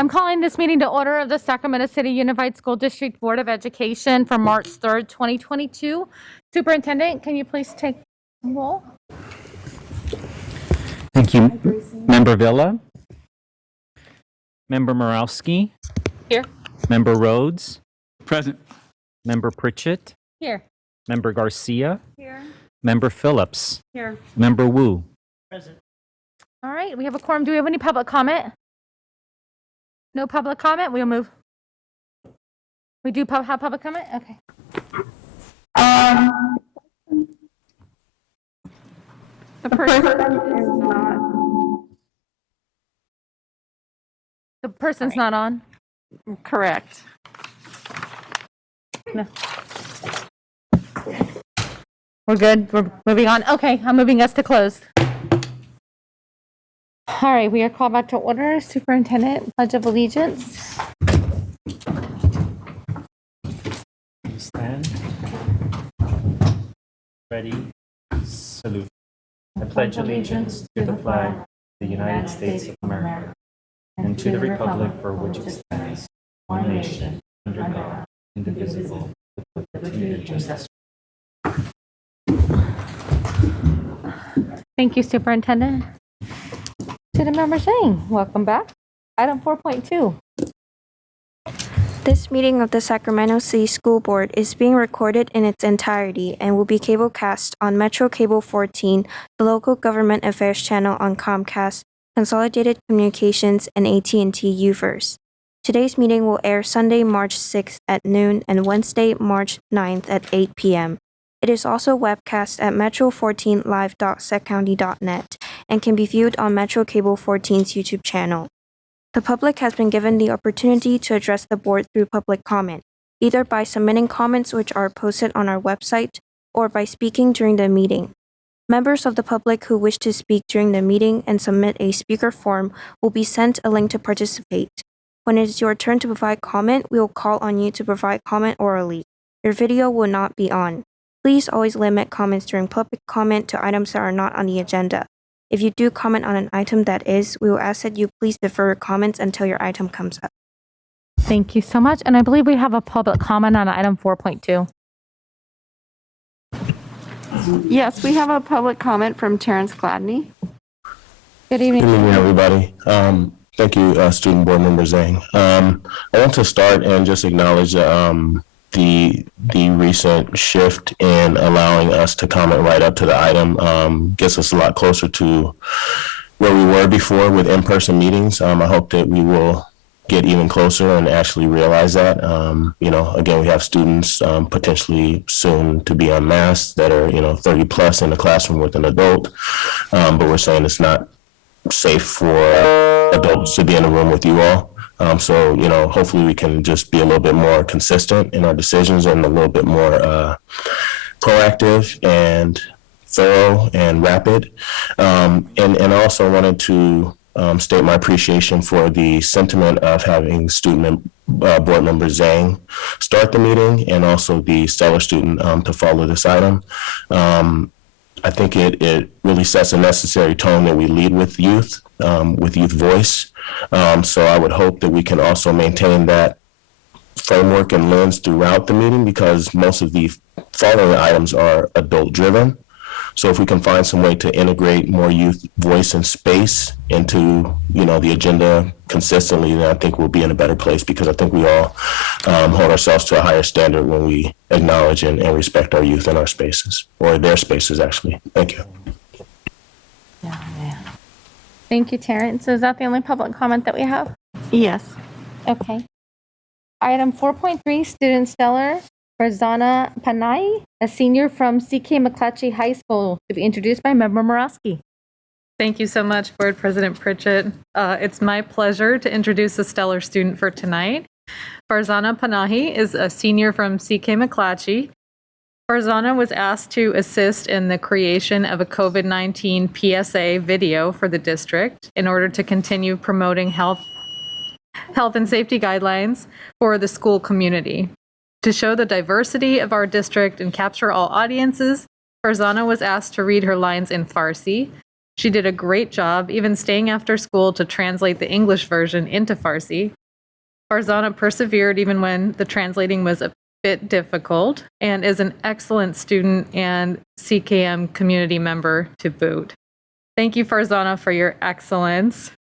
I'm calling this meeting to order of the Sacramento City Unified School District Board of Education for March 3rd, 2022. Superintendent, can you please take roll? Thank you. Member Villa? Member Morowski? Here. Member Rhodes? Present. Member Pritchett? Here. Member Garcia? Here. Member Phillips? Here. Member Wu? Present. All right, we have a quorum. Do we have any public comment? No public comment? We'll move. We do have public comment? Okay. The person is not. The person's not on? Correct. No. We're good. We're moving on. Okay, I'm moving us to closed. All right, we are called back to order. Superintendent, Pledge of Allegiance. Stand. Ready. Salute. I pledge allegiance to the flag of the United States of America and to the republic for which it stands, one nation, under God, indivisible, with liberty and justice. Thank you, Superintendent. Student Member Zhang, welcome back. Item 4.2. This meeting of the Sacramento City School Board is being recorded in its entirety and will be cablecast on Metro Cable 14, the local government affairs channel on Comcast, Consolidated Communications, and AT&T UVerse. Today's meeting will air Sunday, March 6th at noon and Wednesday, March 9th at 8 p.m. It is also webcast at metro14live.seccounty.net and can be viewed on Metro Cable 14's YouTube channel. The public has been given the opportunity to address the board through public comment, either by submitting comments which are posted on our website or by speaking during the meeting. Members of the public who wish to speak during the meeting and submit a speaker form will be sent a link to participate. When it is your turn to provide comment, we will call on you to provide comment orally. Your video will not be on. Please always limit comments during public comment to items that are not on the agenda. If you do comment on an item that is, we will ask that you please defer your comments until your item comes up. Thank you so much. And I believe we have a public comment on item 4.2. Yes, we have a public comment from Terrence Gladney. Good evening. Good evening, everybody. Thank you, Student Board Member Zhang. I want to start and just acknowledge the recent shift in allowing us to comment right up to the item gets us a lot closer to where we were before with in-person meetings. I hope that we will get even closer and actually realize that. Again, we have students potentially soon to be en masse that are 30 plus in the classroom with an adult, but we're saying it's not safe for adults to be in a room with you all. So hopefully we can just be a little bit more consistent in our decisions and a little bit more proactive and thorough and rapid. And I also wanted to state my appreciation for the sentiment of having board member Zhang start the meeting and also the stellar student to follow this item. I think it really sets a necessary tone that we lead with youth voice. So I would hope that we can also maintain that framework and lens throughout the meeting because most of the following items are adult driven. So if we can find some way to integrate more youth voice and space into, the agenda consistently, then I think we'll be in a better place because I think we all hold ourselves to a higher standard when we acknowledge and respect our youth in our spaces, or their spaces, actually. Thank you. Thank you, Terrence. So is that the only public comment that we have? Yes. Okay. Item 4.3, student stellar, Farzana Panahi, a senior from C.K. McClatchy High School, to be introduced by Member Morowski. Thank you so much, Board President Pritchett. It's my pleasure to introduce a stellar student for tonight. Farzana Panahi is a senior from C.K. McClatchy. Farzana was asked to assist in the creation of a COVID-19 PSA video for the district in order to continue promoting health and safety guidelines for the school community. To show the diversity of our district and capture all audiences, Farzana was asked to read her lines in Farsi. She did a great job, even staying after school to translate the English version into Farsi. Farzana persevered even when the translating was a bit difficult and is an excellent student and CKM community member to boot. Thank you, Farzana, for your excellence.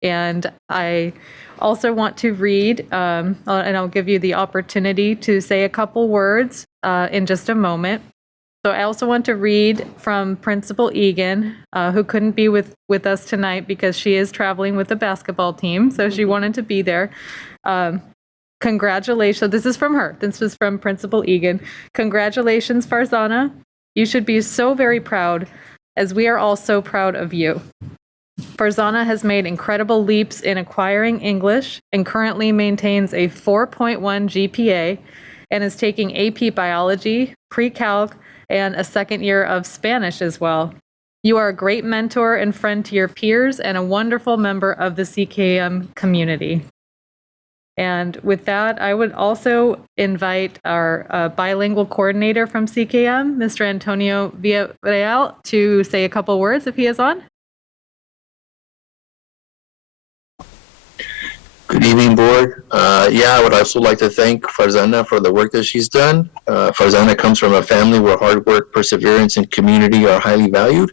And I also want to read, and I'll give you the opportunity to say a couple words in just a moment. So I also want to read from Principal Egan, who couldn't be with us tonight because she is traveling with the basketball team, so she wanted to be there. Congratulations. So this is from her. This was from Principal Egan. Congratulations, Farzana. You should be so very proud, as we are all so proud of you. Farzana has made incredible leaps in acquiring English and currently maintains a 4.1 GPA and is taking AP Biology, Pre-Calc, and a second year of Spanish as well. You are a great mentor and friend to your peers and a wonderful member of the CKM community. And with that, I would also invite our bilingual coordinator from CKM, Mr. Antonio Villarreal, to say a couple words if he is on. Good evening, board. I would also like to thank Farzana for the work that she's done. Farzana comes from a family where hard work, perseverance, and community are highly valued.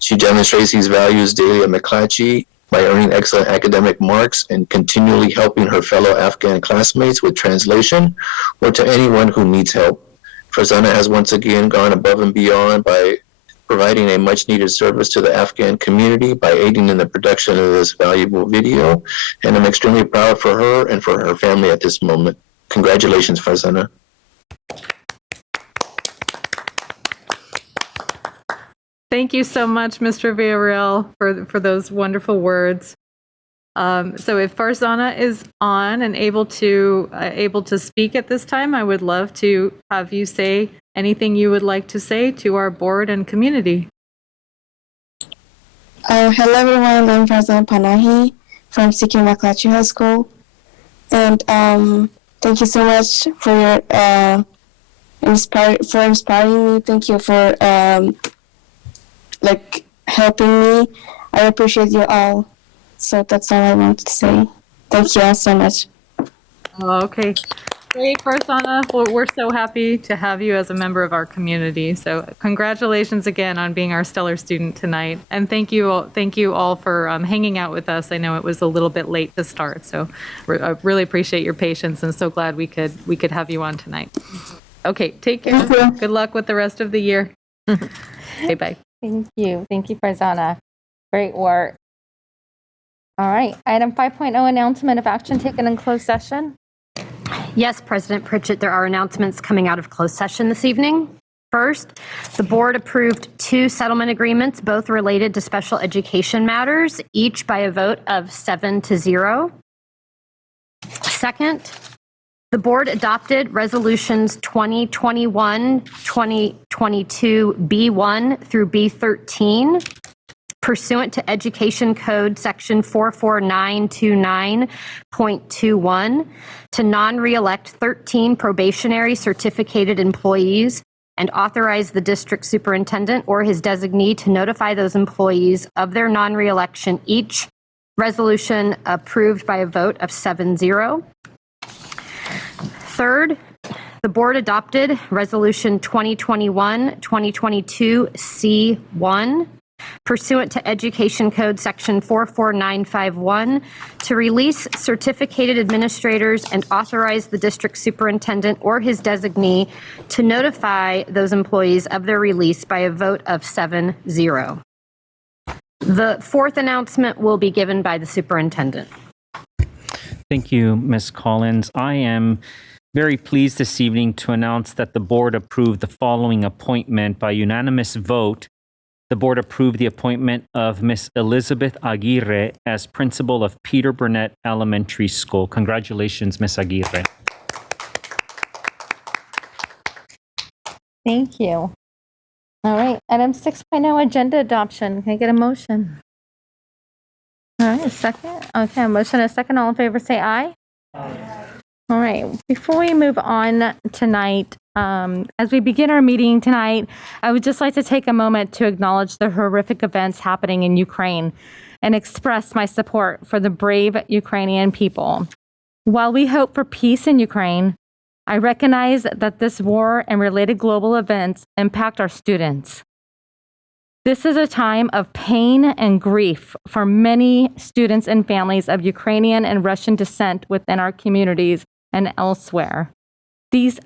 She demonstrates these values daily at McClatchy by earning excellent academic marks and continually helping her fellow Afghan classmates with translation or to anyone who needs help. Farzana has once again gone above and beyond by providing a much-needed service to the Afghan community by aiding in the production of this valuable video, and I'm extremely proud for her and for her family at this moment. Congratulations, Farzana. Thank you so much, Mr. Villarreal, for those wonderful words. So if Farzana is on and able to speak at this time, I would love to have you say anything you would like to say to our board and community. Hello everyone, I'm Farzana Panahi from CK McClatchy High School. And thank you so much for your inspiring me. Thank you for helping me. I appreciate you all. So that's all I wanted to say. Thank you all so much. Okay. Great, Farzana. Well, we're so happy to have you as a member of our community. So congratulations again on being our stellar student tonight. And thank you all for hanging out with us. I know it was a little bit late to start, so I really appreciate your patience and so glad we could have you on tonight. Okay, take care. Good luck with the rest of the year. Okay, bye. Thank you. Thank you, Farzana. Great work. All right. Item 5.0, announcement of action taken in closed session. Yes, President Pritchett, there are announcements coming out of closed session this evening. First, the board approved 2 settlement agreements, both related to special education matters, each by a vote of 7-0. Second, the board adopted resolutions 2021-2022 B1 through B13 pursuant to Education Code Section 44929.21 to non-reelect 13 probationary certificated employees and authorize the district superintendent or his designee to notify those employees of their non-reelection, each resolution approved by a vote of 7-0. Third, the board adopted Resolution 2021-2022 C1 pursuant to Education Code Section 44951 to release certificated administrators and authorize the district superintendent or his designee to notify those employees of their release by a vote of 7-0. The fourth announcement will be given by the superintendent. Thank you, Ms. Collins. I am very pleased this evening to announce that the board approved the following appointment by unanimous vote. The board approved the appointment of Ms. Elizabeth Aguirre as principal of Peter Burnett Elementary School. Congratulations, Ms. Aguirre. Thank you. All right. Item 6.0, agenda adoption. Can I get a motion? All right, a second. Okay, a motion, a second. All in favor, say aye. Aye. All right. Before we move on tonight, As we begin our meeting tonight, I would just like to take a moment to acknowledge the horrific events happening in Ukraine and express my support for the brave Ukrainian people. While we hope for peace in Ukraine, I recognize that this war and related global events impact our students. This is a time of pain and grief for many students and families of Ukrainian and Russian descent within our communities and elsewhere.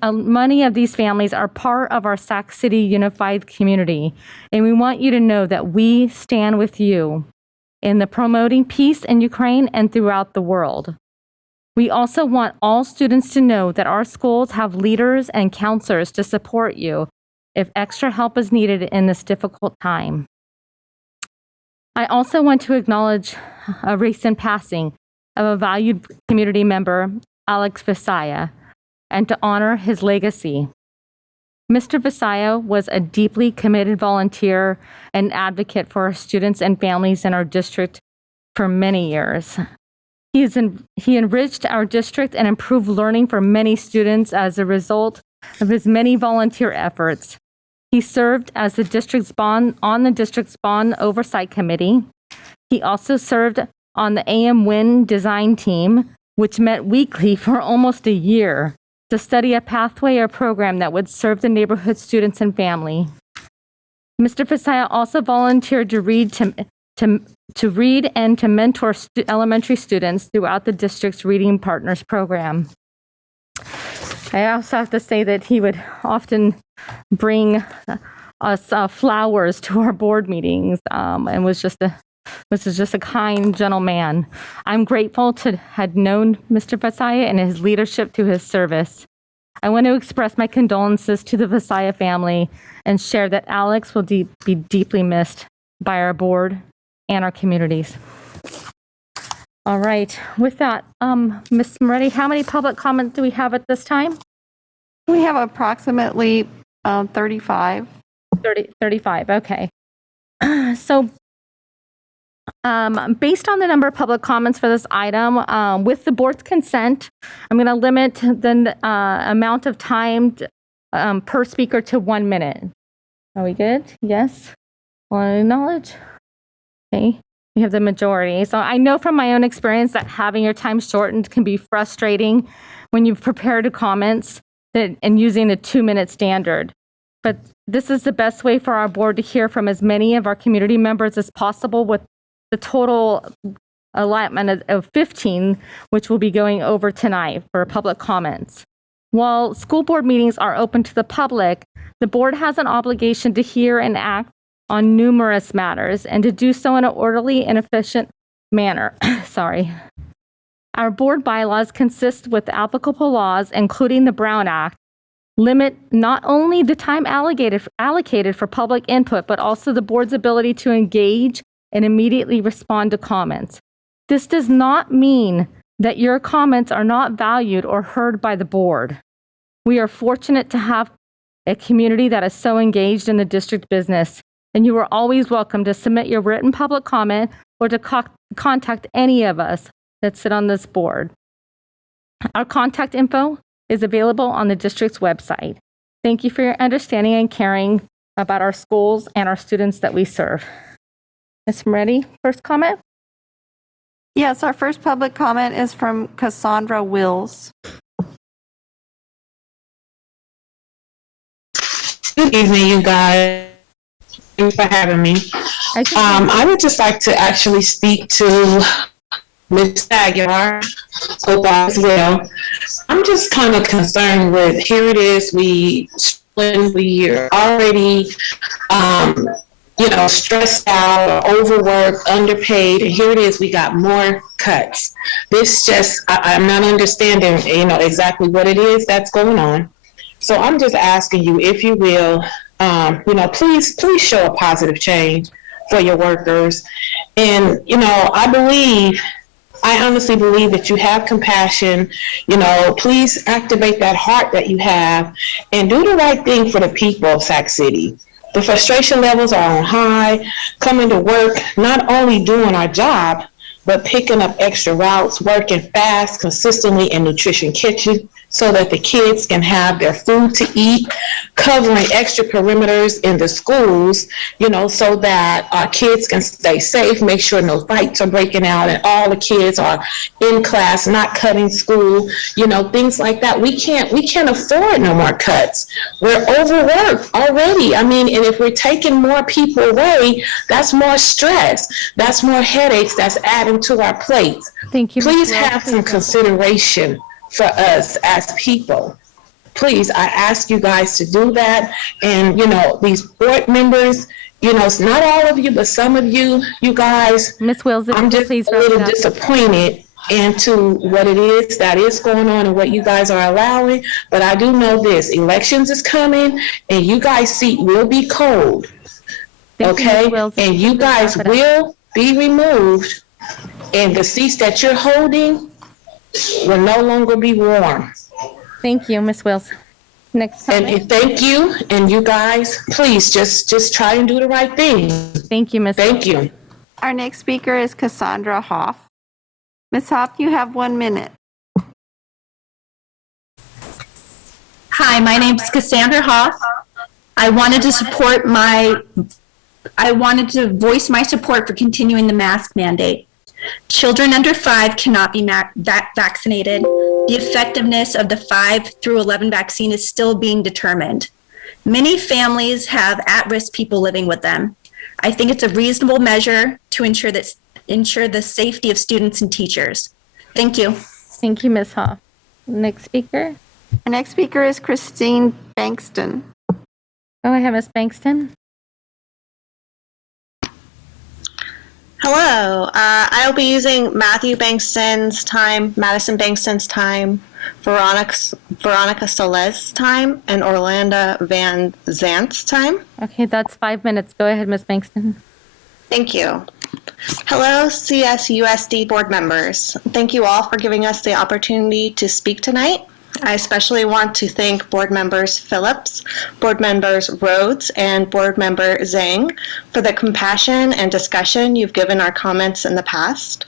Many of these families are part of our Sac City unified community, and we want you to know that we stand with you in the promoting peace in Ukraine and throughout the world. We also want all students to know that our schools have leaders and counselors to support you if extra help is needed in this difficult time. I also want to acknowledge a recent passing of a valued community member, Alex Visaya, and to honor his legacy. Mr. Visaya was a deeply committed volunteer and advocate for our students and families in our district for many years. He enriched our district and improved learning for many students as a result of his many volunteer efforts. He served as the district's bond oversight committee. He also served on the AM Win design team, which met weekly for almost a year to study a pathway or program that would serve the neighborhood students and family. Mr. Visaya also volunteered to read and to mentor elementary students throughout the district's Reading Partners program. I also have to say that he would often bring us flowers to our board meetings, and was just a kind, gentle man. I'm grateful to have known Mr. Visaya and his leadership to his service. I want to express my condolences to the Visaya family and share that Alex will be deeply missed by our board and our communities. All right, with that, Ms. Moretti, how many public comments do we have at this time? We have approximately 35. 35, okay. So based on the number of public comments for this item, with the board's consent, I'm going to limit the amount of time per speaker to 1 minute. Are we good? Yes? Want to acknowledge? Okay. We have the majority. So I know from my own experience that having your time shortened can be frustrating when you've prepared comments and using the 2-minute standard. But this is the best way for our board to hear from as many of our community members as possible, with the total allotment of 15, which we'll be going over tonight for public comments. While school board meetings are open to the public, the board has an obligation to hear and act on numerous matters and to do so in an orderly and efficient manner. Sorry. Our board bylaws consist with applicable laws, including the Brown Act, limit not only the time allocated for public input, but also the board's ability to engage and immediately respond to comments. This does not mean that your comments are not valued or heard by the board. We are fortunate to have a community that is so engaged in the district business, and you are always welcome to submit your written public comment or to contact any of us that sit on this board. Our contact info is available on the district's website. Thank you for your understanding and caring about our schools and our students that we serve. Ms. Moretti, first comment? Yes, our first public comment is from Cassandra Wills. Good evening, you guys. Thanks for having me. I would just like to actually speak to Ms. Aguilar as well. I'm just kind of concerned with, here it is, we are already, stressed out, overworked, underpaid, and here it is, we got more cuts. This just, I'm not understanding, exactly what it is that's going on. So I'm just asking you, if you will, please show a positive change for your workers. And, I honestly believe that you have compassion. Please activate that heart that you have and do the right thing for the people of Sac City. The frustration levels are on high, coming to work, not only doing our job, but picking up extra routes, working fast, consistently in nutrition kitchen, so that the kids can have their food to eat, covering extra perimeters in the schools, so that our kids can stay safe, make sure no fights are breaking out and all the kids are in class, not cutting school, things like that. We can't afford no more cuts. We're overworked already. And if we're taking more people away, that's more stress. That's more headaches that's adding to our plates. Thank you. Please have some consideration for us as people. Please, I ask you guys to do that. And, these board members, it's not all of you, but some of you guys, Ms. Wills, I'm just please a little disappointed into what it is that is going on and what you guys are allowing. But I do know this, elections is coming and you guys' seat will be cold. Okay? And you guys will be removed and the seats that you're holding will no longer be warm. Thank you, Ms. Wills. Next comment. And thank you, and you guys, please just try and do the right thing. Thank you, Ms. Thank you. Our next speaker is Cassandra Hoff. Ms. Hoff, you have 1 minute. Hi, my name is Cassandra Hoff. I wanted to voice my support for continuing the mask mandate. Children under 5 cannot be vaccinated. The effectiveness of the 5 through 11 vaccine is still being determined. Many families have at-risk people living with them. I think it's a reasonable measure to ensure the safety of students and teachers. Thank you. Thank you, Ms. Hoff. Next speaker. Our next speaker is Christine Bankston. Go ahead, Ms. Bankston. Hello, I'll be using Matthew Bankston's time, Madison Bankston's time, Veronica Soles' time, and Orlando Van Zant's time. Okay, that's 5 minutes. Go ahead, Ms. Bankston. Thank you. Hello, CSUSD board members. Thank you all for giving us the opportunity to speak tonight. I especially want to thank board members Phillips, board members Rhodes, and board member Zhang for the compassion and discussion you've given our comments in the past.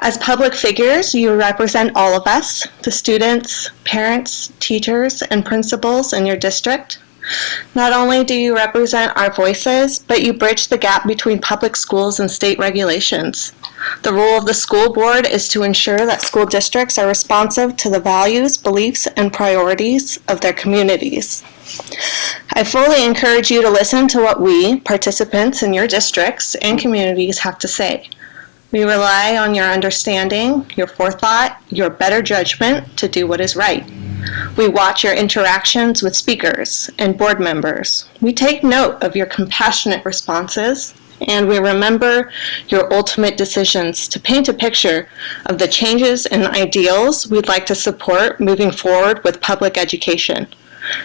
As public figures, you represent all of us, the students, parents, teachers, and principals in your district. Not only do you represent our voices, but you bridge the gap between public schools and state regulations. The role of the school board is to ensure that school districts are responsive to the values, beliefs, and priorities of their communities. I fully encourage you to listen to what we, participants in your districts and communities, have to say. We rely on your understanding, your forethought, your better judgment to do what is right. We watch your interactions with speakers and board members. We take note of your compassionate responses, and we remember your ultimate decisions to paint a picture of the changes and ideals we'd like to support moving forward with public education.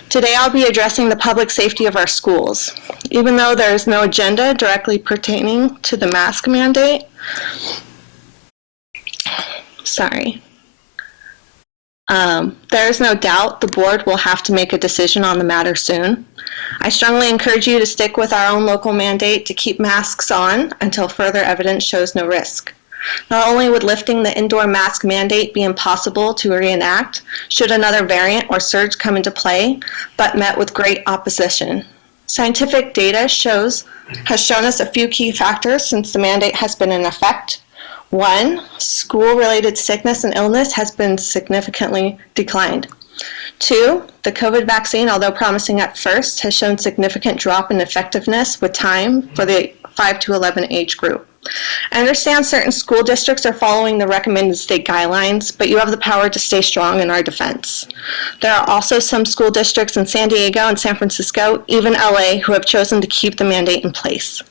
Today I'll be addressing the public safety of our schools. Even though there is no agenda directly pertaining to the mask mandate, there is no doubt the board will have to make a decision on the matter soon. I strongly encourage you to stick with our own local mandate to keep masks on until further evidence shows no risk. Not only would lifting the indoor mask mandate be impossible to reenact should another variant or surge come into play, but met with great opposition. Scientific data has shown us a few key factors since the mandate has been in effect. 1, school-related sickness and illness has been significantly declined. 2, the COVID vaccine, although promising at first, has shown significant drop in effectiveness with time for the 5 to 11 age group. I understand certain school districts are following the recommended state guidelines, but you have the power to stay strong in our defense. There are also some school districts in San Diego and San Francisco, even LA, who have chosen to keep the mandate in place.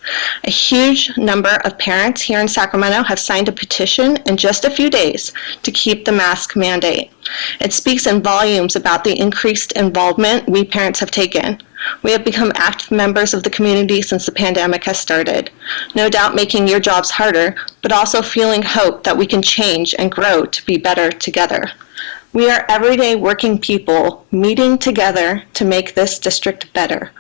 A huge number of parents here in Sacramento have signed a petition in just a few days to keep the mask mandate. It speaks in volumes about the increased involvement we parents have taken. We have become active members of the community since the pandemic has started, no doubt making your jobs harder, but also feeling hope that we can change and grow to be better together. We are everyday working people meeting together to make this district better.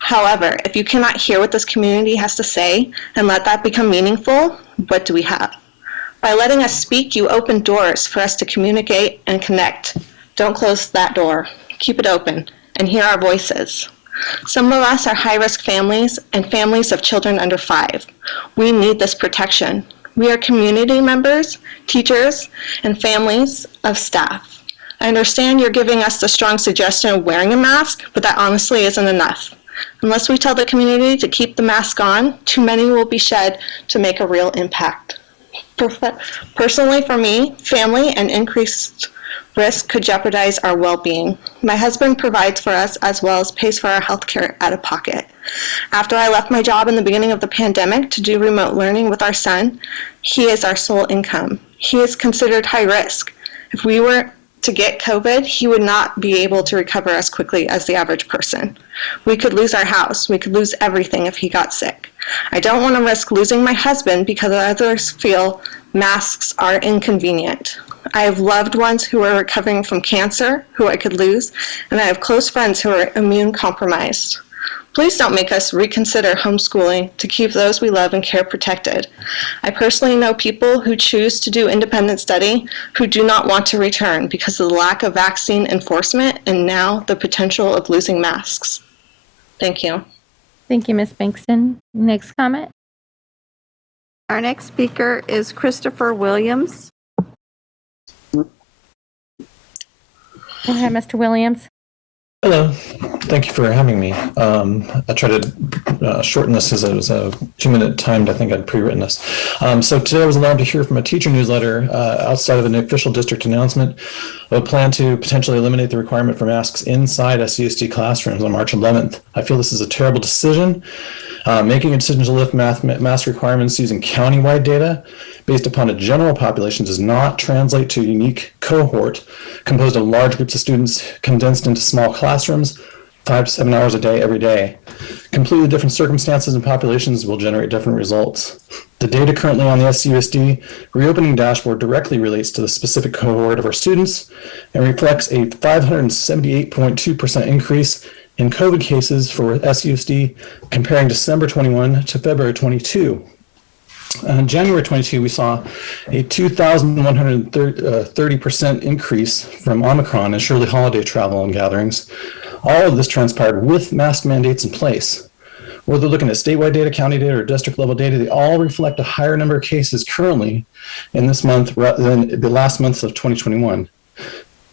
However, if you cannot hear what this community has to say and let that become meaningful, what do we have? By letting us speak, you open doors for us to communicate and connect. Don't close that door. Keep it open and hear our voices. Some of us are high-risk families and families of children under 5. We need this protection. We are community members, teachers, and families of staff. I understand you're giving us the strong suggestion of wearing a mask, but that honestly isn't enough. Unless we tell the community to keep the mask on, too many will be shed to make a real impact. Personally, for me, family and increased risk could jeopardize our well-being. My husband provides for us as well as pays for our health care out of pocket. After I left my job in the beginning of the pandemic to do remote learning with our son, he is our sole income. He is considered high risk. If we were to get COVID, he would not be able to recover as quickly as the average person. We could lose our house. We could lose everything if he got sick. I don't want to risk losing my husband because others feel masks are inconvenient. I have loved ones who are recovering from cancer who I could lose, and I have close friends who are immune compromised. Please don't make us reconsider homeschooling to keep those we love and care protected. I personally know people who choose to do independent study who do not want to return because of the lack of vaccine enforcement and now the potential of losing masks. Thank you. Thank you, Ms. Bankston. Next comment. Our next speaker is Christopher Williams. Go ahead, Mr. Williams. Hello, thank you for having me. I tried to shorten this as it was a 2-minute timed. I think I'd pre-written this. So today I was allowed to hear from a teacher newsletter outside of an official district announcement of a plan to potentially eliminate the requirement for masks inside SUSD classrooms on March 11th. I feel this is a terrible decision. Making a decision to lift mask requirements using countywide data based upon a general population does not translate to a unique cohort composed of large groups of students condensed into small classrooms, 5 to 7 hours a day, every day. Completely different circumstances and populations will generate different results. The data currently on the SUSD reopening dashboard directly relates to the specific cohort of our students and reflects a 578.2% increase in COVID cases for SUSD comparing December 21 to February 22. In January 22, we saw a 2,130% increase from Omicron and Shirley holiday travel and gatherings. All of this transpired with mask mandates in place. Whether looking at statewide data, county data, or district level data, they all reflect a higher number of cases currently in this month rather than the last months of 2021.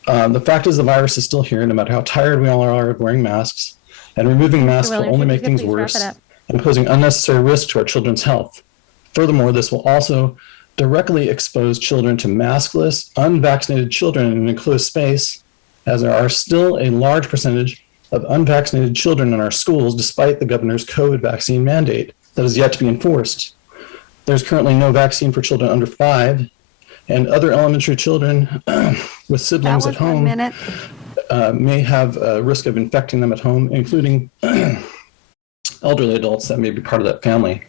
The fact is the virus is still here, no matter how tired we all are of wearing masks, and removing masks will only make things worse and posing unnecessary risk to our children's health. Furthermore, this will also directly expose children to maskless, unvaccinated children in an enclosed space, as there are still a large percentage of unvaccinated children in our schools, despite the governor's COVID vaccine mandate that is yet to be enforced. There's currently no vaccine for children under 5, and other elementary children with siblings at home may have a risk of infecting them at home, including elderly adults that may be part of that family.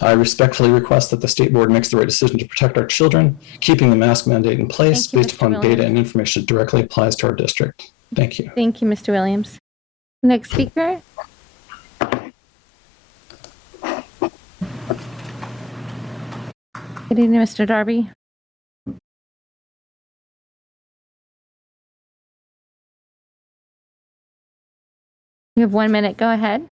I respectfully request that the state board makes the right decision to protect our children, keeping the mask mandate in place based upon data and information that directly applies to our district. Thank you. Thank you, Mr. Williams. Next speaker. Good evening, Mr. Darby. You have 1 minute. Go ahead.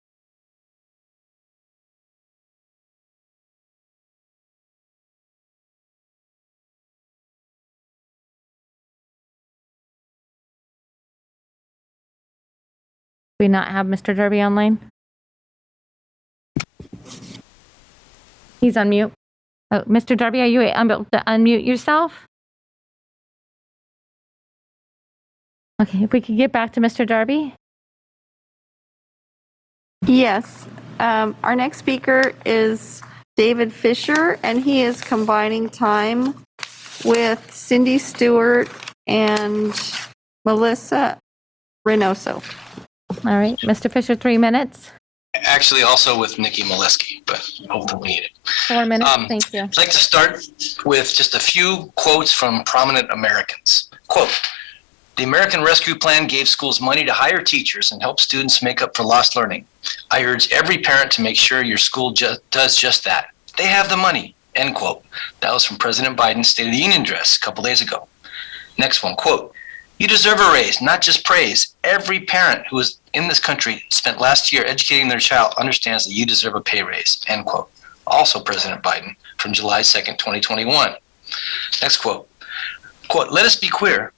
Do we not have Mr. Darby online? He's on mute. Oh, Mr. Darby, are you able to unmute yourself? Okay, if we could get back to Mr. Darby. Yes. Our next speaker is David Fisher, and he is combining time with Cindy Stewart and Melissa Reynoso. All right, Mr. Fisher, 3 minutes. Actually, also with Nikki Molesky, but hopefully we need it. 4 minutes, thank you. I'd like to start with just a few quotes from prominent Americans. Quote, "The American Rescue Plan gave schools money to hire teachers and help students make up for lost learning. I urge every parent to make sure your school does just that. They have the money," end quote. That was from President Biden's State of the Union address a couple days ago. Next one, quote, You deserve a raise, not just praise. Every parent who is in this country spent last year educating their child understands that you deserve a pay raise, end quote. Also President Biden from July 2nd, 2021. Next quote. Quote, let us be clear.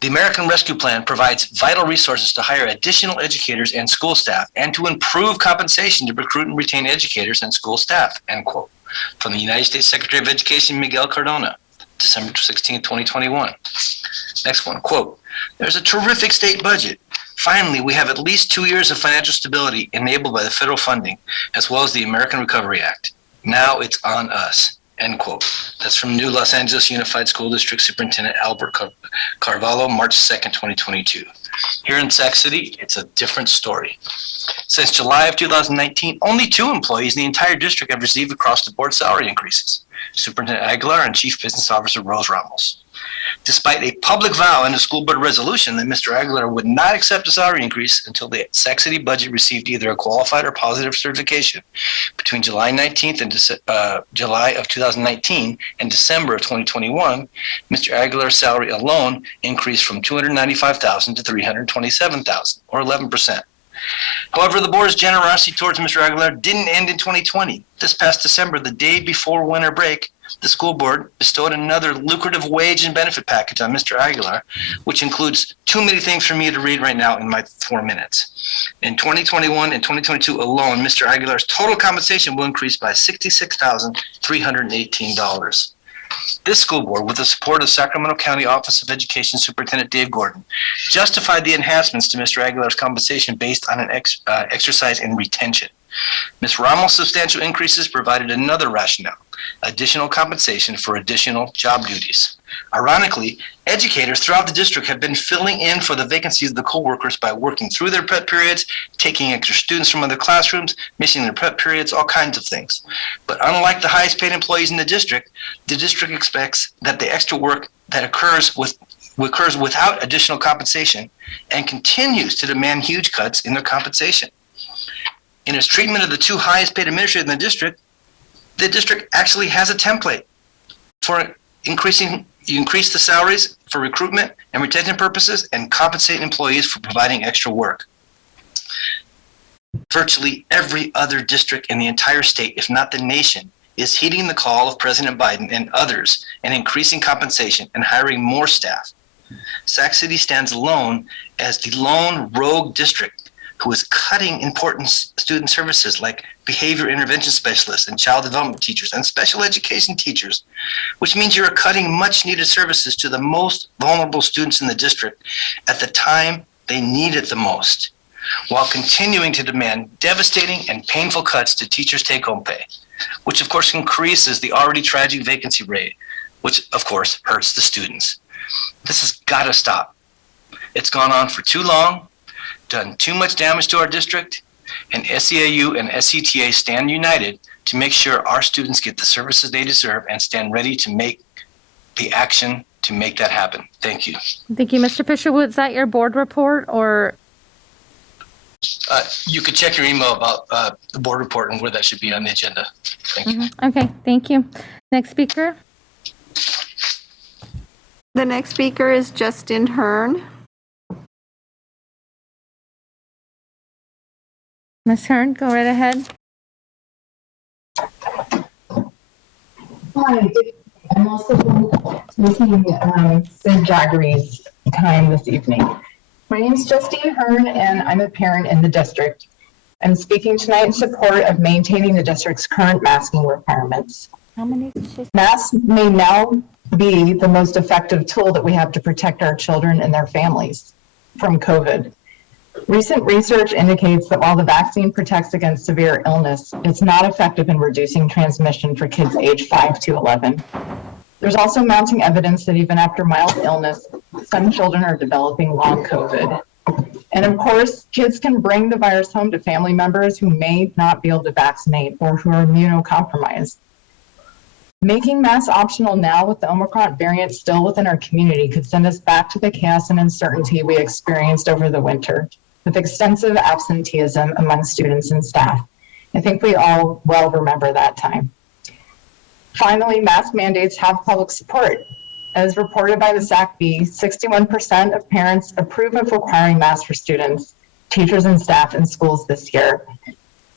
The American Rescue Plan provides vital resources to hire additional educators and school staff and to improve compensation to recruit and retain educators and school staff, end quote. From the United States Secretary of Education, Miguel Cardona, December 16, 2021. Next one, quote, there's a terrific state budget. Finally, we have at least 2 years of financial stability enabled by the federal funding, as well as the American Recovery Act. Now it's on us, end quote. That's from New Los Angeles Unified School District Superintendent Albert Carvalho, March 2nd, 2022. Here in Sac City, it's a different story. Since July of 2019, only 2 employees in the entire district have received across-the-board salary increases, Superintendent Aguilar and Chief Business Officer Rose Ramos. Despite a public vow and a school board resolution that Mr. Aguilar would not accept a salary increase until the Sac City budget received either a qualified or positive certification between July 19th and July of 2019 and December of 2021, Mr. Aguilar's salary alone increased from $295,000 to $327,000, or 11%. However, the board's generosity towards Mr. Aguilar didn't end in 2020. This past December, the day before winter break, the school board bestowed another lucrative wage and benefit package on Mr. Aguilar, which includes too many things for me to read right now in my 4 minutes. In 2021 and 2022 alone, Mr. Aguilar's total compensation will increase by $66,318. This school board, with the support of Sacramento County Office of Education Superintendent Dave Gordon, justified the enhancements to Mr. Aguilar's compensation based on an exercise in retention. Ms. Ramos' substantial increases provided another rationale, additional compensation for additional job duties. Ironically, educators throughout the district have been filling in for the vacancies of the co-workers by working through their prep periods, taking extra students from other classrooms, missing their prep periods, all kinds of things. But unlike the highest paid employees in the district expects that the extra work that occurs without additional compensation and continues to demand huge cuts in their compensation. In its treatment of the 2 highest paid administrators in the district actually has a template for increasing. You increase the salaries for recruitment and retention purposes and compensate employees for providing extra work. Virtually every other district in the entire state, if not the nation, is heeding the call of President Biden and others and increasing compensation and hiring more staff. Sac City stands alone as the lone rogue district who is cutting important student services like behavior intervention specialists and child development teachers and special education teachers, which means you're cutting much needed services to the most vulnerable students in the district at the time they need it the most, while continuing to demand devastating and painful cuts to teachers' take-home pay, which of course increases the already tragic vacancy rate, which of course hurts the students. This has got to stop. It's gone on for too long, done too much damage to our district, and SEAU and SCTA stand united to make sure our students get the services they deserve and stand ready to make the action to make that happen. Thank you. Thank you, Mr. Fisher. Was that your board report or? You could check your email about the board report and where that should be on the agenda. Thank you. Okay, thank you. Next speaker. The next speaker is Justin Hearn. Ms. Hearn, go right ahead. Hi, I'm also taking Sid Jaggery's time this evening. My name is Justine Hearn, and I'm a parent in the district. I'm speaking tonight in support of maintaining the district's current masking requirements. Masks may now be the most effective tool that we have to protect our children and their families from COVID. Recent research indicates that while the vaccine protects against severe illness, it's not effective in reducing transmission for kids aged 5 to 11. There's also mounting evidence that even after mild illness, some children are developing long COVID. And of course, kids can bring the virus home to family members who may not be able to vaccinate or who are immunocompromised. Making masks optional now with the Omicron variant still within our community could send us back to the chaos and uncertainty we experienced over the winter, with extensive absenteeism among students and staff. I think we all well remember that time. Finally, mask mandates have public support. as reported by the SACB, 61% of parents approve of requiring masks for students, teachers, and staff in schools this year.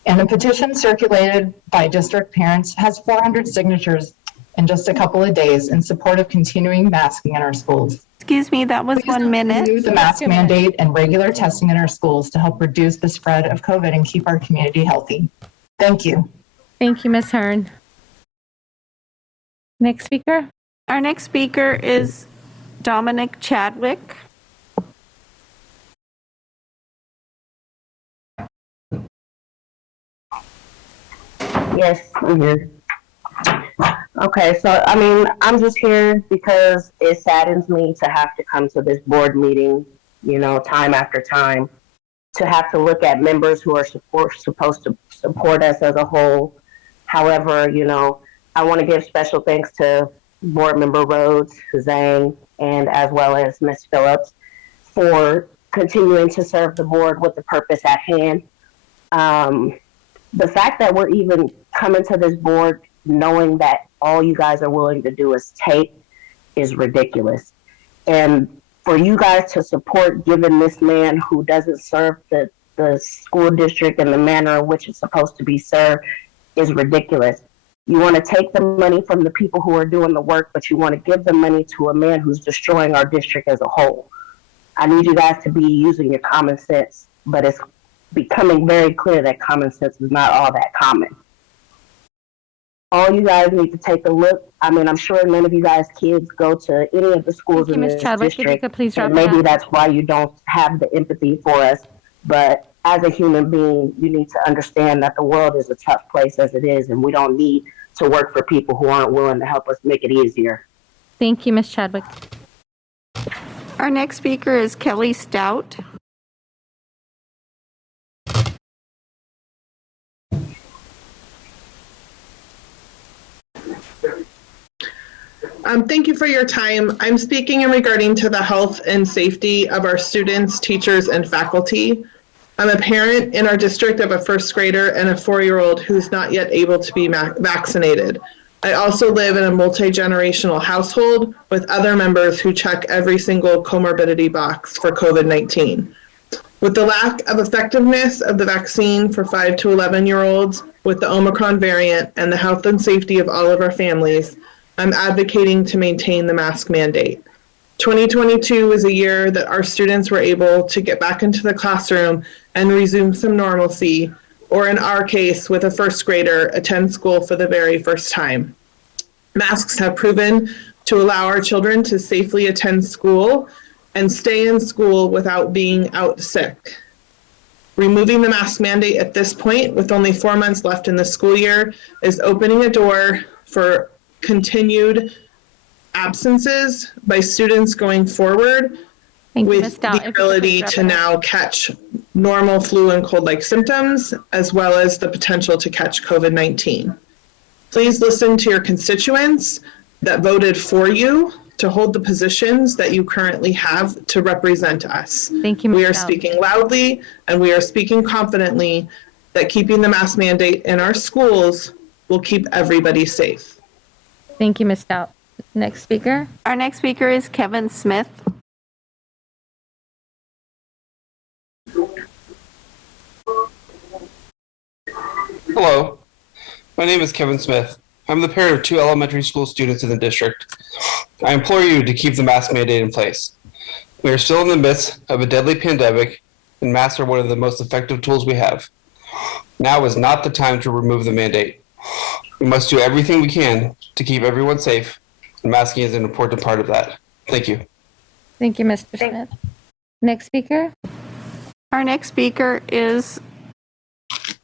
And a petition circulated by district parents has 400 signatures in just a couple of days in support of continuing masking in our schools. Excuse me, that was 1 minute. The mask mandate and regular testing in our schools to help reduce the spread of COVID and keep our community healthy. Thank you. Thank you, Ms. Hearn. Next speaker. Our next speaker is Dominic Chadwick. Yes, I'm here. Okay, so I mean, I'm just here because it saddens me to have to come to this board meeting, you know, time after time, to have to look at members who are supposed to support us as a whole. However, you know, I want to give special thanks to Board Member Rhodes, Zhang, and as well as Ms. Phillips for continuing to serve the board with the purpose at hand. The fact that we're even coming to this board knowing that all you guys are willing to do is tape is ridiculous. And for you guys to support giving this man who doesn't serve the school district in the manner in which it's supposed to be served is ridiculous. You want to take the money from the people who are doing the work, but you want to give the money to a man who's destroying our district as a whole. I need you guys to be using your common sense, but it's becoming very clear that common sense is not all that common. All you guys need to take a look. I mean, I'm sure none of you guys' kids go to any of the schools in this district, and maybe that's why you don't have the empathy for us. But as a human being, you need to understand that the world is a tough place as it is, and we don't need to work for people who aren't willing to help us make it easier. Thank you, Ms. Chadwick. Our next speaker is Kelly Stout. Thank you for your time. I'm speaking in regarding to the health and safety of our students, teachers, and faculty. I'm a parent in our district of a first grader and a 4-year-old who's not yet able to be vaccinated. I also live in a multi-generational household with other members who check every single comorbidity box for COVID-19. With the lack of effectiveness of the vaccine for 5 to 11-year-olds with the Omicron variant and the health and safety of all of our families, I'm advocating to maintain the mask mandate. 2022 was a year that our students were able to get back into the classroom and resume some normalcy, or in our case, with a first grader, attend school for the very first time. Masks have proven to allow our children to safely attend school and stay in school without being out sick. Removing the mask mandate at this point, with only 4 months left in the school year, is opening a door for continued absences by students going forward with the ability to now catch normal flu and cold-like symptoms, as well as the potential to catch COVID-19. Please listen to your constituents that voted for you to hold the positions that you currently have to represent us. Thank you, Ms. We are Stout. speaking loudly and we are speaking confidently that keeping the mask mandate in our schools will keep everybody safe. Thank you, Ms. Stout. Next speaker. Our next speaker is Kevin Smith. Hello, my name is Kevin Smith. I'm the parent of 2 elementary school students in the district. I implore you to keep the mask mandate in place. We are still in the midst of a deadly pandemic, and masks are one of the most effective tools we have. Now is not the time to remove the mandate. We must do everything we can to keep everyone safe, and masking is an important part of that. Thank you. Thank you, Mr. Smith. Next speaker. Our next speaker is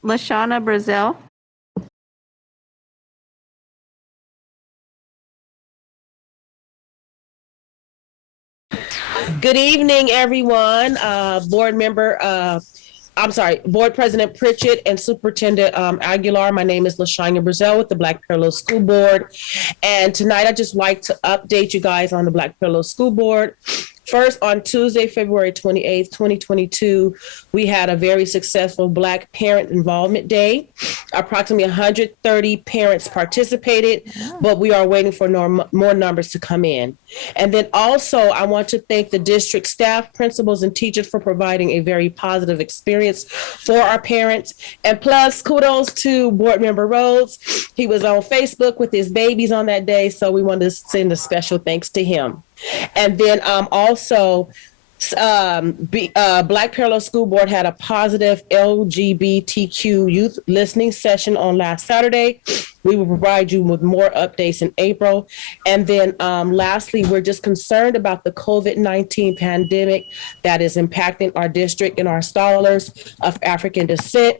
Lashana Brazil. Good evening, everyone. Board President Pritchett and Superintendent Aguilar. My name is LaShanya Brazil with the Black Parallel School Board. And tonight I'd just like to update you guys on the Black Parallel School Board. First, on Tuesday, February 28th, 2022, we had a very successful Black Parent Involvement Day. Approximately 130 parents participated, but we are waiting for more numbers to come in. And then also, I want to thank the district staff, principals, and teachers for providing a very positive experience for our parents. And plus, kudos to Board Member Rhodes. He was on Facebook with his babies on that day, so we wanted to send a special thanks to him. And then also, Black Parallel School Board had a positive LGBTQ youth listening session on last Saturday. We will provide you with more updates in April. And then lastly, we're just concerned about the COVID-19 pandemic that is impacting our district and our scholars of African descent.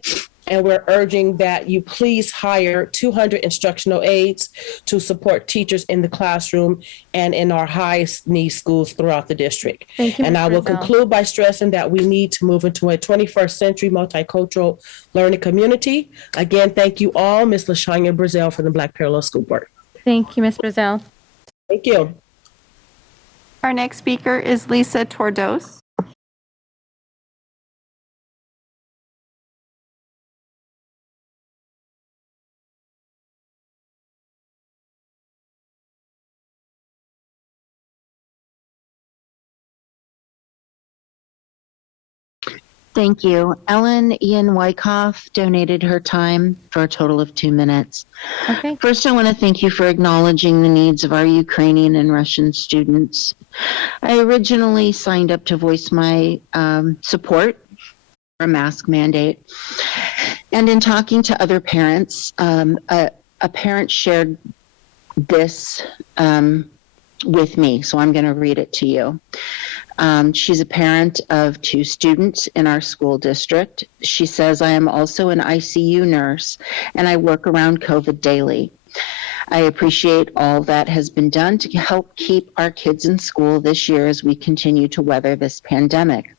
And we're urging that you please hire 200 instructional aides to support teachers in the classroom and in our highest need schools throughout the district. Thank you, And Ms. I will Frizzell. conclude by stressing that we need to move into a 21st century multicultural learning community. Again, thank you all, Ms. LaShanya Brazell from the Black Parallel School Board. Thank you, Ms. Brazell. Thank you. Our next speaker is Lisa Tordos. Thank you. Ellen Ian Wyckoff donated her time for a total of 2 minutes. Okay. First, I want to thank you for acknowledging the needs of our Ukrainian and Russian students. I originally signed up to voice my support for a mask mandate. And in talking to other parents, a parent shared this with me, so I'm going to read it to you. She's a parent of 2 students in our school district. She says, I am also an ICU nurse and I work around COVID daily. I appreciate all that has been done to help keep our kids in school this year as we continue to weather this pandemic.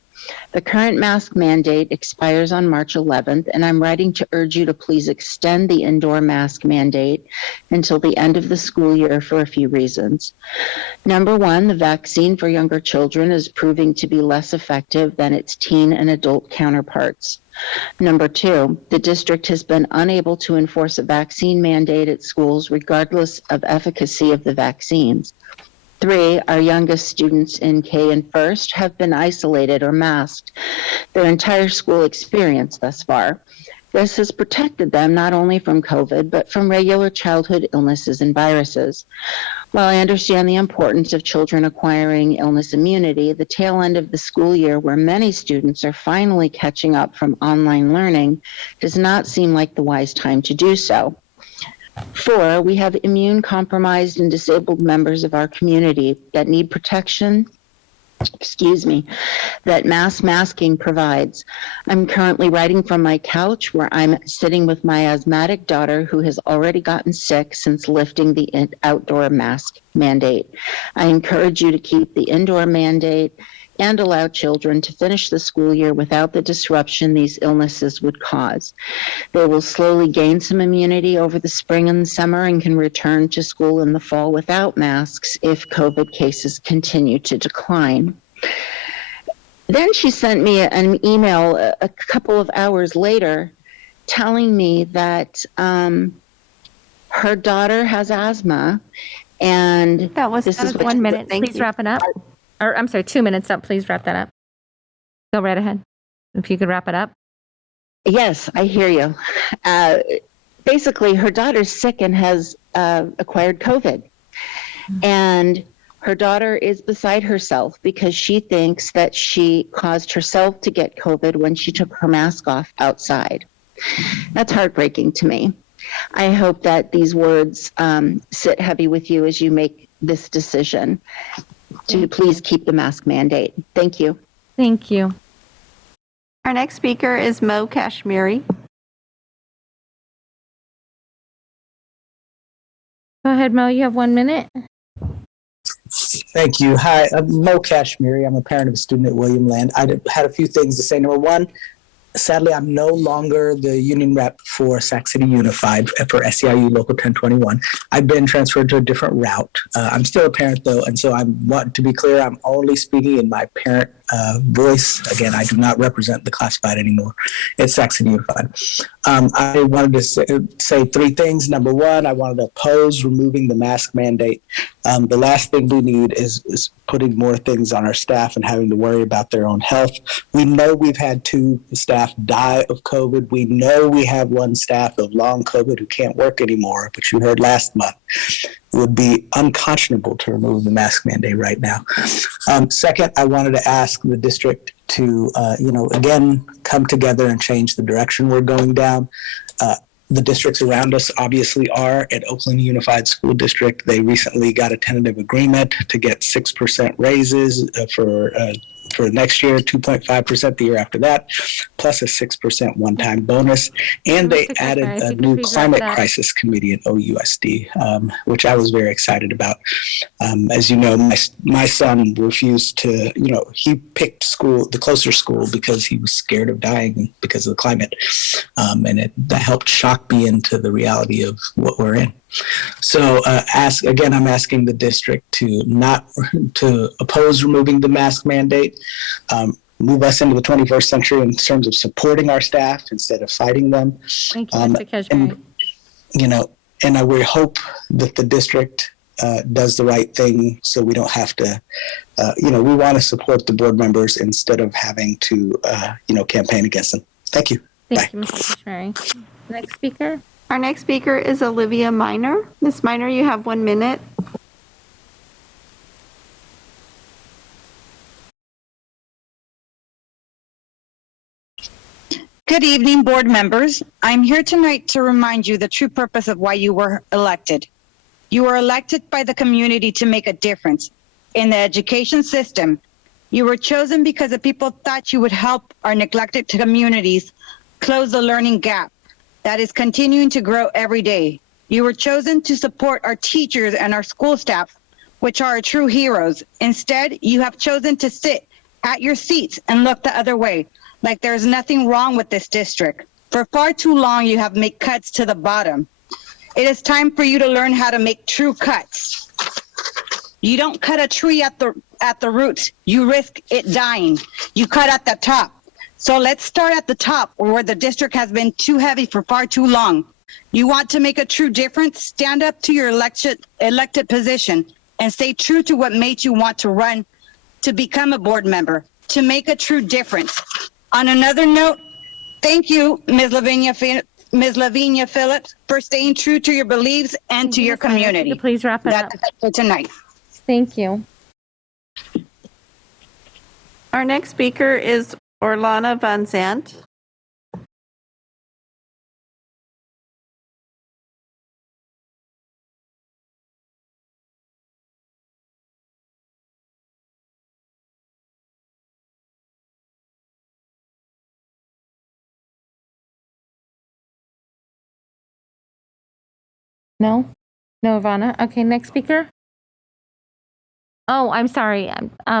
The current mask mandate expires on March 11th, and I'm writing to urge you to please extend the indoor mask mandate until the end of the school year for a few reasons. Number one, the vaccine for younger children is proving to be less effective than its teen and adult counterparts. Number two, the district has been unable to enforce a vaccine mandate at schools regardless of efficacy of the vaccines. 3, our youngest students in K and First have been isolated or masked their entire school experience thus far. This has protected them not only from COVID, but from regular childhood illnesses and viruses. While I understand the importance of children acquiring illness immunity, the tail end of the school year where many students are finally catching up from online learning does not seem like the wise time to do so. 4, we have immune compromised and disabled members of our community that need protection, that mass masking provides. I'm currently writing from my couch where I'm sitting with my asthmatic daughter who has already gotten sick since lifting the outdoor mask mandate. I encourage you to keep the indoor mandate and allow children to finish the school year without the disruption these illnesses would cause. They will slowly gain some immunity over the spring and summer and can return to school in the fall without masks if COVID cases continue to decline. Then she sent me an email a couple of hours later telling me that her daughter has asthma and That was 1 minute. Please wrap it up. Or I'm sorry, 2 minutes up. Please wrap that up. Go right ahead. If you could wrap it up. Yes, I hear you. Basically, her daughter's sick and has acquired COVID. And her daughter is beside herself because she thinks that she caused herself to get COVID when she took her mask off outside. That's heartbreaking to me. I hope that these words sit heavy with you as you make this decision to please keep the mask mandate. Thank you. Thank you. Our next speaker is Mo Kashmiri. Go ahead, Mo. You have 1 minute. Thank you. Hi, I'm Mo Kashmiri. I'm a parent of a student at William Land. I had a few things to say. Number one, Sadly, I'm no longer the union rep for Sac City Unified for SEIU Local 1021. I've been transferred to a different route. I'm still a parent, though, and so I want to be clear, I'm only speaking in my parent voice. Again, I do not represent the classified anymore. It's Sac City Unified. I wanted to say three things. Number one, I wanted to oppose removing the mask mandate. The last thing we need is putting more things on our staff and having to worry about their own health. We know we've had 2 staff die of COVID. We know we have 1 staff of long COVID who can't work anymore, but you heard last month. It would be unconscionable to remove the mask mandate right now. Second, I wanted to ask the district to, again, come together and change the direction we're going down. The districts around us obviously are. At Oakland Unified School District, they recently got a tentative agreement to get 6% raises for next year, 2.5% the year after that, plus a 6% one-time bonus. And they added a new climate crisis committee at OUSD, which I was very excited about. As you know, my son refused to, he picked the closer school because he was scared of dying because of the climate. And that helped shock me into the reality of what we're in. So I'm asking the district to oppose removing the mask mandate, move us into the 21st century in terms of supporting our staff instead of fighting them. Thank you, Mr. Keshmiri. And we hope that the district does the right thing so we don't have to, we want to support the board members instead of having to, campaign against them. Thank you. Thank you, Mr. Keshmiri. Next speaker. Our next speaker is Olivia Minor. Ms. Minor, you have 1 minute. Good evening, board members. I'm here tonight to remind you the true purpose of why you were elected. You were elected by the community to make a difference in the education system. You were chosen because the people thought you would help our neglected communities close the learning gap that is continuing to grow every day. You were chosen to support our teachers and our school staff, which are our true heroes. Instead, you have chosen to sit at your seats and look the other way, like there's nothing wrong with this district. For far too long, you have made cuts to the bottom. It is time for you to learn how to make true cuts. You don't cut a tree at the roots. You risk it dying. You cut at the top. So let's start at the top, where the district has been too heavy for far too long. You want to make a true difference? Stand up to your elected position and stay true to what made you want to run to become a board member, to make a true difference. On another note, thank you, Ms. Lavinia Phillips, for staying true to your beliefs and to your community. Please wrap it up. That's it for tonight. Thank you. Our next speaker is Orlana Van Zandt. No, Ivana. Okay, next speaker. Oh, I'm sorry,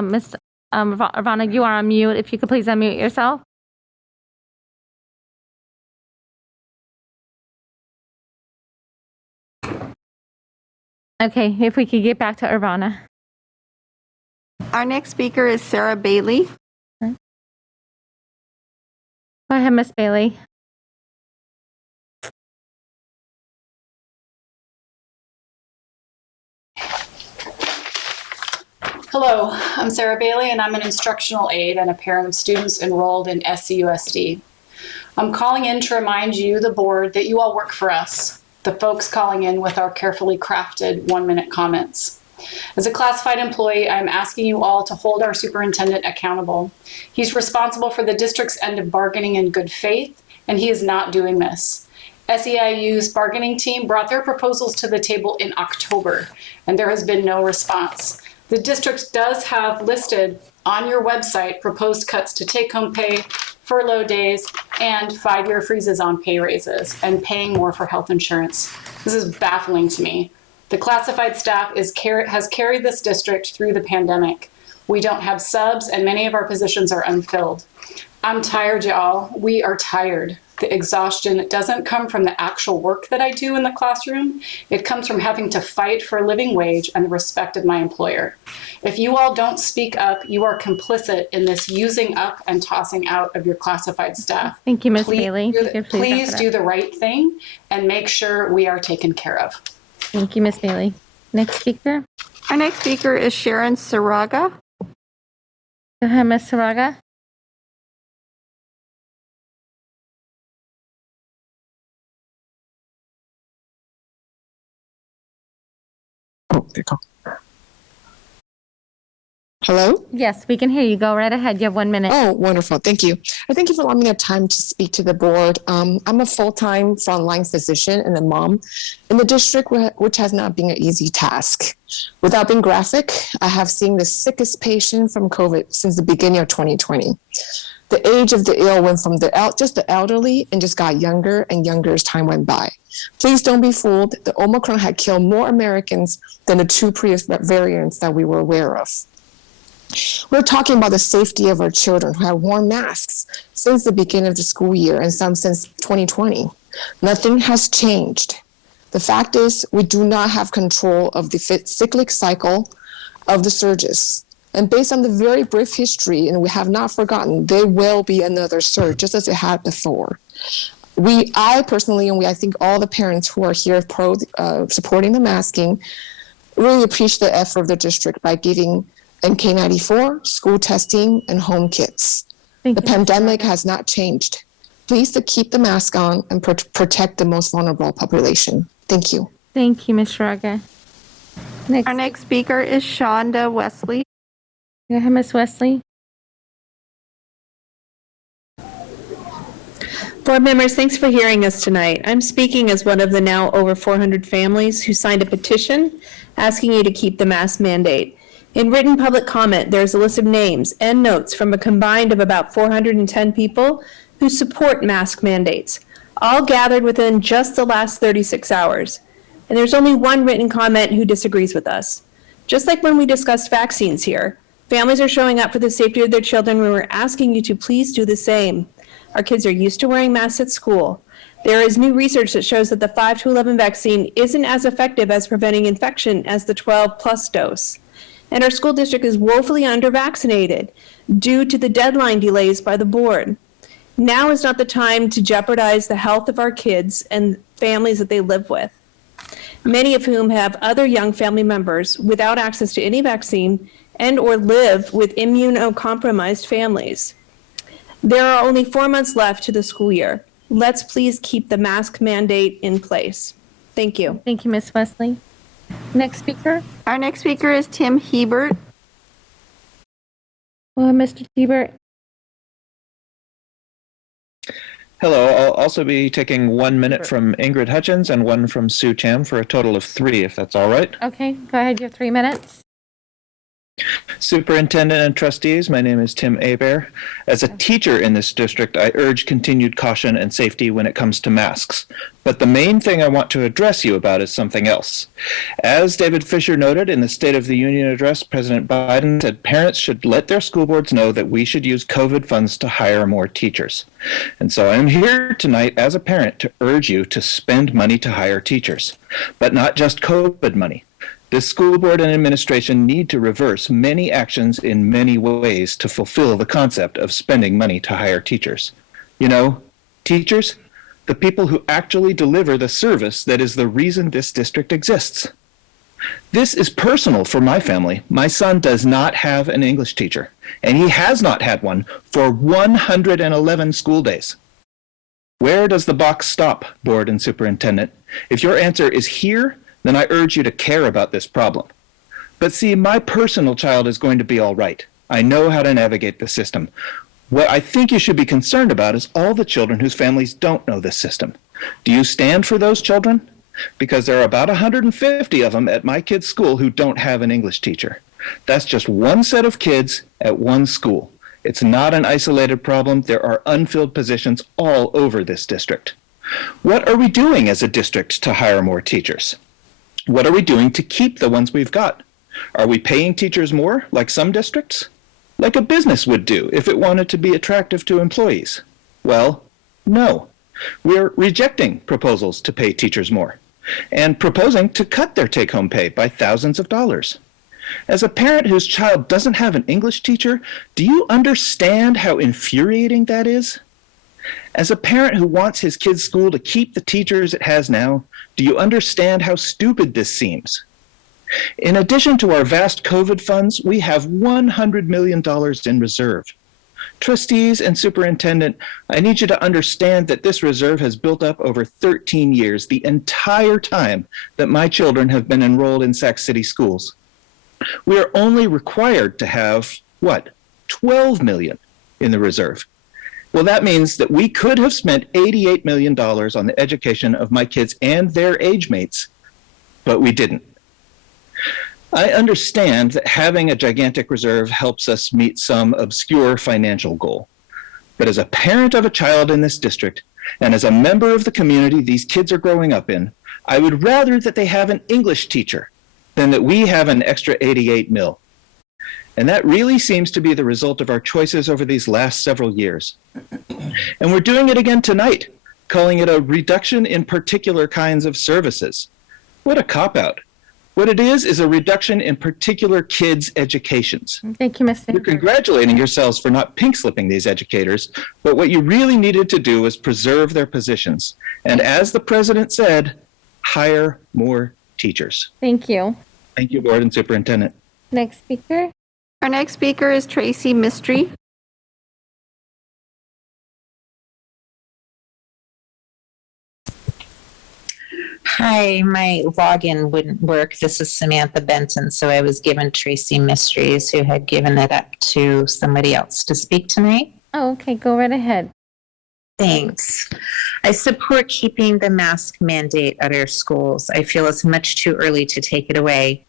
Miss Ivana, you are on mute. If you could please unmute yourself. Okay, if we could get back to Ivana. Our next speaker is Sarah Bailey. Go ahead, Miss Bailey. Hello, I'm Sarah Bailey, and I'm an instructional aide and a parent of students enrolled in SCUSD. I'm calling in to remind you, the board, that you all work for us, the folks calling in with our carefully crafted 1-minute comments. As a classified employee, I'm asking you all to hold our superintendent accountable. He's responsible for the district's end of bargaining in good faith, and he is not doing this. SEIU's bargaining team brought their proposals to the table in October, and there has been no response. The district does have listed on your website proposed cuts to take-home pay, furlough days, and 5-year freezes on pay raises, and paying more for health insurance. This is baffling to me. The classified staff has carried this district through the pandemic. We don't have subs, and many of our positions are unfilled. I'm tired, y'all. We are tired. The exhaustion doesn't come from the actual work that I do in the classroom. It comes from having to fight for a living wage and the respect of my employer. If you all don't speak up, you are complicit in this using up and tossing out of your classified staff. Thank you, Ms. Bailey. Please do the right thing and make sure we are taken care of. Thank you, Ms. Bailey. Next speaker. Our next speaker is Sharon Saraga. Go ahead, Ms. Saraga. Oh, there you go. Hello? Yes, we can hear you. Go right ahead. You have 1 minute. Oh, wonderful. Thank you. I thank you for allowing me the time to speak to the board. I'm a full-time frontline physician and a mom in the district, which has not been an easy task. Without being graphic, I have seen the sickest patient from COVID since the beginning of 2020. The age of the ill went from just the elderly and just got younger and younger as time went by. Please don't be fooled. The Omicron had killed more Americans than the two previous variants that we were aware of. We're talking about the safety of our children who have worn masks since the beginning of the school year and some since 2020. Nothing has changed. The fact is, we do not have control of the cyclic cycle of the surges. And based on the very brief history, and we have not forgotten, there will be another surge, just as it had before. I personally, and I think all the parents who are here supporting the masking, really appreciate the effort of the district by giving NK94, school testing, and home kits. The pandemic has not changed. Please to keep the mask on and protect the most vulnerable population. Thank you. Thank you, Ms. Shraga. Our next speaker is Shonda Wesley. Go ahead, Ms. Wesley. Board members, thanks for hearing us tonight. I'm speaking as one of the now over 400 families who signed a petition asking you to keep the mask mandate. In written public comment, there's a list of names and notes from a combined of about 410 people who support mask mandates, all gathered within just the last 36 hours. And there's only one written comment who disagrees with us. Just like when we discussed vaccines here, families are showing up for the safety of their children when we're asking you to please do the same. Our kids are used to wearing masks at school. There is new research that shows that the 5 to 11 vaccine isn't as effective as preventing infection as the 12 plus dose. And our school district is woefully under-vaccinated due to the deadline delays by the board. Now is not the time to jeopardize the health of our kids and families that they live with, many of whom have other young family members without access to any vaccine and or live with immunocompromised families. There are only 4 months left to the school year. Let's please keep the mask mandate in place. Thank you. Thank you, Ms. Wesley. Next speaker. Our next speaker is Tim Hebert. Well, Mr. Hebert. Hello, I'll also be taking 1 minute from Ingrid Hutchins and 1 from Sue Cham for a total of 3, if that's all right. Okay, go ahead. You have 3 minutes. Superintendent and trustees, my name is Tim Hebert. As a teacher in this district, I urge continued caution and safety when it comes to masks. But the main thing I want to address you about is something else. As David Fisher noted in the State of the Union address, President Biden said parents should let their school boards know that we should use COVID funds to hire more teachers. And so I'm here tonight as a parent to urge you to spend money to hire teachers, but not just COVID money. The school board and administration need to reverse many actions in many ways to fulfill the concept of spending money to hire teachers. You know, teachers, the people who actually deliver the service that is the reason this district exists. This is personal for my family. My son does not have an English teacher, and he has not had one for 111 school days. Where does the buck stop, board and superintendent? If your answer is here, then I urge you to care about this problem. But see, my personal child is going to be all right. I know how to navigate the system. What I think you should be concerned about is all the children whose families don't know this system. Do you stand for those children? Because there are about 150 of them at my kid's school who don't have an English teacher. That's just one set of kids at one school. It's not an isolated problem. There are unfilled positions all over this district. What are we doing as a district to hire more teachers? What are we doing to keep the ones we've got? Are we paying teachers more, like some districts? like a business would do if it wanted to be attractive to employees? Well, no. We're rejecting proposals to pay teachers more and proposing to cut their take-home pay by thousands of dollars. As a parent whose child doesn't have an English teacher, do you understand how infuriating that is? As a parent who wants his kid's school to keep the teachers it has now, do you understand how stupid this seems? In addition to our vast COVID funds, we have $100 million in reserve. Trustees and superintendent, I need you to understand that this reserve has built up over 13 years, the entire time that my children have been enrolled in Sac City schools. We are only required to have, what, 12 million in the reserve. Well, that means that we could have spent $88 million on the education of my kids and their age mates, but we didn't. I understand that having a gigantic reserve helps us meet some obscure financial goal. But as a parent of a child in this district, and as a member of the community these kids are growing up in, I would rather that they have an English teacher than that we have an extra 88 mil. And that really seems to be the result of our choices over these last several years. And we're doing it again tonight, calling it a reduction in particular kinds of services. What a cop-out. What it is a reduction in particular kids' educations. Thank you, Mr. You're congratulating yourselves for not pink-slipping these educators, but what you really needed to do was preserve their positions. And as the president said, hire more teachers. Thank you. Thank you, board and superintendent. Next speaker. Our next speaker is Tracy Mystery. Hi, my login wouldn't work. This is Samantha Benton, so I was given Tracy Mysteries, who had given it up to somebody else to speak tonight. Oh, okay, go right ahead. Thanks. I support keeping the mask mandate at our schools. I feel it's much too early to take it away.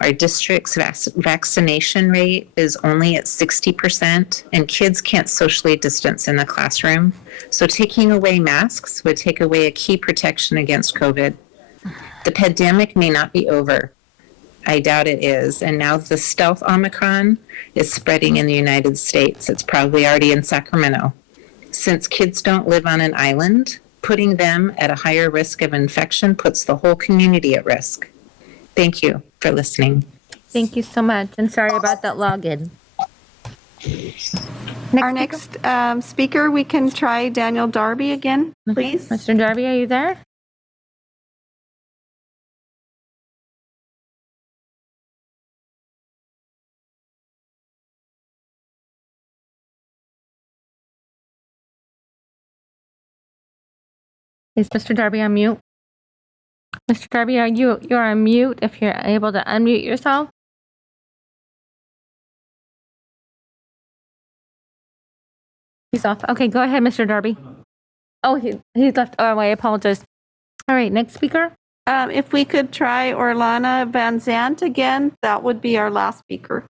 Our district's vaccination rate is only at 60%, and kids can't socially distance in the classroom. So taking away masks would take away a key protection against COVID. The pandemic may not be over. I doubt it is. And now the stealth Omicron is spreading in the United States. It's probably already in Sacramento. Since kids don't live on an island, putting them at a higher risk of infection puts the whole community at risk. Thank you for listening. Thank you so much. And sorry about that login. Our next speaker, we can try Daniel Darby again, please. Mr. Darby, are you there? Is Mr. Darby on mute? Mr. Darby, you're on mute if you're able to unmute yourself? He's off. Okay, go ahead, Mr. Darby. Oh, he left. Oh, I apologize. All right, next speaker. If we could try Orlana Van Zant again, that would be our last speaker.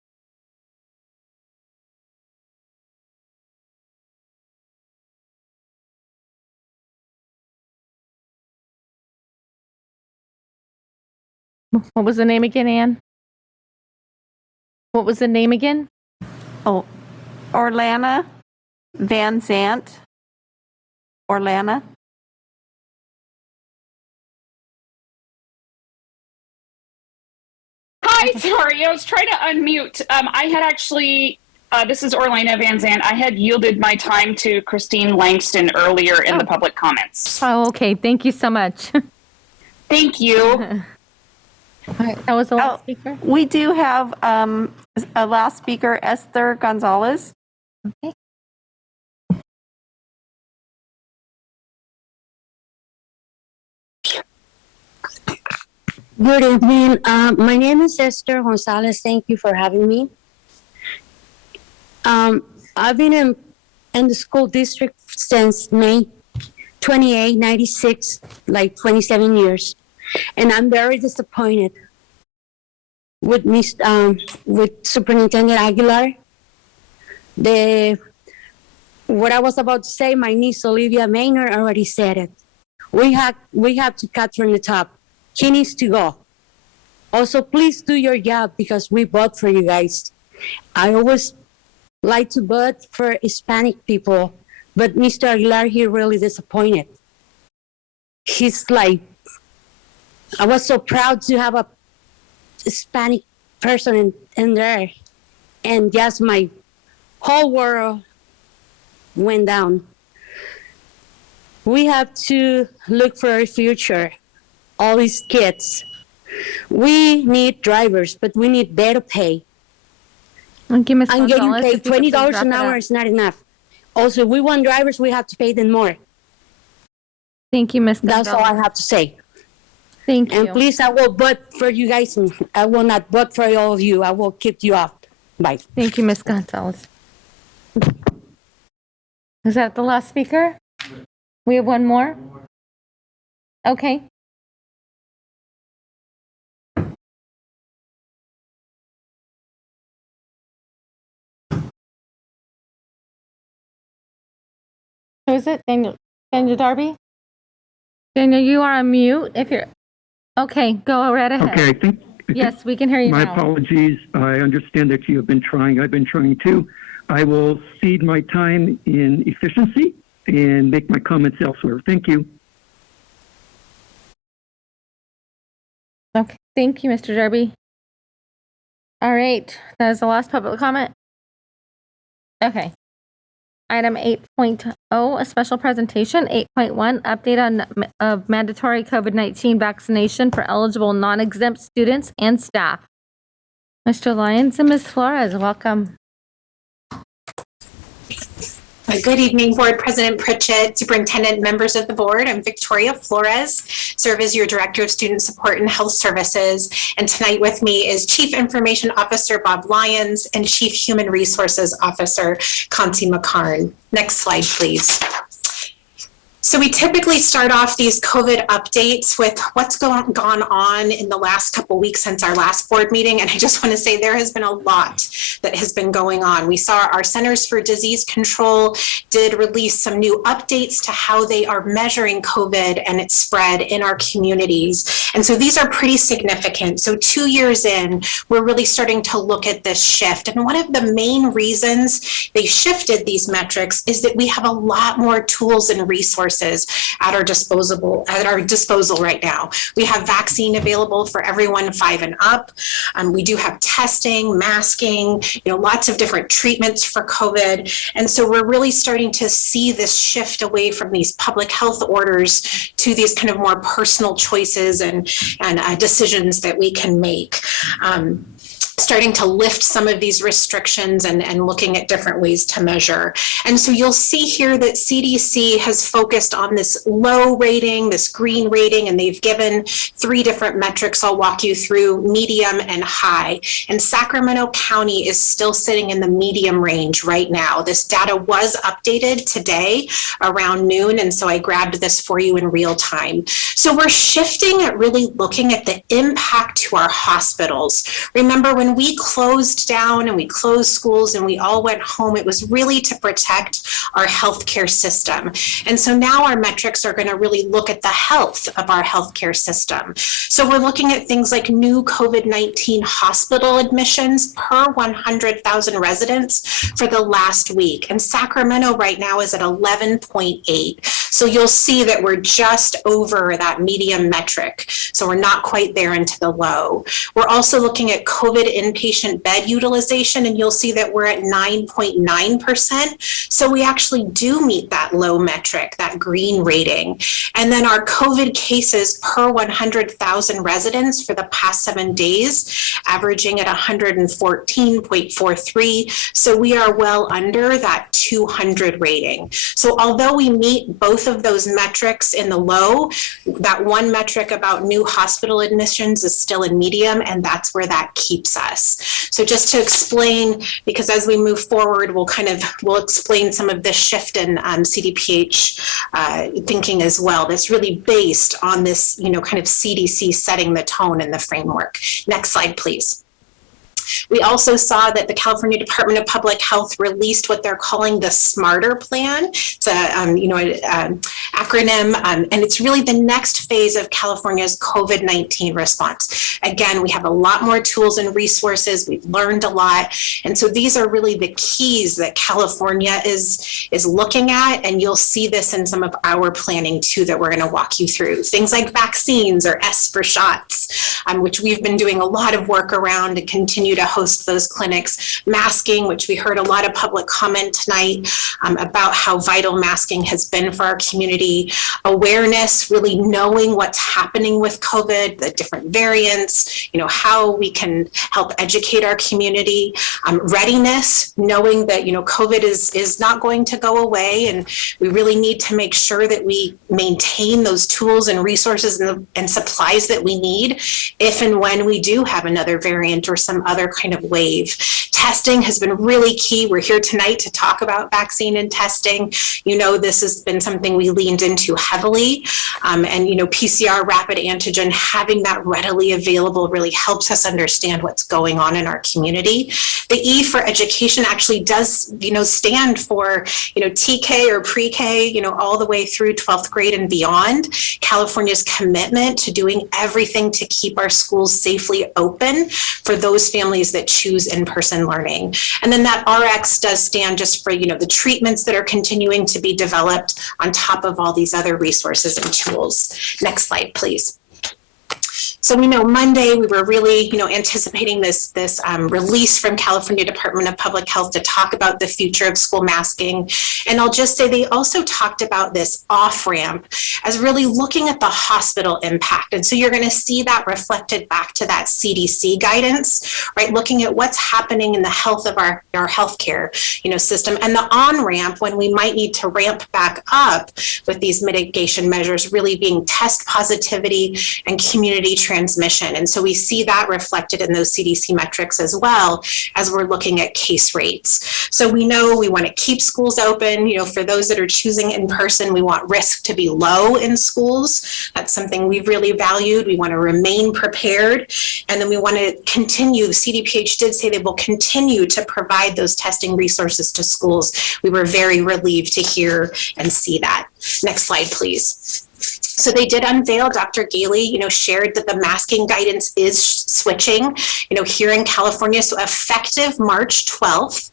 What was the name again, Ann? What was the name again? Oh, Orlana Van Zant. Orlana. Hi, sorry, I was trying to unmute. I had actually, this is Orlana Van Zant. I had yielded my time to Christine Langston earlier in the public comments. Oh, okay. Thank you so much. Thank you. That was the last speaker. We do have a last speaker, Esther Gonzalez. Okay. Good evening. My name is Esther Gonzalez. Thank you for having me. I've been in the school district since May 28, 96, like 27 years. And I'm very disappointed with with Superintendent Aguilar. What I was about to say, my niece Olivia Maynard already said it. We have to cut from the top. He needs to go. Also, please do your job because we vote for you guys. I always like to vote for Hispanic people, but Mr. Aguilar, he really disappointed. He's like, I was so proud to have a Hispanic person in there, and just my whole world went down. We have to look for our future, all these kids. We need drivers, but we need better pay. Thank you, Ms. And getting Gonzalez. paid If you could please $20 wrap an it hour up. is not enough. Also, if we want drivers, we have to pay them more. Thank you, Ms. That's all I have to say. Thank And you. please, I will vote for you guys, and I will not vote for all of you. I will kick you off. Bye. Thank you, Ms. Gonzalez. Is that the last speaker? We have one more? Okay. Who is it? Daniel Darby? Daniel, you are on mute. If you're okay, go right ahead. Okay, I think. Yes, we can hear you My now. apologies. I understand that you have been trying. I've been trying too. I will cede my time in efficiency and make my comments elsewhere. Thank you. Okay, thank you, Mr. Darby. All right, that is the last public comment. Okay. Item 8.0, a special presentation. 8.1, update on of mandatory COVID-19 vaccination for eligible non-exempt students and staff. Mr. Lyons and Ms. Flores, welcome. Good evening, Board President Pritchett, Superintendent, members of the board. I'm Victoria Flores, serve as your Director of Student Support and Health Services. And tonight with me is Chief Information Officer Bob Lyons and Chief Human Resources Officer Kansi McCarn. Next slide, please. So we typically start off these COVID updates with what's gone on in the last couple weeks since our last board meeting. And I just want to say there has been a lot that has been going on. We saw our Centers for Disease Control did release some new updates to how they are measuring COVID and its spread in our communities. And so these are pretty significant. So 2 years in, we're really starting to look at this shift. And one of the main reasons they shifted these metrics is that we have a lot more tools and resources at our disposal right now. We have vaccine available for everyone 5 and up. We do have testing, masking, lots of different treatments for COVID. And so we're really starting to see this shift away from these public health orders to these kind of more personal choices and decisions that we can make. Starting to lift some of these restrictions and looking at different ways to measure. And so you'll see here that CDC has focused on this low rating, this green rating, and they've given 3 different metrics I'll walk you through, medium and high. And Sacramento County is still sitting in the medium range right now. This data was updated today around noon, and so I grabbed this for you in real time. So we're shifting at really looking at the impact to our hospitals. Remember, when we closed down and we closed schools and we all went home, it was really to protect our healthcare system. And so now our metrics are going to really look at the health of our healthcare system. So we're looking at things like new COVID-19 hospital admissions per 100,000 residents for the last week. And Sacramento right now is at 11.8. So you'll see that we're just over that medium metric. So we're not quite there into the low. We're also looking at COVID inpatient bed utilization, and you'll see that we're at 9.9%. So we actually do meet that low metric, that green rating. And then our COVID cases per 100,000 residents for the past 7 days, averaging at 114.43. So we are well under that 200 rating. So although we meet both of those metrics in the low, that one metric about new hospital admissions is still in medium, and that's where that keeps us. So just to explain, because as we move forward, we'll explain some of this shift in CDPH thinking as well. That's really based on this, kind of CDC setting the tone and the framework. Next slide, please. We also saw that the California Department of Public Health released what they're calling the SMARTER plan. It's an acronym, and it's really the next phase of California's COVID-19 response. Again, we have a lot more tools and resources. We've learned a lot. And so these are really the keys that California is looking at. And you'll see this in some of our planning too, that we're going to walk you through. Things like vaccines, or S for shots, which we've been doing a lot of work around to continue to host those clinics. Masking, which we heard a lot of public comment tonight about how vital masking has been for our community. Awareness, really knowing what's happening with COVID, the different variants, how we can help educate our community. Readiness, knowing that, COVID is not going to go away, and we really need to make sure that we maintain those tools and resources and supplies that we need if and when we do have another variant or some other kind of wave. Testing has been really key. We're here tonight to talk about vaccine and testing. This has been something we leaned into heavily. And PCR, rapid antigen, having that readily available really helps us understand what's going on in our community. The E for education actually does, stand for, TK or pre-K, all the way through 12th grade and beyond. California's commitment to doing everything to keep our schools safely open for those families that choose in-person learning. And then that RX does stand just for, the treatments that are continuing to be developed on top of all these other resources and tools. Next slide, please. So we know Monday we were really, anticipating this release from California Department of Public Health to talk about the future of school masking. And I'll just say they also talked about this off-ramp as really looking at the hospital impact. And so you're going to see that reflected back to that CDC guidance, right? Looking at what's happening in the health of our healthcare, system, and the on-ramp when we might need to ramp back up with these mitigation measures, really being test positivity and community transmission. And so we see that reflected in those CDC metrics as well as we're looking at case rates. So we know we want to keep schools open. For those that are choosing in person, we want risk to be low in schools. That's something we've really valued. We want to remain prepared. And then we want to continue. CDPH did say they will continue to provide those testing resources to schools. We were very relieved to hear and see that. Next slide, please. So they did unveil, Dr. Gailey, shared that the masking guidance is switching, here in California. So effective March 12th,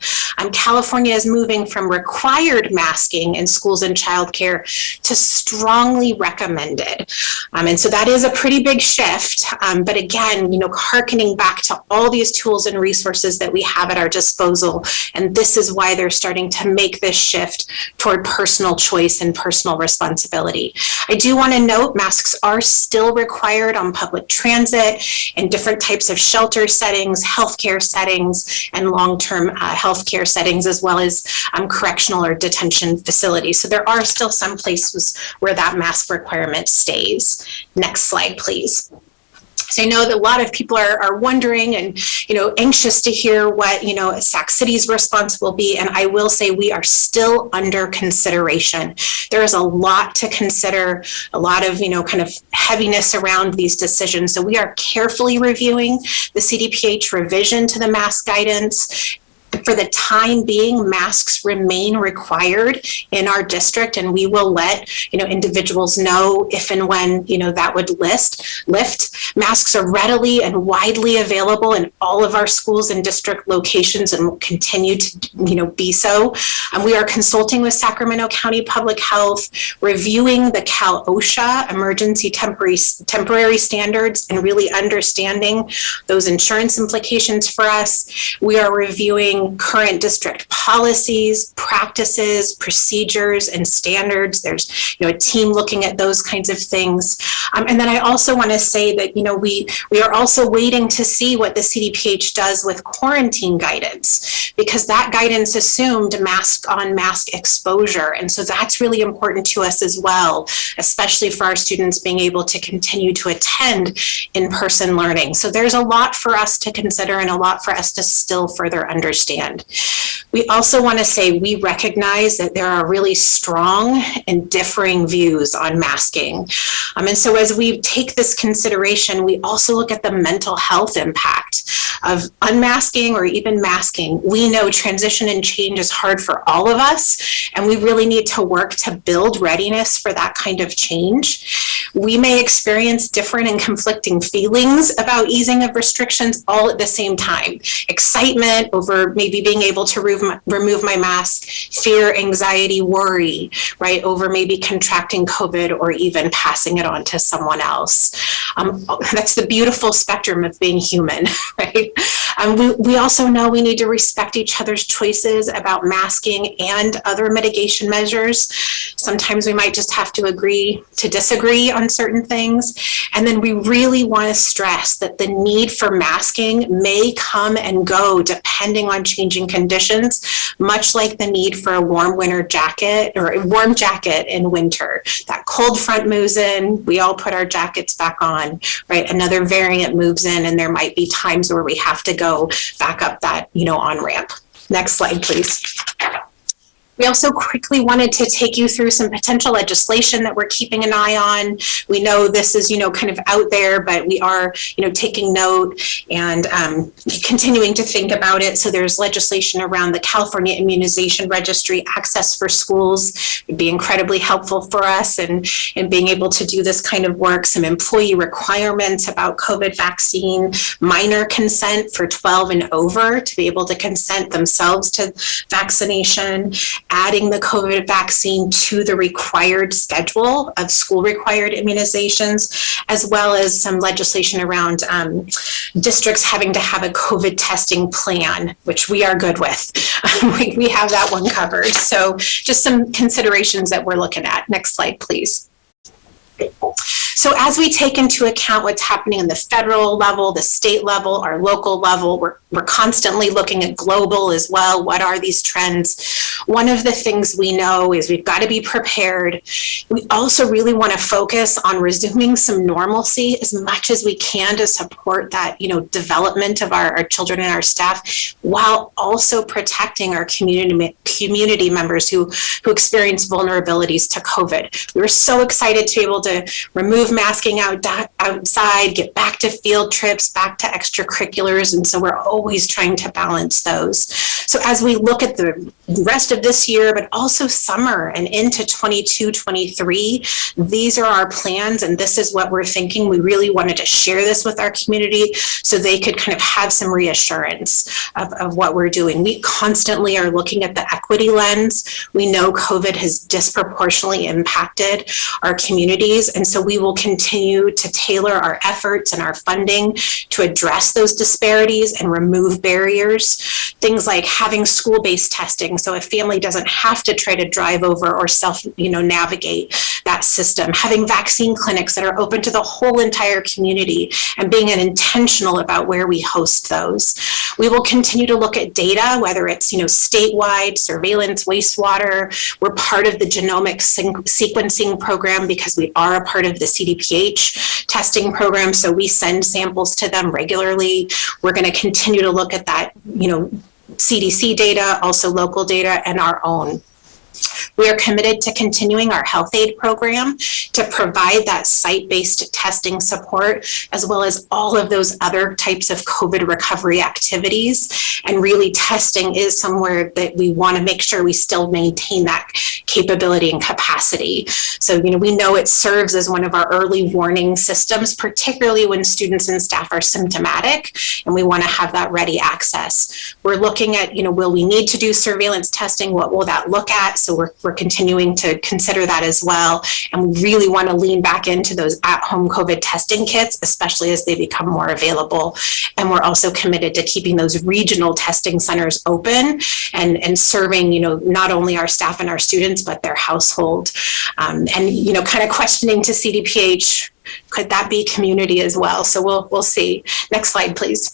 California is moving from required masking in schools and childcare to strongly recommended. And so that is a pretty big shift. But again, hearkening back to all these tools and resources that we have at our disposal. And this is why they're starting to make this shift toward personal choice and personal responsibility. I do want to note masks are still required on public transit and different types of shelter settings, healthcare settings, and long-term healthcare settings, as well as correctional or detention facilities. So there are still some places where that mask requirement stays. Next slide, please. So I know that a lot of people are wondering and, anxious to hear what, Sac City's response will be. And I will say we are still under consideration. There is a lot to consider, a lot of, kind of heaviness around these decisions. So we are carefully reviewing the CDPH revision to the mask guidance. For the time being, masks remain required in our district, and we will let individuals know if and when that would lift. Masks are readily and widely available in all of our schools and district locations, and will continue to be so. We are consulting with Sacramento County Public Health, reviewing the Cal OSHA emergency temporary standards, and really understanding those insurance implications for us. We are reviewing current district policies, practices, procedures, and standards. There's a team looking at those kinds of things. And then I also want to say that we are also waiting to see what the CDPH does with quarantine guidance, because that guidance assumed mask on mask exposure. And so that's really important to us as well, especially for our students being able to continue to attend in-person learning. So there's a lot for us to consider and a lot for us to still further understand. We also want to say we recognize that there are really strong and differing views on masking. And so as we take this consideration, we also look at the mental health impact. of unmasking or even masking. We know transition and change is hard for all of us, and we really need to work to build readiness for that kind of change. We may experience different and conflicting feelings about easing of restrictions all at the same time. Excitement over maybe being able to remove my mask, fear, anxiety, worry, right, over maybe contracting COVID or even passing it on to someone else. That's the beautiful spectrum of being human, right? We also know we need to respect each other's choices about masking and other mitigation measures. Sometimes we might just have to agree to disagree on certain things. And then we really want to stress that the need for masking may come and go depending on changing conditions, much like the need for a warm winter jacket or a warm jacket in winter. That cold front moves in, we all put our jackets back on, right? Another variant moves in, and there might be times where we have to go back up that, on ramp. Next slide, please. We also quickly wanted to take you through some potential legislation that we're keeping an eye on. We know this is, kind of out there, but we are, taking note and continuing to think about it. So there's legislation around the California Immunization Registry. Access for schools would be incredibly helpful for us in being able to do this kind of work. Some employee requirements about COVID vaccine, minor consent for 12 and over to be able to consent themselves to vaccination, adding the COVID vaccine to the required schedule of school required immunizations, as well as some legislation around districts having to have a COVID testing plan, which we are good with. We have that one covered. So just some considerations that we're looking at. Next slide, please. So as we take into account what's happening in the federal level, the state level, our local level, we're constantly looking at global as well. What are these trends? One of the things we know is we've got to be prepared. We also really want to focus on resuming some normalcy as much as we can to support that, development of our children and our staff, while also protecting our community members who experience vulnerabilities to COVID. We were so excited to be able to remove masking outside, get back to field trips, back to extracurriculars, and so we're always trying to balance those. So as we look at the rest of this year, but also summer and into 22-23, these are our plans, and this is what we're thinking. We really wanted to share this with our community so they could kind of have some reassurance of what we're doing. We constantly are looking at the equity lens. We know COVID has disproportionately impacted our communities, and so we will continue to tailor our efforts and our funding to address those disparities and remove barriers. Things like having school-based testing, so a family doesn't have to try to drive over or navigate that system. Having vaccine clinics that are open to the whole entire community and being intentional about where we host those. We will continue to look at data, whether it's statewide surveillance, wastewater. We're part of the genomic sequencing program because we are a part of the CDPH testing program, so we send samples to them regularly. We're going to continue to look at that, CDC data, also local data, and our own. We are committed to continuing our health aid program to provide that site-based testing support, as well as all of those other types of COVID recovery activities. And really, testing is somewhere that we want to make sure we still maintain that capability and capacity. So, we know it serves as one of our early warning systems, particularly when students and staff are symptomatic, and we want to have that ready access. We're looking at, will we need to do surveillance testing? What will that look at? So we're continuing to consider that as well. And we really want to lean back into those at-home COVID testing kits, especially as they become more available. And we're also committed to keeping those regional testing centers open and serving, not only our staff and our students, but their household. And, kind of questioning to CDPH, could that be community as well? So we'll see. Next slide, please.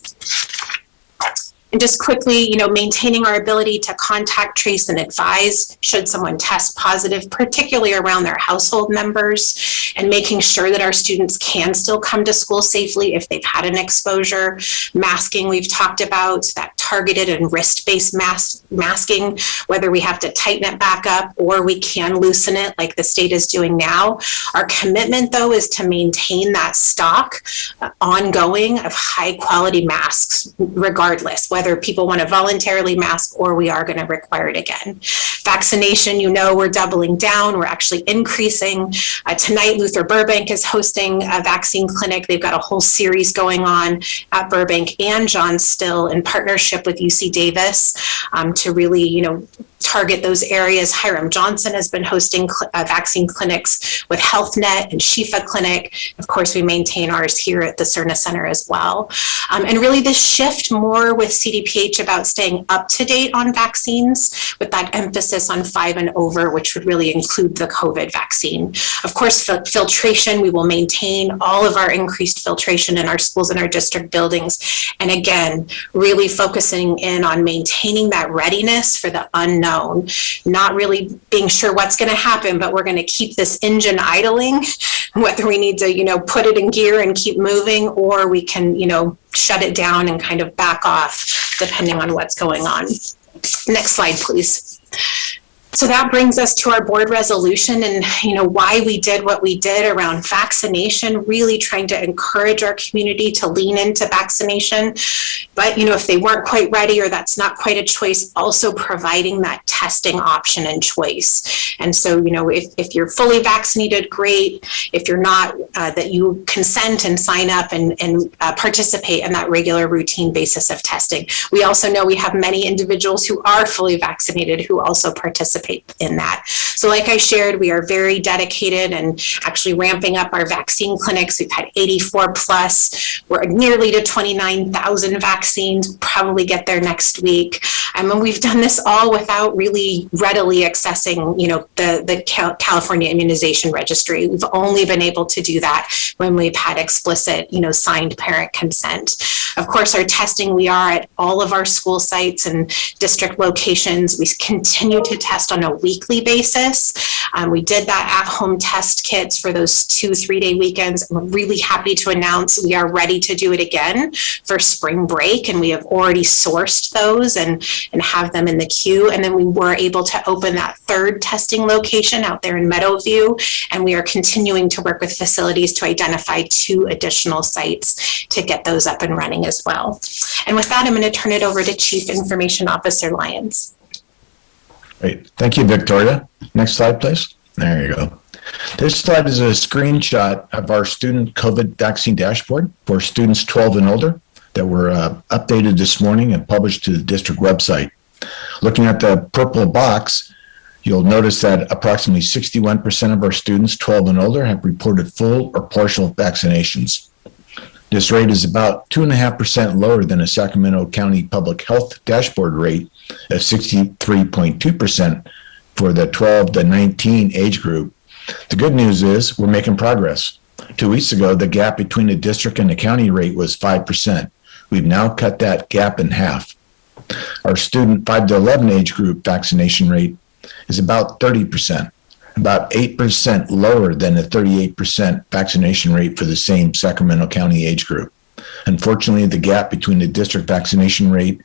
And just quickly, maintaining our ability to contact, trace, and advise should someone test positive, particularly around their household members, and making sure that our students can still come to school safely if they've had an exposure. Masking, we've talked about that targeted and wrist-based masking, whether we have to tighten it back up or we can loosen it like the state is doing now. Our commitment, though, is to maintain that stock ongoing of high quality masks, regardless whether people want to voluntarily mask or we are going to require it again. Vaccination, we're doubling down. We're actually increasing. Tonight, Luther Burbank is hosting a vaccine clinic. They've got a whole series going on at Burbank and John Still in partnership with UC Davis to really, target those areas. Hiram Johnson has been hosting vaccine clinics with HealthNet and Shifa Clinic. Of course, we maintain ours here at the Cerna Center as well. And really this shift more with CDPH about staying up to date on vaccines with that emphasis on 5 and over, which would really include the COVID vaccine. Of course, filtration, we will maintain all of our increased filtration in our schools and our district buildings. And again, really focusing in on maintaining that readiness for the unknown. Not really being sure what's going to happen, but we're going to keep this engine idling, whether we need to, put it in gear and keep moving, or we can, shut it down and kind of back off depending on what's going on. Next slide, please. So that brings us to our board resolution and, why we did what we did around vaccination, really trying to encourage our community to lean into vaccination. But, if they weren't quite ready or that's not quite a choice, also providing that testing option and choice. And so, if you're fully vaccinated, great. If you're not, that you consent and sign up and participate in that regular routine basis of testing. We also know we have many individuals who are fully vaccinated who also participate in that. So like I shared, we are very dedicated and actually ramping up our vaccine clinics. We've had 84 plus. We're nearly to 29,000 vaccines, probably get there next week. And we've done this all without really readily accessing, the California Immunization Registry. We've only been able to do that when we've had explicit, signed parent consent. Of course, our testing, we are at all of our school sites and district locations. We continue to test on a weekly basis. We did that at-home test kits for those 2-3 day weekends. We're really happy to announce we are ready to do it again for spring break, and we have already sourced those and have them in the queue. And then we were able to open that third testing location out there in Meadowview, and we are continuing to work with facilities to identify 2 additional sites to get those up and running as well. And with that, I'm going to turn it over to Chief Information Officer Lyons. Great. Thank you, Victoria. Next slide, please. There you go. This slide is a screenshot of our student COVID vaccine dashboard for students 12 and older that were updated this morning and published to the district website. Looking at the purple box, you'll notice that approximately 61% of our students 12 and older have reported full or partial vaccinations. This rate is about 2.5% lower than a Sacramento County Public Health dashboard rate of 63.2% for the 12 to 19 age group. The good news is we're making progress. 2 weeks ago, the gap between the district and the county rate was 5%. We've now cut that gap in half. Our student 5 to 11 age group vaccination rate is about 30%, about 8% lower than the 38% vaccination rate for the same Sacramento County age group. Unfortunately, the gap between the district vaccination rate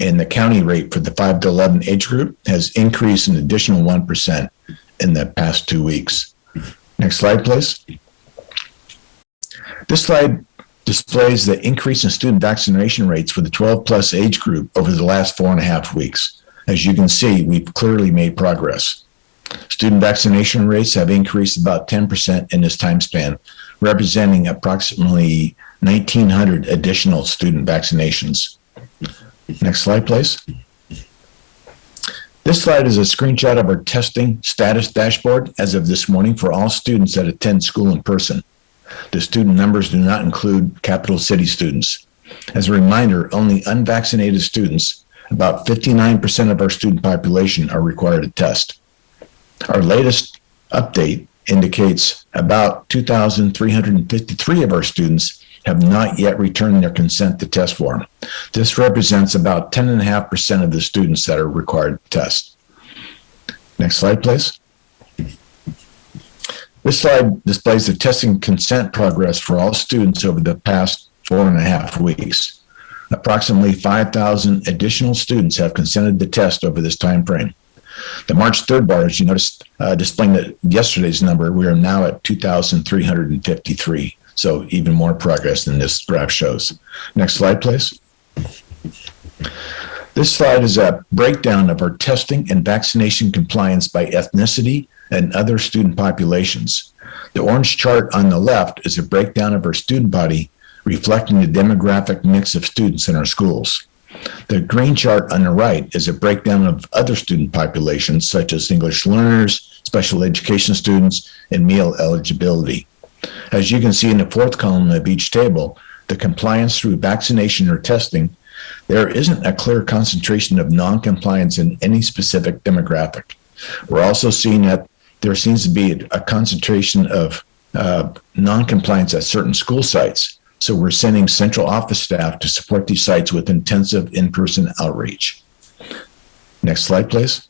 and the county rate for the 5 to 11 age group has increased an additional 1% in the past 2 weeks. Next slide, please. This slide displays the increase in student vaccination rates for the 12 plus age group over the last 4.5 weeks. As you can see, we've clearly made progress. Student vaccination rates have increased about 10% in this time span, representing approximately 1,900 additional student vaccinations. Next slide, please. This slide is a screenshot of our testing status dashboard as of this morning for all students that attend school in person. The student numbers do not include capital city students. As a reminder, only unvaccinated students, about 59% of our student population, are required to test. Our latest update indicates about 2,353 of our students have not yet returned their consent to test form. This represents about 10.5% of the students that are required to test. Next slide, please. This slide displays the testing consent progress for all students over the past 4.5 weeks. Approximately 5,000 additional students have consented to test over this time frame. The March 3rd bar, as you noticed, displaying yesterday's number, we are now at 2,353. So even more progress than this graph shows. Next slide, please. This slide is a breakdown of our testing and vaccination compliance by ethnicity and other student populations. The orange chart on the left is a breakdown of our student body reflecting the demographic mix of students in our schools. The green chart on the right is a breakdown of other student populations such as English learners, special education students, and meal eligibility. As you can see in the fourth column of each table, the compliance through vaccination or testing, there isn't a clear concentration of non-compliance in any specific demographic. We're also seeing that there seems to be a concentration of non-compliance at certain school sites. So we're sending central office staff to support these sites with intensive in-person outreach. Next slide, please.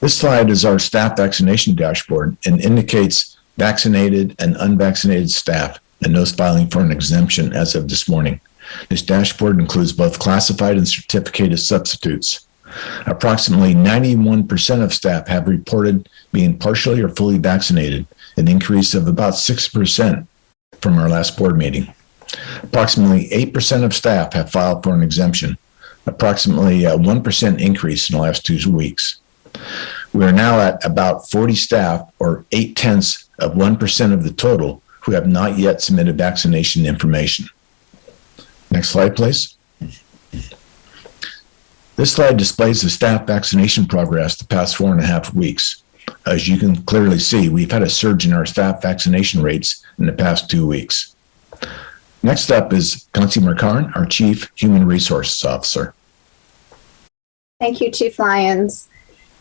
This slide is our staff vaccination dashboard and indicates vaccinated and unvaccinated staff and those filing for an exemption as of this morning. This dashboard includes both classified and certificated substitutes. Approximately 91% of staff have reported being partially or fully vaccinated, an increase of about 6% from our last board meeting. Approximately 8% of staff have filed for an exemption, approximately a 1% increase in the last 2 weeks. We are now at about 40 staff, or 0.8% of the total, who have not yet submitted vaccination information. Next slide, please. This slide displays the staff vaccination progress the past 4.5 weeks. As you can clearly see, we've had a surge in our staff vaccination rates in the past 2 weeks. Next up is Kansi Markaran, our Chief Human Resources Officer. Thank you, Chief Lyons.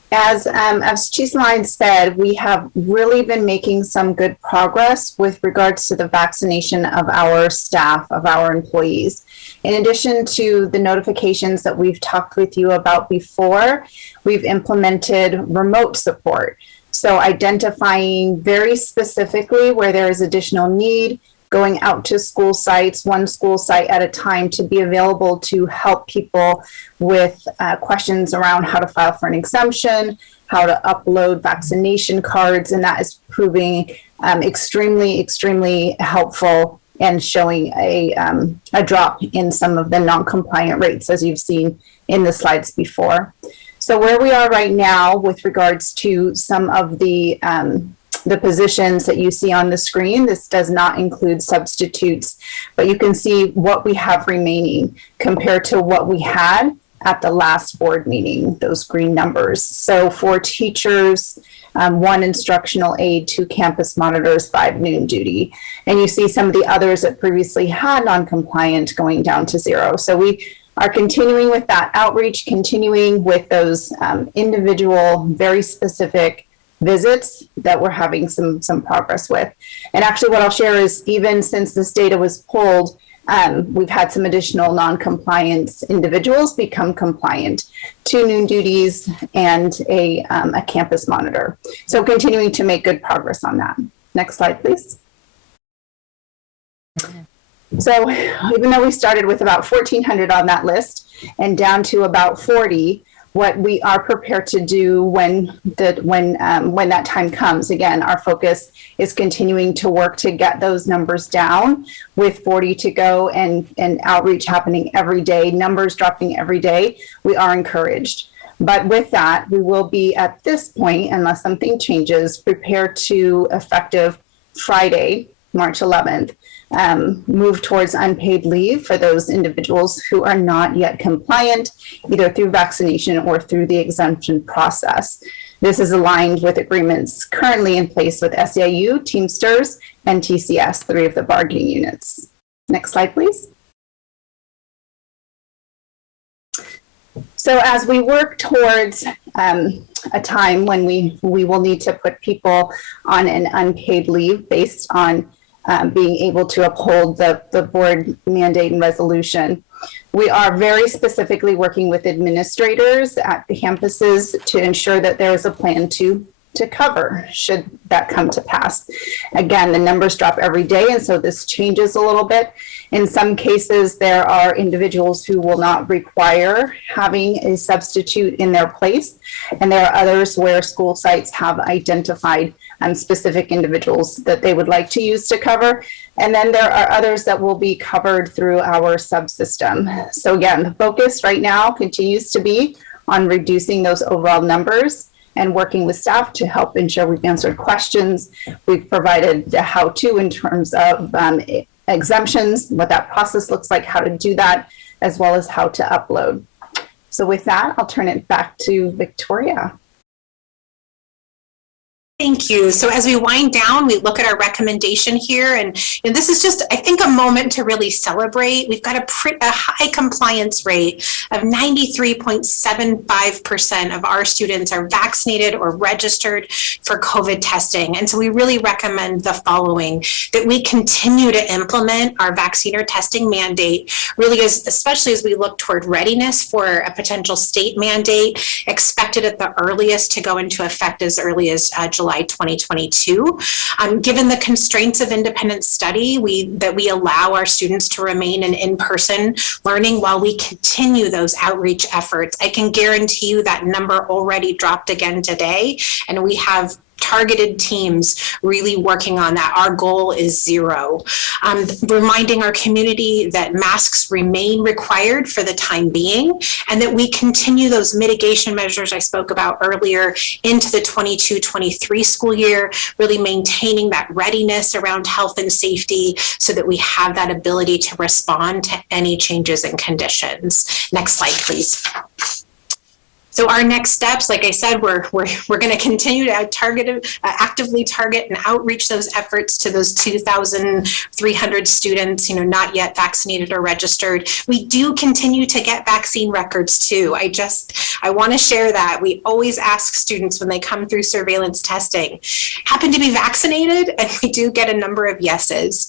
As Chief Lyons said, we have really been making some good progress with regards to the vaccination of our staff, of our employees. In addition to the notifications that we've talked with you about before, we've implemented remote support. So identifying very specifically where there is additional need, going out to school sites, one school site at a time, to be available to help people with questions around how to file for an exemption, how to upload vaccination cards, and that is proving extremely helpful and showing a drop in some of the non-compliant rates, as you've seen in the slides before. So where we are right now with regards to some of the positions that you see on the screen, this does not include substitutes, but you can see what we have remaining compared to what we had at the last board meeting, those green numbers. So for teachers, 1 instructional aide, 2 campus monitors, 5 noon duty. And you see some of the others that previously had non-compliant going down to 0. So we are continuing with that outreach, continuing with those individual, very specific visits that we're having some progress with. And actually what I'll share is, even since this data was pulled, we've had some additional non-compliance individuals become compliant, 2 noon duties and a campus monitor. So continuing to make good progress on that. Next slide, please. So even though we started with about 1,400 on that list and down to about 40, what we are prepared to do when that time comes, again, our focus is continuing to work to get those numbers down, with 40 to go and outreach happening every day, numbers dropping every day. We are encouraged. But with that, we will be at this point, unless something changes, prepared to, effective Friday, March 11th, move towards unpaid leave for those individuals who are not yet compliant, either through vaccination or through the exemption process. This is aligned with agreements currently in place with SEIU, Teamsters, and TCS, 3 of the bargaining units. Next slide, please. So as we work towards a time when we will need to put people on an unpaid leave based on being able to uphold the board mandate and resolution. We are very specifically working with administrators at the campuses to ensure that there is a plan to cover should that come to pass. Again, the numbers drop every day, and so this changes a little bit. In some cases, there are individuals who will not require having a substitute in their place, and there are others where school sites have identified specific individuals that they would like to use to cover. And then there are others that will be covered through our subsystem. So again, the focus right now continues to be on reducing those overall numbers and working with staff to help ensure we've answered questions. We've provided the how-to in terms of exemptions, what that process looks like, how to do that, as well as how to upload. So with that, I'll turn it back to Victoria. Thank you. So as we wind down, we look at our recommendation here, and this is just, I think, a moment to really celebrate. We've got a high compliance rate of 93.75% of our students are vaccinated or registered for COVID testing. And so we really recommend the following, that we continue to implement our vaccine or testing mandate, really especially as we look toward readiness for a potential state mandate expected at the earliest to go into effect as early as July 2022. Given the constraints of independent study, we allow our students to remain in-person learning while we continue those outreach efforts. I can guarantee you that number already dropped again today, and we have targeted teams really working on that. Our goal is 0. Reminding our community that masks remain required for the time being, and that we continue those mitigation measures I spoke about earlier into the 22-23 school year, really maintaining that readiness around health and safety so that we have that ability to respond to any changes in conditions. Next slide, please. So our next steps, like I said, we're going to continue to actively target and outreach those efforts to those 2,300 students, not yet vaccinated or registered. We do continue to get vaccine records too. I want to share that. We always ask students when they come through surveillance testing, happen to be vaccinated? And we do get a number of yeses.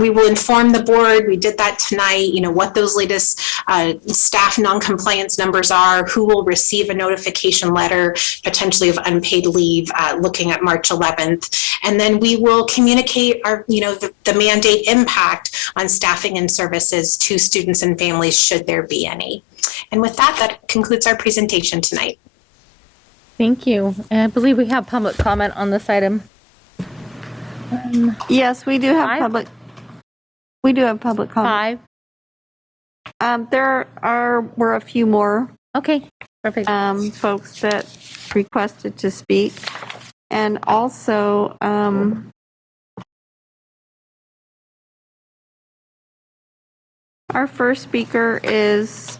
We will inform the board. We did that tonight, what those latest staff non-compliance numbers are, who will receive a notification letter, potentially of unpaid leave, looking at March 11th. And then we will communicate our, the mandate impact on staffing and services to students and families, should there be any. And with that concludes our presentation tonight. Thank you. And I believe we have public comment on this item. Yes, we do have public comment. 5. There were a few more. Okay, perfect. Folks that requested to speak. And also, our first speaker is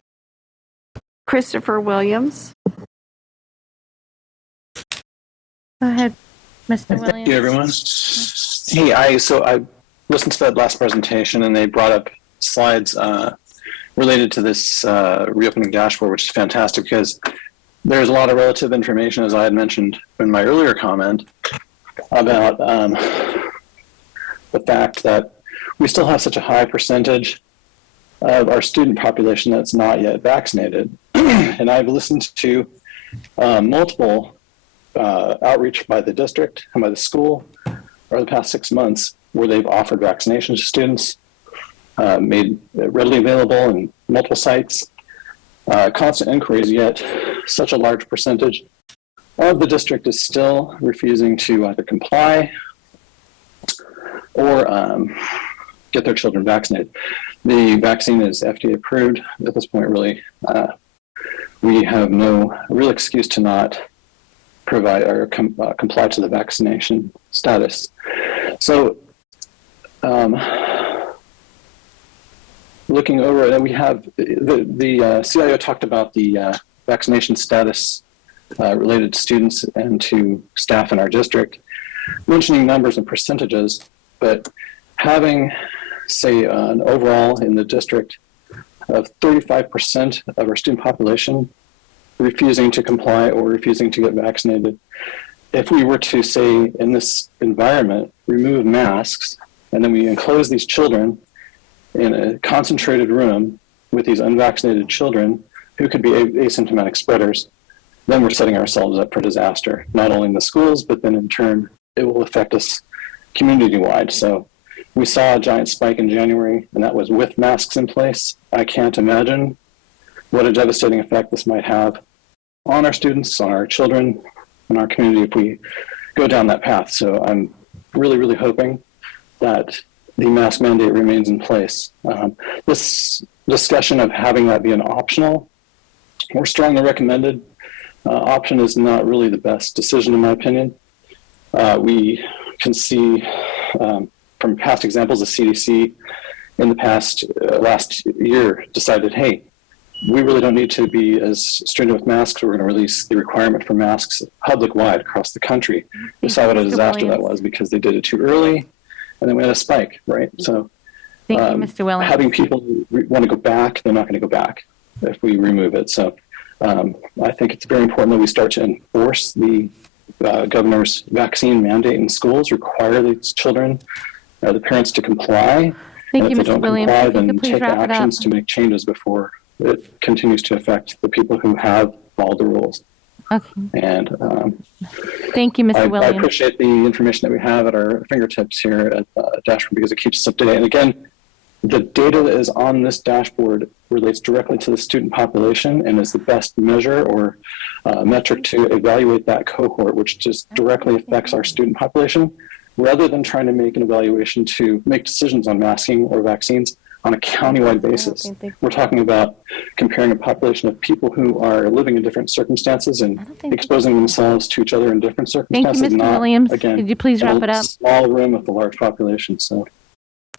Christopher Williams. Go ahead, Mr. Williams. Thank you, everyone. Hey, I listened to that last presentation, and they brought up slides related to this reopening dashboard, which is fantastic because there's a lot of relative information, as I had mentioned in my earlier comment, about the fact that we still have such a high percentage of our student population that's not yet vaccinated. And I've listened to multiple outreach by the district and by the school over the past 6 months where they've offered vaccinations to students, made readily available in multiple sites, constant inquiries, yet such a large percentage of the district is still refusing to either comply or get their children vaccinated. The vaccine is FDA approved. At this point, really, we have no real excuse to not provide or comply to the vaccination status. So, looking over it, we have the CIO talked about the vaccination status related to students and to staff in our district, mentioning numbers and percentages, but having, say, an overall in the district of 35% of our student population refusing to comply or refusing to get vaccinated. If we were to, say, in this environment, remove masks And then we enclose these children in a concentrated room with these unvaccinated children who could be asymptomatic spreaders. Then we're setting ourselves up for disaster, not only in the schools, but then in turn, it will affect us community-wide. So we saw a giant spike in January, and that was with masks in place. I can't imagine what a devastating effect this might have on our students, on our children, and our community if we go down that path. So I'm really, really hoping that the mask mandate remains in place. This discussion of having that be an optional or strongly recommended option is not really the best decision, in my opinion. We can see from past examples, the CDC in the past, last year decided, hey, we really don't need to be as stringent with masks. We're going to release the requirement for masks public-wide across the country. We saw what a disaster that was because they did it too early, and then we had a spike, right? So Thank you, Mr. Williams. having people want to go back, they're not going to go back if we remove it. So I think it's very important that we start to enforce the governor's vaccine mandate in schools, require these children, the parents to comply. Thank and you, if they Mr. don't Williams. comply, If you then could please take wrap it up. actions to make changes before it continues to affect the people who have followed the rules. Okay. And Thank you, Mr. I Williams. appreciate the information that we have at our fingertips here at Dashboard because it keeps us up to date. And again, the data that is on this dashboard relates directly to the student population and is the best measure or metric to evaluate that cohort, which just directly affects our student population, rather than trying to make an evaluation to make decisions on masking or vaccines on a countywide basis. We're talking about comparing a population of people who are living in different circumstances and exposing themselves to each other in different circumstances. Thank you, Mr. not, Williams. again, Could you please wrap it up? Small room with a large population. So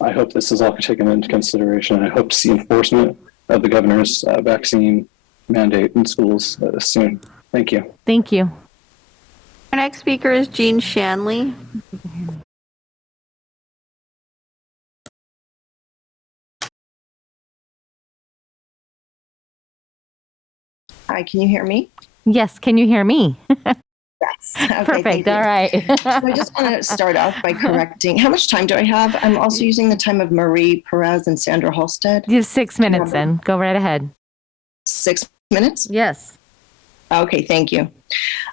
I hope this is all taken into consideration. I hope to see enforcement of the governor's vaccine mandate in schools soon. Thank you. Thank you. Our next speaker is Jean Shanley. Hi, can you hear me? Yes, can you hear me? Yes. Okay, Perfect. thank you. All right. So I just want to start off by correcting. How much time do I have? I'm also using the time of Marie Perez and Sandra Halstead. You have 6 minutes then. Go right ahead. 6 minutes? Yes. Okay, thank you.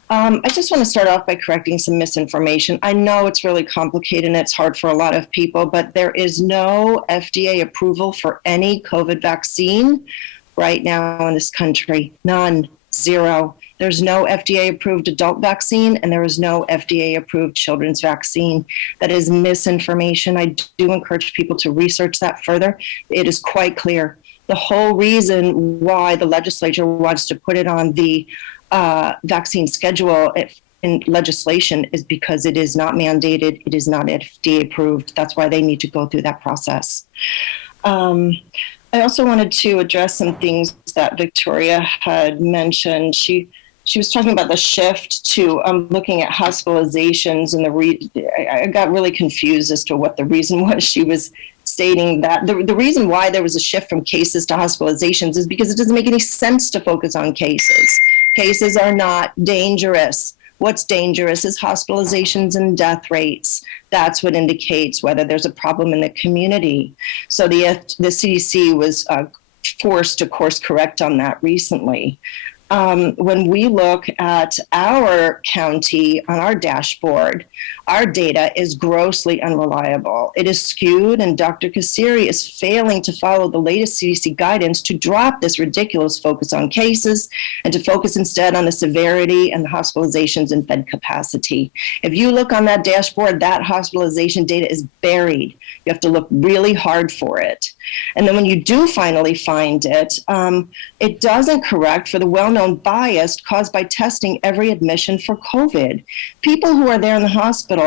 I just want to start off by correcting some misinformation. I know it's really complicated and it's hard for a lot of people, but there is no FDA approval for any COVID vaccine right now in this country. None. Zero. There's no FDA approved adult vaccine and there is no FDA approved children's vaccine. That is misinformation. I do encourage people to research that further. It is quite clear. The whole reason why the legislature wants to put it on the vaccine schedule in legislation is because it is not mandated. It is not FDA approved. That's why they need to go through that process. I also wanted to address some things that Victoria had mentioned. She was talking about the shift to looking at hospitalizations, and I got really confused as to what the reason was. She was stating that the reason why there was a shift from cases to hospitalizations is because it doesn't make any sense to focus on cases. Cases are not dangerous. What's dangerous is hospitalizations and death rates. That's what indicates whether there's a problem in the community. So the CDC was forced to course correct on that recently. When we look at our county on our dashboard, our data is grossly unreliable. It is skewed, and Dr. Kassiri is failing to follow the latest CDC guidance to drop this ridiculous focus on cases and to focus instead on the severity and the hospitalizations and bed capacity. If you look on that dashboard, that hospitalization data is buried. You have to look really hard for it. And then when you do finally find it, it doesn't correct for the well-known bias caused by testing every admission for COVID. People who are there in the hospital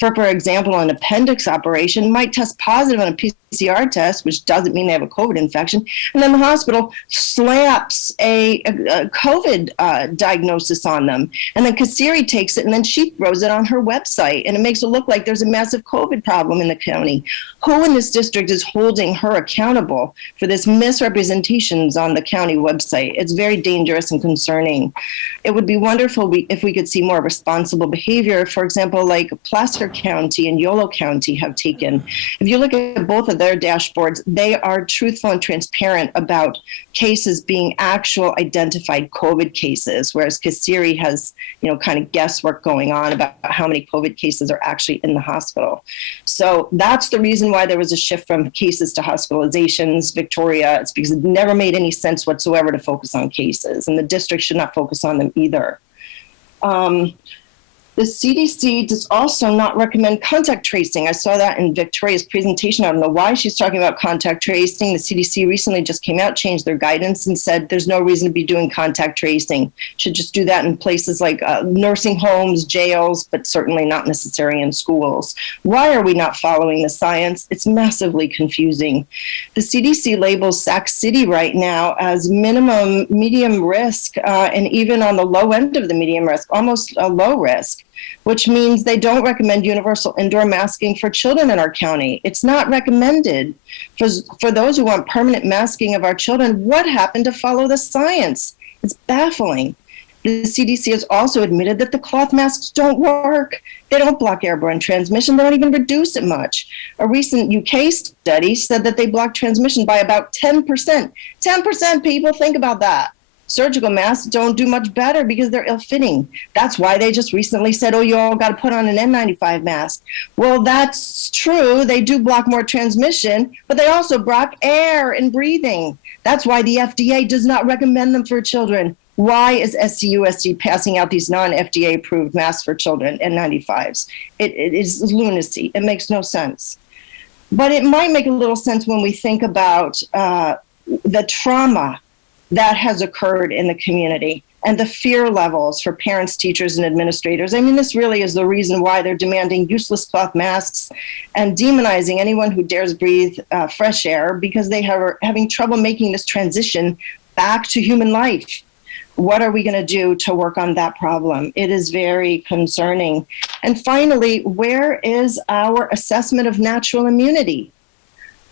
for example, an appendix operation might test positive on a PCR test, which doesn't mean they have a COVID infection. And then the hospital slaps a COVID diagnosis on them. And then Kassiri takes it and then she throws it on her website. And it makes it look like there's a massive COVID problem in the county. Who in this district is holding her accountable for this misrepresentations on the county website? It's very dangerous and and concerning. It would be wonderful if we could see more responsible behavior. For example, like Placer County and Yolo County have taken. If you look at both of their dashboards, they are truthful and transparent about cases being actual identified COVID cases, whereas Kasiri has, kind of guesswork going on about how many COVID cases are actually in the hospital. So that's the reason why there was a shift from cases to hospitalizations. Victoria, it's because it never made any sense whatsoever to focus on cases, and the district should not focus on them either. The CDC does also not recommend contact tracing. I saw that in Victoria's presentation. I don't know why she's talking about contact tracing. The CDC recently just came out, changed their guidance, and said there's no reason to be doing contact tracing. Should just do that in places like nursing homes, jails, but certainly not necessary in schools. Why are we not following the science? It's massively confusing. The CDC labels Sac City right now as minimum medium risk, and even on the low end of the medium risk, almost a low risk, which means they don't recommend universal indoor masking for children in our county. It's not recommended. For those who want permanent masking of our children, what happened to follow the science? It's baffling. The CDC has also admitted that the cloth masks don't work. They don't block airborne transmission. They don't even reduce it much. A recent UK study said that they block transmission by about 10%. 10%, people, think about that. Surgical masks don't do much better because they're ill-fitting. That's why they just recently said, oh, you all got to put on an N95 mask. Well, that's true. They do block more transmission, but they also block air and breathing. That's why the FDA does not recommend them for children. Why is SCUSD passing out these non-FDA approved masks for children, N95s? It is lunacy. It makes no sense. But it might make a little sense when we think about the trauma that has occurred in the community and the fear levels for parents, teachers, and administrators. I mean, this really is the reason why they're demanding useless cloth masks and demonizing anyone who dares breathe fresh air, because they are having trouble making this transition back to human life. What are we going to do to work on that problem? It is very concerning. And finally, where is our assessment of natural immunity?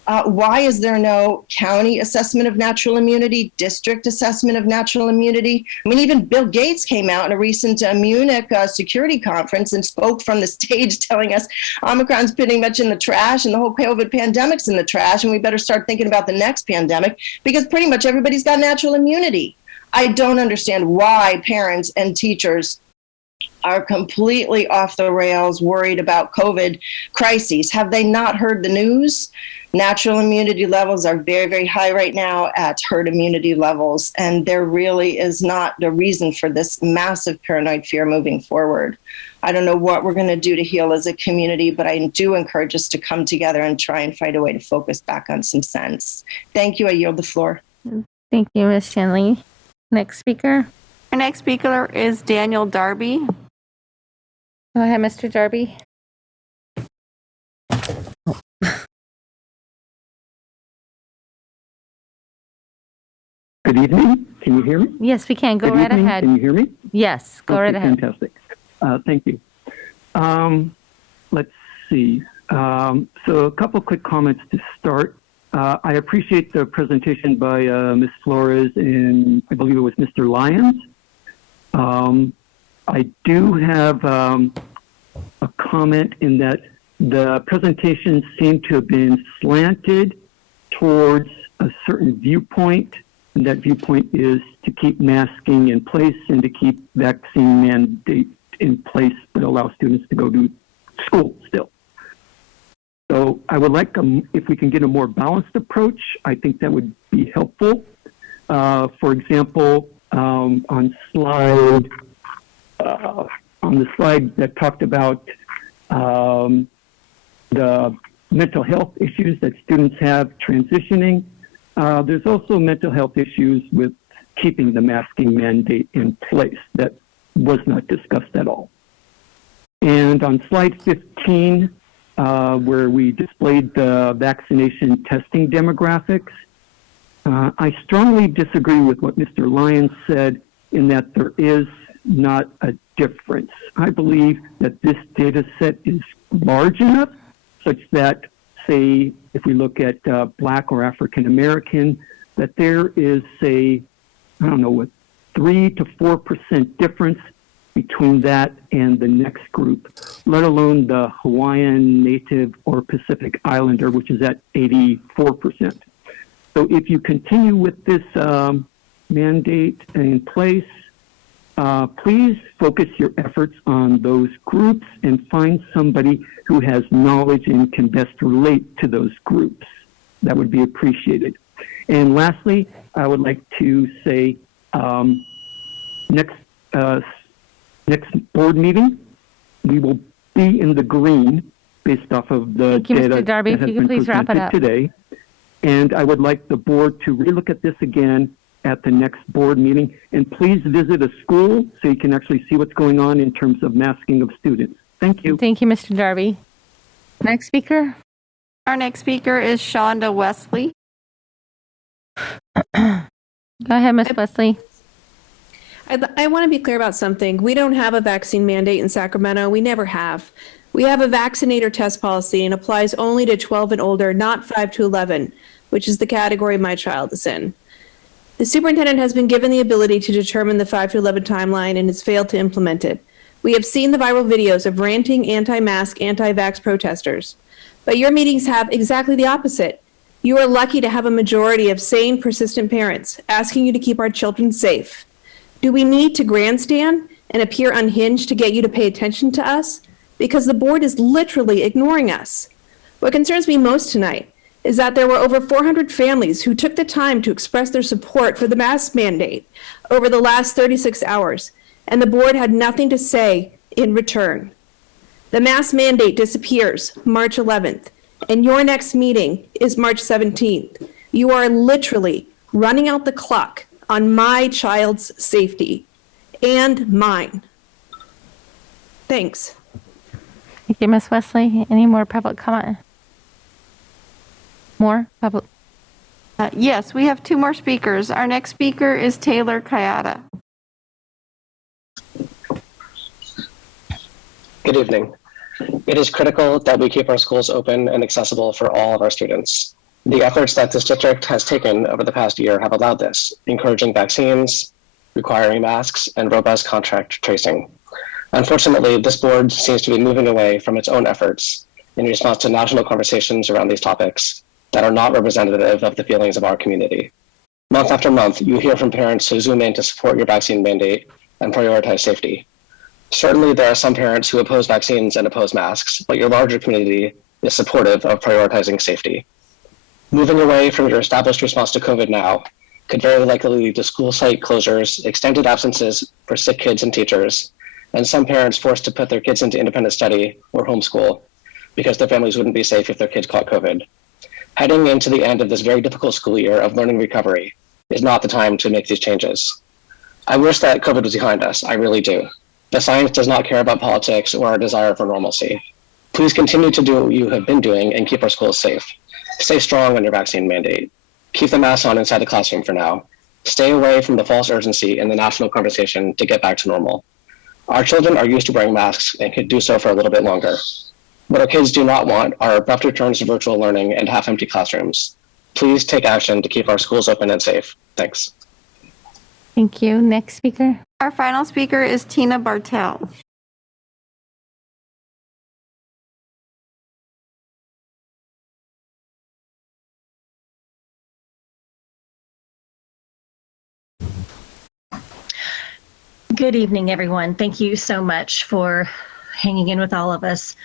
Why is there no county assessment of natural immunity, district assessment of natural immunity? I mean, even Bill Gates came out in a recent Munich security conference and spoke from the stage telling us Omicron's pretty much in the trash and the whole COVID pandemic's in the trash, and we better start thinking about the next pandemic because pretty much everybody's got natural immunity. I don't understand why parents and teachers are completely off the rails, worried about COVID crises. Have they not heard the news? Natural immunity levels are very, very high right now at herd immunity levels, and there really is not the reason for this massive paranoid fear moving forward. I don't know what we're going to do to heal as a community, but I do encourage us to come together and try and find a way to focus back on some sense. Thank you. I yield the floor. Thank you, Ms. Shanley. Next speaker. Our next speaker is Daniel Darby. Go ahead, Mr. Darby. Good evening. Can you hear me? Yes, we can. Go Good right evening. ahead. Can you hear me? Yes, go right ahead. Fantastic. Thank you. Let's see. So a couple quick comments to start. I appreciate the presentation by Ms. Flores and I believe it was Mr. Lyons. I do have a comment in that the presentation seemed to have been slanted towards a certain viewpoint, and that viewpoint is to keep masking in place and to keep vaccine mandate in place that allow students to go to school still. So I would like, if we can get a more balanced approach, I think that would be helpful. For example, on the slide that talked about the mental health issues that students have transitioning, there's also mental health issues with keeping the masking mandate in place that was not discussed at all. And on slide 15, where we displayed the vaccination testing demographics, I strongly disagree with what Mr. Lyons said in that there is not a difference. I believe that this data set is large enough such that, say, if we look at Black or African American, that there is, say, I don't know what 3 to 4% difference between that and the next group, let alone the Hawaiian, Native, or Pacific Islander, which is at 84%. So if you continue with this mandate in place, please focus your efforts on those groups and find somebody who has knowledge and can best relate to those groups. That would be appreciated. And lastly, I would like to say next board meeting, we will be in the green based off of the Thank you, data Mr. Darby. that has If you could been please wrap it presented up. today. And I would like the board to relook at this again at the next board meeting. And please visit a school so you can actually see what's going on in terms of masking of students. Thank you. Thank you, Mr. Darby. Next speaker. Our next speaker is Shonda Wesley. Go ahead, Ms. Wesley. I want to be clear about something. We don't have a vaccine mandate in Sacramento. We never have. We have a vaccinator test policy and applies only to 12 and older, not 5 to 11, which is the category my child is in. The superintendent has been given the ability to determine the 5 to 11 timeline and has failed to implement it. We have seen the viral videos of ranting anti-mask, anti-vax protesters. But your meetings have exactly the opposite. You are lucky to have a majority of sane, persistent parents asking you to keep our children safe. Do we need to grandstand and appear unhinged to get you to pay attention to us? Because the board is literally ignoring us. What concerns me most tonight is that there were over 400 families who took the time to express their support for the mask mandate over the last 36 hours, and the board had nothing to say in return. The mask mandate disappears March 11th, and your next meeting is March 17th. You are literally running out the clock on my child's safety and mine. Thanks. Thank you, Ms. Wesley. Any more public comment? More public? Yes, we have two more speakers. Our next speaker is Taylor Kayada. Good evening. It is critical that we keep our schools open and accessible for all of our students. The efforts that this district has taken over the past year have allowed this, encouraging vaccines, requiring masks, and robust contact tracing. Unfortunately, this board seems to be moving away from its own efforts in response to national conversations around these topics that are not representative of the feelings of our community. Month after month, you hear from parents who zoom in to support your vaccine mandate and prioritize safety. Certainly, there are some parents who oppose vaccines and oppose masks, but your larger community is supportive of prioritizing safety. Moving away from your established response to COVID now could very likely lead to school site closures, extended absences for sick kids and teachers, and some parents forced to put their kids into independent study or homeschool because their families wouldn't be safe if their kids caught COVID. Heading into the end of this very difficult school year of learning recovery is not the time to make these changes. I wish that COVID was behind us, I really do. The science does not care about politics or our desire for normalcy. Please continue to do what you have been doing and keep our schools safe. Stay strong on your vaccine mandate. Keep the masks on inside the classroom for now. Stay away from the false urgency in the national conversation to get back to normal. Our children are used to wearing masks and could do so for a little bit longer. What our kids do not want are abrupt returns to virtual learning and half-empty classrooms. Please take action to keep our schools open and safe. Thanks. Thank you. Next speaker. Our final speaker is Tina Bartel. Good evening, everyone. Thank you so much for hanging in with all of us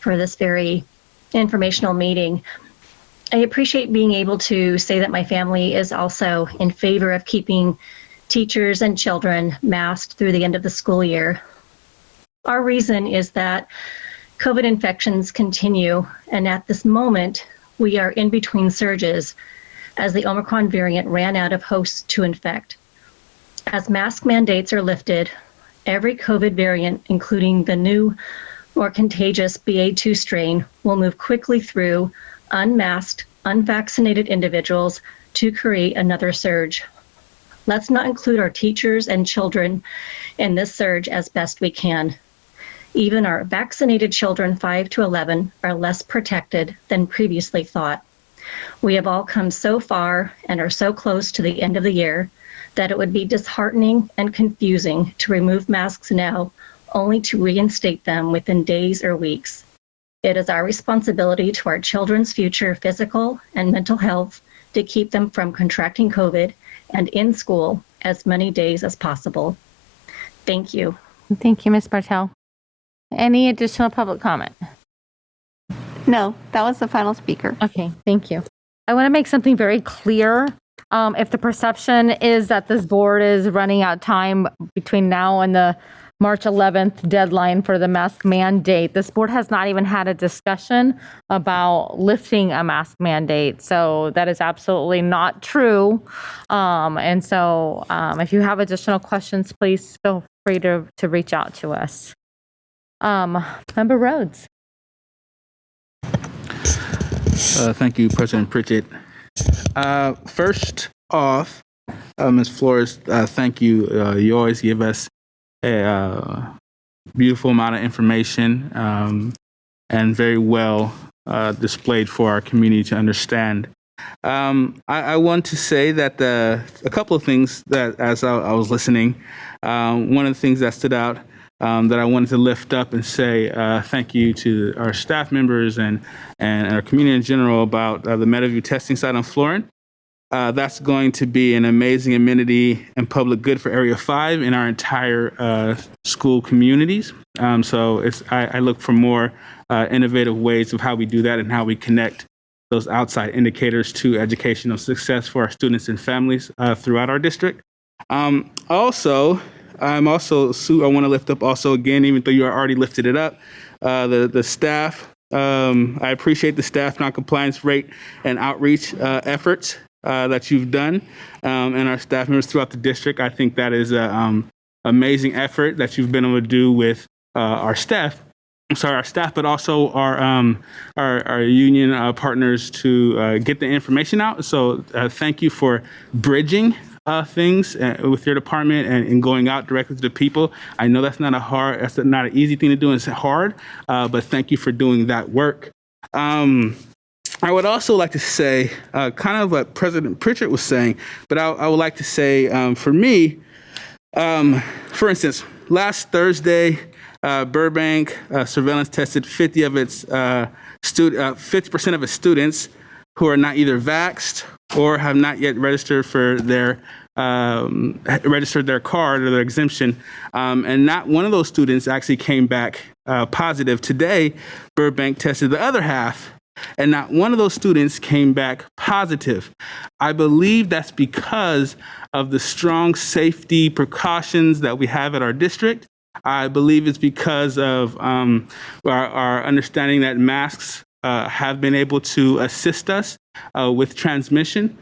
for this very informational meeting. I appreciate being able to say that my family is also in favor of keeping teachers and children masked through the end of the school year. Our reason is that COVID infections continue, and at this moment, we are in between surges as the Omicron variant ran out of hosts to infect. As mask mandates are lifted, every COVID variant, including the new, more contagious BA.2 strain, will move quickly through unmasked, unvaccinated individuals to create another surge. Let's not include our teachers and children in this surge as best we can. Even our vaccinated children 5 to 11 are less protected than previously thought. We have all come so far and are so close to the end of the year that it would be disheartening and confusing to remove masks now, only to reinstate them within days or weeks. It is our responsibility to our children's future physical and mental health to keep them from contracting COVID and in school as many days as possible. Thank you. Thank you, Ms. Bartel. Any additional public comment? No, that was the final speaker. Okay, thank you. I want to make something very clear. If the perception is that this board is running out of time between now and the March 11th deadline for the mask mandate, this board has not even had a discussion about lifting a mask mandate. So that is absolutely not true. And so if you have additional questions, please feel free to reach out to us. Member Rhodes. Thank you, President Pritchett. First off, Ms. Flores, thank you. You always give us a beautiful amount of information and very well displayed for our community to understand. I want to say that a couple of things that as I was listening, one of the things that stood out that I wanted to lift up and say thank you to our staff members and our community in general about the Meadowview testing site on Florin. That's going to be an amazing amenity and public good for Area 5 in our entire school communities. So I look for more innovative ways of how we do that and how we connect those outside indicators to educational success for our students and families throughout our district. I want to lift up also again, even though you already lifted it up, the staff. I appreciate the staff non-compliance rate and outreach efforts that you've done and our staff members throughout the district. I think that is an amazing effort that you've been able to do with our staff, but also our union partners to get the information out. So thank you for bridging things with your department and going out directly to the people. I know that's not an easy thing to do, and it's hard, but thank you for doing that work. I would also like to say, kind of what President Pritchett was saying, but I would like to say, for me, for instance, last Thursday, Burbank surveillance tested 50% of its students who are not either vaxxed or have not yet registered for their card or their exemption, and not one of those students actually came back positive. Today, Burbank tested the other half, and not one of those students came back positive. I believe that's because of the strong safety precautions that we have at our district. I believe it's because of our understanding that masks have been able to assist us with transmission.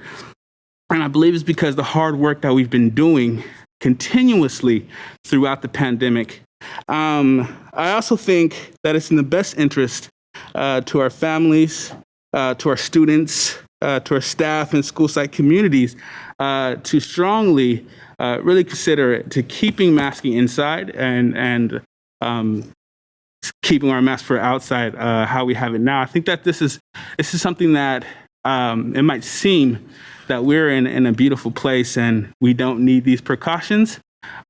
And I believe it's because the hard work that we've been doing continuously throughout the pandemic. I also think that it's in the best interest to our families, to our students, to our staff and school site communities to strongly really consider to keeping masking inside and keeping our masks for outside how we have it now. I think that this is something that it might seem that we're in a beautiful place and we don't need these precautions.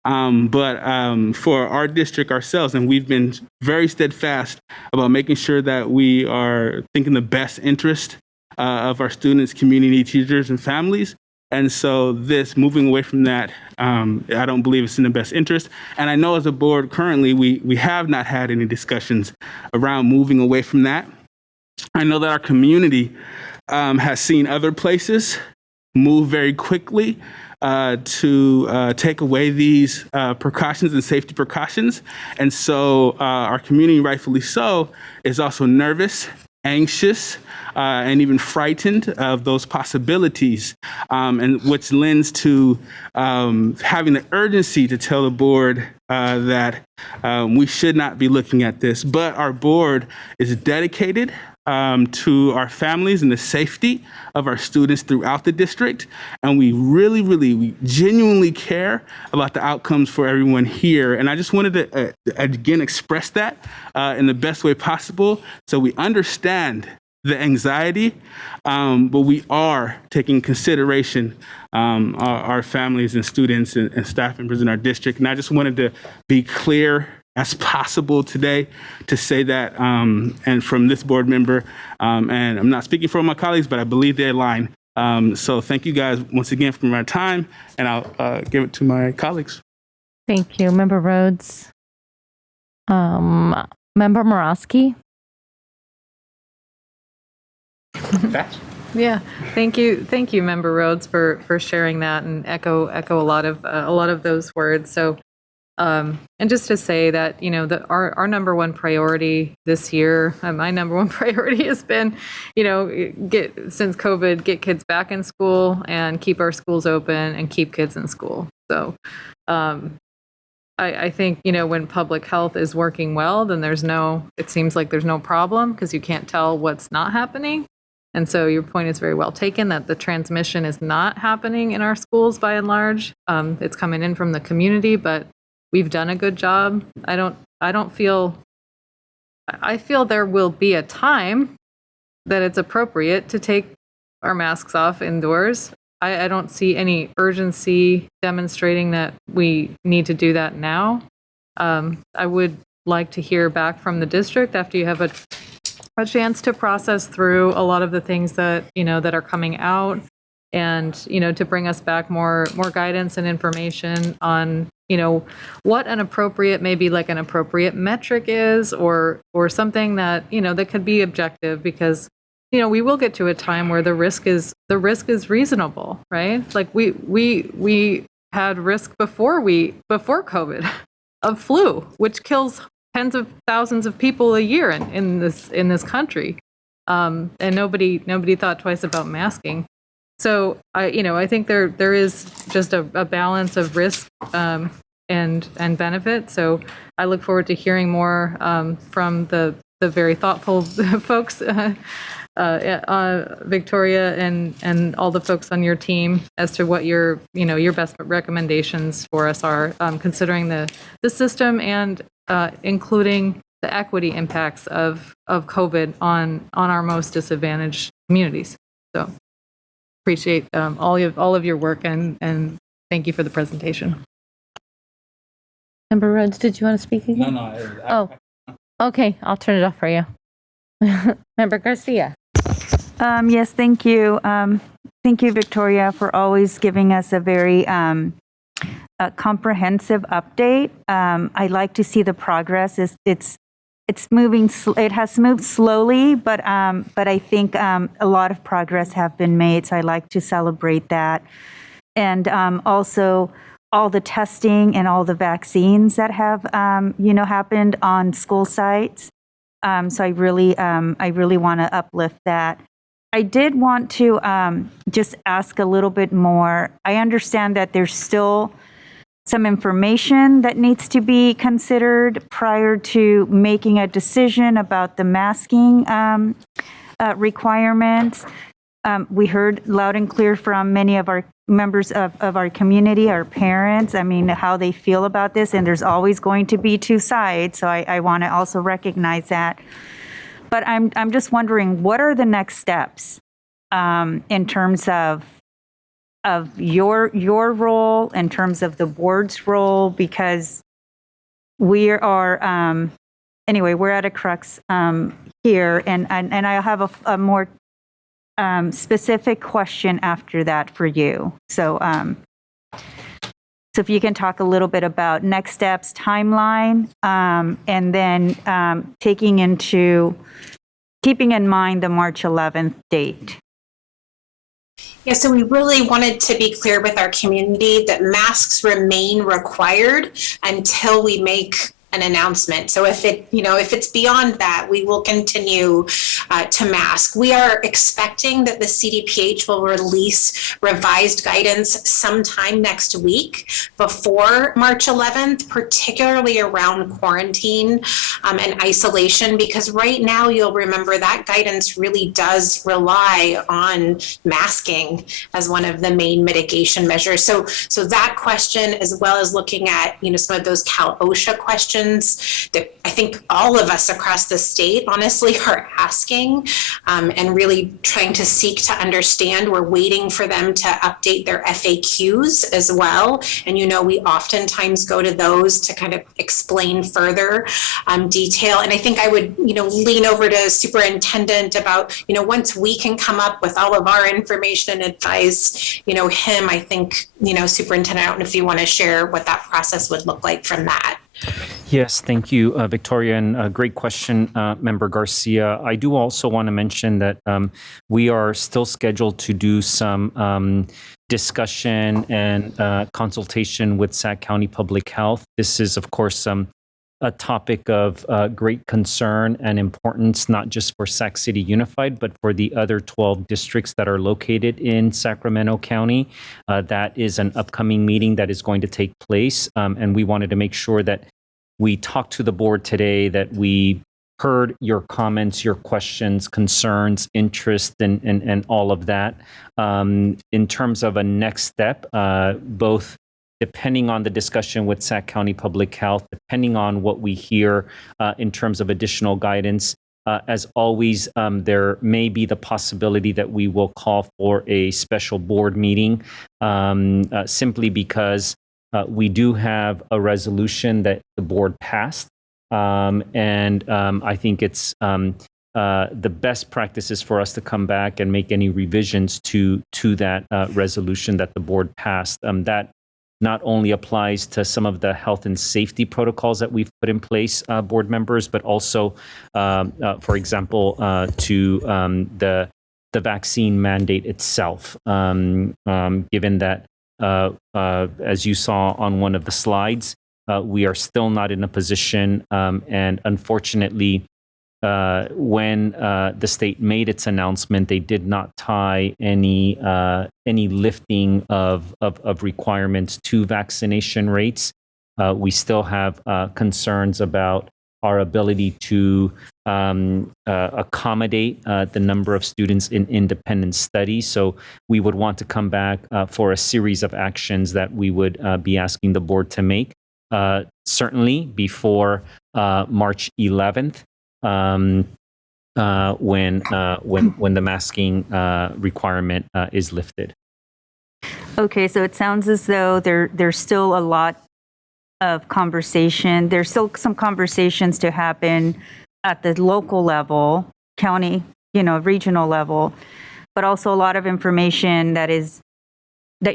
But for our district ourselves, and we've been very steadfast about making sure that we are thinking the best interest of our students, community, teachers, and families. And so this, moving away from that, I don't believe it's in the best interest. And I know as a board currently, we have not had any discussions around moving away from that. I know that our community has seen other places move very quickly to take away these precautions and safety precautions. And so our community, rightfully so, is also nervous, anxious, and even frightened of those possibilities, and which lends to having the urgency to tell the board that we should not be looking at this. But our board is dedicated to our families and the safety of our students throughout the district. And we we genuinely care about the outcomes for everyone here. And I just wanted to, again, express that in the best way possible so we understand the anxiety, but we are taking consideration our families and students and staff members in our district. And I just wanted to be clear as possible today to say that, and from this board member, and I'm not speaking for my colleagues, but I believe they align. So thank you guys once again for my time, and I'll give it to my colleagues. Thank you, Member Rhodes. Member Morosky. Yeah, thank you, Member Rhodes, for sharing that and echo a lot of those words. So, and just to say that our number one priority this year, my number one priority has been, since COVID, get kids back in school and keep our schools open and keep kids in school. So, I think when public health is working well, then it seems like there's no problem because you can't tell what's not happening. And so your point is very well taken that the transmission is not happening in our schools by and large. It's coming in from the community, but we've done a good job. I feel there will be a time that it's appropriate to take our masks off indoors. I don't see any urgency demonstrating that we need to do that now. I would like to hear back from the district after you have a chance to process through a lot of the things that that are coming out, and to bring us back more guidance and information on what an appropriate, maybe like an appropriate metric is, or something that that could be objective, because we will get to a time where the risk is reasonable, right? Like we had risk before COVID of flu, which kills tens of thousands of people a year in this country, and nobody thought twice about masking. So I think there is just a balance of risk and benefit. So I look forward to hearing more from the very thoughtful folks, Victoria and all the folks on your team, as to what your best recommendations for us are, considering the system and including the equity impacts of COVID on our most disadvantaged communities. So appreciate all of your work, and thank you for the presentation. Member Rhodes, did you want to speak again? No. Okay, I'll turn it off for you. Member Garcia. Yes, thank you. Thank you, Victoria, for always giving us a very comprehensive update. I like to see the progress. It's moving. It has moved slowly, but I think a lot of progress have been made. So I like to celebrate that, and also all the testing and all the vaccines that have happened on school sites. So I really want to uplift that. I did want to just ask a little bit more. I understand that there's still some information that needs to be considered prior to making a decision about the masking requirements. We heard loud and clear from many of our members of our community, our parents, how they feel about this, and there's always going to be two sides, so I want to also recognize that. But I'm just wondering, what are the next steps in terms of your role, in terms of the board's role, because we are anyway, we're at a crux here, and I have a more specific question after that for you. So if you can talk a little bit about next steps, timeline, and then keeping in mind the March 11th date. Yeah, so we really wanted to be clear with our community that masks remain required until we make an announcement. So if it's beyond that, we will continue to mask. We are expecting that the CDPH will release revised guidance sometime next week before March 11th, particularly around quarantine and isolation, because right now you'll remember that guidance really does rely on masking as one of the main mitigation measures. So that question, as well as looking at some of those Cal OSHA questions questions that I think all of us across the state honestly are asking, and really trying to seek to understand. We're waiting for them to update their FAQs as well. And, we oftentimes go to those to kind of explain further detail. And I think I would, lean over to superintendent about, once we can come up with all of our information and advise, him, I think, superintendent, I don't know if you want to share what that process would look like from that. Yes, thank you, Victoria, and great question, Member Garcia. I do also want to mention that we are still scheduled to do some discussion and consultation with Sac County Public Health. This is, of course, a topic of great concern and importance, not just for Sac City Unified, but for the other 12 districts that are located in Sacramento County. That is an upcoming meeting that is going to take place, and we wanted to make sure that we talked to the board today, that we heard your comments, your questions, concerns, interest, and all of that. In terms of a next step, both depending on the discussion with Sac County Public Health, depending on what we hear in terms of additional guidance, as always, there may be the possibility that we will call for a special board meeting, simply because we do have a resolution that the board passed. And I think it's the best practice is for us to come back and make any revisions to that resolution that the board passed. That not only applies to some of the health and safety protocols that we've put in place, board members, but also, for example, to the vaccine mandate itself. Given that, as you saw on one of the slides, we are still not in a position, and unfortunately, when the state made its announcement, they did not tie any lifting of requirements to vaccination rates. We still have concerns about our ability to accommodate the number of students in independent studies. So we would want to come back for a series of actions that we would be asking the board to make, certainly before March 11th. When the masking requirement is lifted. Okay, so it sounds as though there's still a lot of conversation. There's still some conversations to happen at the local level, county, regional level, but also a lot of information that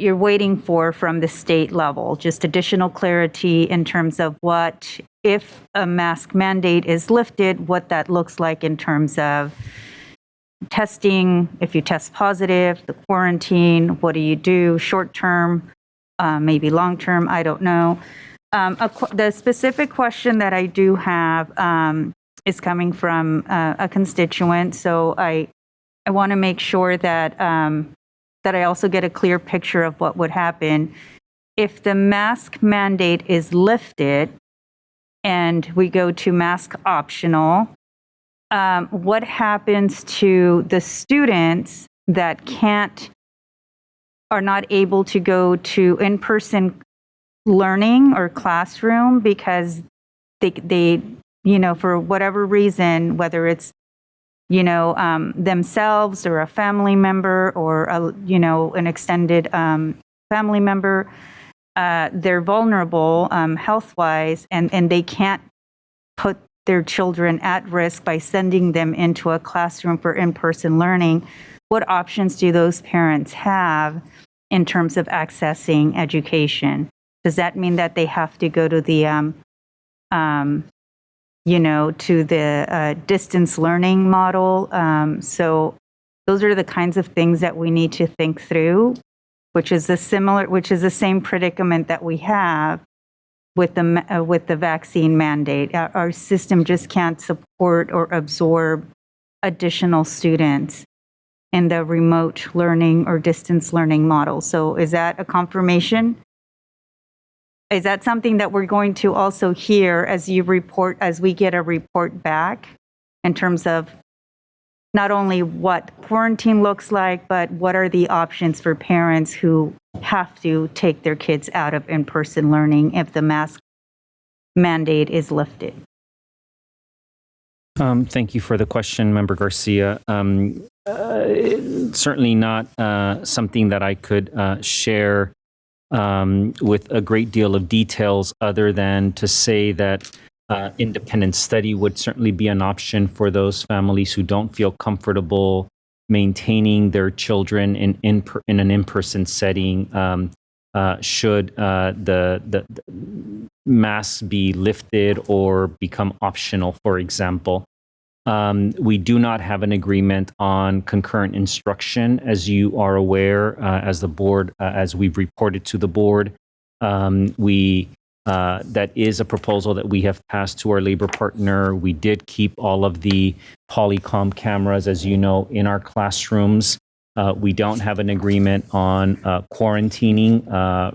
you're waiting for from the state level, just additional clarity in terms of what, if a mask mandate is lifted, what that looks like in terms of testing, if you test positive, the quarantine, what do you do short term, maybe long term, I don't know. The specific question that I do have is coming from a constituent, so I want to make sure that that I also get a clear picture of what would happen if the mask mandate is lifted and we go to mask optional. What happens to the students that are not able to go to in-person learning or classroom because they for whatever reason, whether it's themselves or a family member or an extended family member, they're vulnerable health-wise, and they can't put their children at risk by sending them into a classroom for in-person learning. What options do those parents have in terms of accessing education? Does that mean that they have to go to the distance learning model? So those are the kinds of things that we need to think through, which is the same predicament that we have with the vaccine mandate. Our system just can't support or absorb additional students in the remote learning or distance learning model. So is that a confirmation? Is that something that we're going to also hear as we get a report back in terms of not only what quarantine looks like, but what are the options for parents who have to take their kids out of in-person learning if the mask mandate is lifted? Thank you for the question, Member Garcia. Certainly not something that I could share with a great deal of details, other than to say that independent study would certainly be an option for those families who don't feel comfortable maintaining their children in an in-person setting. Should the masks be lifted or become optional, for example. We do not have an agreement on concurrent instruction, as you are aware, as the board, as we've reported to the board. That is a proposal that we have passed to our labor partner. We did keep all of the Polycom cameras, as you know, in our classrooms. We don't have an agreement on quarantining,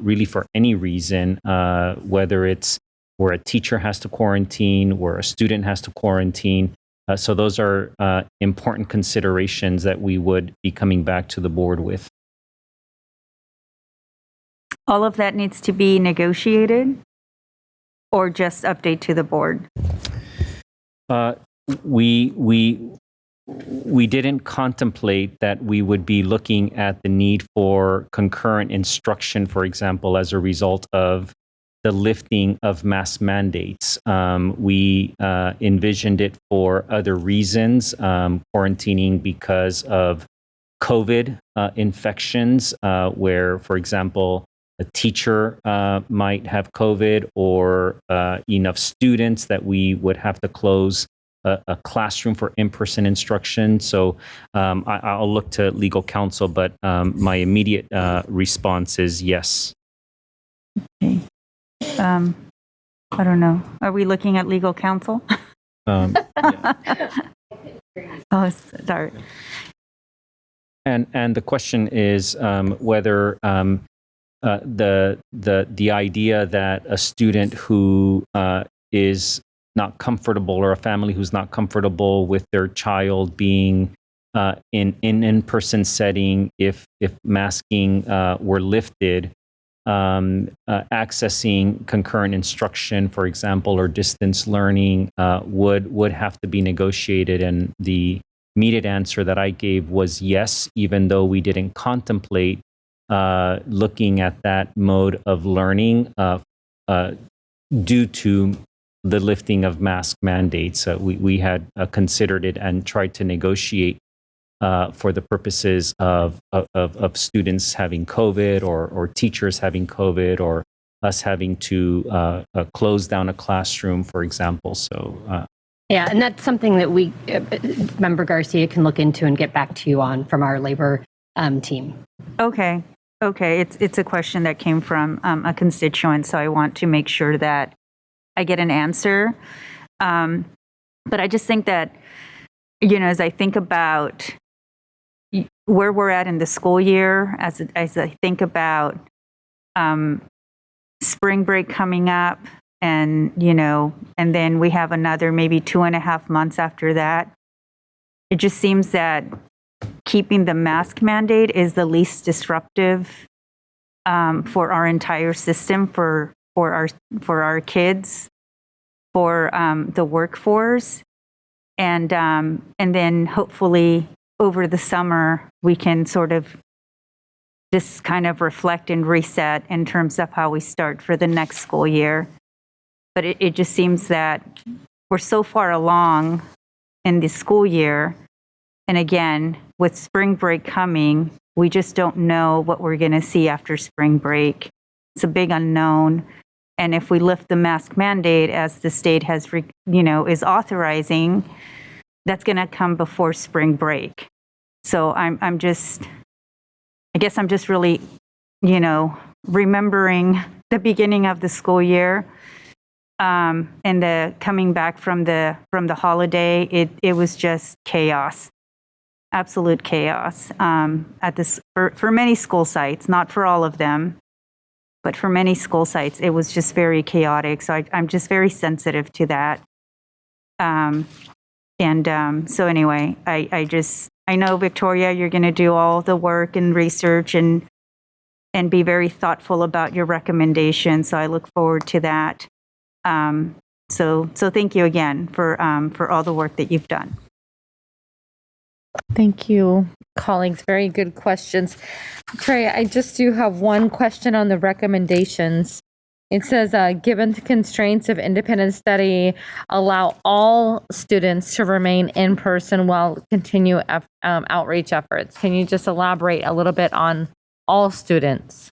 really for any reason, whether it's where a teacher has to quarantine, where a student has to quarantine. So those are important considerations that we would be coming back to the board with. All of that needs to be negotiated, or just update to the board? We didn't contemplate that we would be looking at the need for concurrent instruction, for example, as a result of the lifting of mask mandates. We envisioned it for other reasons, quarantining because of COVID infections, where, for example, a teacher might have COVID, or enough students that we would have to close a classroom for in-person instruction. So I'll look to legal counsel, but my immediate response is yes. Okay. I don't know. Are we looking at legal counsel? Yeah. Oh, sorry. And the question is whether the idea that a student who is not comfortable, or a family who's not comfortable with their child being in-person setting, if masking were lifted, accessing concurrent instruction, for example, or distance learning would have to be negotiated. And the immediate answer that I gave was yes, even though we didn't contemplate looking at that mode of learning due to the lifting of mask mandates. We had considered it and tried to negotiate for the purposes of students having COVID, or teachers having COVID, or us having to close down a classroom, for example. So. Yeah, and that's something that we, Member Garcia, can look into and get back to you on from our labor team. Okay. It's a question that came from a constituent, so I want to make sure that I get an answer. But I just think that, as I think about where we're at in the school year, as I think about spring break coming up, and then we have another maybe 2.5 months after that, it just seems that keeping the mask mandate is the least disruptive for our entire system, for our kids, for the workforce, and then hopefully over the summer we can sort of just kind of reflect and reset in terms of how we start for the next school year. But it just seems that we're so far along in the school year, and again, with spring break coming, we just don't know what we're going to see after spring break. It's a big unknown. And if we lift the mask mandate, as the state has, is authorizing, that's going to come before spring break. So I guess I'm just really, remembering the beginning of the school year, and the coming back from the holiday. It was just chaos, absolute chaos at this for many school sites, not for all of them. But for many school sites, it was just very chaotic. So I'm just very sensitive to that. So anyway, I know, Victoria, you're going to do all the work and research and be very thoughtful about your recommendations. So I look forward to that. So thank you again for all the work that you've done. Thank you, colleagues. Very good questions. Trey, I just do have one question on the recommendations. It says, given the constraints of independent study, allow all students to remain in person while continue outreach efforts. Can you just elaborate a little bit on all students?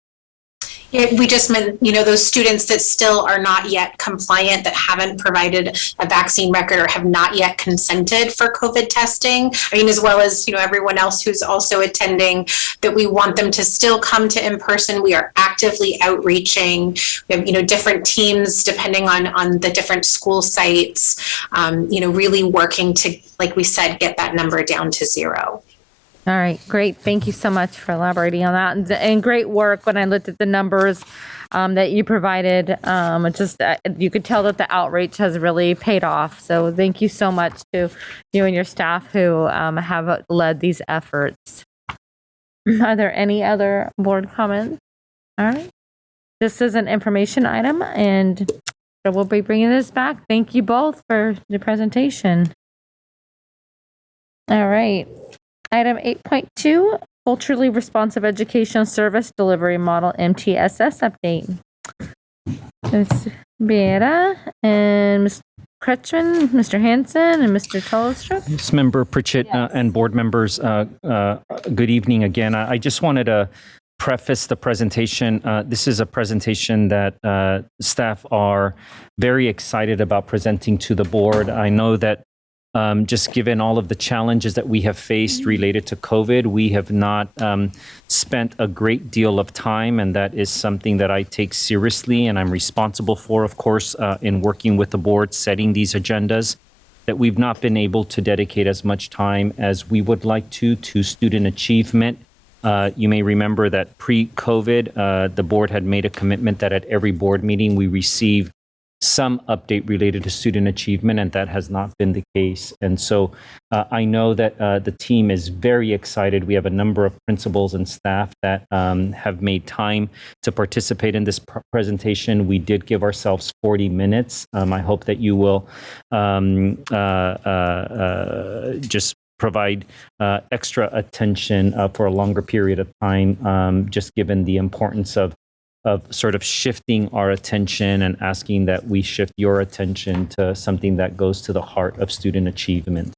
Yeah, we just meant, those students that still are not yet compliant, that haven't provided a vaccine record or have not yet consented for COVID testing. As well as, everyone else who's also attending, that we want them to still come to in person. We are actively outreaching. We have, different teams depending on the different school sites, really working to, like we said, get that number down to 0. All right, great. Thank you so much for elaborating on that. And great work when I looked at the numbers that you provided. You could tell that the outreach has really paid off. So thank you so much to you and your staff who have led these efforts. Are there any other board comments? All right. This is an information item, and so we'll be bringing this back. Thank you both for the presentation. All right. Item 8.2, Culturally Responsive Education Service Delivery Model, MTSS update. Ms. Beata and Ms. Kretschmann, Mr. Hansen, and Mr. Tolstrup. Yes, Member Pritchett and board members, good evening again. I just wanted to preface the presentation. This is a presentation that staff are very excited about presenting to the board. I know that just given all of the challenges that we have faced related to COVID, we have not spent a great deal of time, and that is something that I take seriously and I'm responsible for, of course, in working with the board, setting these agendas, that we've not been able to dedicate as much time as we would like to student achievement. You may remember that pre-COVID, the board had made a commitment that at every board meeting we receive some update related to student achievement, and that has not been the case. And so I know that the team is very excited. We have a number of principals and staff that have made time to participate in this presentation. We did give ourselves 40 minutes. I hope that you will just provide extra attention for a longer period of time, just given the importance of sort of shifting our attention and asking that we shift your attention to something that goes to the heart of student achievement.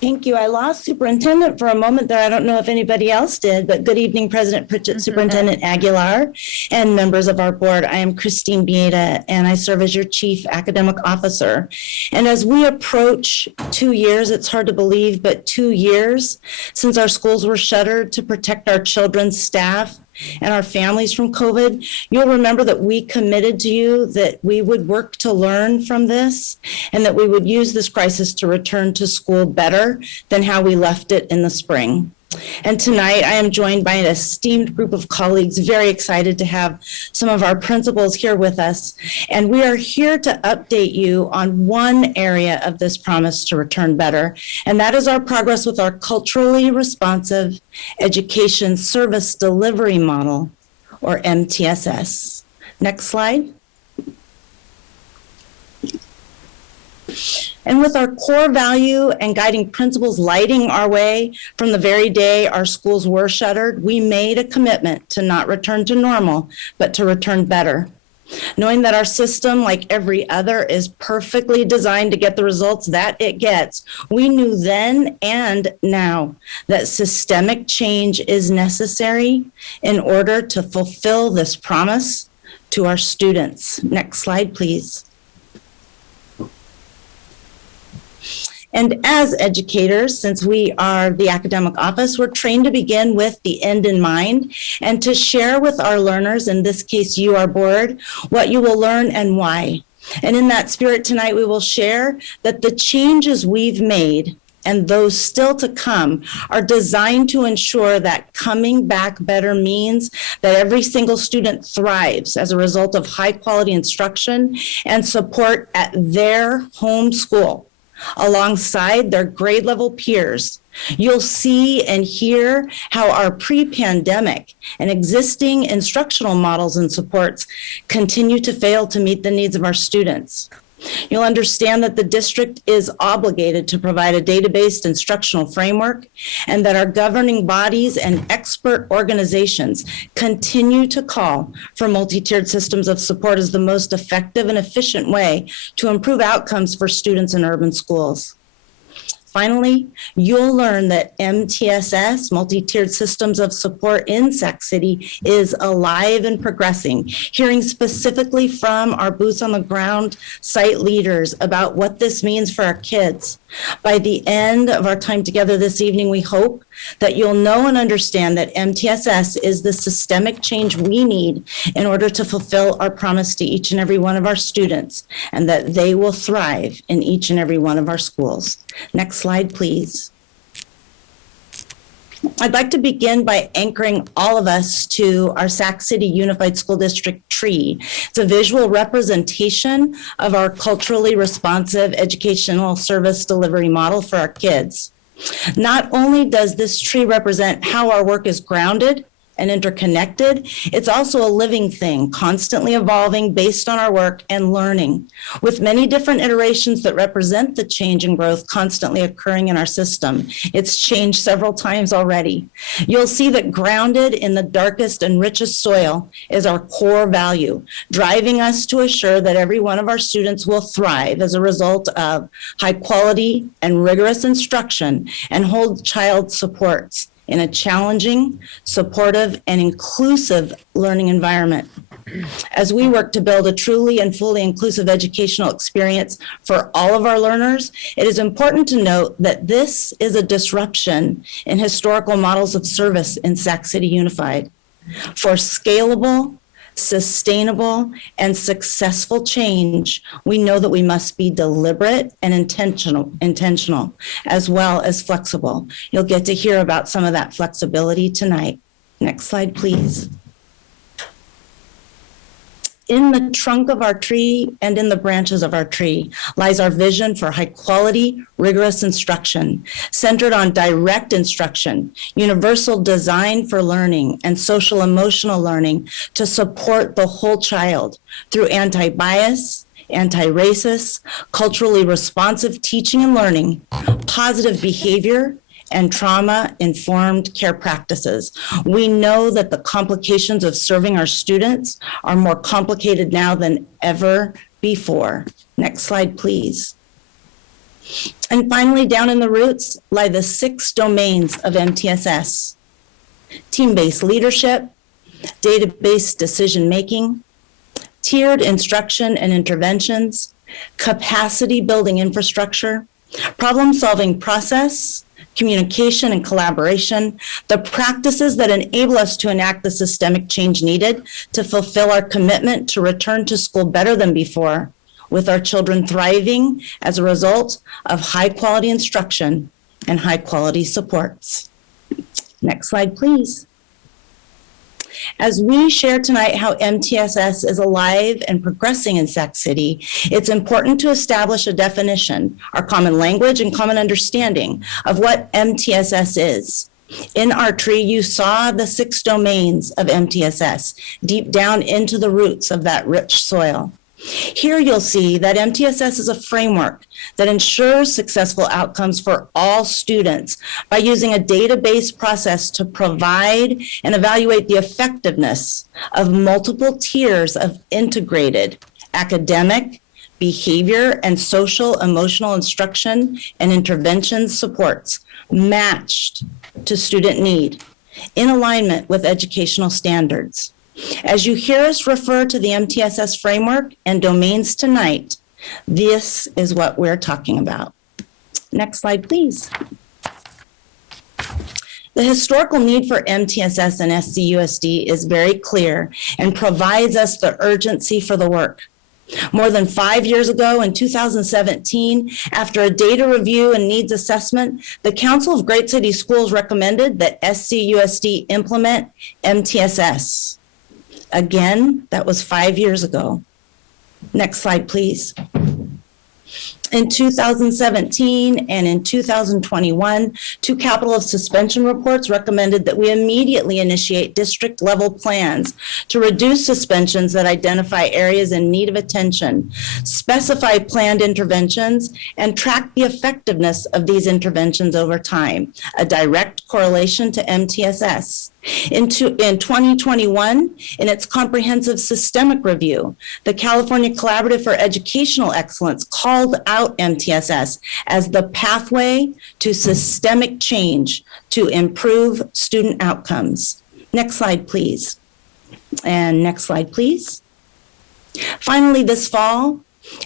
Thank you. I lost Superintendent for a moment there. I don't know if anybody else did, but good evening, President Pritchett, Superintendent Aguilar, and members of our board. I am Christine Bieda, and I serve as your Chief Academic Officer. And as we approach 2 years, it's hard to believe, but 2 years since our schools were shuttered to protect our children's staff and our families from COVID, you'll remember that we committed to you that we would work to learn from this and that we would use this crisis to return to school better than how we left it in the spring. And tonight I am joined by an esteemed group of colleagues, very excited to have some of our principals here with us. And we are here to update you on one area of this promise to return better, and that is our progress with our culturally responsive education service delivery model, or MTSS. Next slide. And with our core value and guiding principles lighting our way from the very day our schools were shuttered, we made a commitment to not return to normal, but to return better. Knowing that our system, like every other, is perfectly designed to get the results that it gets, we knew then and now that systemic change is necessary in order to fulfill this promise to our students. Next slide, please. And as educators, since we are the academic office, we're trained to begin with the end in mind and to share with our learners, in this case you, our board, what you will learn and why. And in that spirit tonight, we will share that the changes we've made and those still to come are designed to ensure that coming back better means that every single student thrives as a result of high quality instruction and support at their home school alongside their grade level peers. You'll see and hear how our pre-pandemic and existing instructional models and supports continue to fail to meet the needs of our students. You'll understand that the district is obligated to provide a data-based instructional framework and that our governing bodies and expert organizations continue to call for multi-tiered systems of support as the most effective and efficient way to improve outcomes for students in urban schools. Finally, you'll learn that MTSS, Multi-Tiered Systems of Support in Sac City, is alive and progressing, hearing specifically from our boots on the ground site leaders about what this means for our kids. By the end of our time together this evening, we hope that you'll know and understand that MTSS is the systemic change we need in order to fulfill our promise to each and every one of our students, and that they will thrive in each and every one of our schools. Next slide, please. I'd like to begin by anchoring all of us to our Sac City Unified School District tree. It's a visual representation of our culturally responsive educational service delivery model for our kids. Not only does this tree represent how our work is grounded and interconnected, it's also a living thing, constantly evolving based on our work and learning, with many different iterations that represent the change and growth constantly occurring in our system. It's changed several times already. You'll see that grounded in the darkest and richest soil is our core value, driving us to assure that every one of our students will thrive as a result of high quality and rigorous instruction and whole child supports in a challenging, supportive, and inclusive learning environment. As we work to build a truly and fully inclusive educational experience for all of our learners, it is important to note that this is a disruption in historical models of service in Sac City Unified. For scalable, sustainable, and successful change, we know that we must be deliberate and intentional, as well as flexible. You'll get to hear about some of that flexibility tonight. Next slide, please. In the trunk of our tree and in the branches of our tree lies our vision for high quality, rigorous instruction, centered on direct instruction, universal design for learning, and social emotional learning to support the whole child through anti-bias, anti-racist, culturally responsive teaching and learning, positive behavior, and trauma-informed care practices. We know that the complications of serving our students are more complicated now than ever before. Next slide, please. And finally, down in the roots lie the 6 domains of MTSS: team-based leadership, data-based decision-making, tiered instruction and interventions, capacity-building infrastructure, problem-solving process, communication and collaboration, the practices that enable us to enact the systemic change needed to fulfill our commitment to return to school better than before, with our children thriving as a result of high quality instruction and high quality supports. Next slide, please. As we share tonight how MTSS is alive and progressing in Sac City, it's important to establish a definition, our common language and common understanding of what MTSS is. In our tree, you saw the 6 domains of MTSS deep down into the roots of that rich soil. Here you'll see that MTSS is a framework that ensures successful outcomes for all students by using a data-based process to provide and evaluate the effectiveness of multiple tiers of integrated academic, behavior, and social emotional instruction and intervention supports matched to student need in alignment with educational standards. As you hear us refer to the MTSS framework and domains tonight, this is what we're talking about. Next slide, please. The historical need for MTSS and SCUSD is very clear and provides us the urgency for the work. More than 5 years ago, in 2017, after a data review and needs assessment, the Council of Great City Schools recommended that SCUSD implement MTSS. Again, that was 5 years ago. Next slide, please. In 2017 and in 2021, two capital of suspension reports recommended that we immediately initiate district level plans to reduce suspensions that identify areas in need of attention, specify planned interventions, and track the effectiveness of these interventions over time, a direct correlation to MTSS. In 2021, in its comprehensive systemic review, the California Collaborative for Educational Excellence called out MTSS as the pathway to systemic change to improve student outcomes. Next slide, please. And next slide, please. Finally, this fall,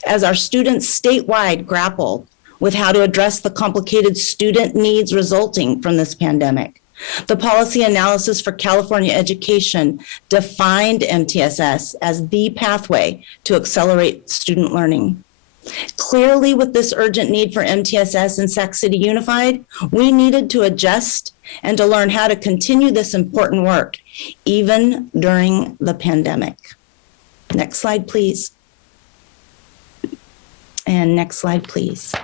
as our students statewide grapple with how to address the complicated student needs resulting from this pandemic, the policy analysis for California education defined MTSS as the pathway to accelerate student learning. Clearly, with this urgent need for MTSS in Sac City Unified, we needed to adjust and to learn how to continue this important work, even during the pandemic. Next slide, please. And next slide, please.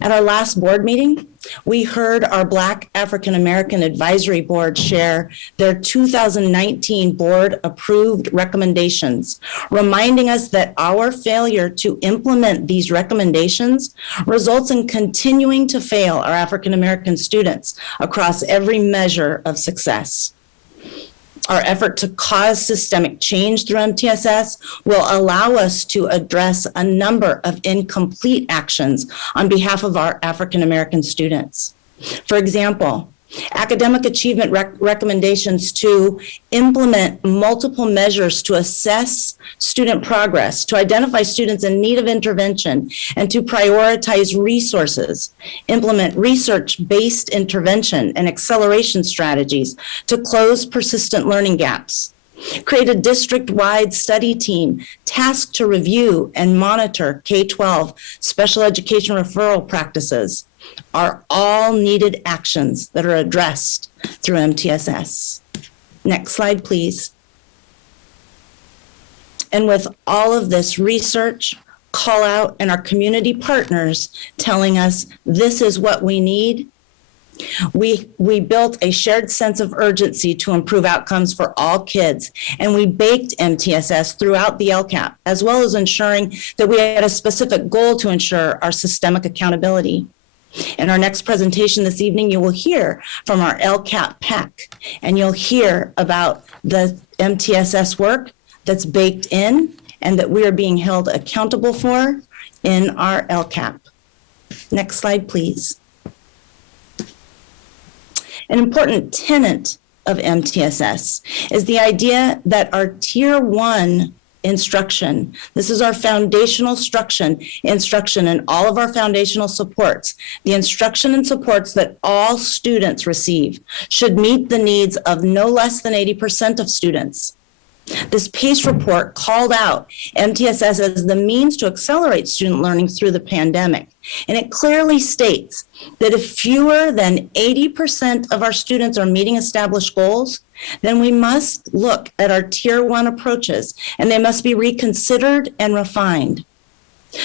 At our last board meeting, we heard our Black African American Advisory Board share their 2019 board approved recommendations, reminding us that our failure to implement these recommendations results in continuing to fail our African American students across every measure of success. Our effort to cause systemic change through MTSS will allow us to address a number of incomplete actions on behalf of our African American students. For example, academic achievement recommendations to implement multiple measures to assess student progress, to identify students in need of intervention, and to prioritize resources, implement research-based intervention and acceleration strategies to close persistent learning gaps, create a district-wide study team tasked to review and monitor K-12 special education referral practices, are all needed actions that are addressed through MTSS. Next slide, please. And with all of this research, call out, and our community partners telling us this is what we need, we built a shared sense of urgency to improve outcomes for all kids, and we baked MTSS throughout the LCAP, as well as ensuring that we had a specific goal to ensure our systemic accountability. In our next presentation this evening, you will hear from our LCAP PAC, and you'll hear about the MTSS work that's baked in and that we are being held accountable for in our LCAP. Next slide, please. An important tenet of MTSS is the idea that our Tier 1 instruction, this is our foundational instruction and all of our foundational supports, the instruction and supports that all students receive should meet the needs of no less than 80% of students. This PACE report called out MTSS as the means to accelerate student learning through the pandemic. And it clearly states that if fewer than 80% of our students are meeting established goals, then we must look at our Tier 1 approaches, and they must be reconsidered and refined.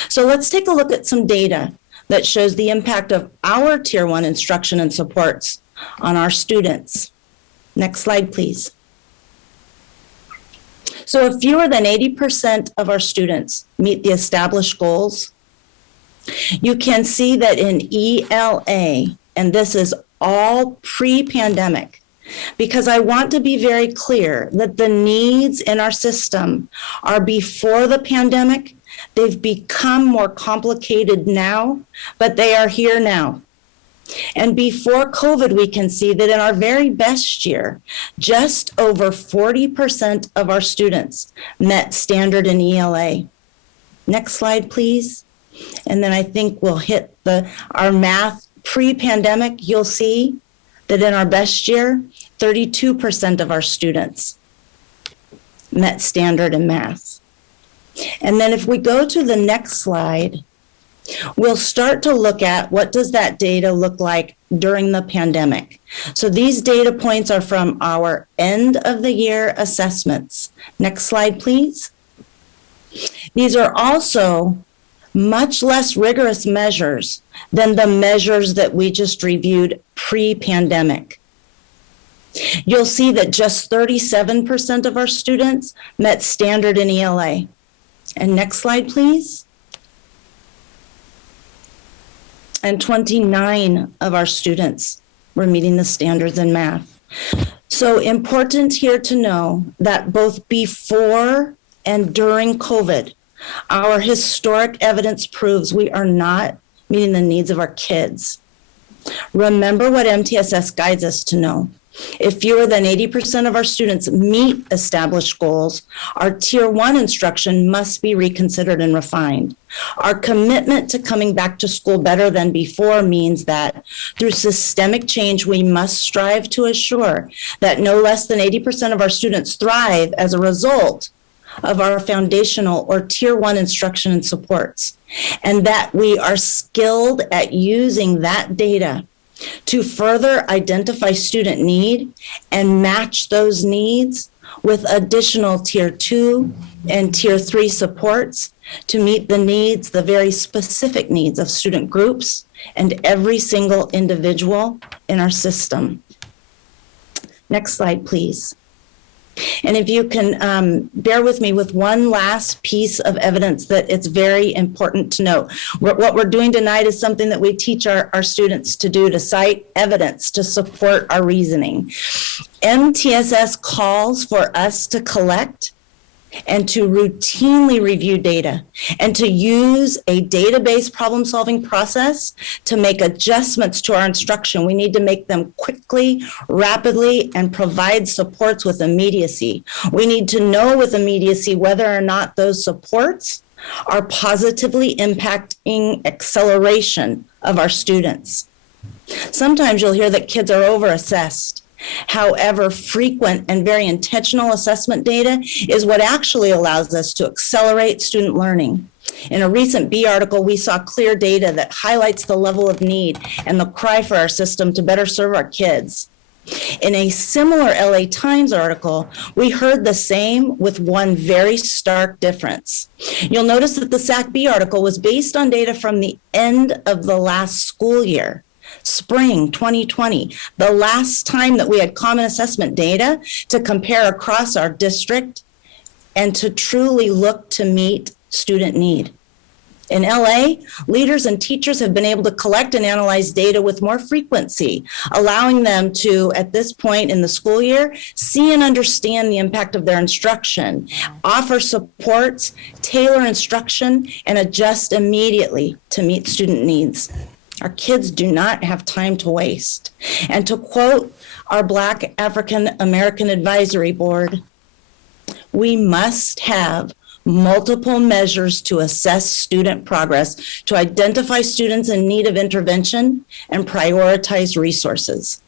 So let's take a look at some data that shows the impact of our Tier 1 instruction and supports on our students. Next slide, please. So if fewer than 80% of our students meet the established goals, you can see that in ELA, and this is all pre-pandemic, because I want to be very clear that the needs in our system are before the pandemic. They've become more complicated now, but they are here now. And before COVID, we can see that in our very best year, just over 40% of our students met standard in ELA. Next slide, please. And then I think we'll hit our math pre-pandemic. You'll see that in our best year, 32% of our students met standard in math. And then if we go to the next slide, we'll start to look at what does that data look like during the pandemic. So these data points are from our end of the year assessments. Next slide, please. These are also much less rigorous measures than the measures that we just reviewed pre-pandemic. You'll see that just 37% of our students met standard in ELA. And next slide, please. And 29 of our students were meeting the standards in math. So important here to know that both before and during COVID, our historic evidence proves we are not meeting the needs of our kids. Remember what MTSS guides us to know. If fewer than 80% of our students meet established goals, our Tier 1 instruction must be reconsidered and refined. Our commitment to coming back to school better than before means that through systemic change, we must strive to assure that no less than 80% of our students thrive as a result of our foundational or Tier 1 instruction and supports, and that we are skilled at using that data to further identify student need and match those needs with additional Tier 2 and Tier 3 supports to meet the needs, the very specific needs of student groups and every single individual in our system. Next slide, please. And if you can bear with me with one last piece of evidence that it's very important to note. What we're doing tonight is something that we teach our students to do, to cite evidence to support our reasoning. MTSS calls for us to collect and to routinely review data and to use a database problem-solving process to make adjustments to our instruction. We need to make them quickly, rapidly, and provide supports with immediacy. We need to know with immediacy whether or not those supports are positively impacting acceleration of our students. Sometimes you'll hear that kids are over-assessed. However, frequent and very intentional assessment data is what actually allows us to accelerate student learning. In a recent B article, we saw clear data that highlights the level of need and the cry for our system to better serve our kids. In a similar LA Times article, we heard the same with one very stark difference. You'll notice that the SAC-B article was based on data from the end of the last school year. Spring 2020, the last time that we had common assessment data to compare across our district and to truly look to meet student need. In LA, leaders and teachers have been able to collect and analyze data with more frequency, allowing them to, at this point in the school year, see and understand the impact of their instruction, offer supports, tailor instruction, and adjust immediately to meet student needs. Our kids do not have time to waste. And to quote our Black African American Advisory Board, we must have multiple measures to assess student progress, to identify students in need of intervention, and prioritize resources.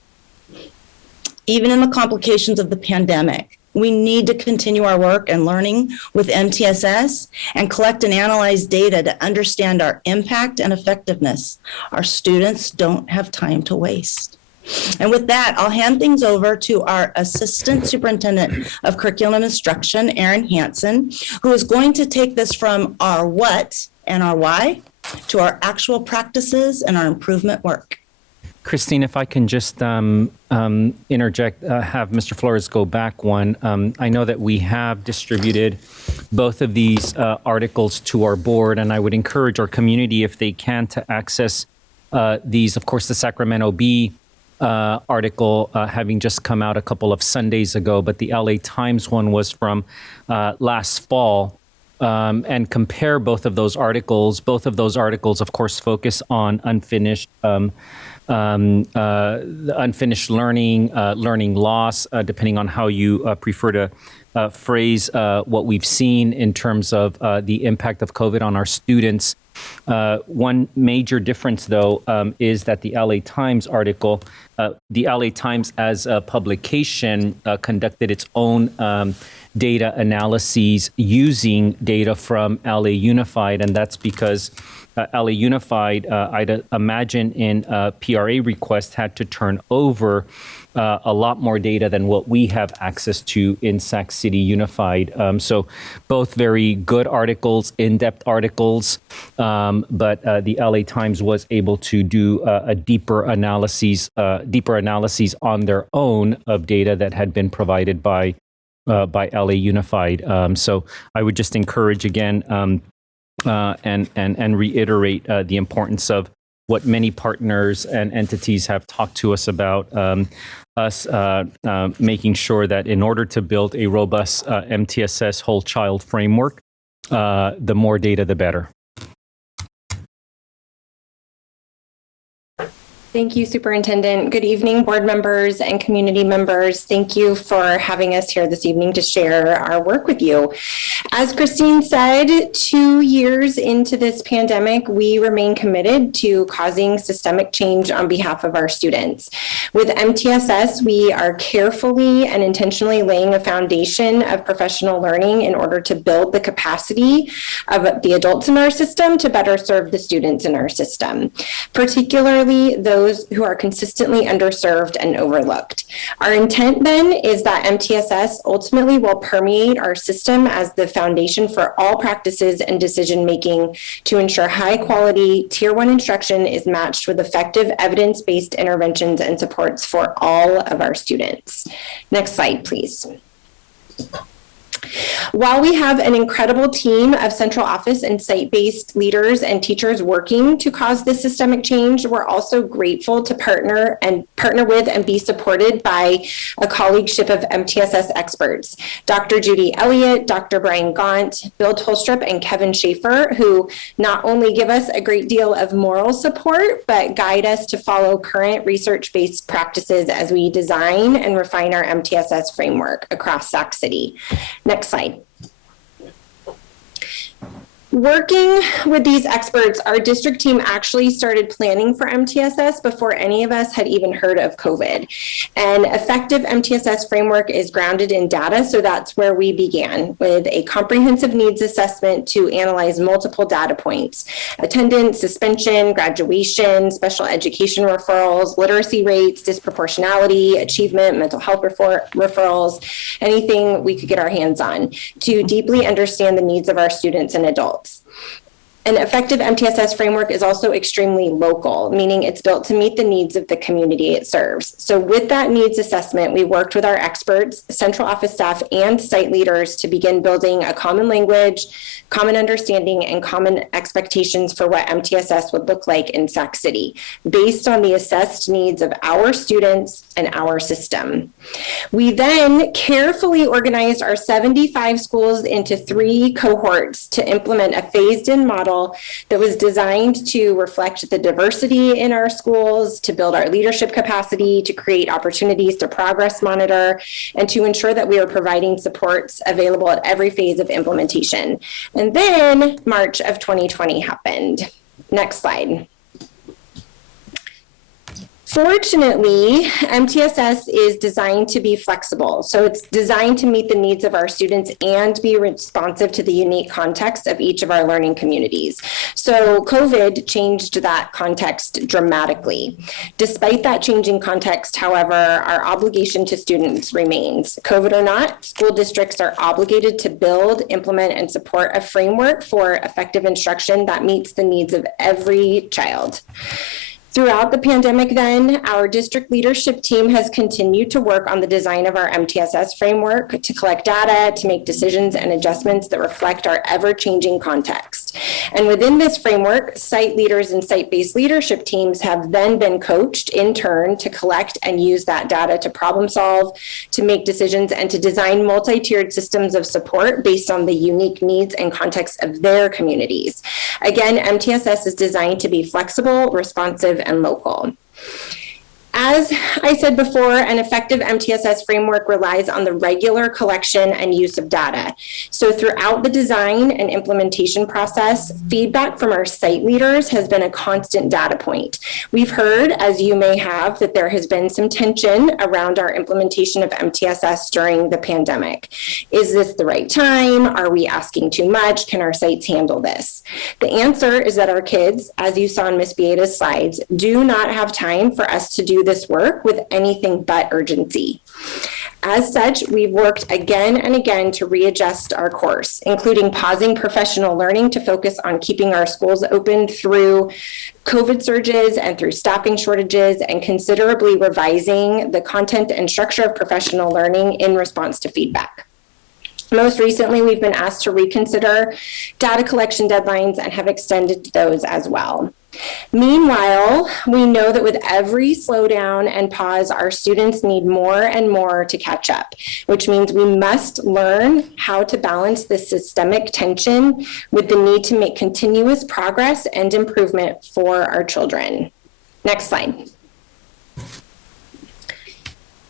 Even in the complications of the pandemic, we need to continue our work and learning with MTSS and collect and analyze data to understand our impact and effectiveness. Our students don't have time to waste. And with that, I'll hand things over to our Assistant Superintendent of Curriculum Instruction, Erin Hansen, who is going to take this from our what and our why to our actual practices and our improvement work. Christine, if I can just interject, have Mr. Flores go back one. I know that we have distributed both of these articles to our board, and I would encourage our community, if they can, to access these. Of course, the Sacramento Bee article having just come out a couple of Sundays ago, but the LA Times one was from last fall. And compare both of those articles. Both of those articles, of course, focus on unfinished learning, learning loss, depending on how you prefer to phrase what we've seen in terms of the impact of COVID on our students. One major difference, though, is that the LA Times article, the LA Times as a publication conducted its own data analyses using data from LA Unified, and that's because LA Unified, I'd imagine in a PRA request, had to turn over a lot more data than what we have access to in Sac City Unified. So both very good articles, in-depth articles, but the LA Times was able to do a deeper analyses on their own of data that had been provided by LA Unified. So I would just encourage again and reiterate the importance of what many partners and entities have talked to us about, us making sure that in order to build a robust MTSS whole child framework, the more data, the better. Thank you, Superintendent. Good evening, board members and community members. Thank you for having us here this evening to share our work with you. As Christine said, 2 years into this pandemic, we remain committed to causing systemic change on behalf of our students. With MTSS, we are carefully and intentionally laying a foundation of professional learning in order to build the capacity of the adults in our system to better serve the students in our system, particularly those who are consistently underserved and overlooked. Our intent then is that MTSS ultimately will permeate our system as the foundation for all practices and decision-making to ensure high-quality Tier 1 instruction is matched with effective evidence-based interventions and supports for all of our students. Next slide, please. While we have an incredible team of central office and site-based leaders and teachers working to cause this systemic change, we're also grateful to partner with and be supported by a colleagueship of MTSS experts, Dr. Judy Elliott, Dr. Brian Gaunt, Bill Tolstrup, and Kevin Schaefer, who not only give us a great deal of moral support, but guide us to follow current research-based practices as we design and refine our MTSS framework across Sac City. Next slide. Working with these experts, our district team actually started planning for MTSS before any of us had even heard of COVID. An effective MTSS framework is grounded in data, so that's where we began with a comprehensive needs assessment to analyze multiple data points: attendance, suspension, graduation, special education referrals, literacy rates, disproportionality, achievement, mental health referrals, anything we could get our hands on to deeply understand the needs of our students and adults. An effective MTSS framework is also extremely local, meaning it's built to meet the needs of the community it serves. So with that needs assessment, we worked with our experts, central office staff, and site leaders to begin building a common language, common understanding, and common expectations for what MTSS would look like in Sac City, based on the assessed needs of our students and our system. We then carefully organized our 75 schools into 3 cohorts to implement a phased-in model that was designed to reflect the diversity in our schools, to build our leadership capacity, to create opportunities to progress monitor, and to ensure that we are providing supports available at every phase of implementation. And then March of 2020 happened. Next slide. Fortunately, MTSS is designed to be flexible. So it's designed to meet the needs of our students and be responsive to the unique context of each of our learning communities. So COVID changed that context dramatically. Despite that changing context, however, our obligation to students remains. COVID or not, school districts are obligated to build, implement, and support a framework for effective instruction that meets the needs of every child. Throughout the pandemic then, our district leadership team has continued to work on the design of our MTSS framework to collect data, to make decisions and adjustments that reflect our ever-changing context. And within this framework, site leaders and site-based leadership teams have then been coached in turn to collect and use that data to problem solve, to make decisions, and to design multi-tiered systems of support based on the unique needs and context of their communities. Again, MTSS is designed to be flexible, responsive, and local. As I said before, an effective MTSS framework relies on the regular collection and use of data. So throughout the design and implementation process, feedback from our site leaders has been a constant data point. We've heard, as you may have, that there has been some tension around our implementation of MTSS during the pandemic. Is this the right time? Are we asking too much? Can our sites handle this? The answer is that our kids, as you saw in Ms. Bieda's slides, do not have time for us to do this work with anything but urgency. As such, we've worked again and again to readjust our course, including pausing professional learning to focus on keeping our schools open through COVID surges and through staffing shortages, and considerably revising the content and structure of professional learning in response to feedback. Most recently, we've been asked to reconsider data collection deadlines and have extended those as well. Meanwhile, we know that with every slowdown and pause, our students need more and more to catch up, which means we must learn how to balance this systemic tension with the need to make continuous progress and improvement for our children. Next slide.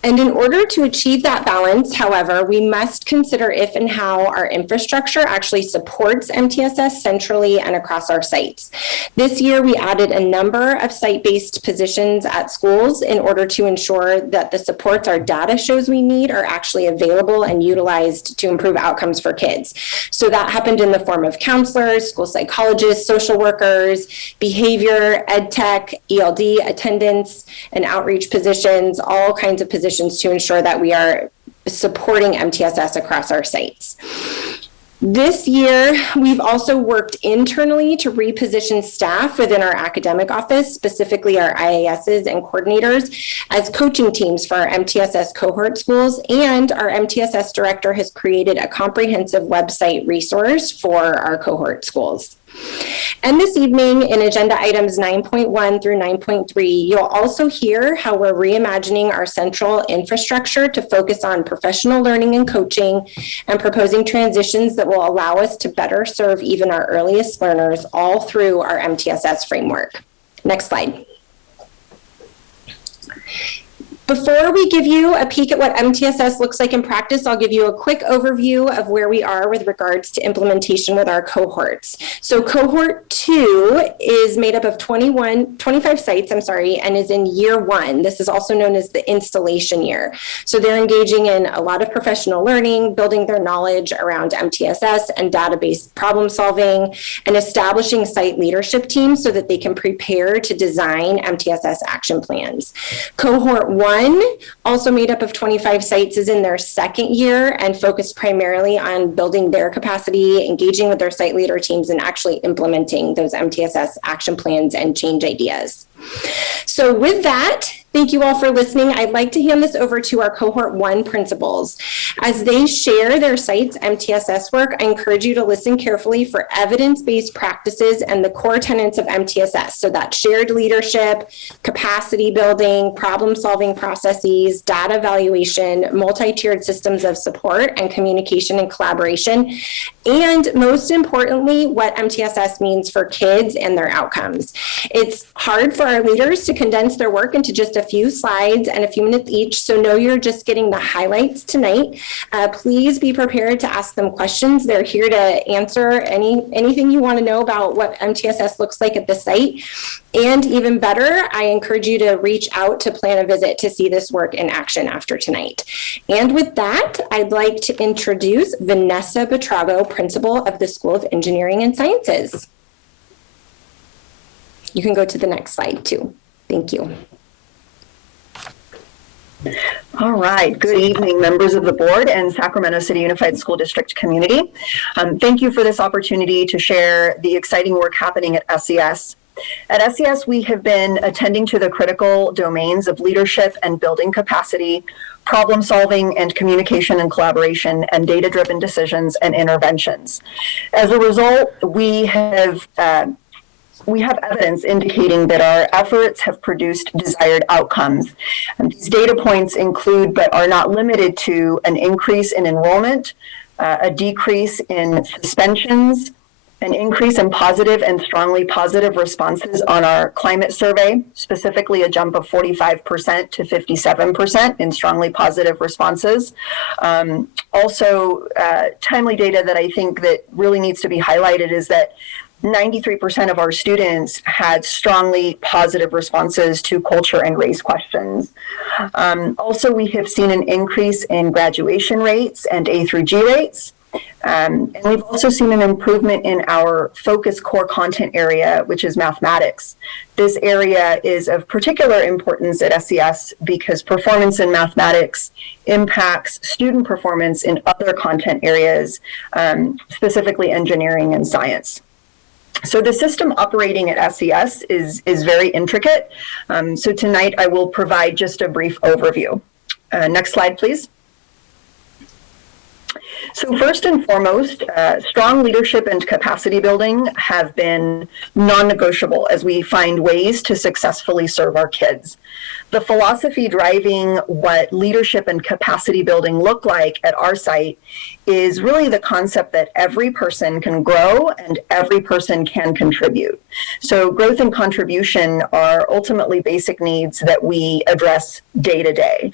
And in order to achieve that balance, however, we must consider if and how our infrastructure actually supports MTSS centrally and across our sites. This year, we added a number of site-based positions at schools in order to ensure that the supports our data shows we need are actually available and utilized to improve outcomes for kids. So that happened in the form of counselors, school psychologists, social workers, behavior, ed tech, ELD attendants, and outreach positions, all kinds of positions to ensure that we are supporting MTSS across our sites. This year, we've also worked internally to reposition staff within our academic office, specifically our IASs and coordinators, as coaching teams for our MTSS cohort schools, and our MTSS director has created a comprehensive website resource for our cohort schools. And this evening, in agenda items 9.1 through 9.3, you'll also hear how we're reimagining our central infrastructure to focus on professional learning and coaching, and proposing transitions that will allow us to better serve even our earliest learners all through our MTSS framework. Next slide. Before we give you a peek at what MTSS looks like in practice, I'll give you a quick overview of where we are with regards to implementation with our cohorts. So cohort 2 is made up of 25 sites, and is in year 1. This is also known as the installation year. So they're engaging in a lot of professional learning, building their knowledge around MTSS and database problem solving, and establishing site leadership teams so that they can prepare to design MTSS action plans. Cohort 1, also made up of 25 sites, is in their second year and focused primarily on building their capacity, engaging with their site leader teams, and actually implementing those MTSS action plans and change ideas. So with that, thank you all for listening. I'd like to hand this over to our cohort 1 principals. As they share their site's MTSS work, I encourage you to listen carefully for evidence-based practices and the core tenets of MTSS. So that's shared leadership, capacity building, problem-solving processes, data evaluation, multi-tiered systems of support, and communication and collaboration. And most importantly, what MTSS means for kids and their outcomes. It's hard for our leaders to condense their work into just a few slides and a few minutes each, so know you're just getting the highlights tonight. Please be prepared to ask them questions. They're here to answer anything you want to know about what MTSS looks like at the site. And even better, I encourage you to reach out to plan a visit to see this work in action after tonight. And with that, I'd like to introduce Vanessa Betrago, principal of the School of Engineering and Sciences. You can go to the next slide too. Thank you. All right. Good evening, members of the board and Sacramento City Unified School District community. Thank you for this opportunity to share the exciting work happening at SES. At SES, we have been attending to the critical domains of leadership and building capacity, problem solving and communication and collaboration, and data-driven decisions and interventions. As a result, we have evidence indicating that our efforts have produced desired outcomes. And these data points include, but are not limited to, an increase in enrollment, a decrease in suspensions, an increase in positive and strongly positive responses on our climate survey, specifically a jump of 45% to 57% in strongly positive responses. Also, timely data that I think that really needs to be highlighted is that 93% of our students had strongly positive responses to culture and race questions. Also, we have seen an increase in graduation rates and A through G rates. And we've also seen an improvement in our focus core content area, which is mathematics. This area is of particular importance at SES because performance in mathematics impacts student performance in other content areas, specifically engineering and science. So the system operating at SES is very intricate. So tonight I will provide just a brief overview. Next slide, please. So first and foremost, strong leadership and capacity building have been non-negotiable as we find ways to successfully serve our kids. The philosophy driving what leadership and capacity building look like at our site is really the concept that every person can grow and every person can contribute. So growth and contribution are ultimately basic needs that we address day to day.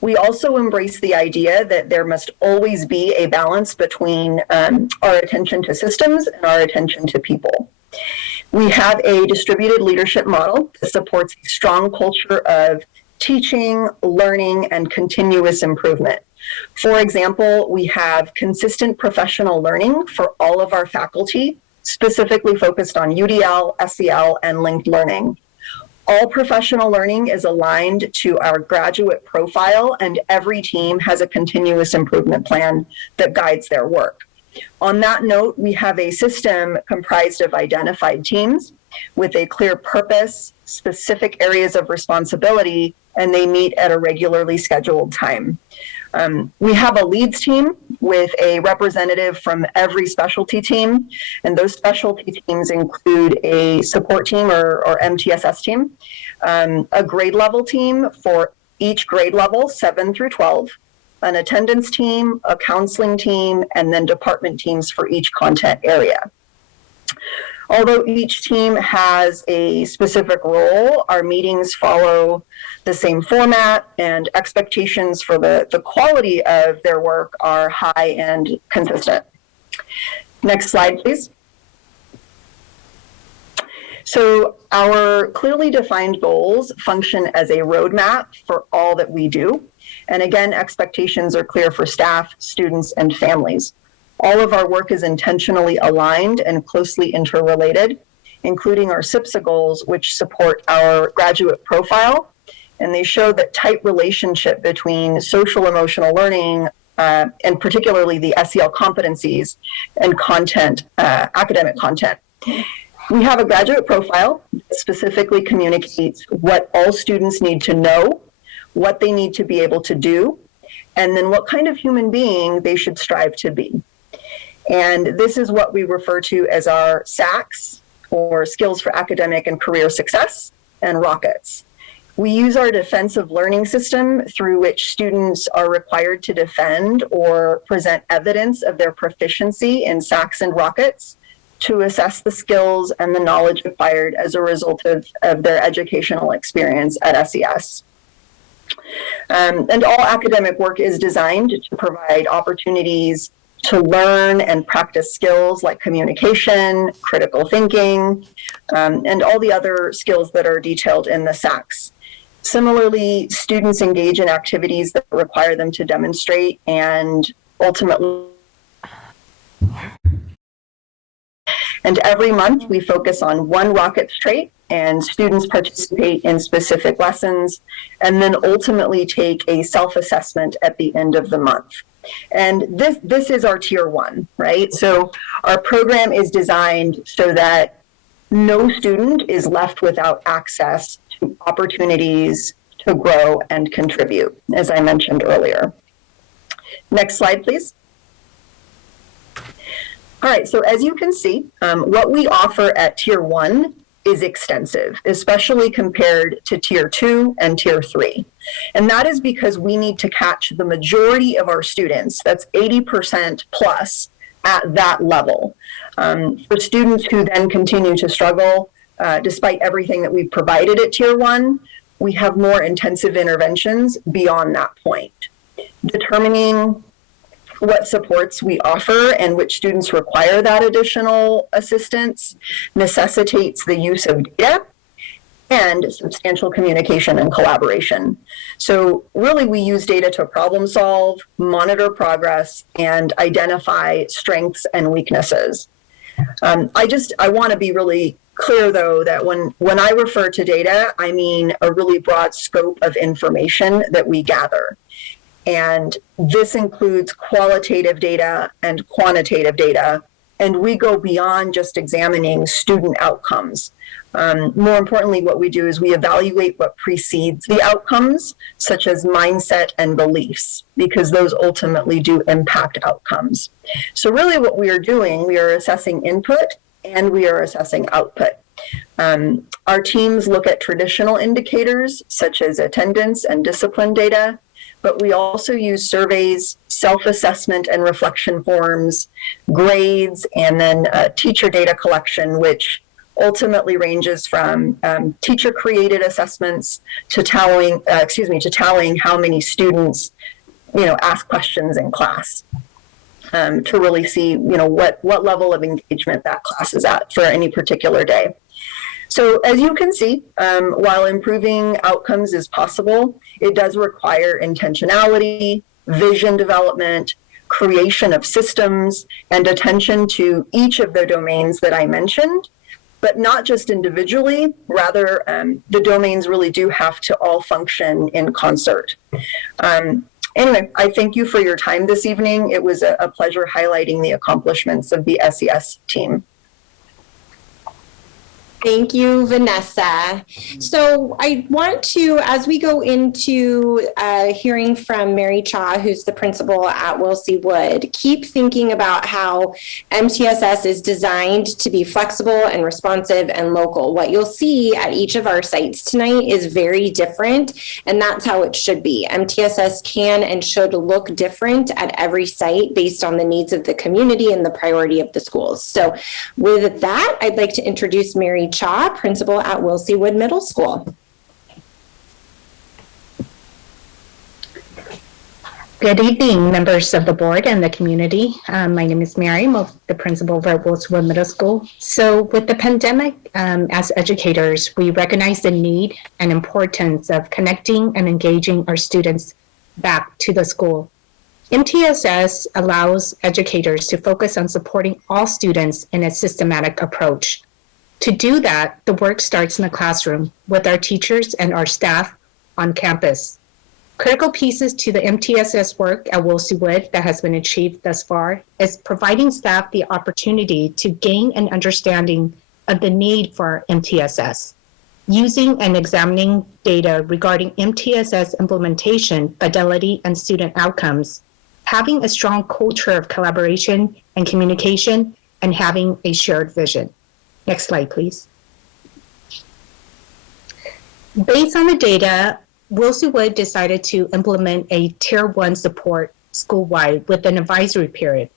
We also embrace the idea that there must always be a balance between our attention to systems and our attention to people. We have a distributed leadership model that supports a strong culture of teaching, learning, and continuous improvement. For example, we have consistent professional learning for all of our faculty, specifically focused on UDL, SEL, and linked learning. All professional learning is aligned to our graduate profile, and every team has a continuous improvement plan that guides their work. On that note, we have a system comprised of identified teams with a clear purpose, specific areas of responsibility, and they meet at a regularly scheduled time. We have a leads team with a representative from every specialty team, and those specialty teams include a support team or MTSS team, a grade level team for each grade level, 7 through 12, an attendance team, a counseling team, and then department teams for each content area. Although each team has a specific role, our meetings follow the same format, and expectations for the quality of their work are high and consistent. Next slide, please. So our clearly defined goals function as a roadmap for all that we do. And again, expectations are clear for staff, students, and families. All of our work is intentionally aligned and closely interrelated, including our SIPSA goals, which support our graduate profile. And they show that tight relationship between social emotional learning, and particularly the SEL competencies and content, academic content. We have a graduate profile that specifically communicates what all students need to know, what they need to be able to do, and then what kind of human being they should strive to be. And this is what we refer to as our SACs, or Skills for Academic and Career Success, and Rockets. We use our defensive learning system through which students are required to defend or present evidence of their proficiency in SACs and Rockets to assess the skills and the knowledge acquired as a result of their educational experience at SES. And all academic work is designed to provide opportunities to learn and practice skills like communication, critical thinking, and all the other skills that are detailed in the SACs. Similarly, students engage in activities that require them to demonstrate and ultimately. And every month we focus on one Rockets trait, and students participate in specific lessons and then ultimately take a self-assessment at the end of the month. And this is our tier 1, right? So our program is designed so that no student is left without access to opportunities to grow and contribute, as I mentioned earlier. Next slide, please. All right, so as you can see, what we offer at tier 1 is extensive, especially compared to tier 2 and tier 3. And that is because we need to catch the majority of our students, that's 80% plus, at that level. For students who then continue to struggle, despite everything that we've provided at Tier 1, we have more intensive interventions beyond that point. Determining what supports we offer and which students require that additional assistance necessitates the use of data and substantial communication and collaboration. So really we use data to problem solve, monitor progress, and identify strengths and weaknesses. I want to be really clear though that when I refer to data, I mean a really broad scope of information that we gather. And this includes qualitative data and quantitative data, and we go beyond just examining student outcomes. More importantly, what we do is we evaluate what precedes the outcomes, such as mindset and beliefs, because those ultimately do impact outcomes. So really what we are doing, we are assessing input and we are assessing output. Our teams look at traditional indicators, such as attendance and discipline data, but we also use surveys, self-assessment and reflection forms, grades, and then teacher data collection, which ultimately ranges from teacher-created assessments to tallying how many students, ask questions in class, to really see, what level of engagement that class is at for any particular day. So as you can see, while improving outcomes is possible, it does require intentionality, vision development, creation of systems, and attention to each of the domains that I mentioned, but not just individually, rather the domains really do have to all function in concert. Anyway, I thank you for your time this evening. It was a pleasure highlighting the accomplishments of the SES team. Thank you, Vanessa. So I want to, as we go into hearing from Mary Cha, who's the principal at Wilsey Wood, keep thinking about how MTSS is designed to be flexible and responsive and local. What you'll see at each of our sites tonight is very different, and that's how it should be. MTSS can and should look different at every site based on the needs of the community and the priority of the schools. So with that, I'd like to introduce Mary Cha, principal at Wilsey Wood Middle School. Good evening, members of the board and the community. My name is Mary. I'm the principal of Wilsey Wood Middle School. So with the pandemic, as educators, we recognize the need and importance of connecting and engaging our students back to the school. MTSS allows educators to focus on supporting all students in a systematic approach. To do that, the work starts in the classroom with our teachers and our staff on campus. Critical pieces to the MTSS work at Wilsey Wood that has been achieved thus far is providing staff the opportunity to gain an understanding of the need for MTSS, using and examining data regarding MTSS implementation, fidelity, and student outcomes, having a strong culture of collaboration and communication, and having a shared vision. Next slide, please. Based on the data, Wilsey Wood decided to implement a Tier 1 support school-wide with an advisory period.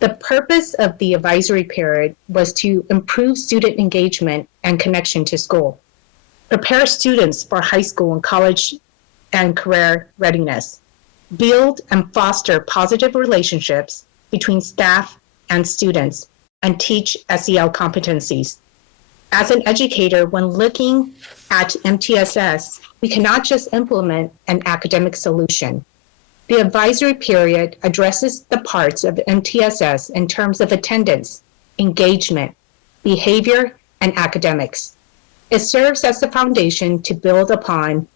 The purpose of the advisory period was to improve student engagement and connection to school, prepare students for high school and college and career readiness, build and foster positive relationships between staff and students, and teach SEL competencies. As an educator, when looking at MTSS, we cannot just implement an academic solution. The advisory period addresses the parts of MTSS in terms of attendance, engagement, behavior, and academics. It serves as the foundation to build upon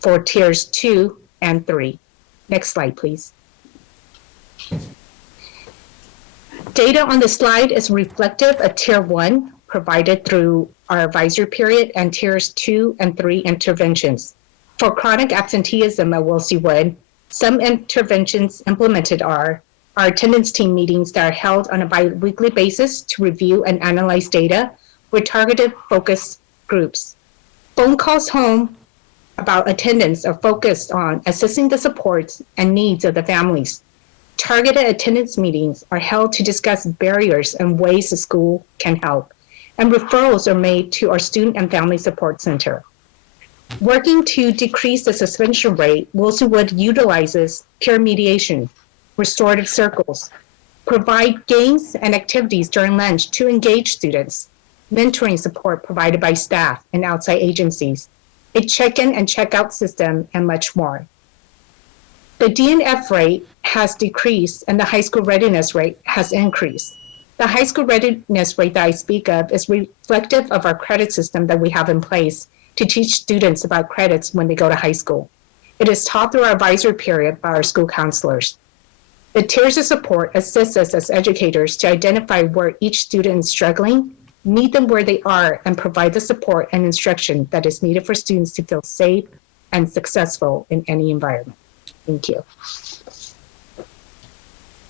for tiers 2 and 3. Next slide, please. Data on the slide is reflective of Tier 1 provided through our advisory period and Tiers 2 and 3 interventions. For chronic absenteeism at Wilsey Wood, some interventions implemented are our attendance team meetings that are held on a bi-weekly basis to review and analyze data with targeted focus groups. Phone calls home about attendance are focused on assessing the supports and needs of the families. Targeted attendance meetings are held to discuss barriers and ways the school can help, and referrals are made to our Student and Family Support Center. Working to decrease the suspension rate, Wilson Wood utilizes peer mediation, restorative circles, provide games and activities during lunch to engage students, mentoring support provided by staff and outside agencies, a check-in and check-out system, and much more. The DNF rate has decreased and the high school readiness rate has increased. The high school readiness rate that I speak of is reflective of our credit system that we have in place to teach students about credits when they go to high school. It is taught through our advisory period by our school counselors. The tiers of support assist us as educators to identify where each student is struggling, meet them where they are, and provide the support and instruction that is needed for students to feel safe and successful in any environment. Thank you.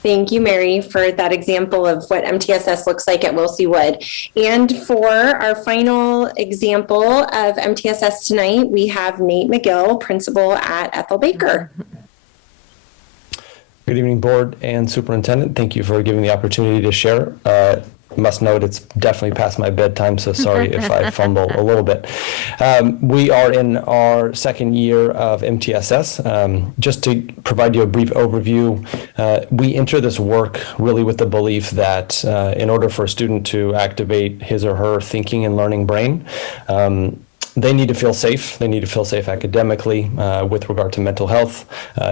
Thank you, Mary, for that example of what MTSS looks like at Wilsey Wood. And for our final example of MTSS tonight, we have Nate McGill, principal at Ethel Baker. Good evening, board and superintendent. Thank you for giving the opportunity to share. Must note it's definitely past my bedtime, so sorry if I fumble a little bit. We are in our second year of MTSS. Just to provide you a brief overview, we enter this work really with the belief that in order for a student to activate his or her thinking and learning brain, they need to feel safe. They need to feel safe academically with regard to mental health,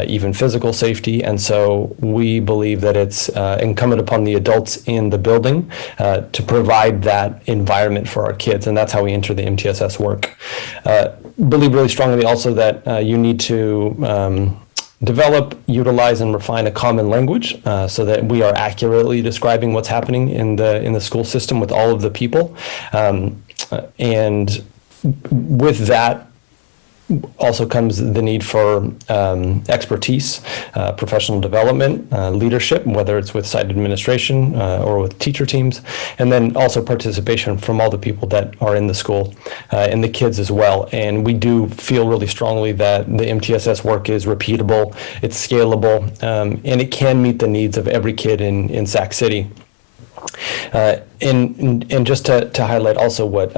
even physical safety. And so we believe that it's incumbent upon the adults in the building to provide that environment for our kids. And that's how we enter the MTSS work. Believe really strongly also that you need to develop, utilize, and refine a common language so that we are accurately describing what's happening in the school system with all of the people. And with that also comes the need for expertise, professional development, leadership, whether it's with site administration or with teacher teams, and then also participation from all the people that are in the school and the kids as well. And we do feel really strongly that the MTSS work is repeatable, it's scalable, and it can meet the needs of every kid in Sac City. And just to highlight also what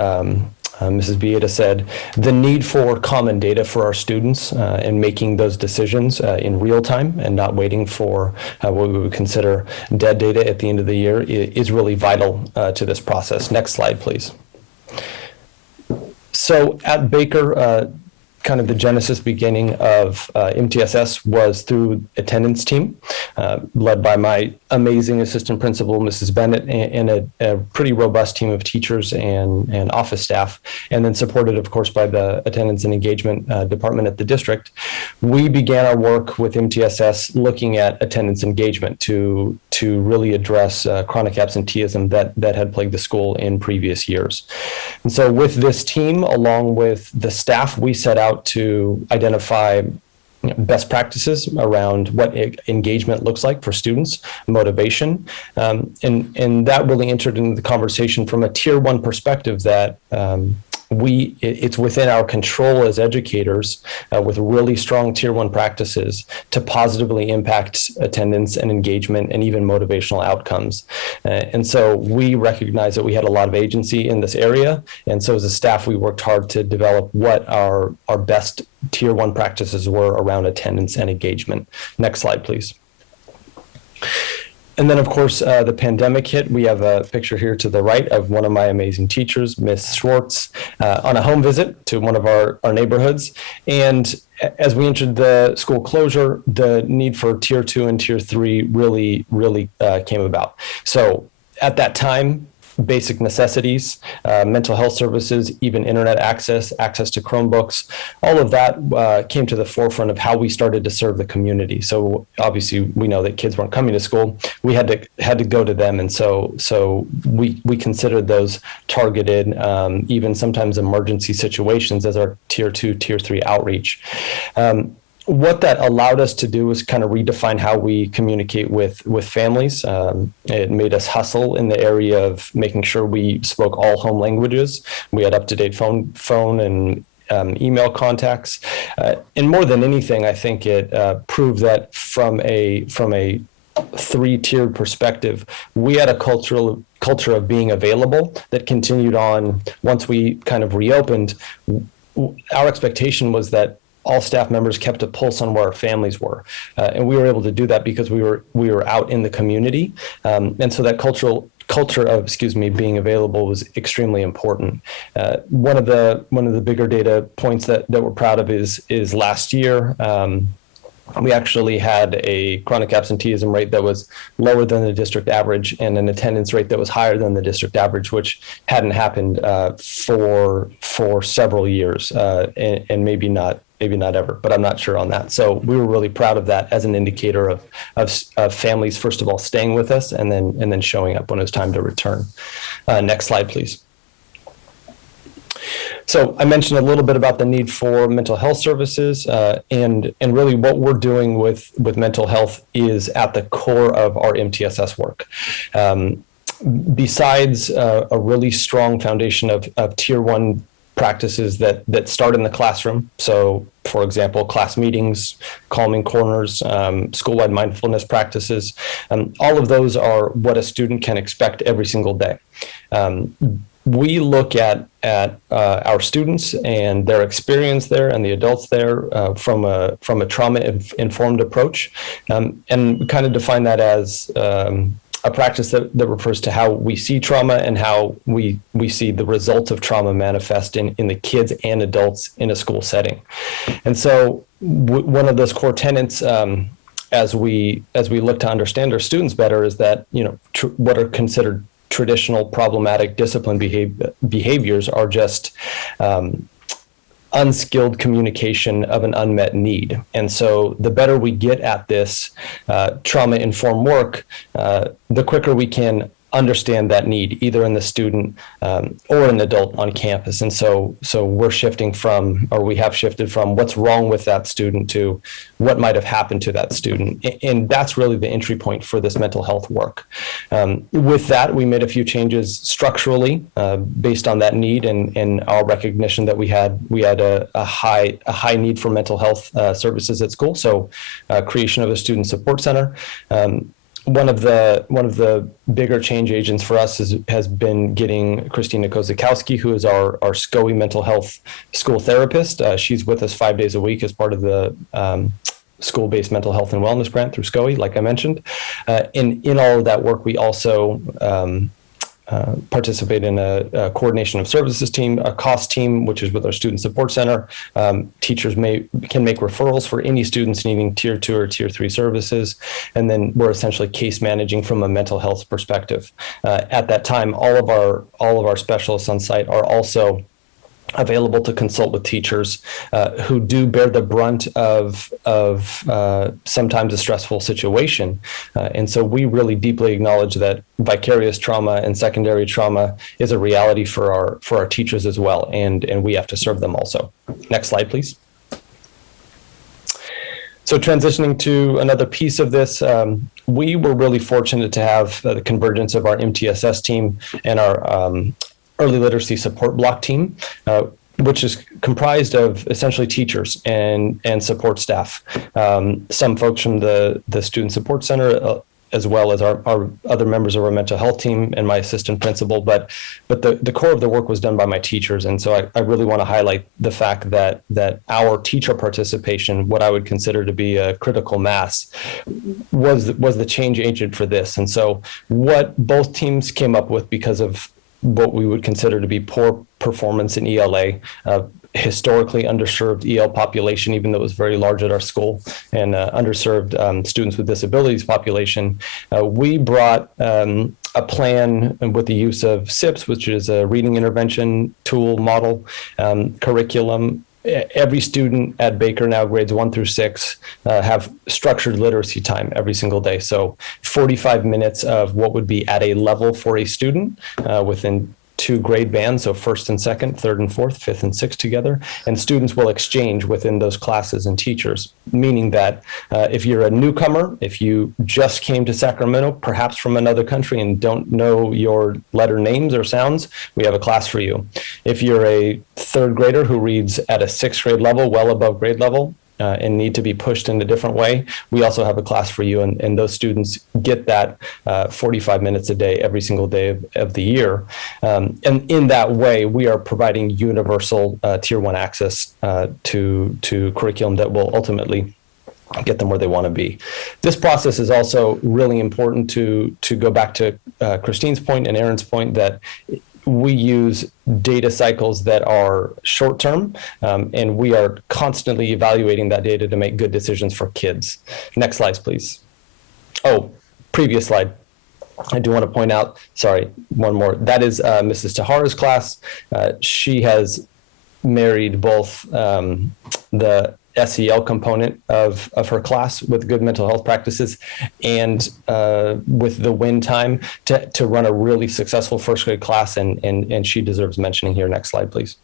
Mrs. Bieda said, the need for common data for our students and making those decisions in real time and not waiting for what we would consider dead data at the end of the year is really vital to this process. Next slide, please. So at Baker, kind of the genesis beginning of MTSS was through attendance team, led by my amazing assistant principal, Mrs. Bennett, and a pretty robust team of teachers and office staff, and then supported, of course, by the attendance and engagement department at the district. We began our work with MTSS looking at attendance engagement to really address chronic absenteeism that had plagued the school in previous years. And so with this team, along with the staff, we set out to identify best practices around what engagement looks like for students, motivation, and that really entered into the conversation from a tier one perspective that it's within our control as educators with really strong tier one practices to positively impact attendance and engagement and even motivational outcomes. And so we recognize that we had a lot of agency in this area. And so as a staff, we worked hard to develop what our best tier one practices were around attendance and engagement. Next slide, please. And then, of course, the pandemic hit. We have a picture here to the right of one of my amazing teachers, Miss Schwartz, on a home visit to one of our neighborhoods. And as we entered the school closure, the need for tier 2 and tier 3 really came about. So at that time, basic necessities, mental health services, even internet access to Chromebooks, all of that came to the forefront of how we started to serve the community. So obviously we know that kids weren't coming to school. We had to go to them. And so we considered those targeted, even sometimes emergency situations as our tier 2, tier 3 outreach. What that allowed us to do was kind of redefine how we communicate with families. It made us hustle in the area of making sure we spoke all home languages. We had up-to-date phone and email contacts. And more than anything, I think it proved that from a three-tiered perspective, we had a culture of being available that continued on once we kind of reopened. Our expectation was that all staff members kept a pulse on where our families were, and we were able to do that because we were out in the community, and so that culture of being available was extremely important. One of the bigger data points that we're proud of is last year. We actually had a chronic absenteeism rate that was lower than the district average and an attendance rate that was higher than the district average, which hadn't happened for several years, and maybe not ever, but I'm not sure on that. So we were really proud of that as an indicator of families, first of all, staying with us and then showing up when it was time to return. Next slide, please. So I mentioned a little bit about the need for mental health services, and really what we're doing with mental health is at the core of our MTSS work. Besides a really strong foundation of tier 1 practices that start in the classroom. So, for example, class meetings, calming corners, school-wide mindfulness practices, all of those are what a student can expect every single day. We look at our students and their experience there and the adults there from a trauma-informed approach, and kind of define that as a practice that refers to how we see trauma and how we see the results of trauma manifest in the kids and adults in a school setting. And so one of those core tenets as we look to understand our students better is that, what are considered traditional problematic discipline behaviors are just unskilled communication of an unmet need. And so the better we get at this trauma-informed work, the quicker we can understand that need, either in the student or an adult on campus. And so we have shifted from what's wrong with that student to what might have happened to that student. And that's really the entry point for this mental health work. With that, we made a few changes structurally based on that need and our recognition that we had a high need for mental health services at school. So creation of a student support center. One of the bigger change agents for us has been getting Christina Kozakowski, who is our SCOE mental health school therapist. She's with us 5 days a week as part of the school-based mental health and wellness grant through SCOE, like I mentioned. In all of that work, we also participate in a coordination of services team, a cost team, which is with our student support center. Teachers can make referrals for any students needing tier 2 or tier 3 services. And then we're essentially case managing from a mental health perspective. At that time, all of our specialists on site are also available to consult with teachers who do bear the brunt of sometimes a stressful situation. And so we really deeply acknowledge that vicarious trauma and secondary trauma is a reality for our teachers as well. And we have to serve them also. Next slide, please. So transitioning to another piece of this, we were really fortunate to have the convergence of our MTSS team and our early literacy support block team, which is comprised of essentially teachers and support staff. Some folks from the Student Support Center, as well as our other members of our mental health team and my assistant principal, but the core of the work was done by my teachers. And so I really want to highlight the fact that our teacher participation, what I would consider to be a critical mass, was the change agent for this. And so what both teams came up with, because of what we would consider to be poor performance in ELA, historically underserved EL population, even though it was very large at our school, and underserved students with disabilities population. We brought a plan with the use of SIPS, which is a reading intervention tool model, curriculum. Every student at Baker now, grades 1 through 6, have structured literacy time every single day. So 45 minutes of what would be at a level for a student within 2 grade bands, so first and second, third and fourth, fifth and sixth together, and students will exchange within those classes and teachers, meaning that if you're a newcomer, if you just came to Sacramento, perhaps from another country, and don't know your letter names or sounds, we have a class for you. If you're a 3rd grader who reads at a 6th grade level, well above grade level, and need to be pushed in a different way, we also have a class for you, and those students get that 45 minutes a day every single day of the year. And in that way, we are providing universal Tier 1 access to curriculum that will ultimately get them where they want to be. This process is also really important to go back to Christine's point and Aaron's point that we use data cycles that are short-term, and we are constantly evaluating that data to make good decisions for kids. Next slide, please. Oh, previous slide. I do want to point out, sorry, one more. That is Mrs. Tahara's class. She has married both the SEL component of her class with good mental health practices and with the win time to run a really successful first grade class, and she deserves mentioning here. Next slide, please.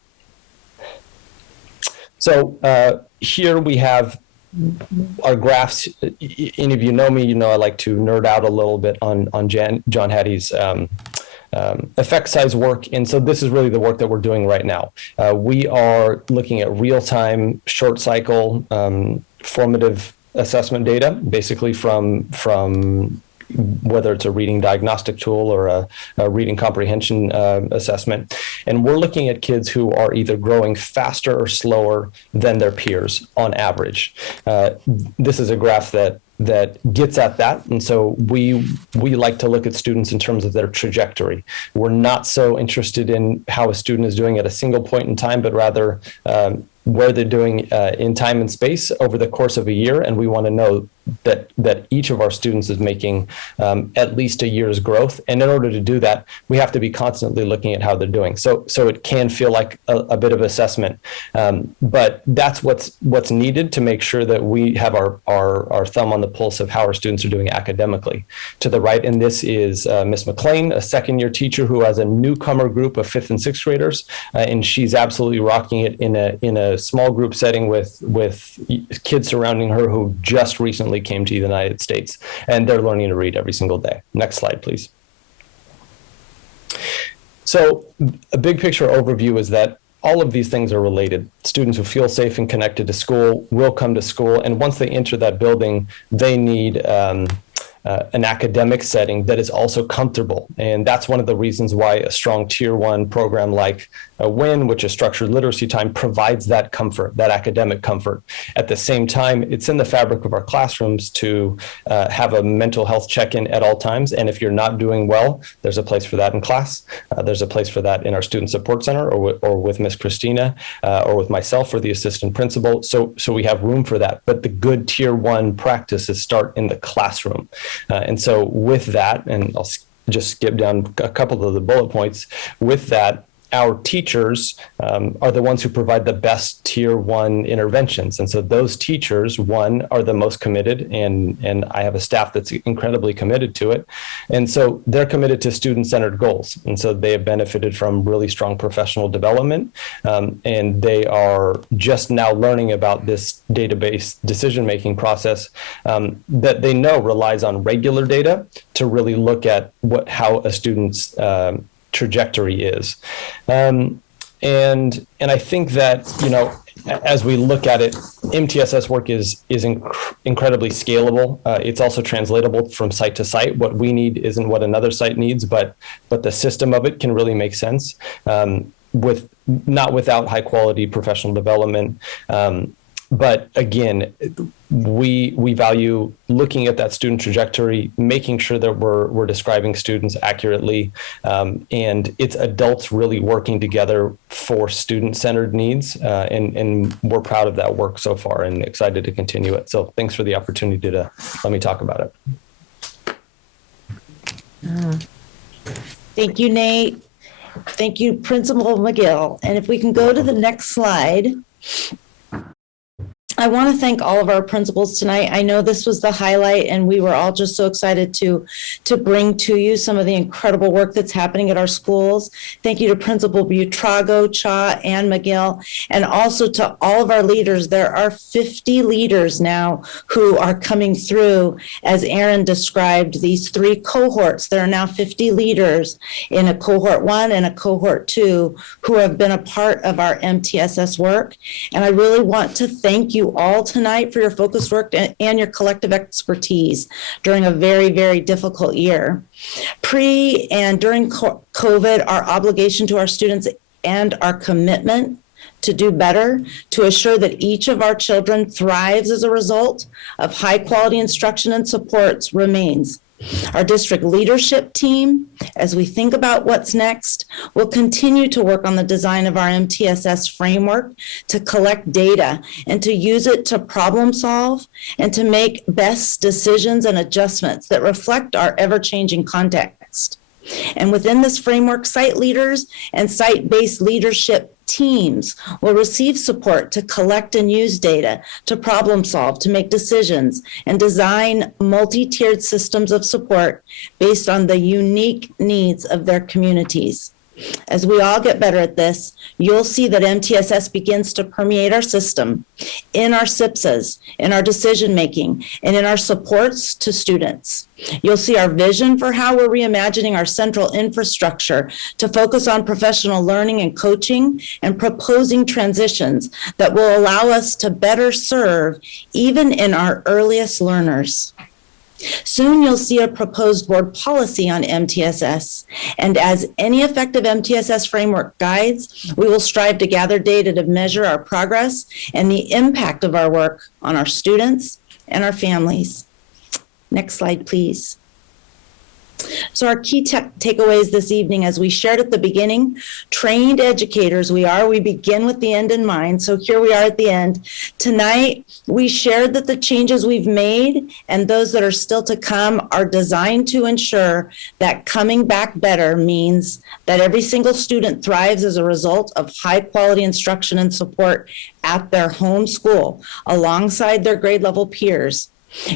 So here we have our graphs. Any of you know me, you know I like to nerd out a little bit on John Hattie's effect size work. And so this is really the work that we're doing right now. We are looking at real-time, short cycle, formative assessment data, basically from whether it's a reading diagnostic tool or a reading comprehension assessment. And we're looking at kids who are either growing faster or slower than their peers on average. This is a graph that gets at that. And so we like to look at students in terms of their trajectory. We're not so interested in how a student is doing at a single point in time, but rather where they're doing in time and space over the course of a year. And we want to know that each of our students is making at least a year's growth. And in order to do that, we have to be constantly looking at how they're doing. So it can feel like a bit of assessment, but that's what's needed to make sure that we have our thumb on the pulse of how our students are doing academically. To the right, and this is Miss McLean, a second-year teacher who has a newcomer group of 5th and 6th graders, and she's absolutely rocking it in a small group setting with kids surrounding her who just recently came to the United States, and they're learning to read every single day. Next slide, please. So a big picture overview is that all of these things are related. Students who feel safe and connected to school will come to school, and once they enter that building, they need an academic setting that is also comfortable. And that's one of the reasons why a strong Tier 1 program like a WIN, which is structured literacy time, provides that comfort, that academic comfort. At the same time, it's in the fabric of our classrooms to have a mental health check-in at all times. And if you're not doing well, there's a place for that in class. There's a place for that in our student support center or with Miss Christina or with myself or the assistant principal. So we have room for that. But the good Tier 1 practices start in the classroom. And so with that, and I'll just skip down a couple of the bullet points, with that, our teachers are the ones who provide the best Tier 1 interventions. And so those teachers, one, are the most committed, and I have a staff that's incredibly committed to it. And so they're committed to student-centered goals. And so they have benefited from really strong professional development. And they are just now learning about this database decision-making process that they know relies on regular data to really look at how a student's trajectory is. And I think that, you know, as we look at it, MTSS work is incredibly scalable. It's also translatable from site to site. What we need isn't what another site needs, but the system of it can really make sense not without high quality professional development. But again, we value looking at that student trajectory, making sure that we're describing students accurately, and it's adults really working together for student-centered needs, and we're proud of that work so far and excited to continue it. So thanks for the opportunity to let me talk about it. Thank you, Nate. Thank you, Principal McGill. And if we can go to the next slide. I want to thank all of our principals tonight. I know this was the highlight, and we were all just so excited to bring to you some of the incredible work that's happening at our schools. Thank you to Principal Buitrago, Cha, and McGill, and also to all of our leaders. There are 50 leaders now who are coming through, as Aaron described, these 3 cohorts. There are now 50 leaders in a cohort 1 and a cohort 2 who have been a part of our MTSS work. And I really want to thank you you all tonight for your focused work and your collective expertise during a very, very difficult year. Pre and during COVID, our obligation to our students and our commitment to do better, to assure that each of our children thrives as a result of high quality instruction and supports remains. Our district leadership team, as we think about what's next, will continue to work on the design of our MTSS framework to collect data and to use it to problem solve and to make best decisions and adjustments that reflect our ever-changing context. And within this framework, site leaders and site-based leadership teams will receive support to collect and use data, to problem solve, to make decisions, and design multi-tiered systems of support based on the unique needs of their communities. As we all get better at this, you'll see that MTSS begins to permeate our system, in our SIPSAs, in our decision-making, and in our supports to students. You'll see our vision for how we're reimagining our central infrastructure to focus on professional learning and coaching and proposing transitions that will allow us to better serve even in our earliest learners. Soon you'll see a proposed board policy on MTSS, and as any effective MTSS framework guides, we will strive to gather data to measure our progress and the impact of our work on our students and our families. Next slide, please. So our key takeaways this evening, as we shared at the beginning, trained educators we begin with the end in mind. So here we are at the end. Tonight, we shared that the changes we've made and those that are still to come are designed to ensure that coming back better means that every single student thrives as a result of high quality instruction and support at their home school alongside their grade level peers.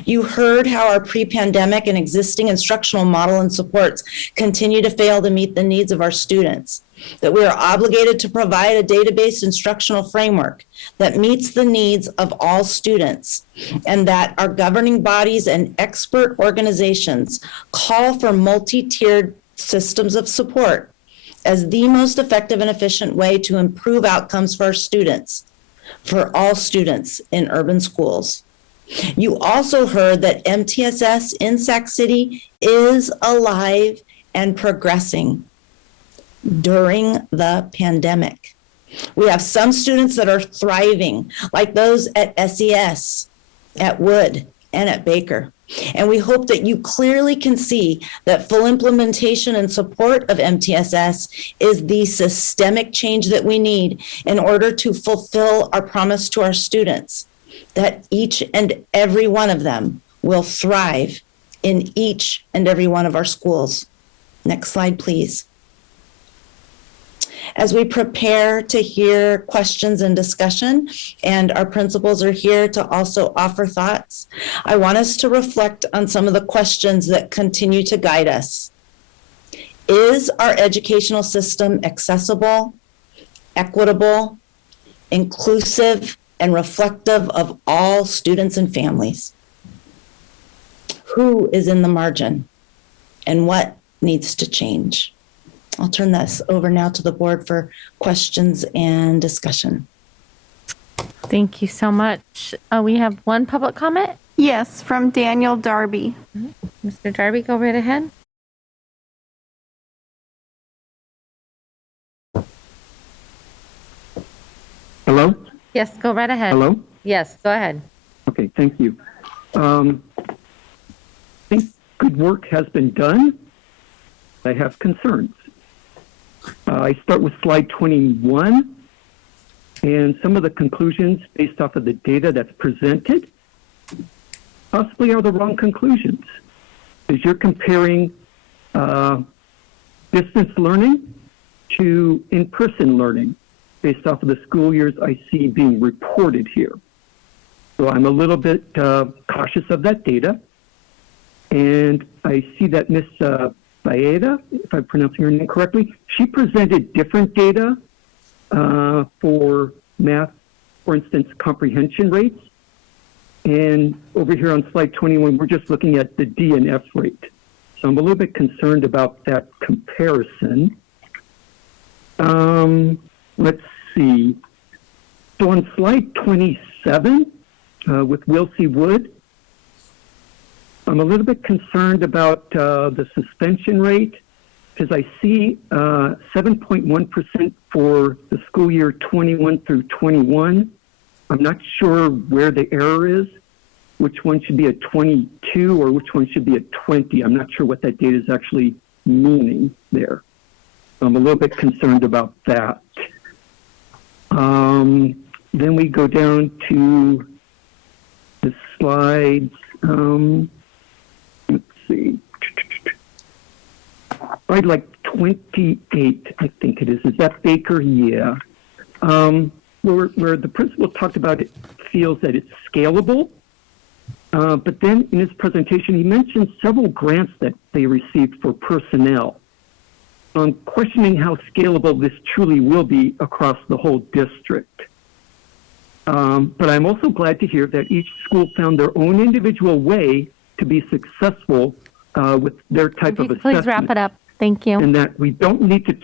You heard how our pre-pandemic and existing instructional model and supports continue to fail to meet the needs of our students, that we are obligated to provide a data-based instructional framework that meets the needs of all students, and that our governing bodies and expert organizations call for multi-tiered systems of support as the most effective and efficient way to improve outcomes for our students, for all students in urban schools. You also heard that MTSS in Sac City is alive and progressing during the pandemic. We have some students that are thriving, like those at SES, at Wood, and at Baker. And we hope that you clearly can see that full implementation and support of MTSS is the systemic change that we need in order to fulfill our promise to our students, that each and every one of them will thrive in each and every one of our schools. Next slide, please. As we prepare to hear questions and discussion, and our principals are here to also offer thoughts, I want us to reflect on some of the questions that continue to guide us. Is our educational system accessible, equitable, inclusive, and reflective of all students and families? Who is in the margin, and what needs to change? I'll turn this over now to the board for questions and discussion. Thank you so much. We have one public comment. Yes, from Daniel Darby. Mr. Darby, go right ahead. Hello? Yes, go right ahead. Hello? Yes, go ahead. Okay, thank you. I think good work has been done. I have concerns. I start with slide 21, and some of the conclusions based off of the data that's presented possibly are the wrong conclusions. As you're comparing distance learning to in-person learning based off of the school years I see being reported here. So I'm a little bit cautious of that data. And I see that Ms. Baeda, if I'm pronouncing her name correctly, she presented different data for math, for instance, comprehension rates. And over here on slide 21, we're just looking at the D and F rate. So I'm a little bit concerned about that comparison. Let's see. So on slide 27, with Wilsey Wood. I'm a little bit concerned about the suspension rate because I see 7.1% for the school year 21 through 21. I'm not sure where the error is, which one should be a 22 or which one should be a 20. I'm not sure what that data is actually meaning there. I'm a little bit concerned about that. Then we go down to the slides. Let's see. Slide like 28, I think it is. Is that Baker? Yeah. Where the principal talked about it feels that it's scalable. But then in his presentation, he mentioned several grants that they received for personnel. I'm questioning how scalable this truly will be across the whole district. But I'm also glad to hear that each school found their own individual way to be successful with their type of assessment. Please wrap it up. Thank you. And that we don't need to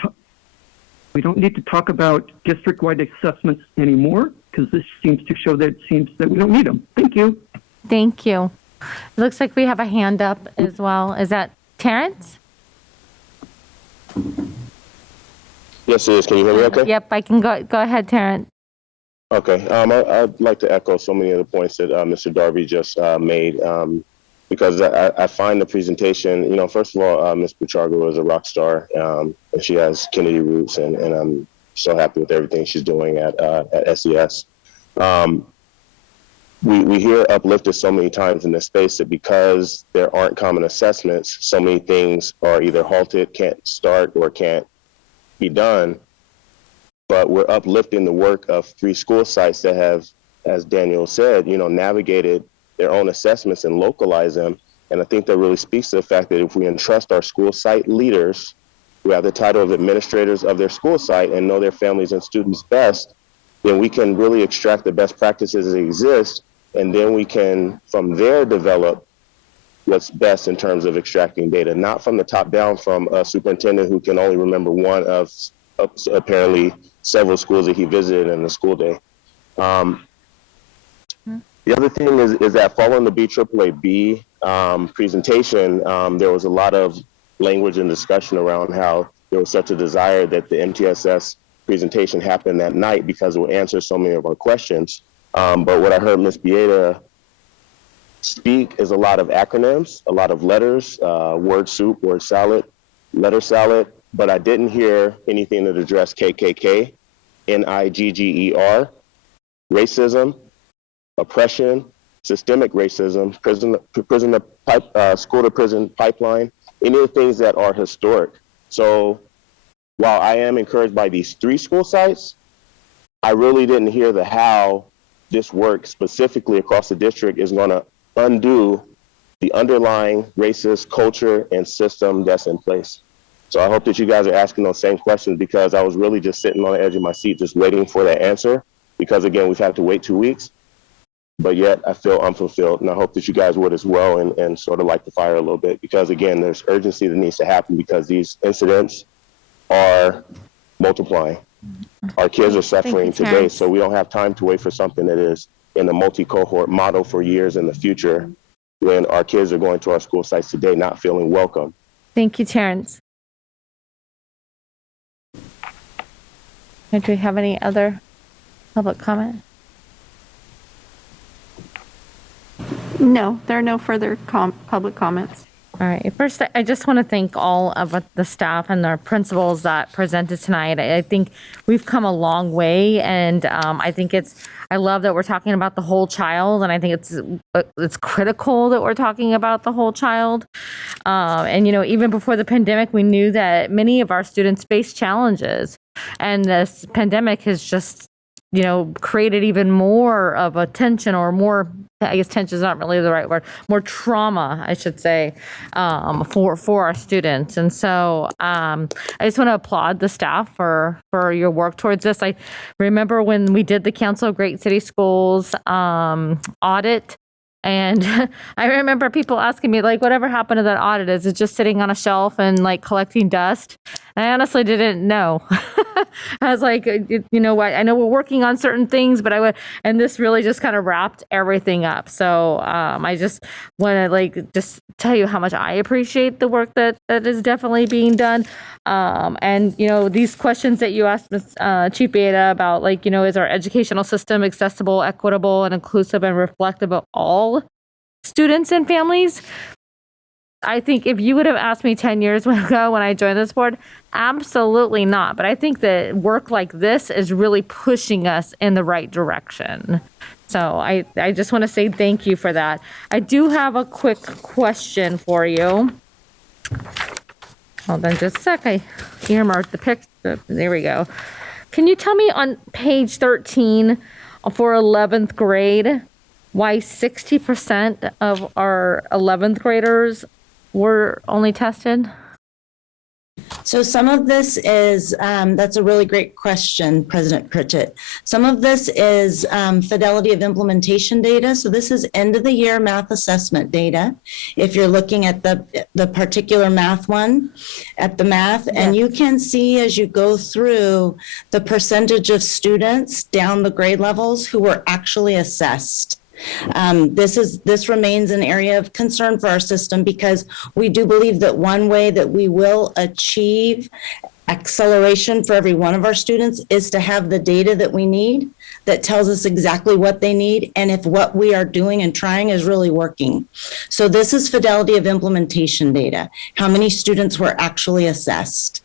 talk about district-wide assessments anymore because this seems to show that it seems that we don't need them. Thank you. Thank you. It looks like we have a hand up as well. Is that Terrence? Yes, it is. Can you hear me okay? Yep, I can go ahead, Terrence. Okay. I'd like to echo so many of the points that Mr. Darby just made because I find the presentation, first of all, Ms. Buchargo is a rock star and she has Kennedy roots and I'm so happy with everything she's doing at SES. We hear uplifted so many times in this space that because there aren't common assessments, so many things are either halted, can't start, or can't be done. But we're uplifting the work of 3 school sites that have, as Daniel said, navigated their own assessments and localize them. And I think that really speaks to the fact that if we entrust our school site leaders, who have the title of administrators of their school site and know their families and students best, then we can really extract the best practices that exist. And then we can, from there, develop what's best in terms of extracting data, not from the top down from a superintendent who can only remember one of apparently several schools that he visited in the school day. The other thing is that following the BAAB presentation, there was a lot of language and discussion around how there was such a desire that the MTSS presentation happen that night because it would answer so many of our questions. But what I heard Ms. Bieda speak is a lot of acronyms, a lot of letters, word soup, word salad, letter salad, but I didn't hear anything that addressed KKK, NIGGER, racism, oppression, systemic racism, school to prison pipeline, any of the things that are historic. So while I am encouraged by these 3 school sites, I really didn't hear the how this work specifically across the district is going to undo the underlying racist culture and system that's in place. So I hope that you guys are asking those same questions because I was really just sitting on the edge of my seat just waiting for that answer because again, we've had to wait 2 weeks, but yet I feel unfulfilled and I hope that you guys would as well and sort of light the fire a little bit because again, there's urgency that needs to happen because these incidents are multiplying. Our kids are suffering today, so we don't have time to wait for something that is in a multi-cohort model for years in the future when our kids are going to our school sites today not feeling welcome. Thank you, Terrence. Do we have any other public comment? No, there are no further public comments. All right. First, I just want to thank all of the staff and our principals that presented tonight. I think we've come a long way, and I think I love that we're talking about the whole child, and I think it's critical that we're talking about the whole child. And even before the pandemic, we knew that many of our students face challenges, and this pandemic has just created even more of a tension or more, I guess tension is not really the right word, more trauma, I should say, for our students. And so I just want to applaud the staff for your work towards this. I remember when we did the Council of Great City Schools audit And I remember people asking me, like, whatever happened to that audit? Is it just sitting on a shelf and like collecting dust? And I honestly didn't know. I was like, you know what? I know we're working on certain things, but and this really just kind of wrapped everything up. So I just want to like just tell you how much I appreciate the work that is definitely being done. And, you know, these questions that you asked, Chief Beta, about like, you know, is our educational system accessible, equitable, and inclusive and reflective of all students and families? I think if you would have asked me 10 years ago when I joined this board, absolutely not. But I think that work like this is really pushing us in the right direction. So I just want to say thank you for that. I do have a quick question for you. Hold on just a sec. I earmarked the picture. There we go. Can you tell me on page 13 for 11th grade why 60% of our 11th graders were only tested? So some of this is, that's a really great question, President Pritchett. Some of this is fidelity of implementation data. So this is end of the year math assessment data. If you're looking at the particular math one, at the math, and you can see as you go through the percentage of students down the grade levels who were actually assessed. This remains an area of concern for our system because we do believe that one way that we will achieve acceleration for every one of our students is to have the data that we need that tells us exactly what they need and if what we are doing and trying is really working. So this is fidelity of implementation data. How many students were actually assessed?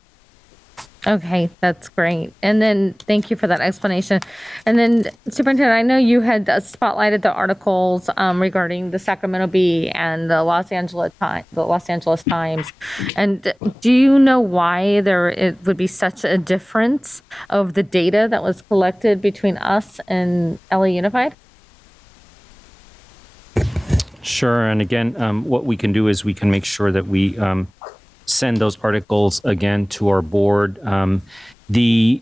Okay, that's great. And then thank you for that explanation. And then Superintendent, I know you had spotlighted the articles regarding the Sacramento Bee and the Los Angeles Times. And do you know why it would be such a difference of the data that was collected between us and LA Unified? Sure. And again, what we can do is we can make sure that we send those articles again to our board. The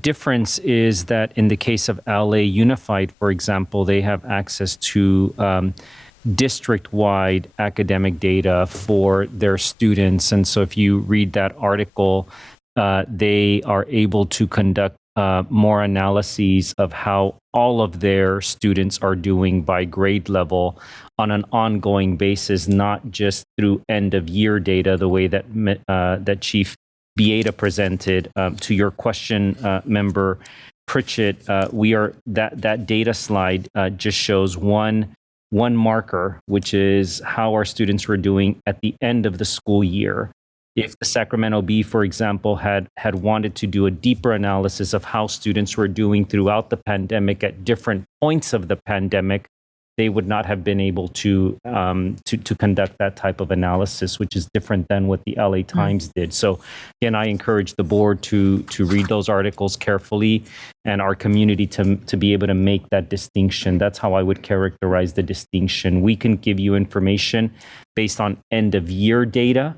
difference is that in the case of LA Unified, for example, they have access to district-wide academic data for their students. And so if you read that article, they are able to conduct more analyses of how all of their students are doing by grade level on an ongoing basis, not just through end of year data, the way that that Chief Bieda presented. To your question, Member Pritchett, that data slide just shows one marker, which is how our students were doing at the end of the school year. If the Sacramento Bee, for example, had wanted to do a deeper analysis of how students were doing throughout the pandemic at different points of the pandemic, they would not have been able to conduct that type of analysis, which is different than what the LA Times did. So again, I encourage the board to read those articles carefully and our community to be able to make that distinction. That's how I would characterize the distinction. We can give you information based on end of year data,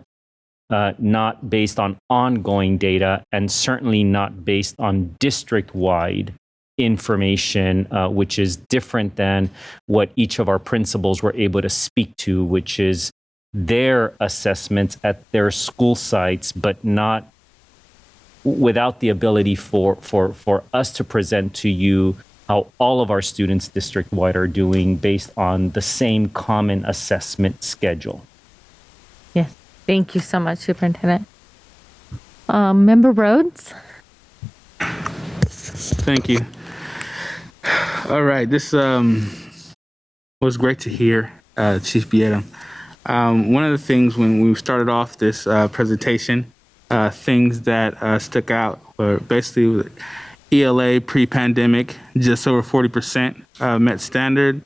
not based on ongoing data, and certainly not based on district-wide information, which is different than what each of our principals were able to speak to, which is their assessments at their school sites, but not without the ability for us to present to you how all of our students district-wide are doing based on the same common assessment schedule. Yes. Thank you so much, Superintendent. Member Rhodes? Thank you. All right, this was great to hear, Chief Bieda. One of the things when we started off this presentation, things that stuck out were basically ELA pre-pandemic, just over 40% met standard,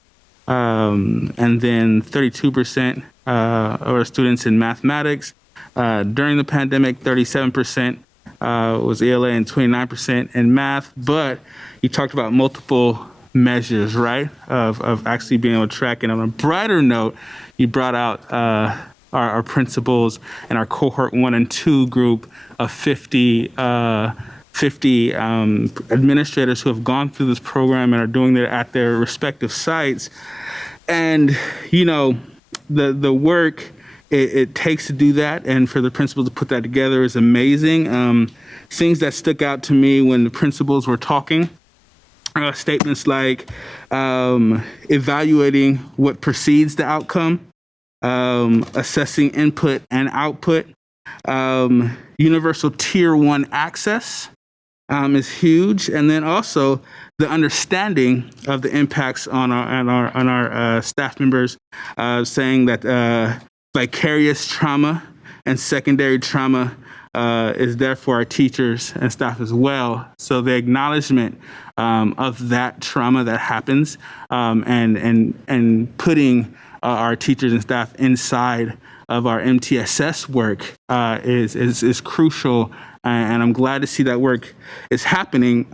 and then 32% of our students in mathematics. During the pandemic, 37% was ELA and 29% in math. But you talked about multiple measures, right, of actually being able to track it. On a brighter note, you brought out our principals and our cohort 1 and 2 group of 50 administrators who have gone through this program and are doing it at their respective sites. And, you know, the work it takes to do that, and for the principals to put that together is amazing. Things that stuck out to me when the principals were talking, statements like evaluating what precedes the outcome, assessing input and output, universal tier 1 access is huge, and then also the understanding of the impacts on our staff members, saying that vicarious trauma and secondary trauma is there for our teachers and staff as well. So the acknowledgement of that trauma that happens, and putting our teachers and staff inside of our MTSS work is crucial. And I'm glad to see that work is happening.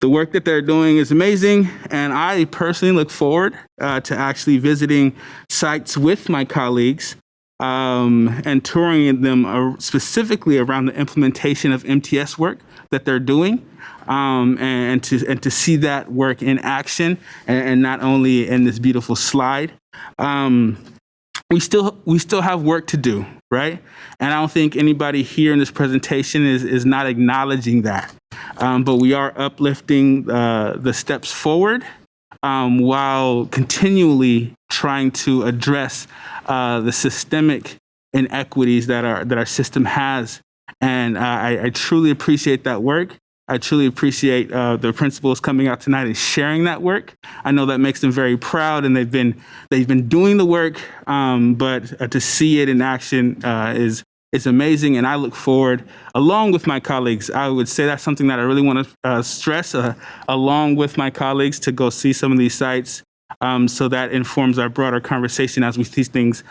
The work that they're doing is amazing, and I personally look forward to actually visiting sites with my colleagues and touring them specifically around the implementation of MTS work that they're doing, and to see that work in action, and not only in this beautiful slide. We still have work to do, right? And I don't think anybody here in this presentation is not acknowledging that. But we are uplifting the steps forward while continually trying to address the systemic inequities that our system has. And I truly appreciate that work. I truly appreciate the principals coming out tonight and sharing that work. I know that makes them very proud, and they've been doing the work, but to see it in action is amazing. And I look forward, along with my colleagues, I would say that's something that I really want to stress, along with my colleagues, to go see some of these sites, so that informs our broader conversation as we see things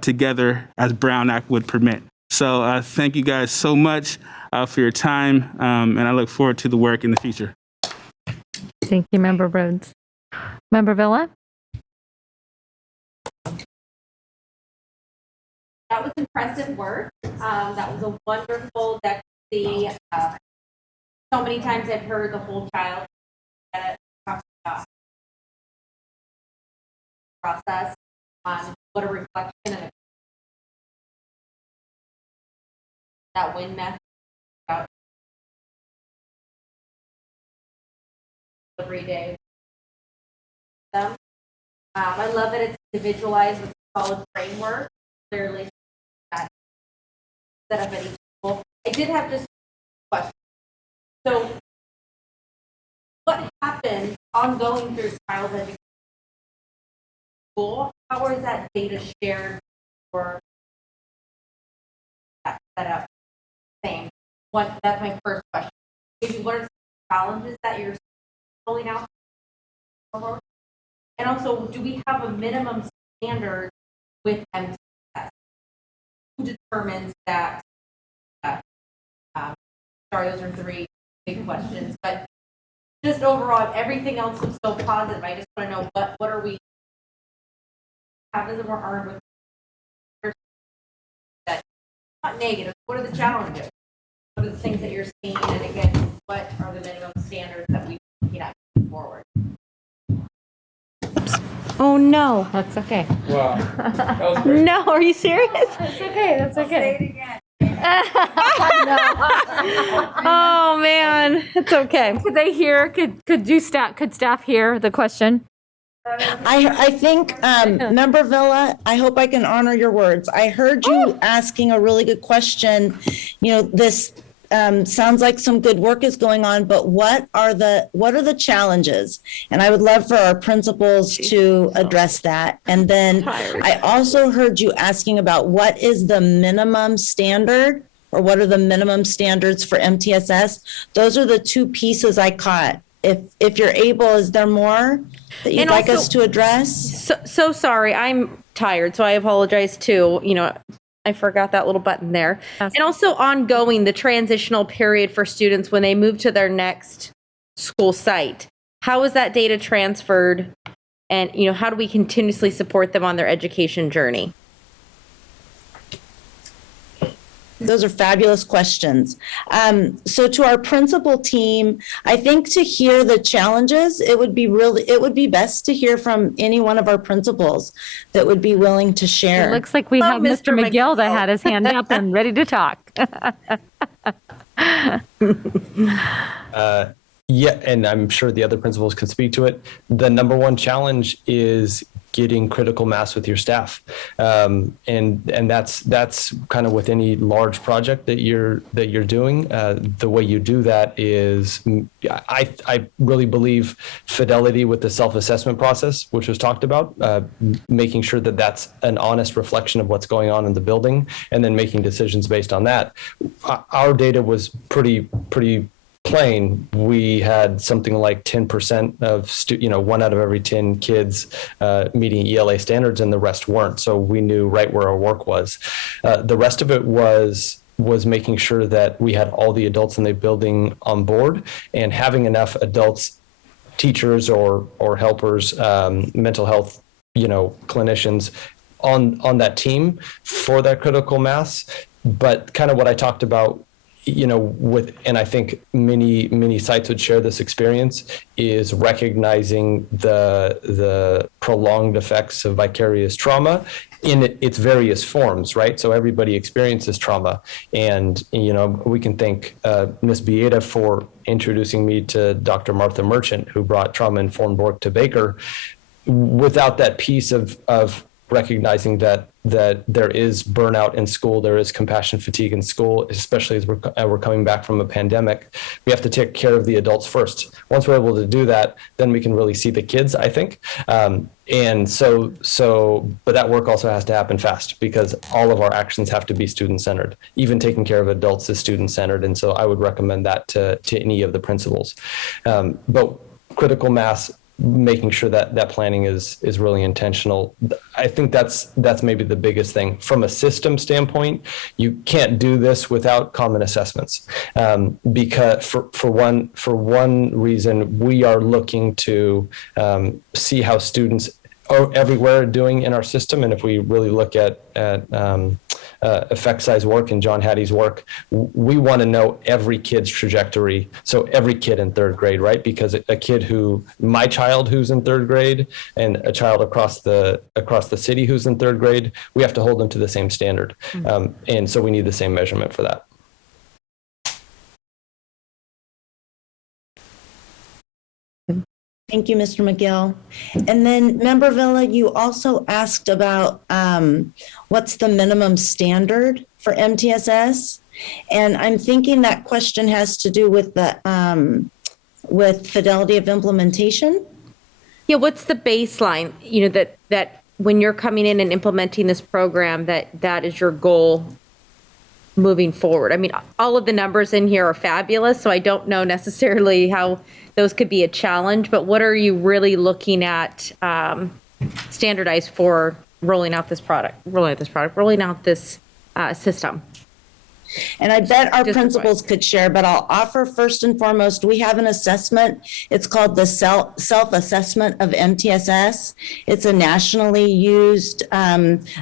together as Brown Act would permit. So thank you guys so much for your time, and I look forward to the work in the future. Thank you, Member Rhodes. Member Villa? That was impressive work. That was a wonderful deck to see. So many times I've heard the whole child talk about process. What a reflection of that win method about every day. I love that it's individualized with a solid framework. Clearly, that set up at each school. I did have just a question. So, what happens ongoing through child education school? How is that data shared or that set up? Same. That's my first question. Maybe what are some challenges that you're rolling out? And also, do we have a minimum standard with MTS? Who determines that? Sorry, those are three big questions, but just overall, everything else is so positive. I just want to know what are we? How does it work armed with? That not negative. What are the challenges? What are the things that you're seeing? And again, what are the minimum standards that we looking at moving forward? Oh no, that's okay. Wow. That was great. No, are you serious? That's okay. That's okay. Say it again. Oh man, it's okay. Could they hear? Could staff hear the question? I think, Member Villa, I hope I can honor your words. I heard you asking a really good question. You know, this sounds like some good work is going on, but what are the challenges? And I would love for our principals to address that. And then I also heard you asking about what is the minimum standard, or what are the minimum standards for MTSS? Those are the two pieces I caught. If you're able, is there more that you'd like us to address? So sorry, I'm tired, so I apologize too. You know, I forgot that little button there. And also ongoing, the transitional period for students when they move to their next school site. How is that data transferred? And, you know, how do we continuously support them on their education journey? Those are fabulous questions. So to our principal team, I think to hear the challenges, it would be best to hear from any one of our principals that would be willing to share. It looks like we have Mr. McGill that had his hand up and ready to talk. Yeah, and I'm sure the other principals can speak to it. The number one challenge is getting critical mass with your staff, and that's kind of with any large project that you're doing. The way you do that is, I really believe fidelity with the self-assessment process, which was talked about, making sure that that's an honest reflection of what's going on in the building, and then making decisions based on that. Our data was pretty plain. We had something like 10% of 1 out of every 10 kids meeting ELA standards, and the rest weren't. So we knew right where our work was. The rest of it was making sure that we had all the adults in the building on board, and having enough adults, teachers or helpers, mental health, clinicians on that team for that critical mass. But kind of what I talked about, and I think many sites would share this experience, is recognizing the prolonged effects of vicarious trauma in its various forms, right? So everybody experiences trauma. And, we can thank Ms. Bieda for introducing me to Dr. Martha Merchant, who brought trauma-informed work to Baker. Without that piece of recognizing that there is burnout in school, there is compassion fatigue in school, especially as we're coming back from a pandemic. We have to take care of the adults first. Once we're able to do that, then we can really see the kids, I think. But that work also has to happen fast, because all of our actions have to be student-centered. Even taking care of adults is student-centered, and so I would recommend that to any of the principals. But critical mass, making sure that planning is really intentional. I think that's maybe the biggest thing. From a system standpoint, you can't do this without common assessments, because for one reason, we are looking to see how students everywhere are doing in our system. And if we really look at effect size work and John Hattie's work, we want to know every kid's trajectory. So every kid in third grade, right? Because my child who's in third grade and a child across the city who's in third grade, we have to hold them to the same standard. And so we need the same measurement for that. Thank you, Mr. McGill. And then Member Villa, you also asked about what's the minimum standard for MTSS? And I'm thinking that question has to do with the with fidelity of implementation. Yeah, what's the baseline, that when you're coming in and implementing this program, that is your goal moving forward? I mean, all of the numbers in here are fabulous, so I don't know necessarily how those could be a challenge, but what are you really looking at standardized for rolling out this system? And I bet our principals could share, but I'll offer first and foremost, we have an assessment. It's called the self-assessment of MTSS. It's a nationally used,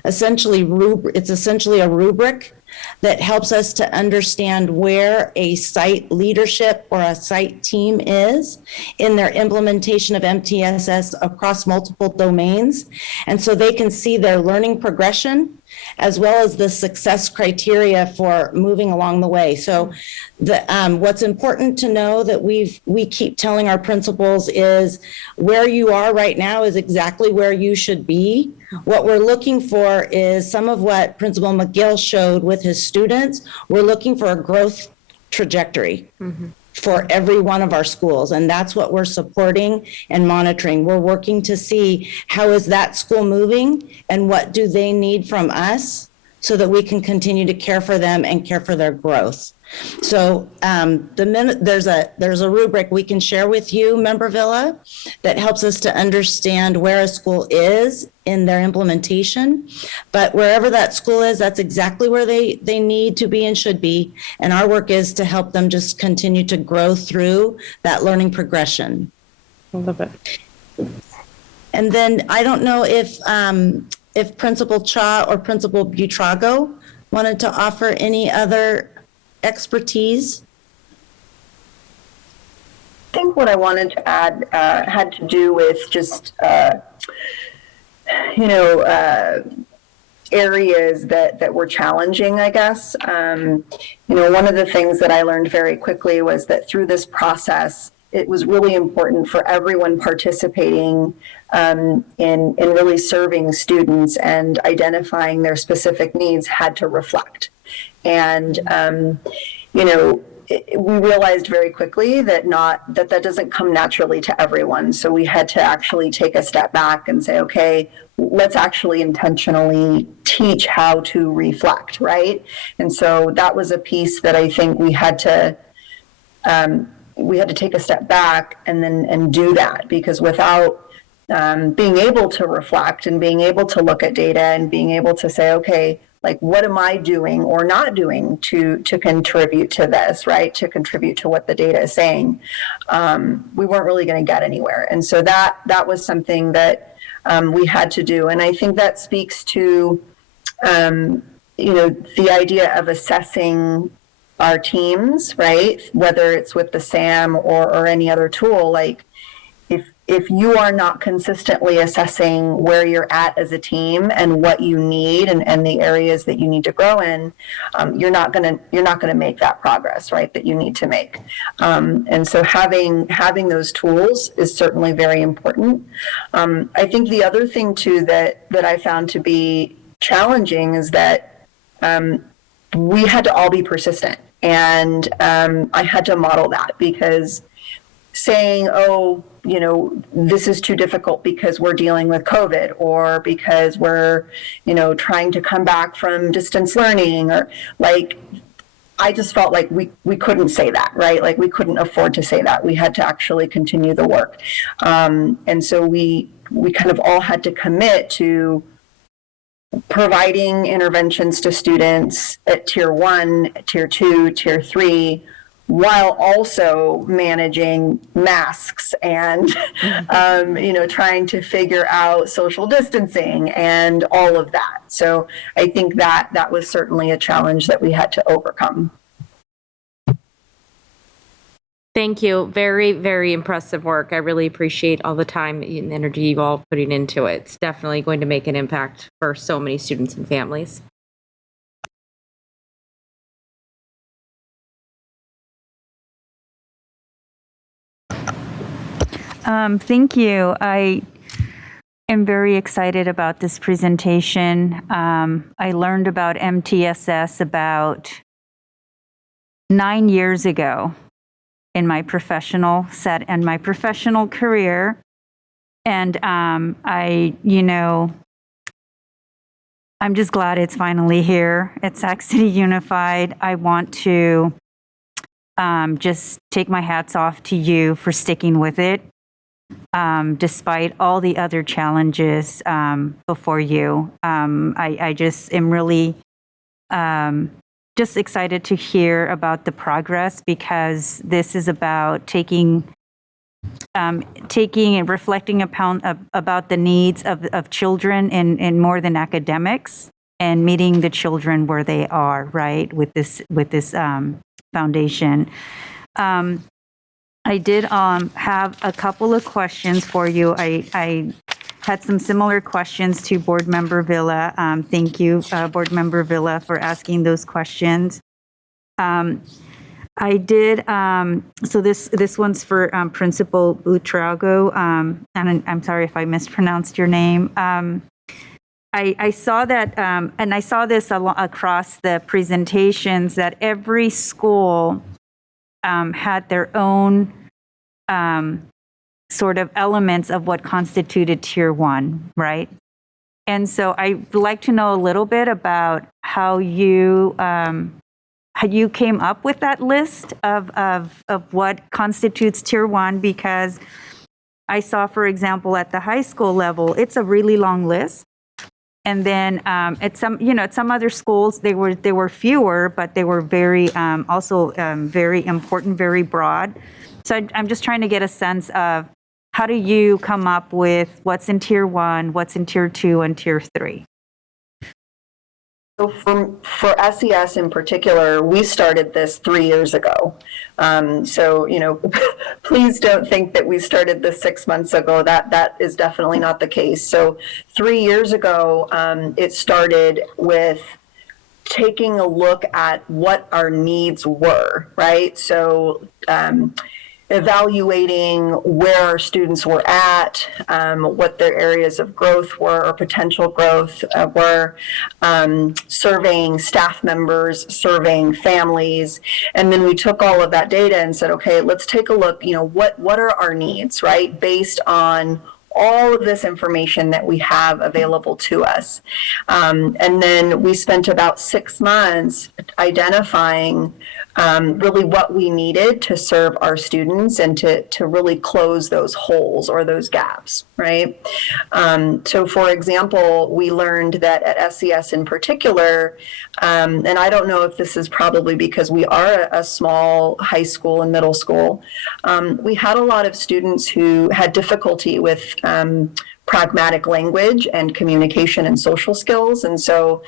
essentially a rubric that helps us to understand where a site leadership or a site team is in their implementation of MTSS across multiple domains. And so they can see their learning progression as well as the success criteria for moving along the way. So what's important to know that we keep telling our principals is where you are right now is exactly where you should be. What we're looking for is some of what Principal McGill showed with his students. We're looking for a growth trajectory for every one of our schools, and that's what we're supporting and monitoring. We're working to see how is that school moving and what do they need from us so that we can continue to care for them and care for their growth. So there's a rubric we can share with you, Member Villa, that helps us to understand where a school is in their implementation. But wherever that school is, that's exactly where they need to be and should be. And our work is to help them just continue to grow through that learning progression. I love it. And then I don't know if Principal Cha or Principal Butrago wanted to offer any other expertise? I think what I wanted to add had to do with just, areas that were challenging, I guess. One of the things that I learned very quickly was that through this process, it was really important for everyone participating in really serving students and identifying their specific needs had to reflect. And, we realized very quickly that that doesn't come naturally to everyone. So we had to actually take a step back and say, okay, let's actually intentionally teach how to reflect, right? And so that was a piece that I think we had to take a step back and do that, because without being able to reflect and being able to look at data and being able to say, okay, like, what am I doing or not doing to contribute to this, right? To contribute to what the data is saying. We weren't really going to get anywhere. And so that was something that we had to do. And I think that speaks to, the idea of assessing our teams, right? Whether it's with the SAM or any other tool, like, if you are not consistently assessing where you're at as a team and what you need and the areas that you need to grow in, you're not gonna make that progress, right, that you need to make. And so having those tools is certainly very important. I think the other thing too that I found to be challenging is that we had to all be persistent, and I had to model that, because saying, oh, this is too difficult because we're dealing with COVID, or because we're, trying to come back from distance learning, or like, I just felt like we couldn't say that, right? Like, we couldn't afford to say that. We had to actually continue the work. And so we kind of all had to commit to providing interventions to students at tier 1, tier 2, tier 3, while also managing masks and, trying to figure out social distancing and all of that. So I think that was certainly a challenge that we had to overcome. Thank you. Very, very impressive work. I really appreciate all the time and energy you all putting into it. It's definitely going to make an impact for so many students and families. Thank you. I am very excited about this presentation. I learned about MTSS about 9 years ago in my professional career. And I'm just glad it's finally here at Sac City Unified. I want to just take my hats off to you for sticking with it, despite all the other challenges before you. I just am really just excited to hear about the progress, because this is about taking and reflecting about the needs of children in more than academics, and meeting the children where they are, right, with this foundation. I did have a couple of questions for you. I had some similar questions to Board Member Villa. Thank you, Board Member Villa, for asking those questions. I did, so this one's for Principal Buitrago, and I'm sorry if I mispronounced your name. I saw that, and I saw this across the presentations, that every school had their own sort of elements of what constituted Tier 1, right? And so I'd like to know a little bit about how you came up with that list of what constitutes Tier 1, because I saw, for example, at the high school level, it's a really long list. And then at some other schools, they were fewer, but they were very also very important, very broad. So I'm just trying to get a sense of, how do you come up with what's in Tier 1, what's in Tier 2, and Tier 3? So for SES in particular, we started this 3 years ago. So, please don't think that we started this 6 months ago. That is definitely not the case. So 3 years ago, it started with taking a look at what our needs were, right? So evaluating where our students were at, what their areas of growth were or potential growth were, surveying staff members, surveying families, and then we took all of that data and said, okay, let's take a look, what are our needs, right? Based on all of this information that we have available to us. And then we spent about 6 months identifying really what we needed to serve our students and to really close those holes or those gaps, right? So for example, we learned that at SES in particular, and I don't know if this is probably because we are a small high school and middle school, we had a lot of students who had difficulty with pragmatic language and communication and social skills. And so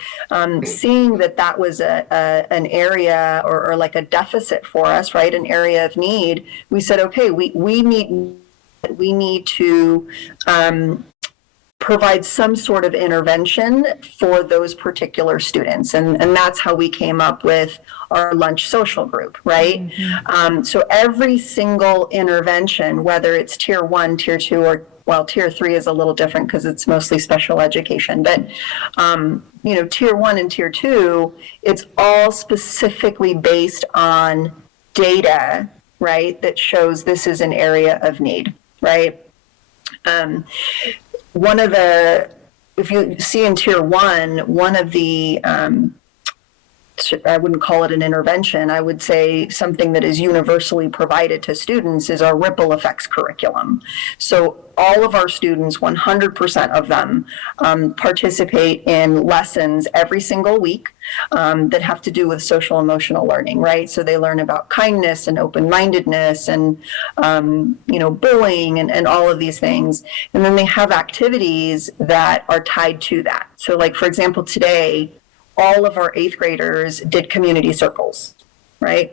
seeing that was an area or like a deficit for us, right, an area of need, we said, okay, we need to provide some sort of intervention for those particular students. And that's how we came up with our lunch social group, right? Mm-hmm. So every single intervention, whether it's tier 1, tier 2, or tier 3 is a little different because it's mostly special education. But, tier 1 and tier 2, it's all specifically based on data, right, that shows this is an area of need, right? If you see in tier 1, one of the, I wouldn't call it an intervention, I would say something that is universally provided to students is our ripple effects curriculum. So all of our students, 100% of them, participate in lessons every single week that have to do with social emotional learning, right? So they learn about kindness and open-mindedness and, bullying and all of these things. And then they have activities that are tied to that. So like, for example, today, all of our 8th graders did community circles, right?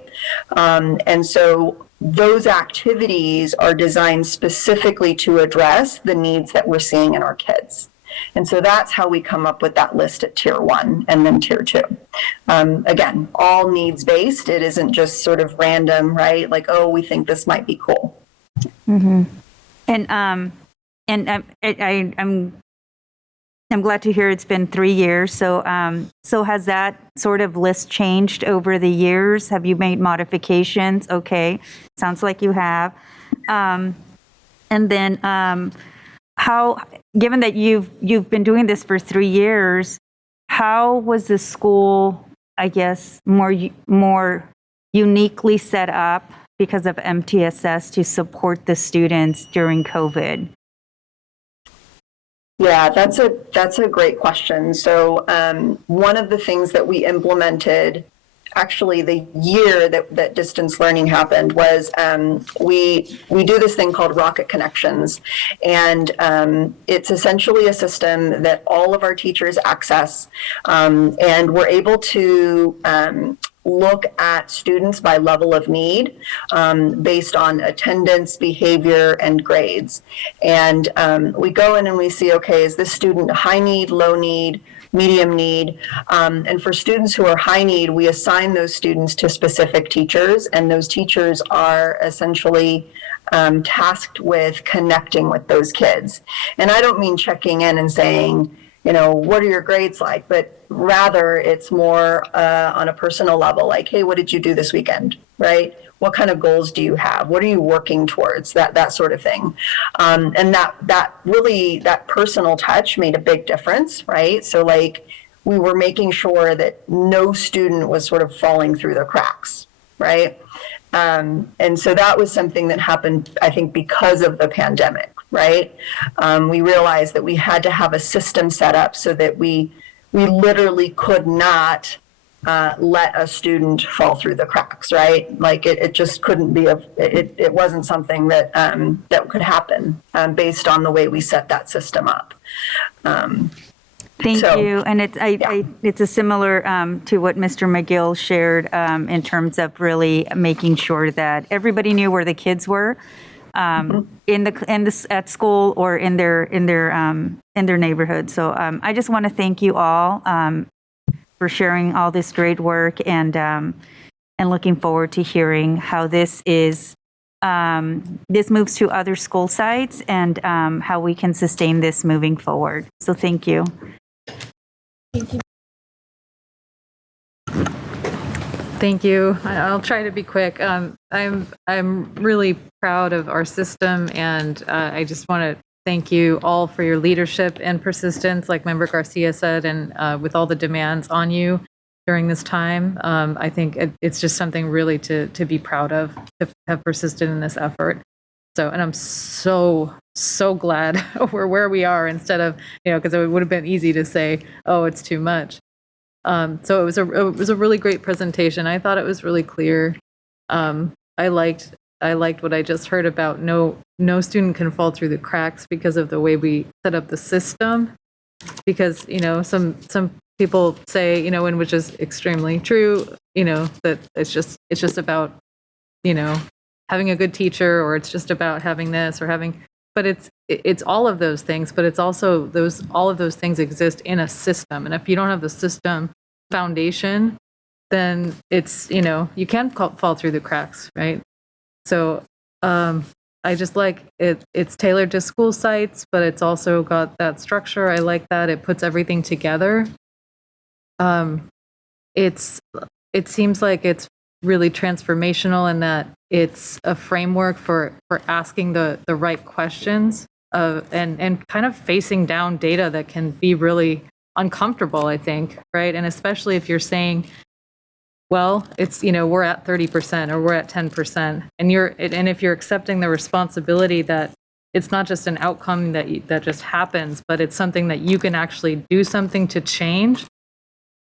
And so those activities are designed specifically to address the needs that we're seeing in our kids. And so that's how we come up with that list at tier 1 and then tier 2. Again, all needs based. It isn't just sort of random, right? Like, oh, we think this might be cool. Mm-hmm. I'm glad to hear it's been 3 years. So has that sort of list changed over the years? Have you made modifications? Okay, sounds like you have. And then how, given that you've been doing this for 3 years, how was the school, I guess, more uniquely set up because of MTSS to support the students during COVID? Yeah, that's a great question. So one of the things that we implemented, actually the year that distance learning happened, was we do this thing called Rocket Connections. And it's essentially a system that all of our teachers access. And we're able to look at students by level of need based on attendance, behavior, and grades. And we go in and we see, okay, is this student high need, low need, medium need? And for students who are high need, we assign those students to specific teachers, and those teachers are essentially tasked with connecting with those kids. And I don't mean checking in and saying, what are your grades like? But rather, it's more on a personal level, like, hey, what did you do this weekend, right? What kind of goals do you have? What are you working towards? That sort of thing. And that personal touch made a big difference, right? So like, we were making sure that no student was sort of falling through the cracks, right? And so that was something that happened, I think, because of the pandemic, right? We realized that we had to have a system set up so that we literally could not let a student fall through the cracks, right? Like it just couldn't be, it wasn't something that could happen based on the way we set that system up. Thank So- you. And it's a similar to what Mr. McGill shared in terms of really making sure that everybody knew where the kids were at school or in their neighborhood. So I just want to thank you all for sharing all this great work and looking forward to hearing how this moves to other school sites and how we can sustain this moving forward. So thank you. Thank you. I'll try to be quick. I'm really proud of our system, and I just want to thank you all for your leadership and persistence, like Member Garcia said, and with all the demands on you during this time. I think it's just something really to be proud of, to have persisted in this effort. So, and I'm so glad we're where we are instead of, because it would have been easy to say, oh, it's too much. So it was a really great presentation. I thought it was really clear. I liked what I just heard about no student can fall through the cracks because of the way we set up the system. Because some people say and which is extremely true. That it's just about having a good teacher, or it's just about having this or having. But it's all of those things, but it's also all of those things exist in a system. And if you don't have the system foundation, then it's, you can fall through the cracks, right? So I just like it. It's tailored to school sites, but it's also got that structure. I like that. It puts everything together. It seems like it's really transformational in that it's a framework for asking the right questions and kind of facing down data that can be really uncomfortable, I think, right? And especially if you're saying, well, it's, we're at 30% or we're at 10%, and if you're accepting the responsibility that it's not just an outcome that just happens, but it's something that you can actually do something to change,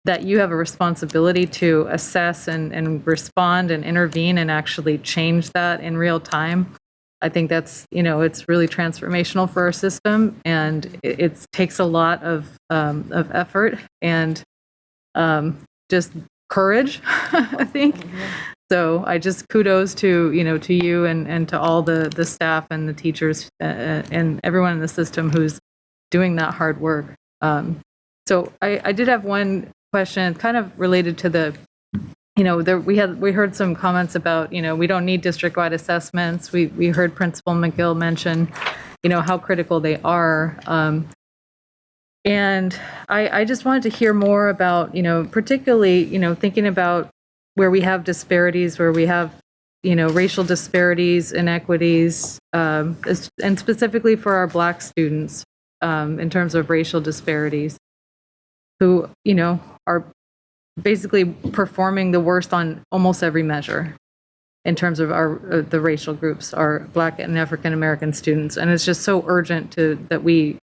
that you have a responsibility to assess and respond and intervene and actually change that in real time. I think that's, it's really transformational for our system, and it takes a lot of effort and just courage, I think. So I just kudos to you and to all the staff and the teachers and everyone in the system who's doing that hard work. So I did have one question kind of related to the, we heard some comments about, we don't need district-wide assessments. We heard Principal McGill mention, how critical they are. And I just wanted to hear more about, particularly, thinking about where we have disparities, where we have, racial disparities, inequities, and specifically for our Black students, in terms of racial disparities, who, are basically performing the worst on almost every measure in terms of the racial groups, our Black and African American students. And it's just so urgent that we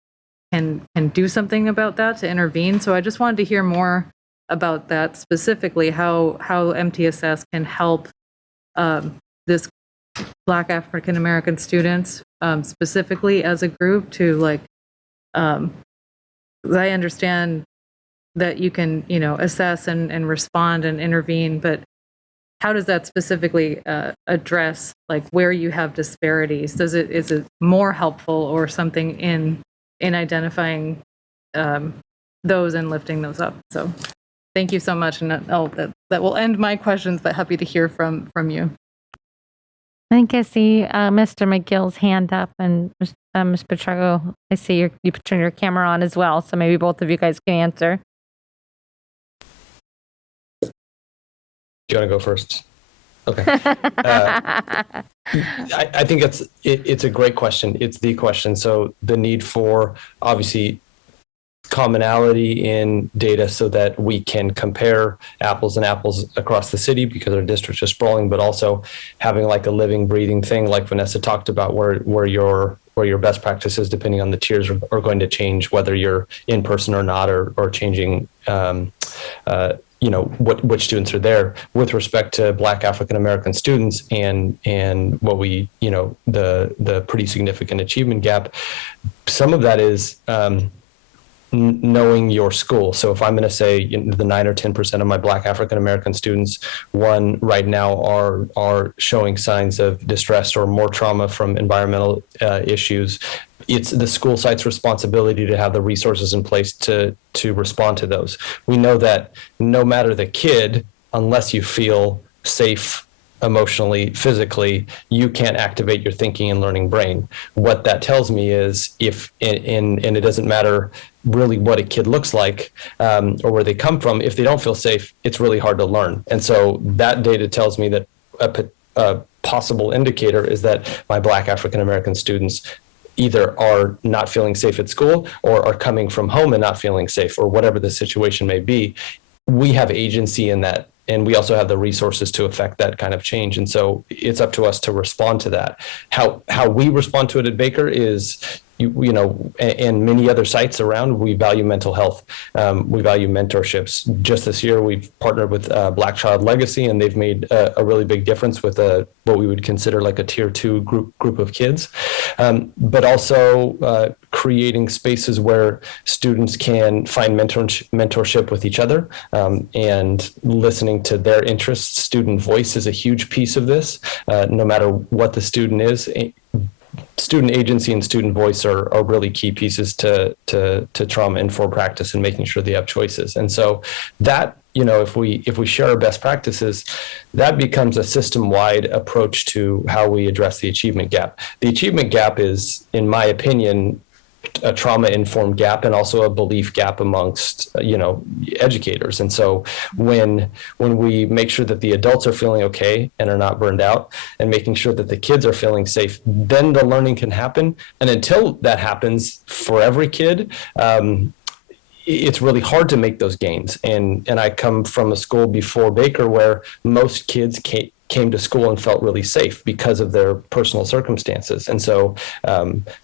can do something about that, to intervene. So I just wanted to hear more about that, specifically how MTSS can help this Black African American students, specifically as a group, to I understand that you can, assess and respond and intervene, but how does that specifically address where you have disparities? Is it more helpful or something in identifying those and lifting those up? So thank you so much, and that will end my questions, but happy to hear from you. I think I see Mr. McGill's hand up, and Ms. Petrago, I see you turn your camera on as well, so maybe both of you guys can answer. Do you want to go first? Okay. I think it's a great question. It's the question. So the need for, obviously, commonality in data so that we can compare apples and apples across the city, because our districts are sprawling, but also having a living, breathing thing like Vanessa talked about, where your best practices, depending on the tiers, are going to change, whether you're in person or not, or changing which students are there. With respect to Black African American students and what we, the pretty significant achievement gap, some of that is knowing your school. So if I'm going to say the 9 or 10% of my Black African American students, right now are showing signs of distress or more trauma from environmental issues, it's the school site's responsibility to have the resources in place to respond to those. We know that no matter the kid, unless you feel safe emotionally, physically, you can't activate your thinking and learning brain. What that tells me is and it doesn't matter really what a kid looks like or where they come from, if they don't feel safe, it's really hard to learn. And so that data tells me that a possible indicator is that my Black African American students either are not feeling safe at school or are coming from home and not feeling safe, or whatever the situation may be. We have agency in that, and we also have the resources to affect that kind of change. And so it's up to us to respond to that. How we respond to it at Baker is, and many other sites around, we value mental health. We value mentorships. Just this year, we've partnered with Black Child Legacy, and they've made a really big difference with what we would consider like a tier 2 group of kids. But also creating spaces where students can find mentorship with each other and listening to their interests. Student voice is a huge piece of this, no matter what the student is. Student agency and student voice are really key pieces to trauma-informed practice and making sure they have choices. And so that, if we share our best practices, that becomes a system-wide approach to how we address the achievement gap. The achievement gap is, in my opinion, a trauma-informed gap and also a belief gap amongst educators. And so when we make sure that the adults are feeling okay and are not burned out, and making sure that the kids are feeling safe, then the learning can happen. And until that happens for every kid, it's really hard to make those gains. And I come from a school before Baker where most kids came to school and felt really safe because of their personal circumstances. And so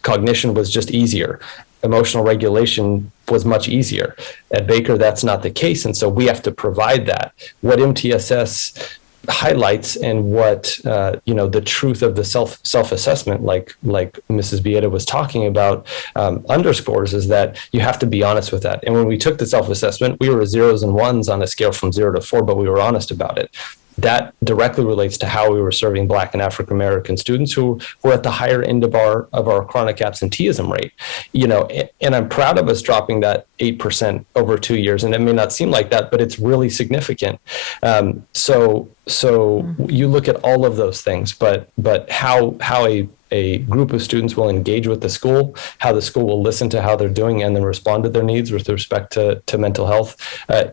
cognition was just easier. Emotional regulation was much easier. At Baker, that's not the case. And so we have to provide that. What MTSS highlights, and what the truth of the self-assessment, like Mrs. Bieda was talking about, underscores, is that you have to be honest with that. And when we took the self-assessment, we were 0s and 1s on a scale from 0 to 4, but we were honest about it. That directly relates to how we were serving Black and African American students who were at the higher end of our chronic absenteeism rate. And I'm proud of us dropping that 8% over 2 years. And it may not seem like that, but it's really significant. So you look at all of those things, but how a group of students will engage with the school, how the school will listen to how they're doing and then respond to their needs with respect to mental health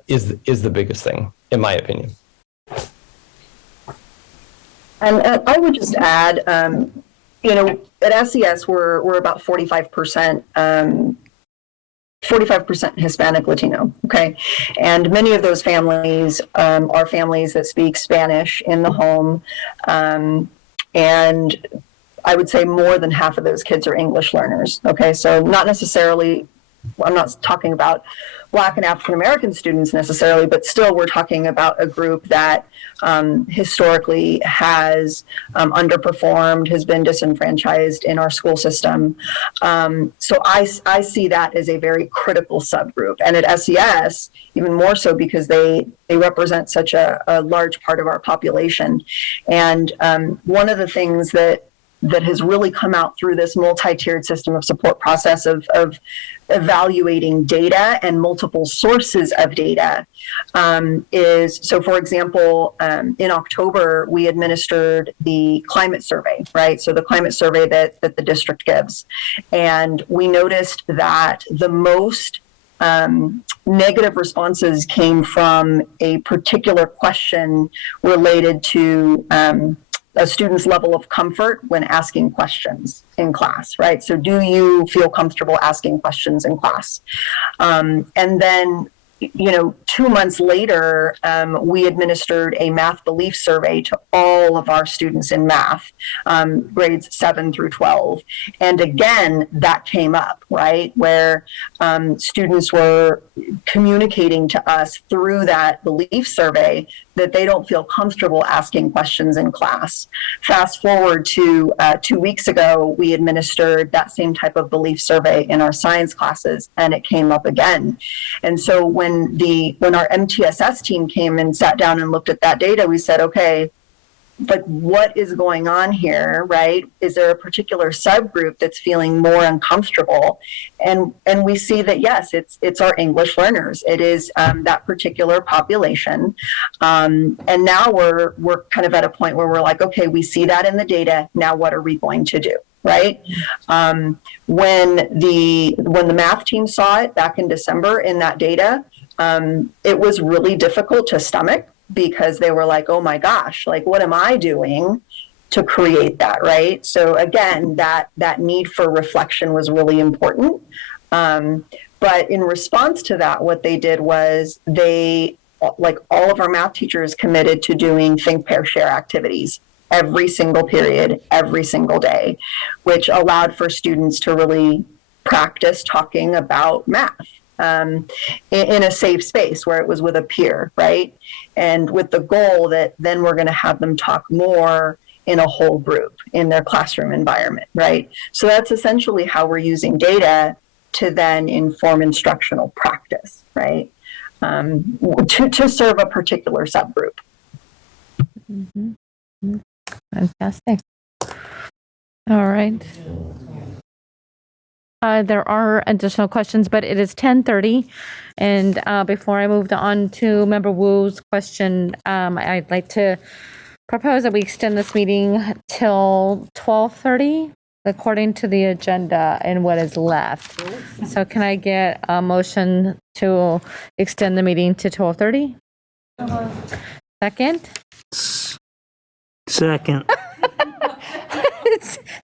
is the biggest thing, in my opinion. And I would just add, at SES, we're about 45%, 45% Hispanic Latino, okay? And many of those families are families that speak Spanish in the home. And I would say more than half of those kids are English learners, okay? So not necessarily, I'm not talking about Black and African American students necessarily, but still we're talking about a group that historically has underperformed, has been disenfranchised in our school system. So I see that as a very critical subgroup. And at SES, even more so because they represent such a large part of our population. And one of the things that has really come out through this multi-tiered system of support process of evaluating data and multiple sources of data is, so for example, in October, we administered the climate survey, right? So the climate survey that the district gives. And we noticed that the most negative responses came from a particular question related to a student's level of comfort when asking questions in class, right? So do you feel comfortable asking questions in class? And then, 2 months later, we administered a math belief survey to all of our students in math, grades 7 through 12. And again, that came up, right? Where students were communicating to us through that belief survey that they don't feel comfortable asking questions in class. Fast forward to 2 weeks ago, we administered that same type of belief survey in our science classes, and it came up again. And so when our MTSS team came and sat down and looked at that data, we said, okay, like, what is going on here, right? Is there a particular subgroup that's feeling more uncomfortable? And we see that, yes, it's our English learners. It is that particular population. And now we're kind of at a point where we're like, okay, we see that in the data. Now what are we going to do, right? When the math team saw it back in December in that data, it was really difficult to stomach, because they were like, oh my gosh, like, what am I doing to create that, right? So again, that need for reflection was really important. But in response to that, what they did was like all of our math teachers committed to doing think, pair, share activities every single period, every single day, which allowed for students to really practice talking about math. In a safe space where it was with a peer, right? And with the goal that then we're going to have them talk more in a whole group in their classroom environment, right? So that's essentially how we're using data to then inform instructional practice, right? To serve a particular subgroup. Mm-hmm. Fantastic. All right. There are additional questions, but it is 10:30. And before I moved on to Member Wu's question, I'd like to propose that we extend this meeting till 12:30, according to the agenda and what is left. So can I get a motion to extend the meeting to 12:30? Second? Second.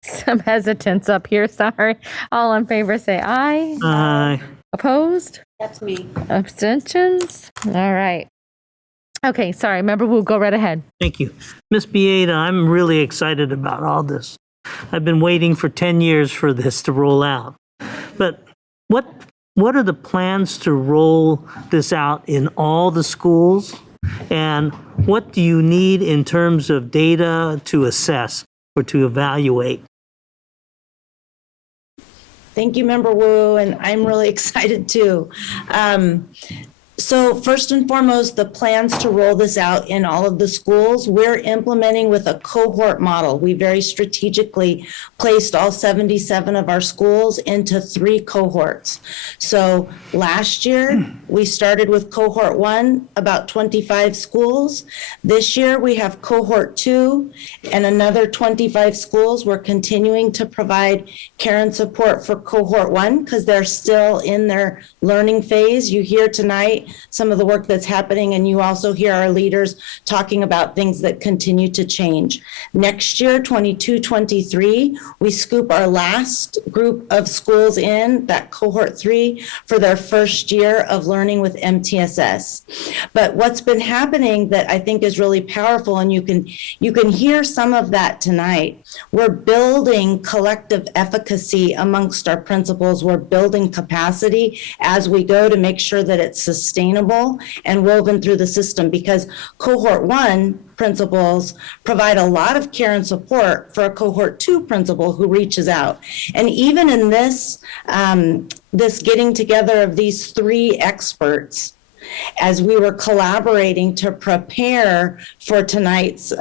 Some hesitance up here, sorry. All in favor say aye. Aye. Opposed? That's me. Abstentions? All right. Okay, sorry. Member Wu, go right ahead. Thank you. Ms. Bieda, I'm really excited about all this. I've been waiting for 10 years for this to roll out. But what are the plans to roll this out in all the schools? And what do you need in terms of data to assess or to evaluate? Thank you, Member Wu, and I'm really excited too. So first and foremost, the plans to roll this out in all of the schools, we're implementing with a cohort model. We very strategically placed all 77 of our schools into 3 cohorts. So last year, we started with cohort 1, about 25 schools. This year, we have cohort 2 and another 25 schools. We're continuing to provide care and support for cohort 1 because they're still in their learning phase. You hear tonight some of the work that's happening, and you also hear our leaders talking about things that continue to change. Next year, 22-23, we scoop our last group of schools in, that cohort 3, for their first year of learning with MTSS. But what's been happening that I think is really powerful, and you can hear some of that tonight, we're building collective efficacy amongst our principals. We're building capacity as we go to make sure that it's sustainable and woven through the system, because cohort 1 principals provide a lot of care and support for a cohort 2 principal who reaches out. And even in this getting together of these 3 experts, as we were collaborating to prepare for tonight's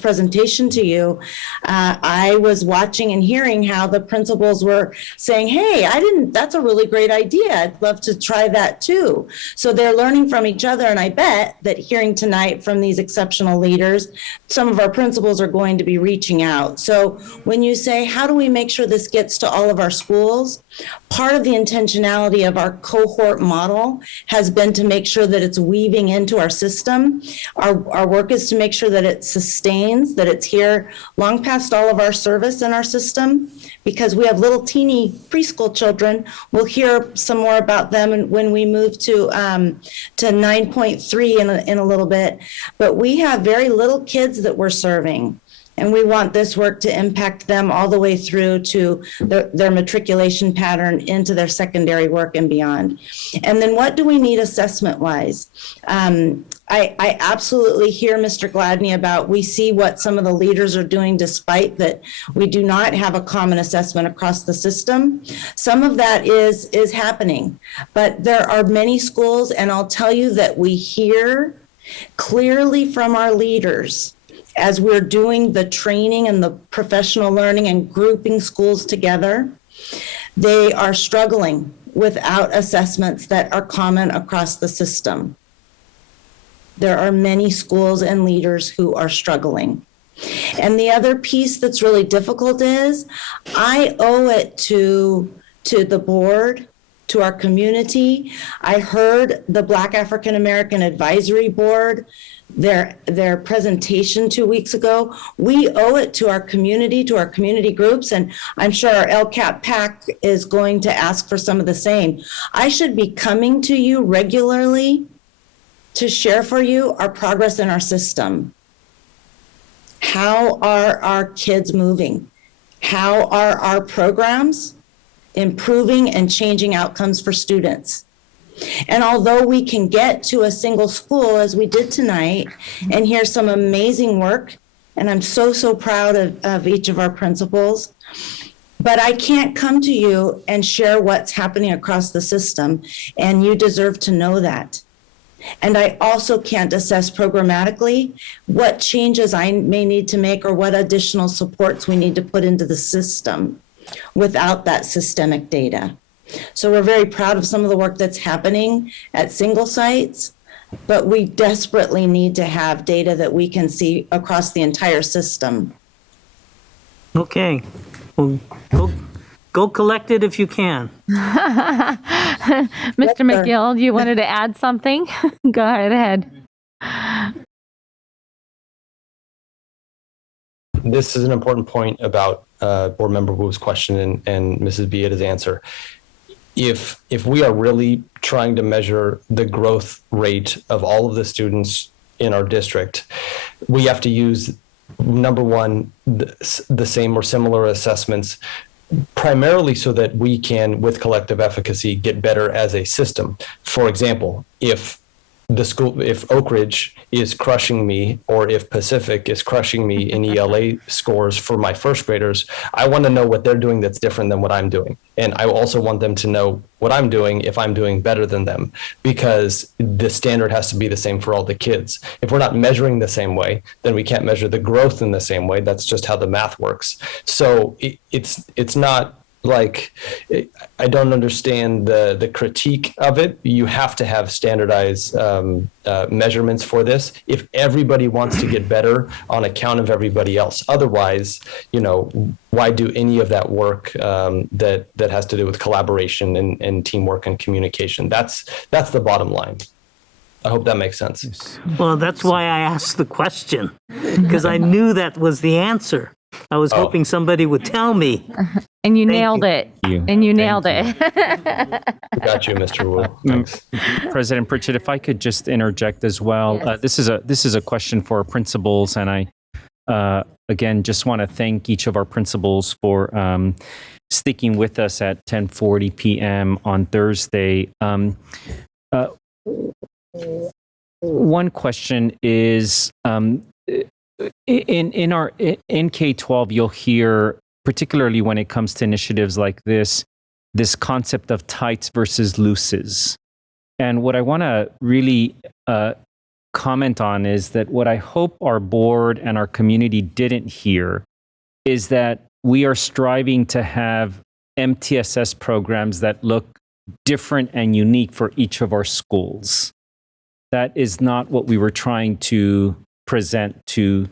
presentation to you, I was watching and hearing how the principals were saying, hey, that's a really great idea. I'd love to try that too. So they're learning from each other. And I bet that hearing tonight from these exceptional leaders, some of our principals are going to be reaching out. So when you say, how do we make sure this gets to all of our schools? Part of the intentionality of our cohort model has been to make sure that it's weaving into our system. Our work is to make sure that it sustains, that it's here long past all of our service in our system, because we have little teeny preschool children. We'll hear some more about them when we move to 9.3 in a little bit. But we have very little kids that we're serving. And we want this work to impact them all the way through to their matriculation pattern into their secondary work and beyond. And then what do we need assessment-wise? I absolutely hear Mr. Gladney about we see what some of the leaders are doing despite that we do not have a common assessment across the system. Some of that is happening, but there are many schools, and I'll tell you that we hear clearly from our leaders as we're doing the training and the professional learning and grouping schools together, they are struggling without assessments that are common across the system. There are many schools and leaders who are struggling. And the other piece that's really difficult is I owe it to the board, to our community. I heard the Black African American Advisory Board, their presentation 2 weeks ago. We owe it to our community groups, and I'm sure our LCAP PAC is going to ask for some of the same. I should be coming to you regularly to share for you our progress in our system. How are our kids moving? How are our programs improving and changing outcomes for students? And although we can get to a single school as we did tonight and hear some amazing work, and I'm so proud of each of our principals, but I can't come to you and share what's happening across the system, and you deserve to know that. And I also can't assess programmatically what changes I may need to make or what additional supports we need to put into the system without that systemic data. So we're very proud of some of the work that's happening at single sites, but we desperately need to have data that we can see across the entire system. Okay. Well, go collect it if you can. Mr. McGill, you wanted to add something? Go ahead. This is an important point about Board Member Wu's question and Mrs. Bieda's answer. If we are really trying to measure the growth rate of all of the students in our district, we have to use, number one, the same or similar assessments, primarily so that we can, with collective efficacy, get better as a system. For example, if Oak Ridge is crushing me, or if Pacific is crushing me in ELA scores for my first graders, I want to know what they're doing that's different than what I'm doing. And I also want them to know what I'm doing if I'm doing better than them, because the standard has to be the same for all the kids. If we're not measuring the same way, then we can't measure the growth in the same way. That's just how the math works. So it's not like, I don't understand the critique of it. You have to have standardized measurements for this if everybody wants to get better on account of everybody else. Otherwise, why do any of that work that has to do with collaboration and teamwork and communication? That's the bottom line. I hope that makes sense. Well, that's why I asked the question, because I knew that was the answer. I was hoping somebody would tell me. And you nailed it. And you nailed it. Got you, Mr. Wu. Thanks. President Pritchett, if I could just interject as well. Yes. This is a question for our principals, and I again just want to thank each of our principals for sticking with us at 10:40 p.m. on Thursday. One question is, in K-12, you'll hear, particularly when it comes to initiatives like this concept of tights versus looses. And what I want to really comment on is that what I hope our board and our community didn't hear is that we are striving to have MTSS programs that look different and unique for each of our schools. That is not what we were trying to present to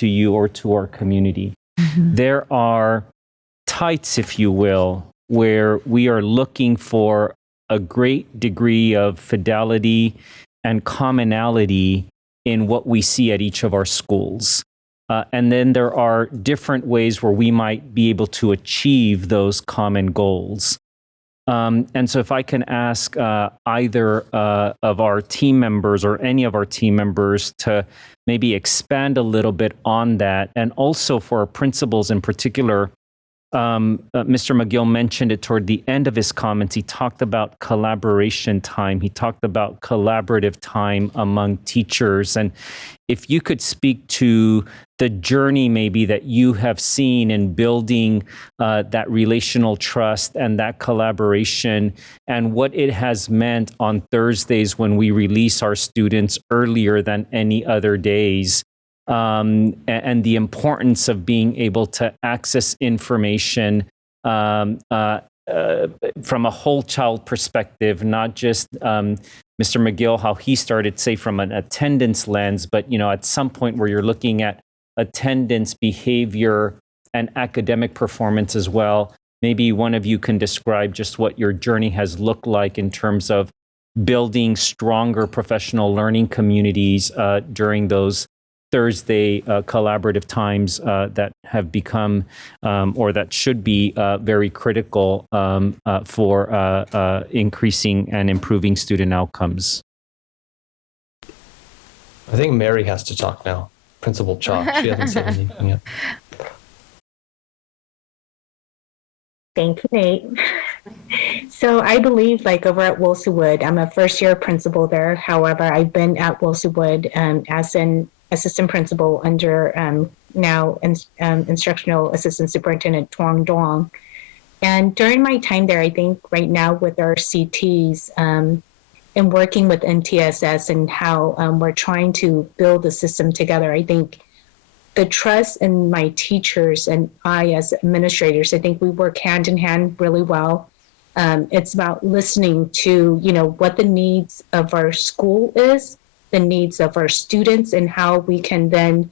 you or to our community. Mm-hmm. There are tights, if you will, where we are looking for a great degree of fidelity and commonality in what we see at each of our schools. And then there are different ways where we might be able to achieve those common goals. And so if I can ask either of our team members or any of our team members to maybe expand a little bit on that, and also for our principals in particular, Mr. McGill mentioned it toward the end of his comments. He talked about collaboration time. He talked about collaborative time among teachers. And if you could speak to the journey maybe that you have seen in building that relational trust and that collaboration, and what it has meant on Thursdays when we release our students earlier than any other days. And the importance of being able to access information from a whole child perspective, not just Mr. McGill, how he started, say, from an attendance lens, but, you know, at some point where you're looking at attendance, behavior, and academic performance as well. Maybe one of you can describe just what your journey has looked like in terms of building stronger professional learning communities during those Thursday collaborative times that have become or that should be very critical for increasing and improving student outcomes. I think Mary has to talk now. Principal Chalk. She hasn't said anything yet. Thank you, Nate. So I believe, like, over at Wilsonwood, I'm a first-year principal there. However, I've been at Wilsonwood as an assistant principal under now instructional assistant superintendent Tuang Duong. And during my time there, I think right now with our CTs and working with MTSS and how we're trying to build the system together, I think the trust in my teachers and I as administrators, I think we work hand in hand really well. It's about listening to, you know, what the needs of our school is, the needs of our students, and how we can then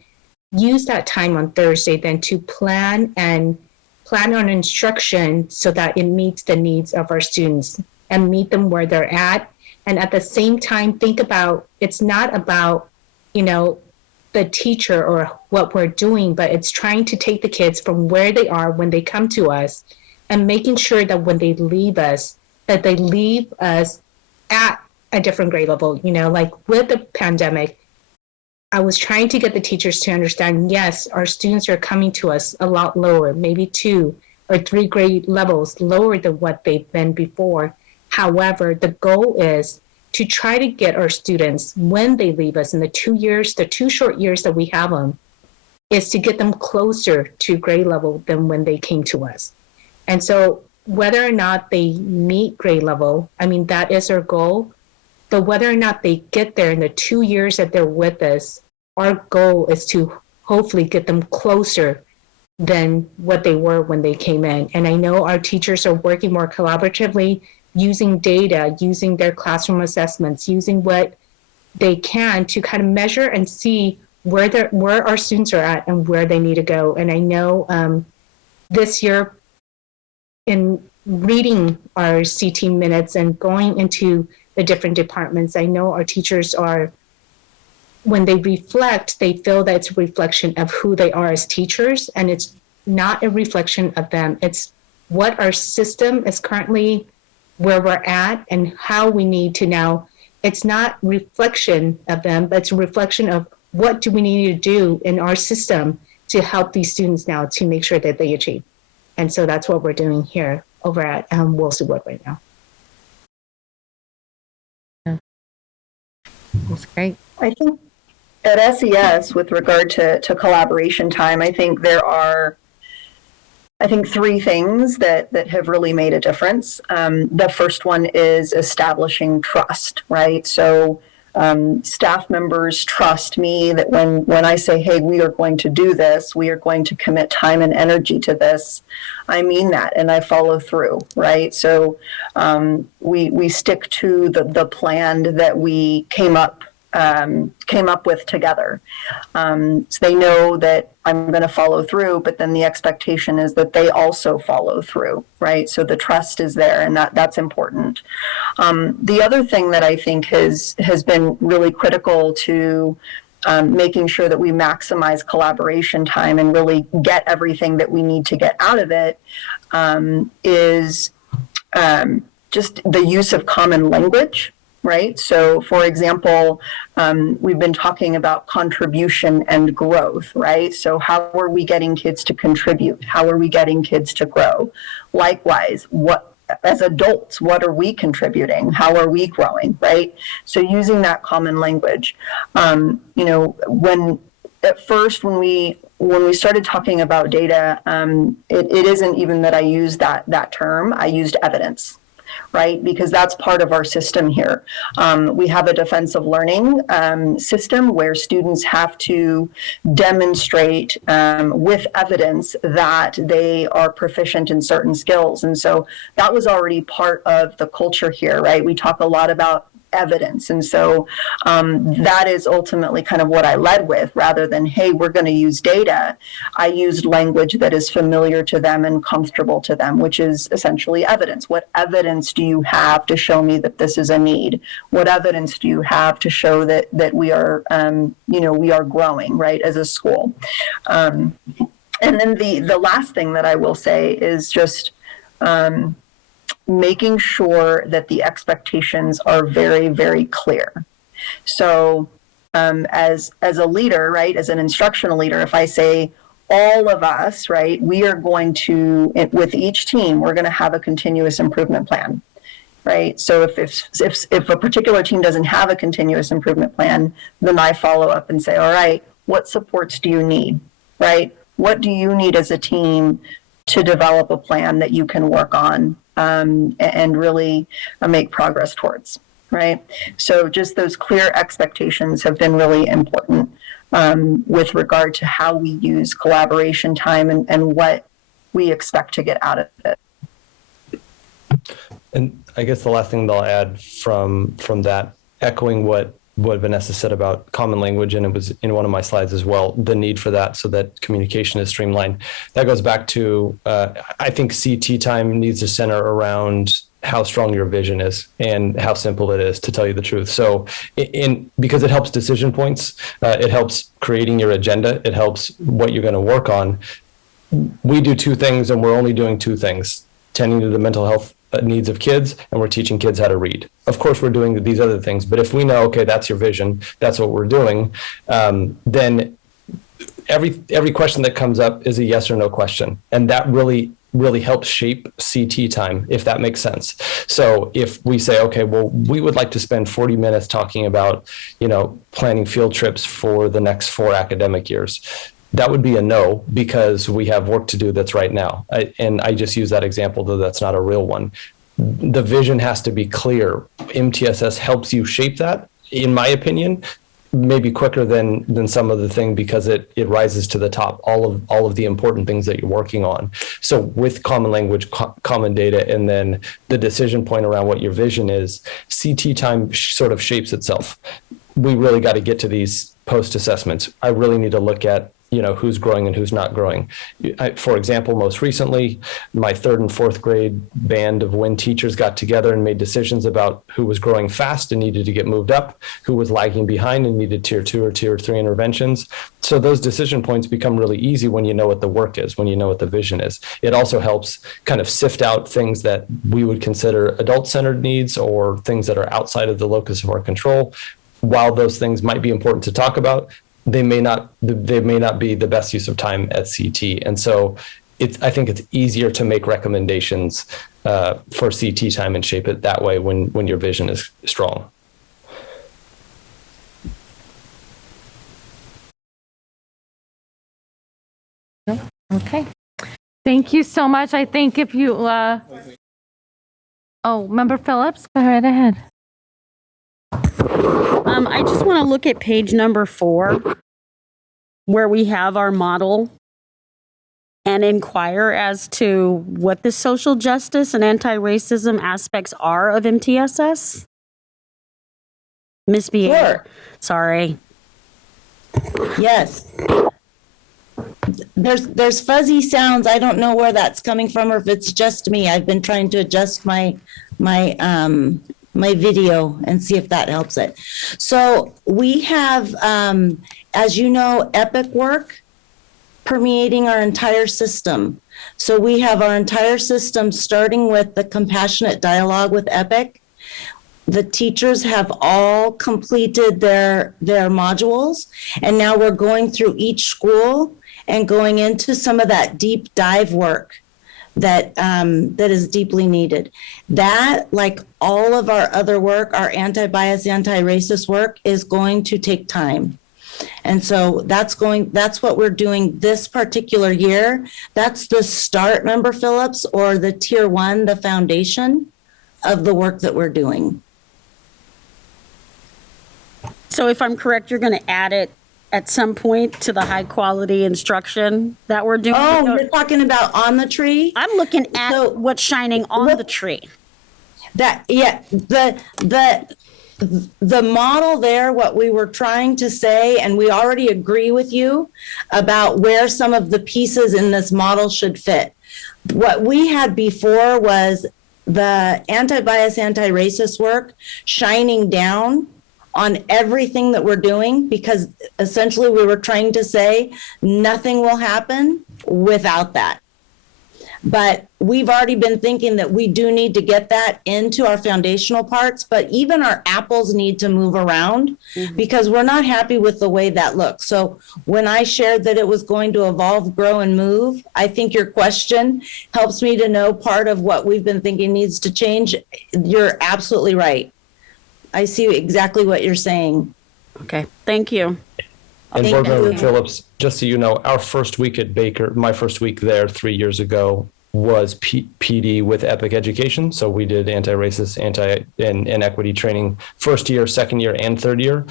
use that time on Thursday then to plan on instruction so that it meets the needs of our students and meet them where they're at. And at the same time, think about, it's not about, you know, the teacher or what we're doing, but it's trying to take the kids from where they are when they come to us and making sure that when they leave us, that they leave us at a different grade level. You know, like with the pandemic, I was trying to get the teachers to understand, yes, our students are coming to us a lot lower, maybe 2 or 3 grade levels lower than what they've been before. However, the goal is to try to get our students, when they leave us in the 2 short years that we have them, is to get them closer to grade level than when they came to us. And so whether or not they meet grade level, I mean, that is our goal. But whether or not they get there in the 2 years that they're with us, our goal is to hopefully get them closer than what they were when they came in. And I know our teachers are working more collaboratively, using data, using their classroom assessments, using what they can to kind of measure and see where our students are at and where they need to go. And I know this year, in reading our CT minutes and going into the different departments, I know our teachers are, when they reflect, they feel that it's a reflection of who they are as teachers, and it's not a reflection of them. It's what our system is currently, where we're at, and how we need to now. It's not reflection of them, but it's a reflection of what do we need to do in our system to help these students now to make sure that they achieve. And so that's what we're doing here over at Wilsonwood right now. That's great. I think at SES, with regard to collaboration time, I think there are, 3 things that have really made a difference. The first one is establishing trust, right? So staff members trust me that when I say, hey, we are going to do this, we are going to commit time and energy to this, I mean that, and I follow through, right? So we stick to the plan that we came up with together. So they know that I'm going to follow through, but then the expectation is that they also follow through, right? So the trust is there, and that's important. The other thing that I think has been really critical to making sure that we maximize collaboration time and really get everything that we need to get out of it is just the use of common language, right? So, for example, we've been talking about contribution and growth, right? So how are we getting kids to contribute? How are we getting kids to grow? Likewise, as adults, what are we contributing? How are we growing, right? So using that common language. When we started talking about data, it isn't even that I used that term. I used evidence, right? Because that's part of our system here. We have a defensive learning system where students have to demonstrate with evidence that they are proficient in certain skills. And so that was already part of the culture here, right? We talk a lot about evidence. And so that is ultimately kind of what I led with, rather than, hey, we're going to use data. I used language that is familiar to them and comfortable to them, which is essentially evidence. What evidence do you have to show me that this is a need? What evidence do you have to show that we are, we are growing, right, as a school? And then the last thing that I will say is just making sure that the expectations are very, very clear. So as a leader, right, as an instructional leader, if I say all of us, right, we are going to, with each team, we're going to have a continuous improvement plan, right? So if a particular team doesn't have a continuous improvement plan, then I follow up and say, all right, what supports do you need, right? What do you need as a team to develop a plan that you can work on and really make progress towards, right? So just those clear expectations have been really important with regard to how we use collaboration time and what we expect to get out of it. And I guess the last thing that I'll add from that, echoing what Vanessa said about common language, and it was in one of my slides as well, the need for that so that communication is streamlined. That goes back to, I think CT time needs to center around how strong your vision is and how simple it is, to tell you the truth. So because it helps decision points, it helps creating your agenda, it helps what you're going to work on. We do two things, and we're only doing two things: tending to the mental health needs of kids, and we're teaching kids how to read. Of course, we're doing these other things, but if we know, okay, that's your vision, that's what we're doing, then every question that comes up is a yes or no question, and that really helps shape CT time, if that makes sense. So if we say, okay, well, we would like to spend 40 minutes talking about, planning field trips for the next 4 academic years, that would be a no, because we have work to do that's right now. And I just use that example, though that's not a real one. The vision has to be clear. MTSS helps you shape that, in my opinion, maybe quicker than some of the thing, because it rises to the top, all of the important things that you're working on. So with common language, common data, and then the decision point around what your vision is, CT time sort of shapes itself. We really got to get to these post assessments. I really need to look at who's growing and who's not growing. For example, most recently, my 3rd and 4th grade band of WIN teachers got together and made decisions about who was growing fast and needed to get moved up, who was lagging behind and needed tier 2 or tier 3 interventions. So those decision points become really easy when you know what the work is, when you know what the vision is. It also helps kind of sift out things that we would consider adult-centered needs or things that are outside of the locus of our control. While those things might be important to talk about, they may not be the best use of time at CT. And so I think it's easier to make recommendations for CT time and shape it that way when your vision is strong. Okay. Thank you so much. I think if you, Member Phillips, go right ahead. I just want to look at page number 4, where we have our model, and inquire as to what the social justice and anti-racism aspects are of MTSS. Miss B. Sure. Sorry. Yes. There's fuzzy sounds. I don't know where that's coming from, or if it's just me. I've been trying to adjust my video and see if that helps it. So we have, as you know, EPIC work, permeating our entire system. So we have our entire system starting with the compassionate dialogue with EPIC. The teachers have all completed their modules, and now we're going through each school and going into some of that deep dive work that is deeply needed. That, like all of our other work, our anti-bias, anti-racist work, is going to take time. And so that's what we're doing this particular year. That's the start, Member Phillips, or the tier 1, the foundation of the work that we're doing. So if I'm correct, you're going to add it at some point to the high quality instruction that we're doing? Oh, you're talking about on the tree? I'm looking at what's shining on the tree. The model there, what we were trying to say, and we already agree with you about where some of the pieces in this model should fit. What we had before was the anti-bias, anti-racist work shining down on everything that we're doing, because essentially we were trying to say nothing will happen without that. But we've already been thinking that we do need to get that into our foundational parts, but even our apples need to move around because we're not happy with the way that looks. So when I shared that it was going to evolve, grow, and move, I think your question helps me to know part of what we've been thinking needs to change. You're absolutely right. I see exactly what you're saying. Okay, thank you. And Thank Board Member you. Phillips, just so you know, our first week at Baker, my first week there 3 years ago, was PD with EPIC Education. So we did anti-racist, and equity training first year, second year, and third year.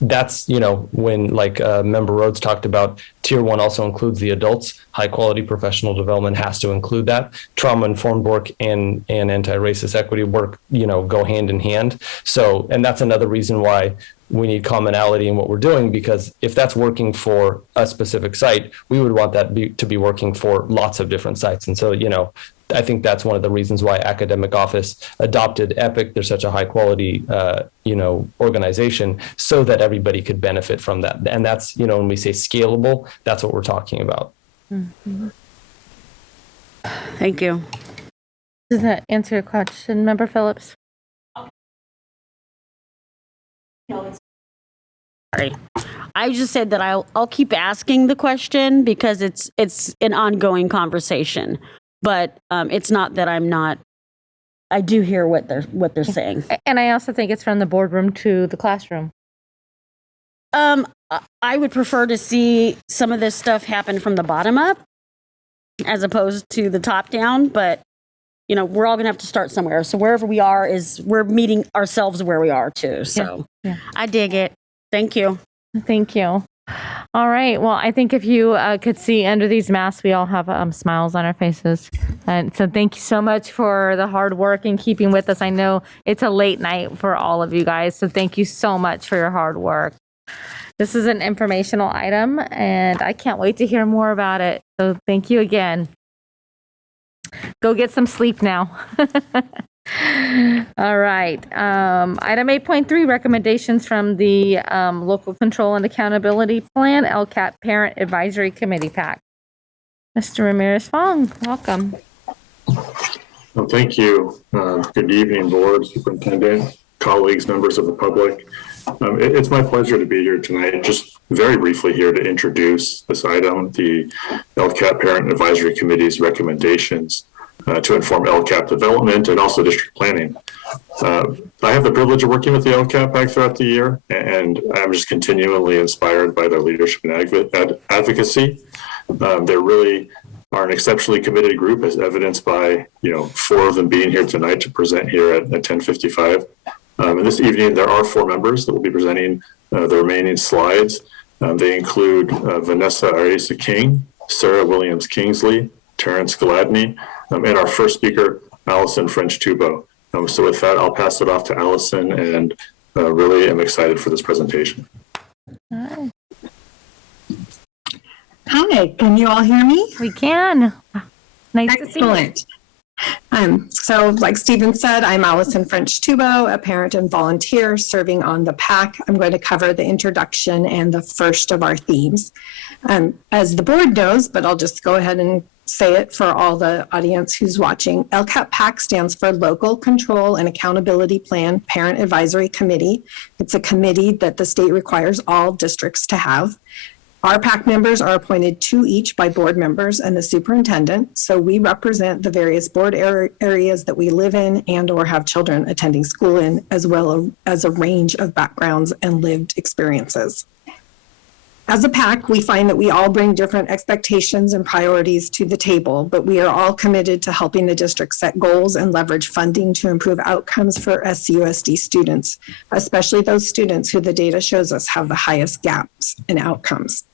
That's, when Member Rhodes talked about tier 1 also includes the adults. High quality professional development has to include that. Trauma-informed work and anti-racist equity work, go hand in hand. So, and that's another reason why we need commonality in what we're doing, because if that's working for a specific site, we would want that to be working for lots of different sites. And so, I think that's one of the reasons why Academic Office adopted EPIC. They're such a high quality, organization, so that everybody could benefit from that. And that's, when we say scalable, that's what we're talking about. Mm-hmm. Thank you. Does that answer your question, Member Phillips? Sorry. I just said that I'll keep asking the question because it's an ongoing conversation, but it's not that I do hear what they're saying. And I also think it's from the boardroom to the classroom. I would prefer to see some of this stuff happen from the bottom up as opposed to the top down, but we're all gonna have to start somewhere. So wherever we are we're meeting ourselves where we are too. So yeah. I dig it. Thank you. Thank you. All right. Well, I think if you could see under these masks, we all have smiles on our faces. And so thank you so much for the hard work and keeping with us. I know it's a late night for all of you guys. So thank you so much for your hard work. This is an informational item and I can't wait to hear more about it. So thank you again. Go get some sleep now. All right. Item 8.3, recommendations from the Local Control and Accountability Plan, LCAP Parent Advisory Committee PAC. Mr. Ramirez-Fong, welcome. Well, thank you. Good evening, Board, Superintendent, colleagues, members of the public. It's my pleasure to be here tonight. Just very briefly here to introduce this item, the LCAP Parent Advisory Committee's recommendations to inform LCAP development and also district planning. I have the privilege of working with the LCAP PAC throughout the year, and I'm just continually inspired by their leadership and advocacy. They really are an exceptionally committed group, as evidenced by 4 of them being here tonight to present here at 10:55. And this evening, there are 4 members that will be presenting the remaining slides. They include Vanessa Arisa King, Sarah Williams Kingsley, Terrence Gladney, and our first speaker, Allison French-Tubo. So with that, I'll pass it off to Allison, and really am excited for this presentation. Hi. Hi, can you all hear me? We can. Nice to see you. Excellent. So like Stephen said, I'm Allison French-Tubo, a parent and volunteer serving on the PAC. I'm going to cover the introduction and the first of our themes. As the board knows, but I'll just go ahead and say it for all the audience who's watching, LCAP PAC stands for Local Control and Accountability Plan Parent Advisory Committee. It's a committee that the state requires all districts to have. Our PAC members are appointed 2 each by board members and the superintendent. So we represent the various board areas that we live in and or have children attending school in, as well as a range of backgrounds and lived experiences. As a PAC, we find that we all bring different expectations and priorities to the table, but we are all committed to helping the district set goals and leverage funding to improve outcomes for SCUSD students, especially those students who the data shows us have the highest gaps in outcomes.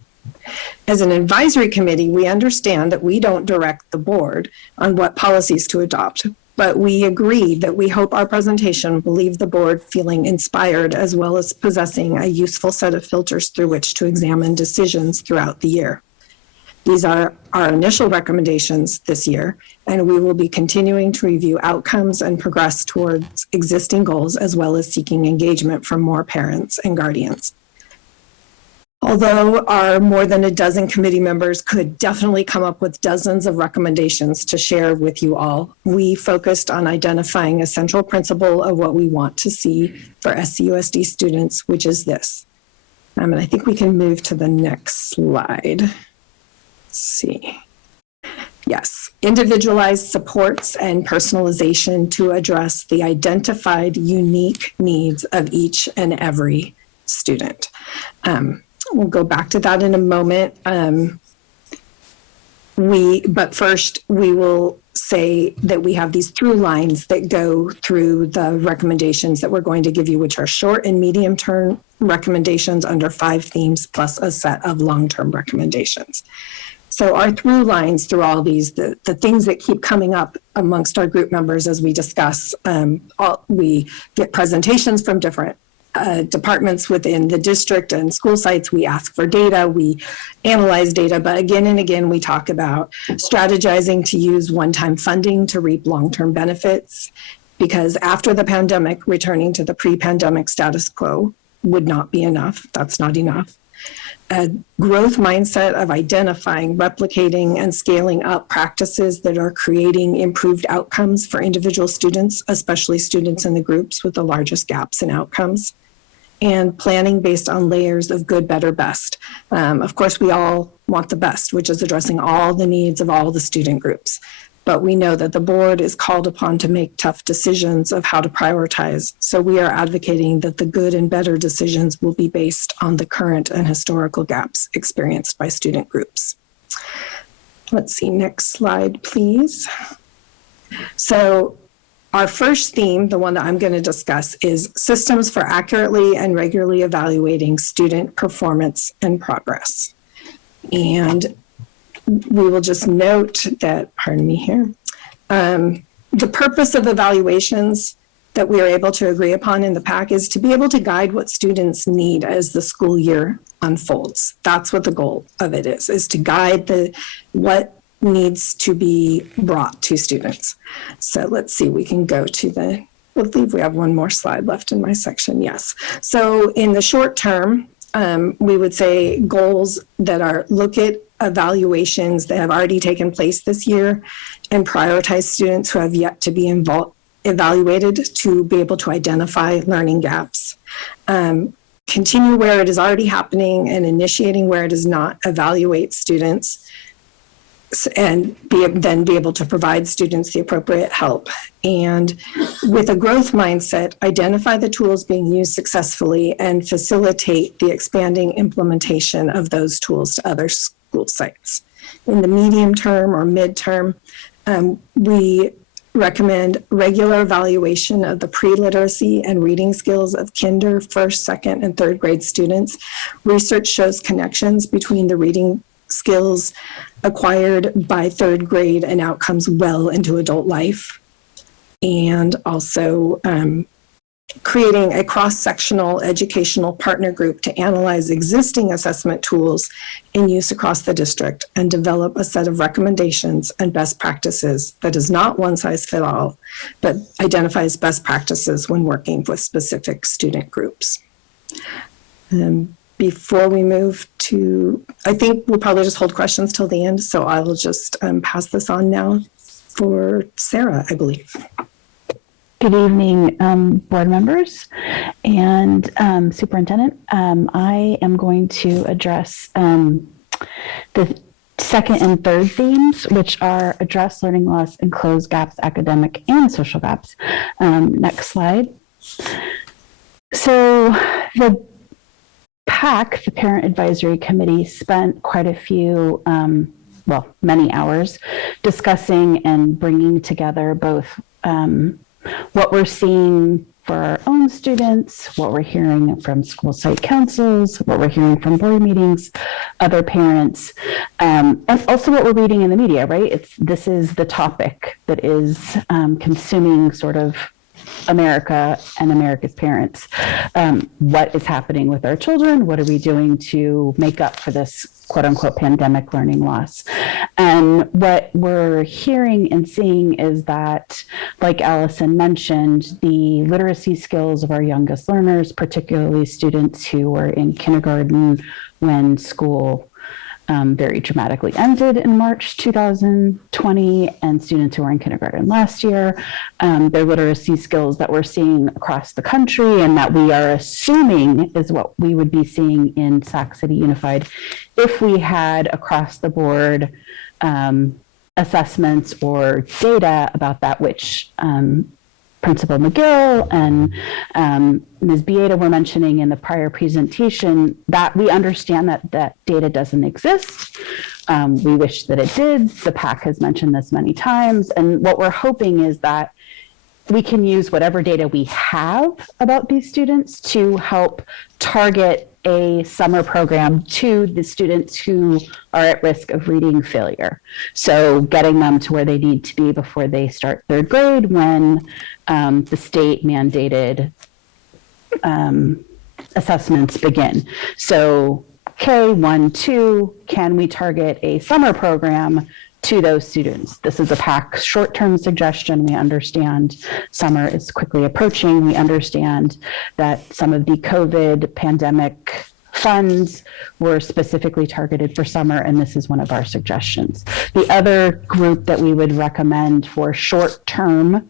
As an advisory committee, we understand that we don't direct the board on what policies to adopt, but we agree that we hope our presentation will leave the board feeling inspired as well as possessing a useful set of filters through which to examine decisions throughout the year. These are our initial recommendations this year, and we will be continuing to review outcomes and progress towards existing goals as well as seeking engagement from more parents and guardians. Although our more than a dozen committee members could definitely come up with dozens of recommendations to share with you all, we focused on identifying a central principle of what we want to see for SCUSD students, which is this. And I think we can move to the next slide. Let's see. Yes, individualized supports and personalization to address the identified unique needs of each and every student. We'll go back to that in a moment. But first, we will say that we have these through lines that go through the recommendations that we're going to give you, which are short and medium term recommendations under 5 themes, plus a set of long-term recommendations. So our through lines through all these, the things that keep coming up amongst our group members as we discuss, we get presentations from different departments within the district and school sites. We ask for data, we analyze data, but again and again, we talk about strategizing to use one-time funding to reap long-term benefits, because after the pandemic, returning to the pre-pandemic status quo would not be enough. That's not enough. A growth mindset of identifying, replicating, and scaling up practices that are creating improved outcomes for individual students, especially students in the groups with the largest gaps in outcomes. And planning based on layers of good, better, best. Of course, we all want the best, which is addressing all the needs of all the student groups. But we know that the board is called upon to make tough decisions of how to prioritize. So we are advocating that the good and better decisions will be based on the current and historical gaps experienced by student groups. Let's see, next slide, please. So our first theme, the one that I'm going to discuss, is systems for accurately and regularly evaluating student performance and progress. And we will just note that, pardon me here, the purpose of evaluations that we are able to agree upon in the PAC is to be able to guide what students need as the school year unfolds. That's what the goal of it is to guide what needs to be brought to students. So let's see, we can go to I believe we have one more slide left in my section, yes. So in the short term, we would say goals that are look at evaluations that have already taken place this year and prioritize students who have yet to be evaluated to be able to identify learning gaps. Continue where it is already happening and initiating where it is not, evaluate students, and then be able to provide students the appropriate help. And with a growth mindset, identify the tools being used successfully and facilitate the expanding implementation of those tools to other school sites. In the medium term or midterm, we recommend regular evaluation of the pre-literacy and reading skills of kinder, first, second, and third grade students. Research shows connections between the reading skills acquired by third grade and outcomes well into adult life. And also creating a cross-sectional educational partner group to analyze existing assessment tools in use across the district and develop a set of recommendations and best practices that is not one size fits all, but identifies best practices when working with specific student groups. Before we move to, I think we'll probably just hold questions till the end, so I will just pass this on now for Sarah, I believe. Good evening, board members and superintendent. I am going to address the second and third themes, which are address learning loss and close gaps, academic and social gaps. Next slide. So the PAC, the Parent Advisory Committee, spent quite a few, many hours discussing and bringing together both what we're seeing for our own students, what we're hearing from school site councils, what we're hearing from board meetings, other parents, and also what we're reading in the media, right? This is the topic that is consuming sort of America and America's parents. What is happening with our children? What are we doing to make up for this quote unquote pandemic learning loss? And what we're hearing and seeing is that, like Allison mentioned, the literacy skills of our youngest learners, particularly students who were in kindergarten when school very dramatically ended in March 2020, and students who were in kindergarten last year, their literacy skills that we're seeing across the country and that we are assuming is what we would be seeing in Sac City Unified if we had across the board assessments or data about that, which Principal McGill and Ms. Bieda were mentioning in the prior presentation, that we understand that that data doesn't exist. We wish that it did. The PAC has mentioned this many times. And what we're hoping is that we can use whatever data we have about these students to help target a summer program to the students who are at risk of reading failure. So getting them to where they need to be before they start third grade when the state mandated assessments begin. So K1, 2, can we target a summer program to those students? This is a PAC short-term suggestion. We understand summer is quickly approaching. We understand that some of the COVID pandemic funds were specifically targeted for summer, and this is one of our suggestions. The other group that we would recommend for short-term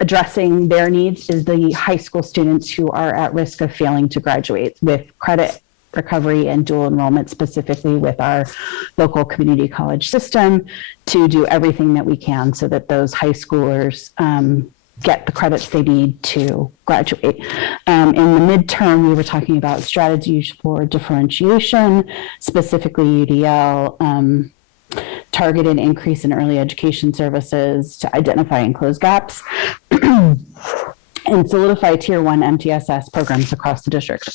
addressing their needs is the high school students who are at risk of failing to graduate with credit recovery and dual enrollment, specifically with our local community college system, to do everything that we can so that those high schoolers get the credits they need to graduate. In the midterm, we were talking about strategies for differentiation, specifically UDL, targeted increase in early education services to identify and close gaps, and solidify Tier 1 MTSS programs across the district.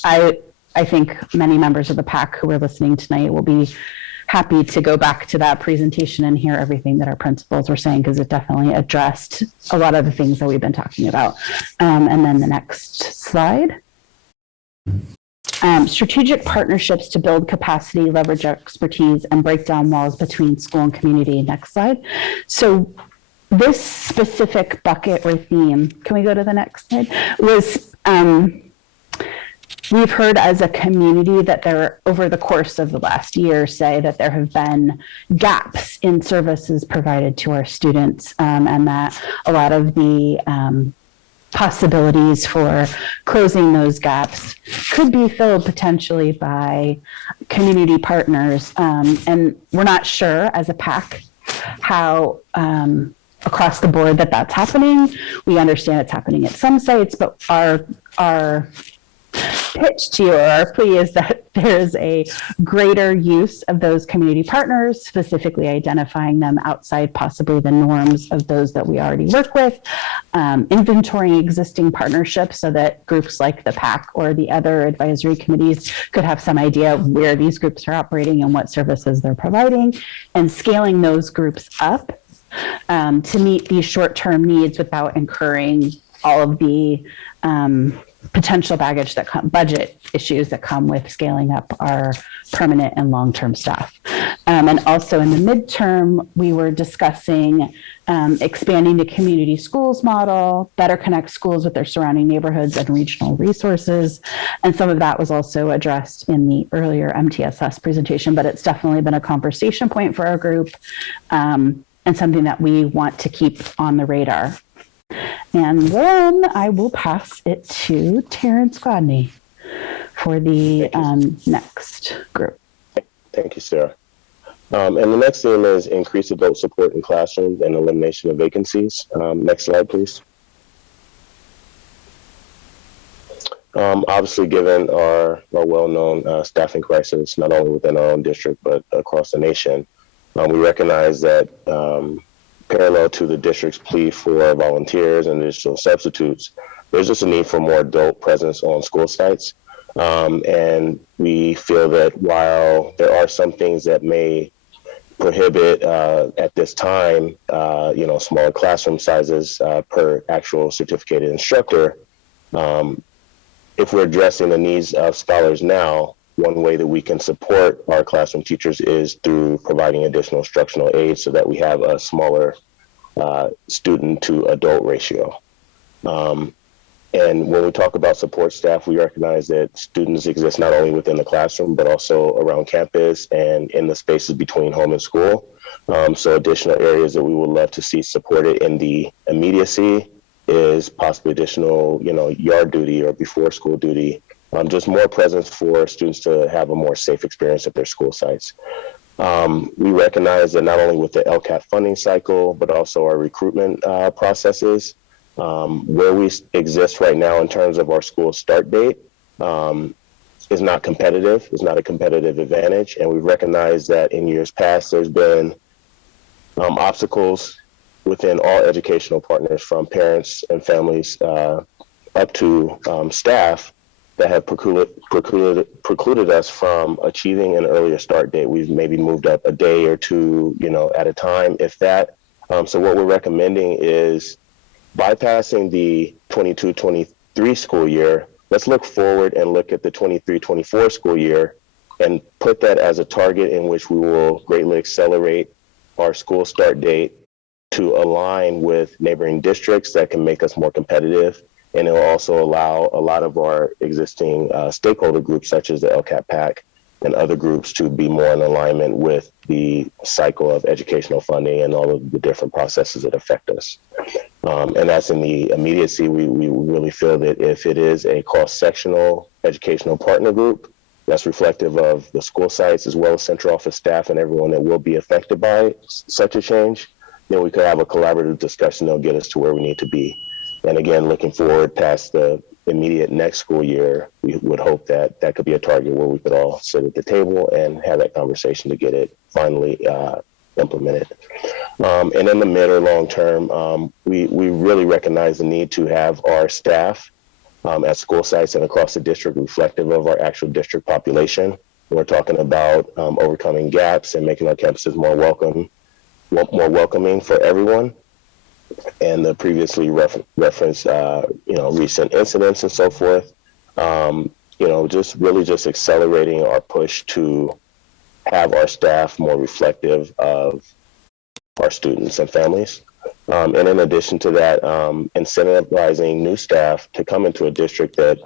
I think many members of the PAC who are listening tonight will be happy to go back to that presentation and hear everything that our principals were saying, because it definitely addressed a lot of the things that we've been talking about. And then the next slide. Strategic partnerships to build capacity, leverage expertise, and break down walls between school and community. Next slide. So this specific bucket or theme, can we go to the next slide, was we've heard as a community that there, over the course of the last year, say that there have been gaps in services provided to our students, and that a lot of the possibilities for closing those gaps could be filled potentially by community partners. And we're not sure as a PAC how across the board that's happening. We understand it's happening at some sites, but our pitch to you, or our plea, is that there's a greater use of those community partners, specifically identifying them outside possibly the norms of those that we already work with, inventorying existing partnerships so that groups like the PAC or the other advisory committees could have some idea of where these groups are operating and what services they're providing, and scaling those groups up to meet these short-term needs without incurring all of the potential baggage that budget issues that come with scaling up our permanent and long-term staff. And also in the midterm, we were discussing expanding the community schools model, better connect schools with their surrounding neighborhoods and regional resources. And some of that was also addressed in the earlier MTSS presentation, but it's definitely been a conversation point for our group and something that we want to keep on the radar. And then I will pass it to Terrence Gladney for the next group. Thank you, Sarah. And the next theme is increased adult support in classrooms and elimination of vacancies. Next slide, please. Obviously, given our well-known staffing crisis, not only within our own district, but across the nation, we recognize that parallel to the district's plea for volunteers and additional substitutes, there's just a need for more adult presence on school sites. And we feel that while there are some things that may prohibit at this time, smaller classroom sizes per actual certificated instructor, if we're addressing the needs of scholars now, one way that we can support our classroom teachers is through providing additional instructional aids so that we have a smaller student to adult ratio. And when we talk about support staff, we recognize that students exist not only within the classroom, but also around campus and in the spaces between home and school. So additional areas that we would love to see supported in the immediacy is possibly additional, yard duty or before school duty. Just more presence for students to have a more safe experience at their school sites. We recognize that not only with the LCAP funding cycle, but also our recruitment processes, where we exist right now in terms of our school start date is not competitive, is not a competitive advantage. And we recognize that in years past, there's been obstacles within all educational partners, from parents and families up to staff, that have precluded us from achieving an earlier start date. We've maybe moved up a day or two, at a time, if that. So what we're recommending is bypassing the 22-23 school year. Let's look forward and look at the 23-24 school year and put that as a target in which we will greatly accelerate our school start date to align with neighboring districts that can make us more competitive. And it will also allow a lot of our existing stakeholder groups, such as the LCAP PAC and other groups, to be more in alignment with the cycle of educational funding and all of the different processes that affect us. And that's in the immediacy. We really feel that if it is a cross-sectional educational partner group that's reflective of the school sites as well as central office staff and everyone that will be affected by such a change, then we could have a collaborative discussion that'll get us to where we need to be. And again, looking forward past the immediate next school year, we would hope that that could be a target where we could all sit at the table and have that conversation to get it finally implemented. And in the mid or long term, we really recognize the need to have our staff at school sites and across the district reflective of our actual district population. We're talking about overcoming gaps and making our campuses more welcoming for everyone. And the previously referenced, recent incidents and so forth, just accelerating our push to have our staff more reflective of our students and families. And in addition to that, incentivizing new staff to come into a district that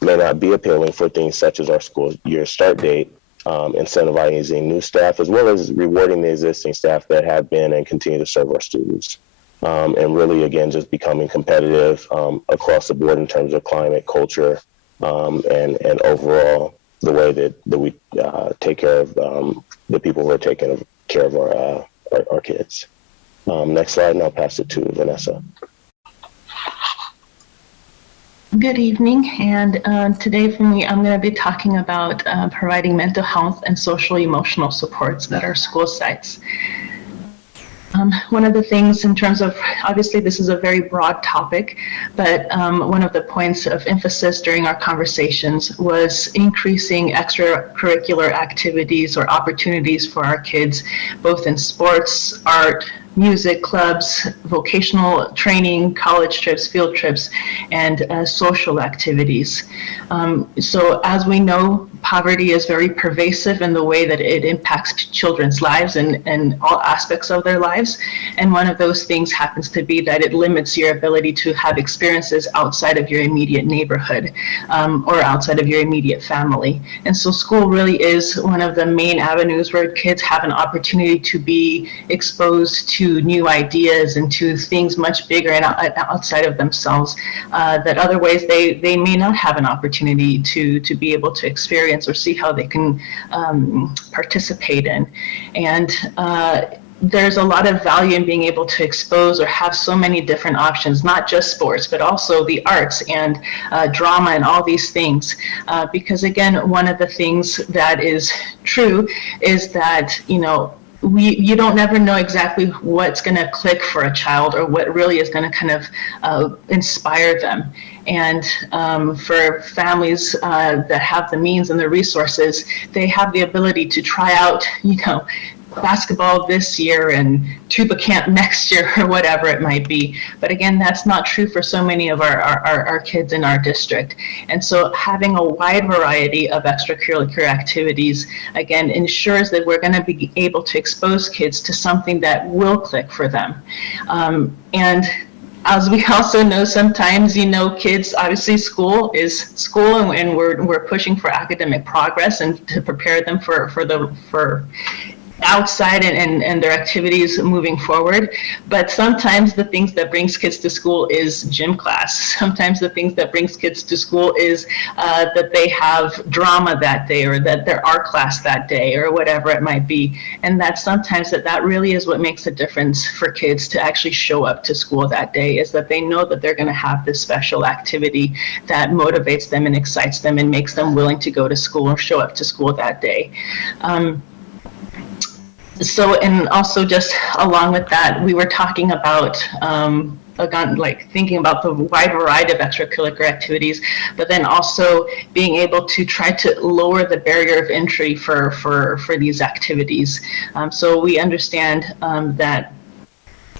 may not be appealing for things such as our school year start date, incentivizing new staff, as well as rewarding the existing staff that have been and continue to serve our students. And really, again, just becoming competitive across the board in terms of climate, culture, and overall the way that we take care of the people who are taking care of our kids. Next slide, and I'll pass it to Vanessa. Good evening, and today for me, I'm going to be talking about providing mental health and social emotional supports at our school sites. One of the things in terms of, obviously this is a very broad topic, but one of the points of emphasis during our conversations was increasing extracurricular activities or opportunities for our kids, both in sports, art, music clubs, vocational training, college trips, field trips, and social activities. So as we know, poverty is very pervasive in the way that it impacts children's lives and all aspects of their lives. And one of those things happens to be that it limits your ability to have experiences outside of your immediate neighborhood or outside of your immediate family. And so school really is one of the main avenues where kids have an opportunity to be exposed to new ideas and to things much bigger and outside of themselves that other ways they may not have an opportunity to be able to experience or see how they can participate in. And there's a lot of value in being able to expose or have so many different options, not just sports, but also the arts and drama and all these things. Because again, one of the things that is true is that, you know, you don't never know exactly what's going to click for a child or what really is going to kind of inspire them. And for families that have the means and the resources, they have the ability to try out, you know, basketball this year and tuba camp next year or whatever it might be. But again, that's not true for so many of our kids in our district. And so having a wide variety of extracurricular activities, again, ensures that we're going to be able to expose kids to something that will click for them. And as we also know, sometimes, you know, kids, obviously school is school, and we're pushing for academic progress and to prepare them for outside and their activities moving forward. But sometimes the things that brings kids to school is gym class. Sometimes the things that brings kids to school is that they have drama that day, or that their art class that day, or whatever it might be. And that sometimes that really is what makes a difference for kids to actually show up to school that day, is that they know that they're going to have this special activity that motivates them and excites them and makes them willing to go to school or show up to school that day. So, and also just along with that, we were talking about like thinking about the wide variety of extracurricular activities, but then also being able to try to lower the barrier of entry for these activities. So we understand that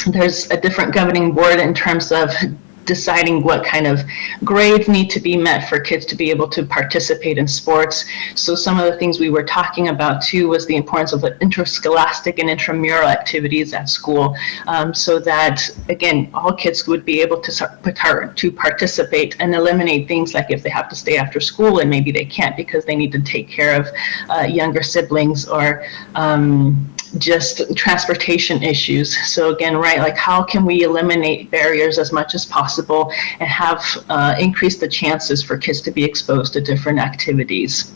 there's a different governing board in terms of deciding what kind of grades need to be met for kids to be able to participate in sports. So some of the things we were talking about too was the importance of the interscholastic and intramural activities at school, so that again, all kids would be able to participate and eliminate things like if they have to stay after school and maybe they can't because they need to take care of younger siblings, or just transportation issues. So again, right, like how can we eliminate barriers as much as possible and have increase the chances for kids to be exposed to different activities.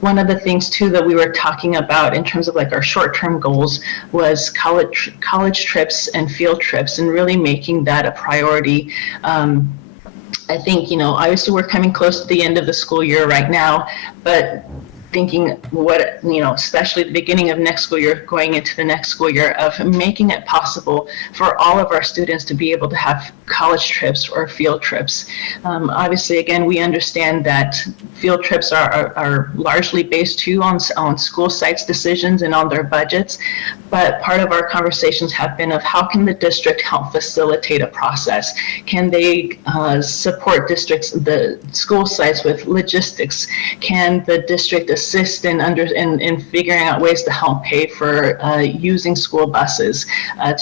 One of the things too that we were talking about in terms of like our short-term goals was college trips and field trips, and really making that a priority. I think, you know, obviously we're coming close to the end of the school year right now, but thinking what, you know, especially the beginning of next school year, going into the next school year, of making it possible for all of our students to be able to have college trips or field trips. Obviously, again, we understand that field trips are largely based too on school sites decisions and on their budgets, but part of our conversations have been of how can the district help facilitate a process? Can they support districts, the school sites with logistics? Can the district assist in figuring out ways to help pay for using school buses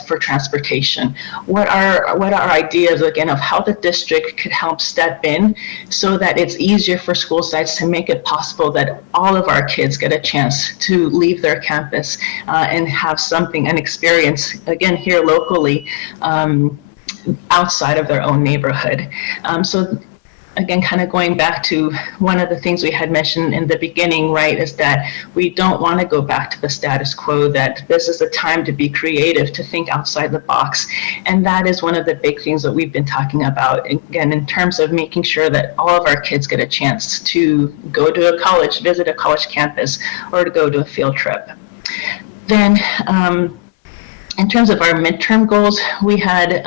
for transportation? What are ideas again of how the district could help step in so that it's easier for school sites to make it possible that all of our kids get a chance to leave their campus and have something, an experience again here locally outside of their own neighborhood. So again, kind of going back to one of the things we had mentioned in the beginning, right, is that we don't want to go back to the status quo, that this is a time to be creative, to think outside the box. And that is one of the big things that we've been talking about, again, in terms of making sure that all of our kids get a chance to go to a college, visit a college campus, or to go to a field trip. Then in terms of our midterm goals, we had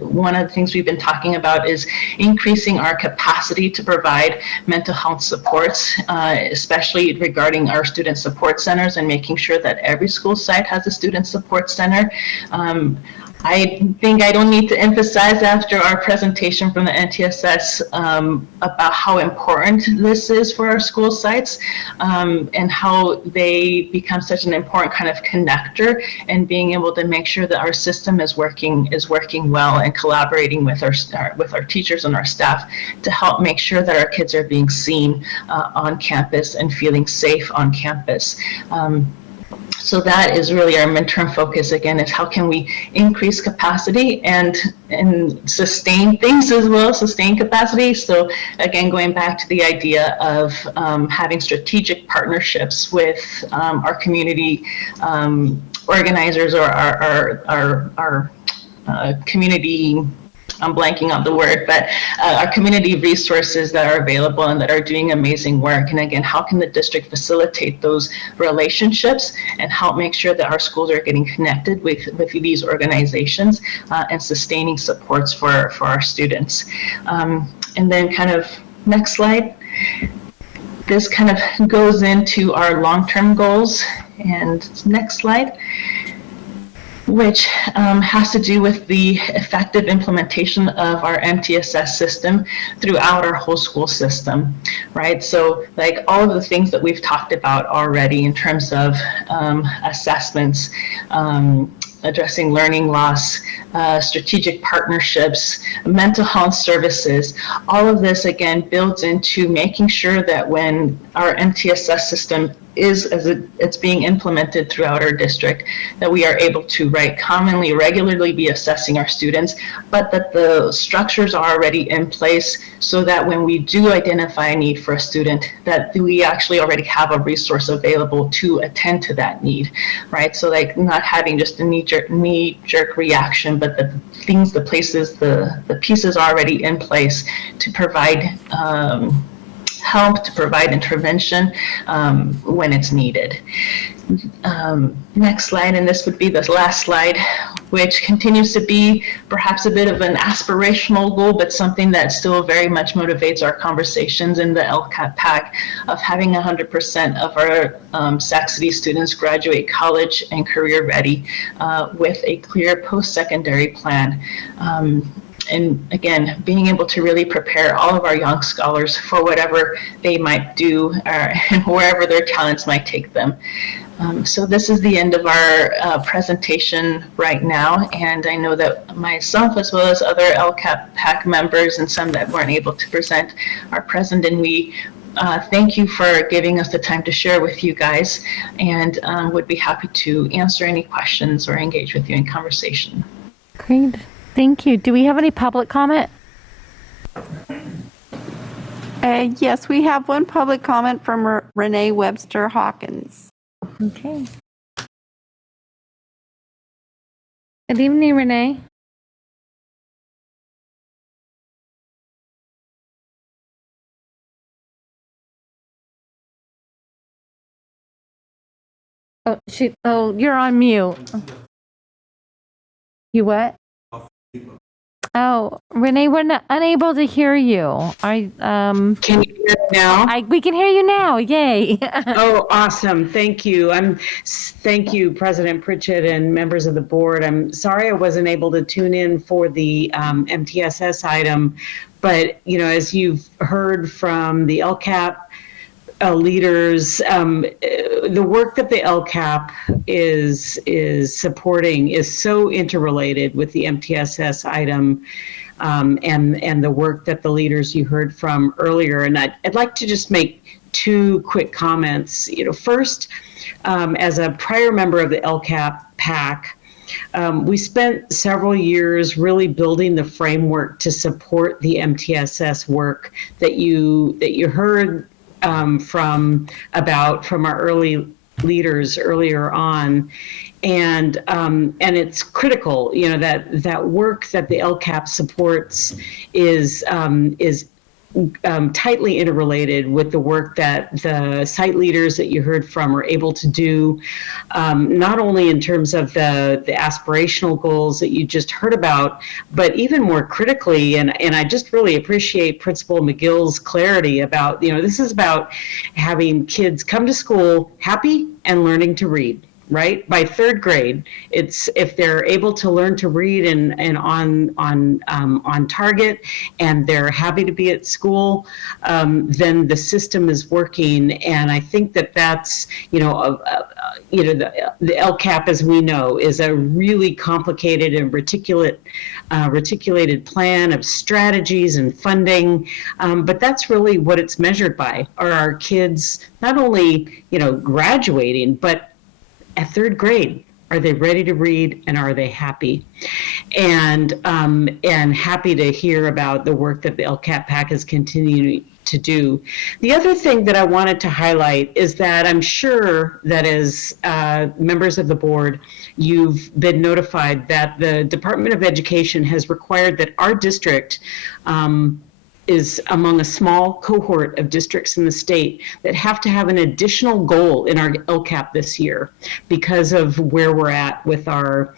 one of the things we've been talking about is increasing our capacity to provide mental health supports, especially regarding our student support centers and making sure that every school site has a student support center. I think I don't need to emphasize after our presentation from the NTSS about how important this is for our school sites and how they become such an important kind of connector and being able to make sure that our system is working well and collaborating with our teachers and our staff to help make sure that our kids are being seen on campus and feeling safe on campus. So that is really our midterm focus again, is how can we increase capacity and sustain things as well, sustain capacity. So again, going back to the idea of having strategic partnerships with our community organizers or our community, I'm blanking on the word, but our community resources that are available and that are doing amazing work. And again, how can the district facilitate those relationships and help make sure that our schools are getting connected with these organizations and sustaining supports for our students. And then kind of next slide. This kind of goes into our long-term goals. And next slide, which has to do with the effective implementation of our MTSS system throughout our whole school system, right? So like all of the things that we've talked about already in terms of assessments, addressing learning loss, strategic partnerships, mental health services, all of this again builds into making sure that when our MTSS system is, as it's being implemented throughout our district, that we are able to, right, commonly, regularly be assessing our students, but that the structures are already in place so that when we do identify a need for a student, that we actually already have a resource available to attend to that need, right? So like not having just a knee-jerk reaction, but the things, the places, the pieces are already in place to provide help, to provide intervention when it's needed. Next slide, and this would be the last slide, which continues to be perhaps a bit of an aspirational goal, but something that still very much motivates our conversations in the LCAP PAC of having 100% of our Sac City students graduate college and career ready with a clear post-secondary plan. And again, being able to really prepare all of our young scholars for whatever they might do and wherever their talents might take them. So this is the end of our presentation right now, and I know that myself as well as other LCAP PAC members and some that weren't able to present are present, and we thank you for giving us the time to share with you guys, and would be happy to answer any questions or engage with you in conversation. Great. Thank you. Do we have any public comment? Yes, we have one public comment from Renee Webster Hawkins. Okay. Good evening, Renee. Oh, you're on mute. You what? Oh, Renee, we're unable to hear you. Can you hear me now? We can hear you now. Yay. Oh, awesome. Thank you. Thank you, President Pritchett and members of the board. I'm sorry I wasn't able to tune in for the MTSS item, but as you've heard from the LCAP leaders, the work that the LCAP is supporting is so interrelated with the MTSS item and the work that the leaders you heard from earlier. And I'd like to just make two quick comments. First, as a prior member of the LCAP PAC, we spent several years really building the framework to support the MTSS work that you heard from our early leaders earlier on, and it's critical, that work that the LCAP supports is tightly interrelated with the work that the site leaders that you heard from are able to do, not only in terms of the aspirational goals that you just heard about, but even more critically, and I just really appreciate Principal McGill's clarity about, this is about having kids come to school happy and learning to read. Right, by third grade, it's if they're able to learn to read and on target, and they're happy to be at school, then the system is working. And I think that's the LCAP, as we know, is a really complicated and reticulated plan of strategies and funding. But that's really what it's measured by. Are our kids not only graduating, but at third grade, are they ready to read and are they happy? And happy to hear about the work that the LCAP PAC is continuing to do. The other thing that I wanted to highlight is that I'm sure that as members of the board, you've been notified that the Department of Education has required that our district is among a small cohort of districts in the state that have to have an additional goal in our LCAP this year because of where we're at with our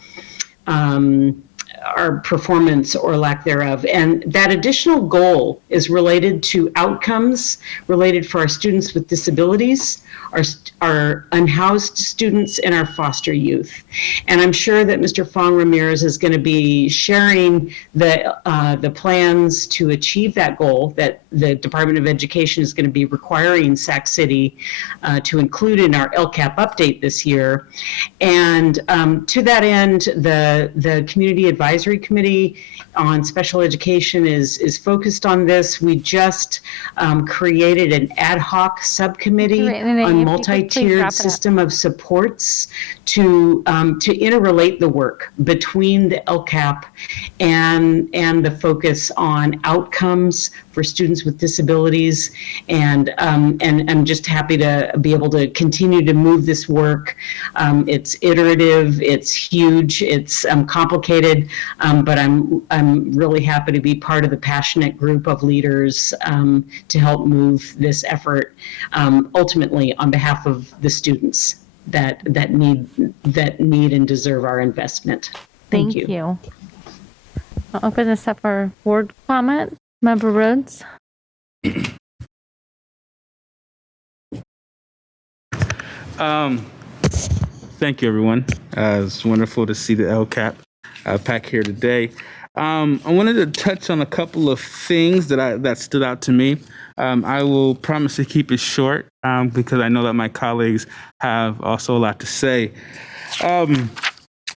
performance or lack thereof. And that additional goal is related to outcomes related for our students with disabilities, our unhoused students, and our foster youth. And I'm sure that Mr. Fong Ramirez is going to be sharing the plans to achieve that goal that the Department of Education is going to be requiring Sac City to include in our LCAP update this year. And to that end, the Community Advisory Committee on Special Education is focused on this. We just created an ad hoc subcommittee on multi-tiered system of supports to interrelate the work between the LCAP and the focus on outcomes for students with disabilities. And I'm just happy to be able to continue to move this work. It's iterative, it's huge, it's complicated, but I'm really happy to be part of the passionate group of leaders to help move this effort ultimately on behalf of the students that need and deserve our investment. Thank you. I'll open this up for board comment. Member Rhodes. Thank you, everyone. It's wonderful to see the LCAP pack here today. I wanted to touch on a couple of things that stood out to me. I will promise to keep it short because I know that my colleagues have also a lot to say.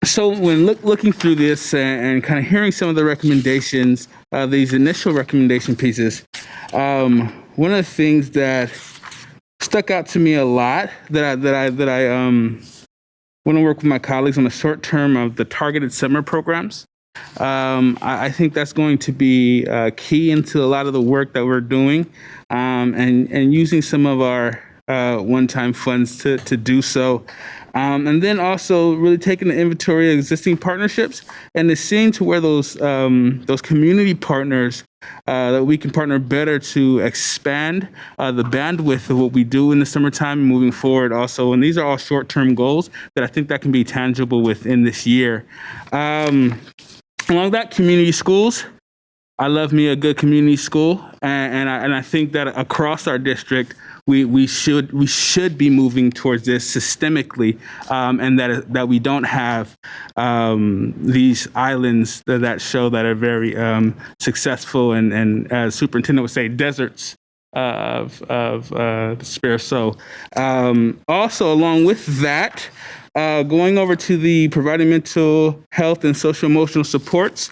So when looking through this and kind of hearing some of the recommendations, these initial recommendation pieces, one of the things that stuck out to me a lot that I want to work with my colleagues on the short term of the targeted summer programs. I think that's going to be key into a lot of the work that we're doing, and using some of our one-time funds to do so. And then also really taking the inventory of existing partnerships and seeing to where those community partners that we can partner better to expand the bandwidth of what we do in the summertime and moving forward also. And these are all short-term goals that I think that can be tangible within this year. Along that, community schools. I love me a good community school, and I think that across our district, we should be moving towards this systemically, and that we don't have these islands that show that are very successful and as superintendent would say, deserts of despair. So also along with that, going over to the providing mental health and social emotional supports.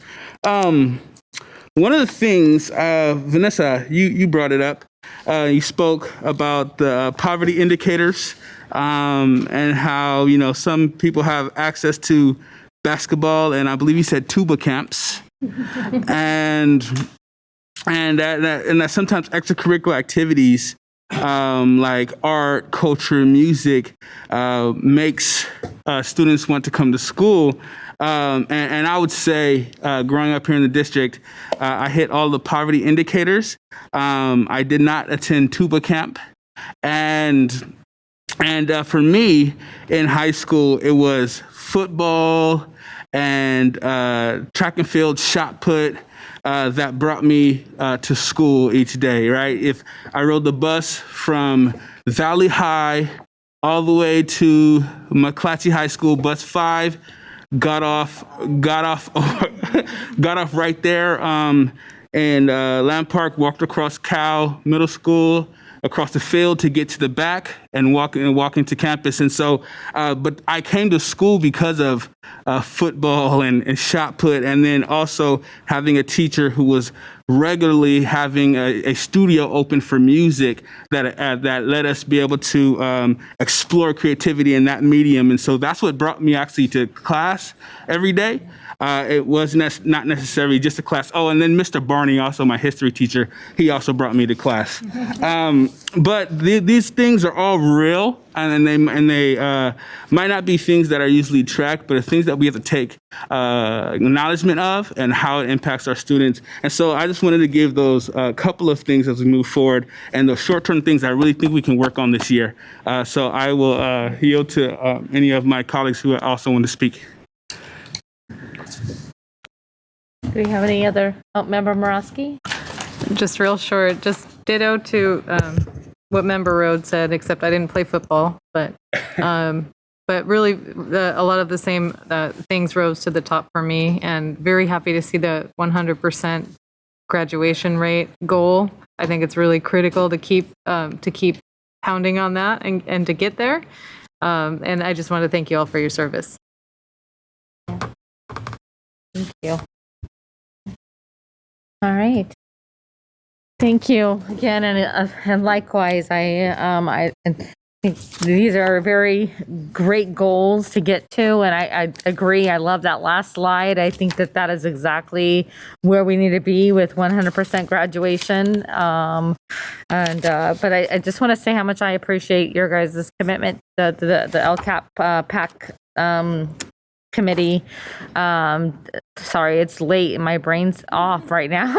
One of the things, Vanessa, you brought it up. You spoke about the poverty indicators and how, some people have access to basketball, and I believe you said tuba camps, and that sometimes extracurricular activities like art, culture, music makes students want to come to school. And I would say, growing up here in the district, I hit all the poverty indicators. I did not attend tuba camp. And for me in high school, it was football and track and field, shot put, that brought me to school each day, right? If I rode the bus from Valley High all the way to McClatchy High School, bus 5, got off right there in Lamb Park, walked across Cal Middle School, across the field to get to the back and walk into campus. And so, but I came to school because of football and shot put, and then also having a teacher who was regularly having a studio open for music that let us be able to explore creativity in that medium. And so that's what brought me actually to class every day. It was not necessarily just a class. Oh, and then Mr. Barney, also my history teacher, he also brought me to class. But these things are all real, and they might not be things that are usually tracked, but are things that we have to take acknowledgement of and how it impacts our students. And so I just wanted to give those couple of things as we move forward, and those short-term things I really think we can work on this year. So I will yield to any of my colleagues who also want to speak. Do we have any other Member Morosky? Just real short, just ditto to what Member Rhodes said, except I didn't play football, but really a lot of the same things rose to the top for me, and very happy to see the 100% graduation rate goal. I think it's really critical to keep pounding on that and to get there. And I just want to thank you all for your service. Thank you. All right. Thank you again, and likewise, I think these are very great goals to get to, and I agree. I love that last slide. I think that is exactly where we need to be with 100% graduation. But I just want to say how much I appreciate your guys' commitment, the LCAP PAC committee. Sorry, it's late and my brain's off right now.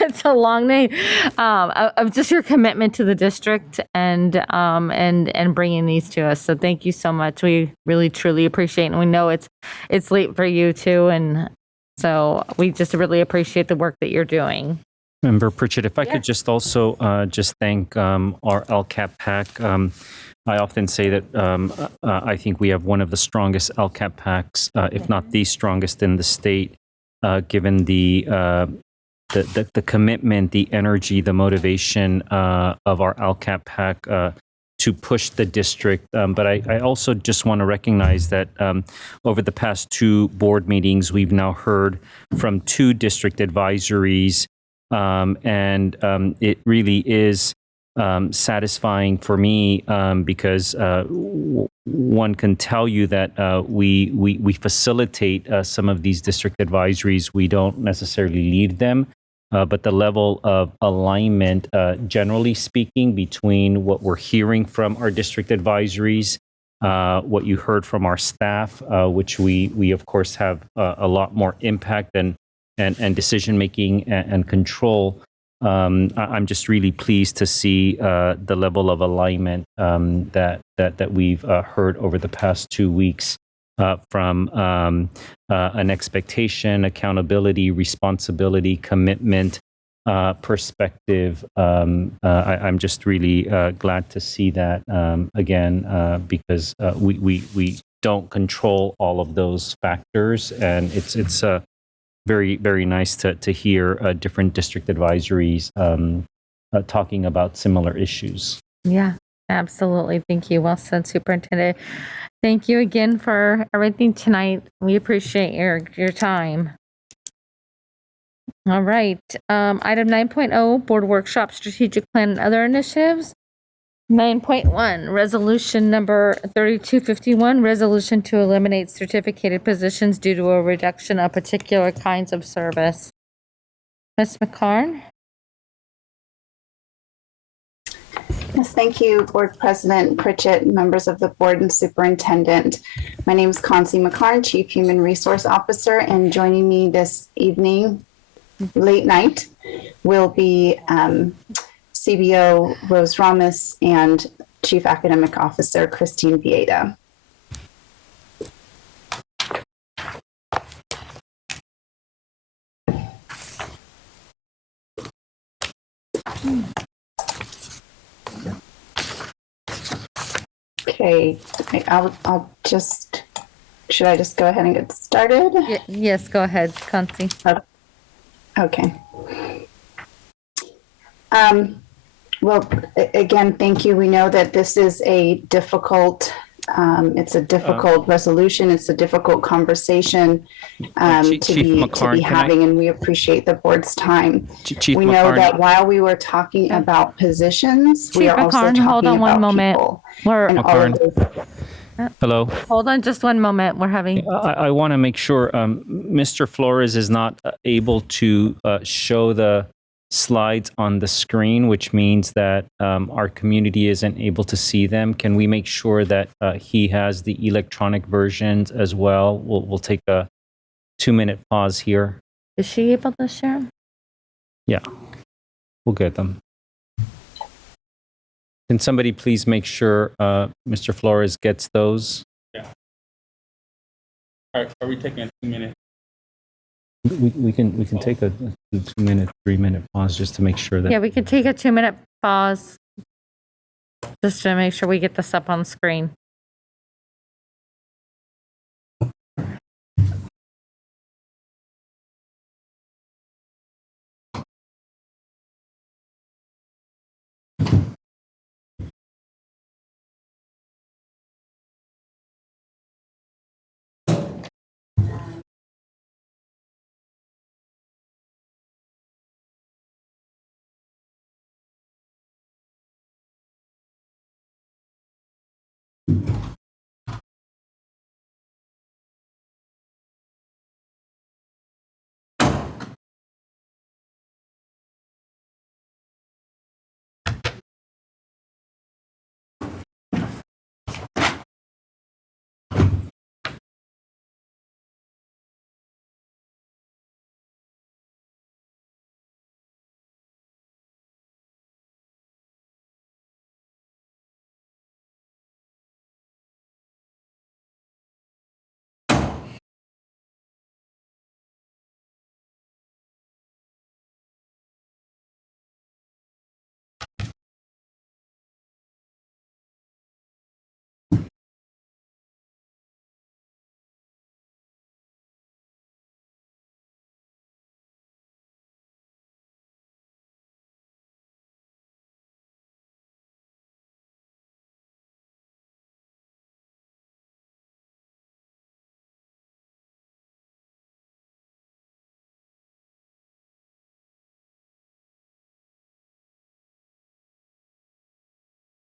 It's a long day. Of just your commitment to the district and bringing these to us. So thank you so much. We really truly appreciate it. And we know it's late for you too. And so we just really appreciate the work that you're doing. Member Pritchett, if I could just also just thank our LCAP PAC. I often say that I think we have one of the strongest LCAP PACs, if not the strongest in the state, given the commitment, the energy, the motivation of our LCAP PAC to push the district. But I also just want to recognize that over the past 2 board meetings, we've now heard from 2 district advisories, and it really is satisfying for me because one can tell you that we facilitate some of these district advisories. We don't necessarily lead them, but the level of alignment, generally speaking, between what we're hearing from our district advisories, what you heard from our staff, which we of course have a lot more impact and decision making and control. I'm just really pleased to see the level of alignment that we've heard over the past 2 weeks from an expectation, accountability, responsibility, commitment perspective. I'm just really glad to see that again because we don't control all of those factors, and it's very, very nice to hear different district advisories talking about similar issues. Yeah, absolutely. Thank you. Well said, Superintendent. Thank you again for everything tonight. We appreciate your time. All right. Item 9.0, Board Workshop, Strategic Plan and Other Initiatives. 9.1, Resolution number 3251, Resolution to eliminate certificated positions due to a reduction of particular kinds of service. Ms. McCarn? Yes, thank you, Board President Pritchett, members of the board and superintendent. My name is Concy McCarn, Chief Human Resource Officer, and joining me this evening, late night, will be CBO Rose Ramos and Chief Academic Officer Christine Vieta. Okay, I'll just, should I just go ahead and get started? Yes, go ahead, Concy. Okay. Well, again, thank you. We know that this is a difficult, it's a difficult resolution. It's a difficult conversation to be having, and we appreciate the board's time. Chief we know McCarn. that while we were talking about positions, we Chief are also McCarn, talking hold on about one moment. people. We're Hello. Hold on just one moment. We're having. I want to make sure Mr. Flores is not able to show the slides on the screen, which means that our community isn't able to see them. Can we make sure that he has the electronic versions as well? We'll take a 2-minute pause here. Is she able to share? Yeah, we'll get them. Can somebody please make sure Mr. Flores gets those? Yeah. All right, are we taking a 2-minute? We can take a 2-minute, 3-minute pause just to make sure that. Yeah, we could take a 2-minute pause just to make sure we get this up on screen.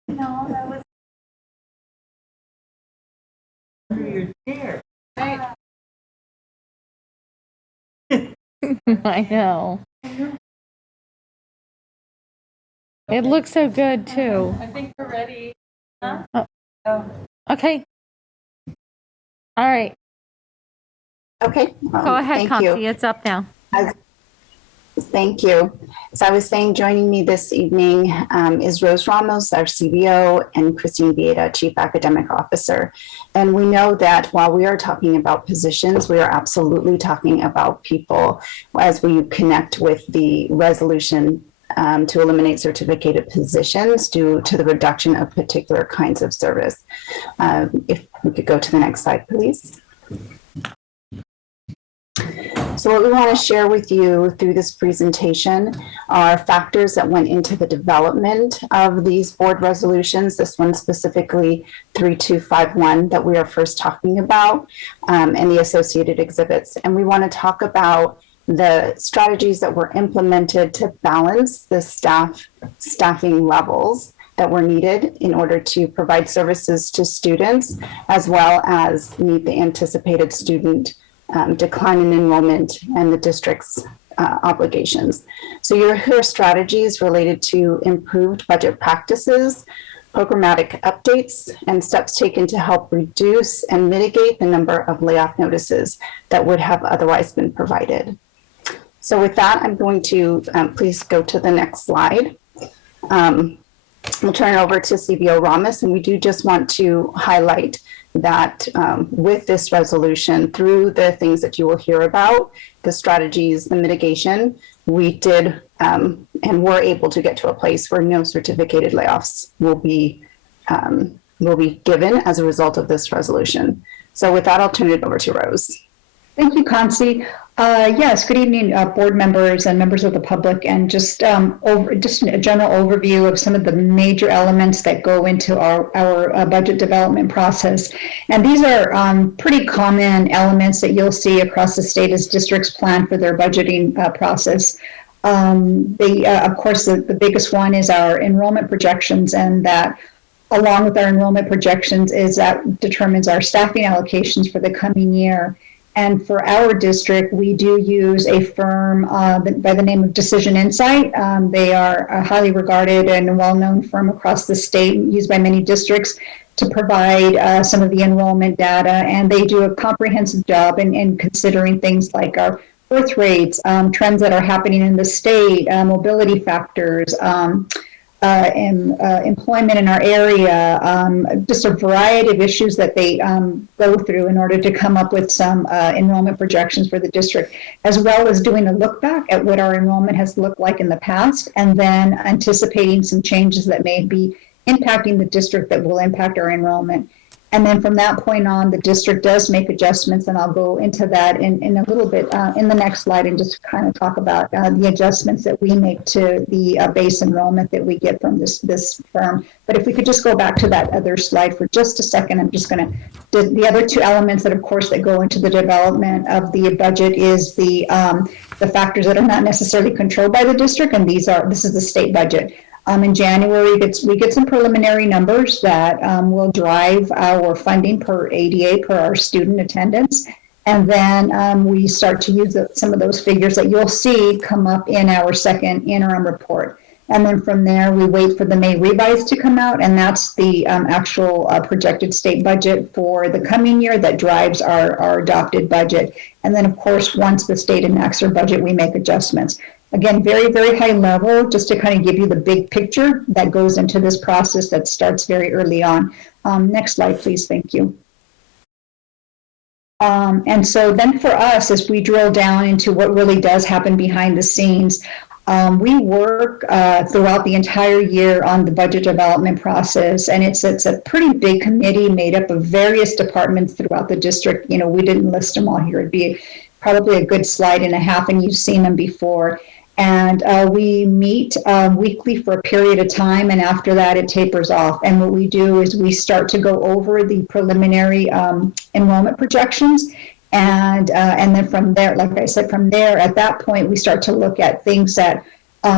No, that was under your chair. Right. I know. It looks so good too. I think we're ready. Huh? Oh. Okay. All right. Okay. Go ahead, thank you. Concy. It's up now. Thank you. As I was saying, joining me this evening is Rose Ramos, our CBO, and Christine Vieta, Chief Academic Officer. And we know that while we are talking about positions, we are absolutely talking about people as we connect with the resolution to eliminate certificated positions due to the reduction of particular kinds of service. If we could go to the next slide, please. So what we want to share with you through this presentation are factors that went into the development of these board resolutions, this one specifically 3251 that we are first talking about, and the associated exhibits. And we want to talk about the strategies that were implemented to balance the staffing levels that were needed in order to provide services to students, as well as meet the anticipated student decline in enrollment and the district's obligations. So you'll hear strategies related to improved budget practices, programmatic updates, and steps taken to help reduce and mitigate the number of layoff notices that would have otherwise been provided. So with that, I'm going to please go to the next slide. We'll turn it over to CBO Ramos, and we do just want to highlight that with this resolution, through the things that you will hear about, the strategies, the mitigation, we did and were able to get to a place where no certificated layoffs will be given as a result of this resolution. So with that, I'll turn it over to Rose. Thank you, Concy. Yes, good evening, board members and members of the public, and just a general overview of some of the major elements that go into our budget development process. And these are pretty common elements that you'll see across the state as districts plan for their budgeting process. Of course, the biggest one is our enrollment projections, and that along with our enrollment projections is that determines our staffing allocations for the coming year. And for our district, we do use a firm by the name of Decision Insight. They are a highly regarded and well-known firm across the state, used by many districts to provide some of the enrollment data. And they do a comprehensive job in considering things like our birth rates, trends that are happening in the state, mobility factors, employment in our area, just a variety of issues that they go through in order to come up with some enrollment projections for the district, as well as doing a look back at what our enrollment has looked like in the past, and then anticipating some changes that may be impacting the district that will impact our enrollment. And then from that point on, the district does make adjustments, and I'll go into that in a little bit in the next slide and just kind of talk about the adjustments that we make to the base enrollment that we get from this firm. But if we could just go back to that other slide for just a second, I'm just going to, the other two elements that, of course, that go into the development of the budget is the factors that are not necessarily controlled by the district, and this is the state budget. In January, we get some preliminary numbers that will drive our funding per ADA, per our student attendance. And then we start to use some of those figures that you'll see come up in our second interim report. And then from there, we wait for the May revise to come out, and that's the actual projected state budget for the coming year that drives our adopted budget. And then, of course, once the state enacts their budget, we make adjustments. Again, very, very high level, just to kind of give you the big picture that goes into this process that starts very early on. Next slide, please. Thank you. And so then for us, as we drill down into what really does happen behind the scenes, we work throughout the entire year on the budget development process, and it's a pretty big committee made up of various departments throughout the district. You know, we didn't list them all here. It'd be probably a good slide and a half, and you've seen them before. And we meet weekly for a period of time, and after that it tapers off. And what we do is we start to go over the preliminary enrollment projections, and then from there, like I said, from there, at that point, we start to look at things that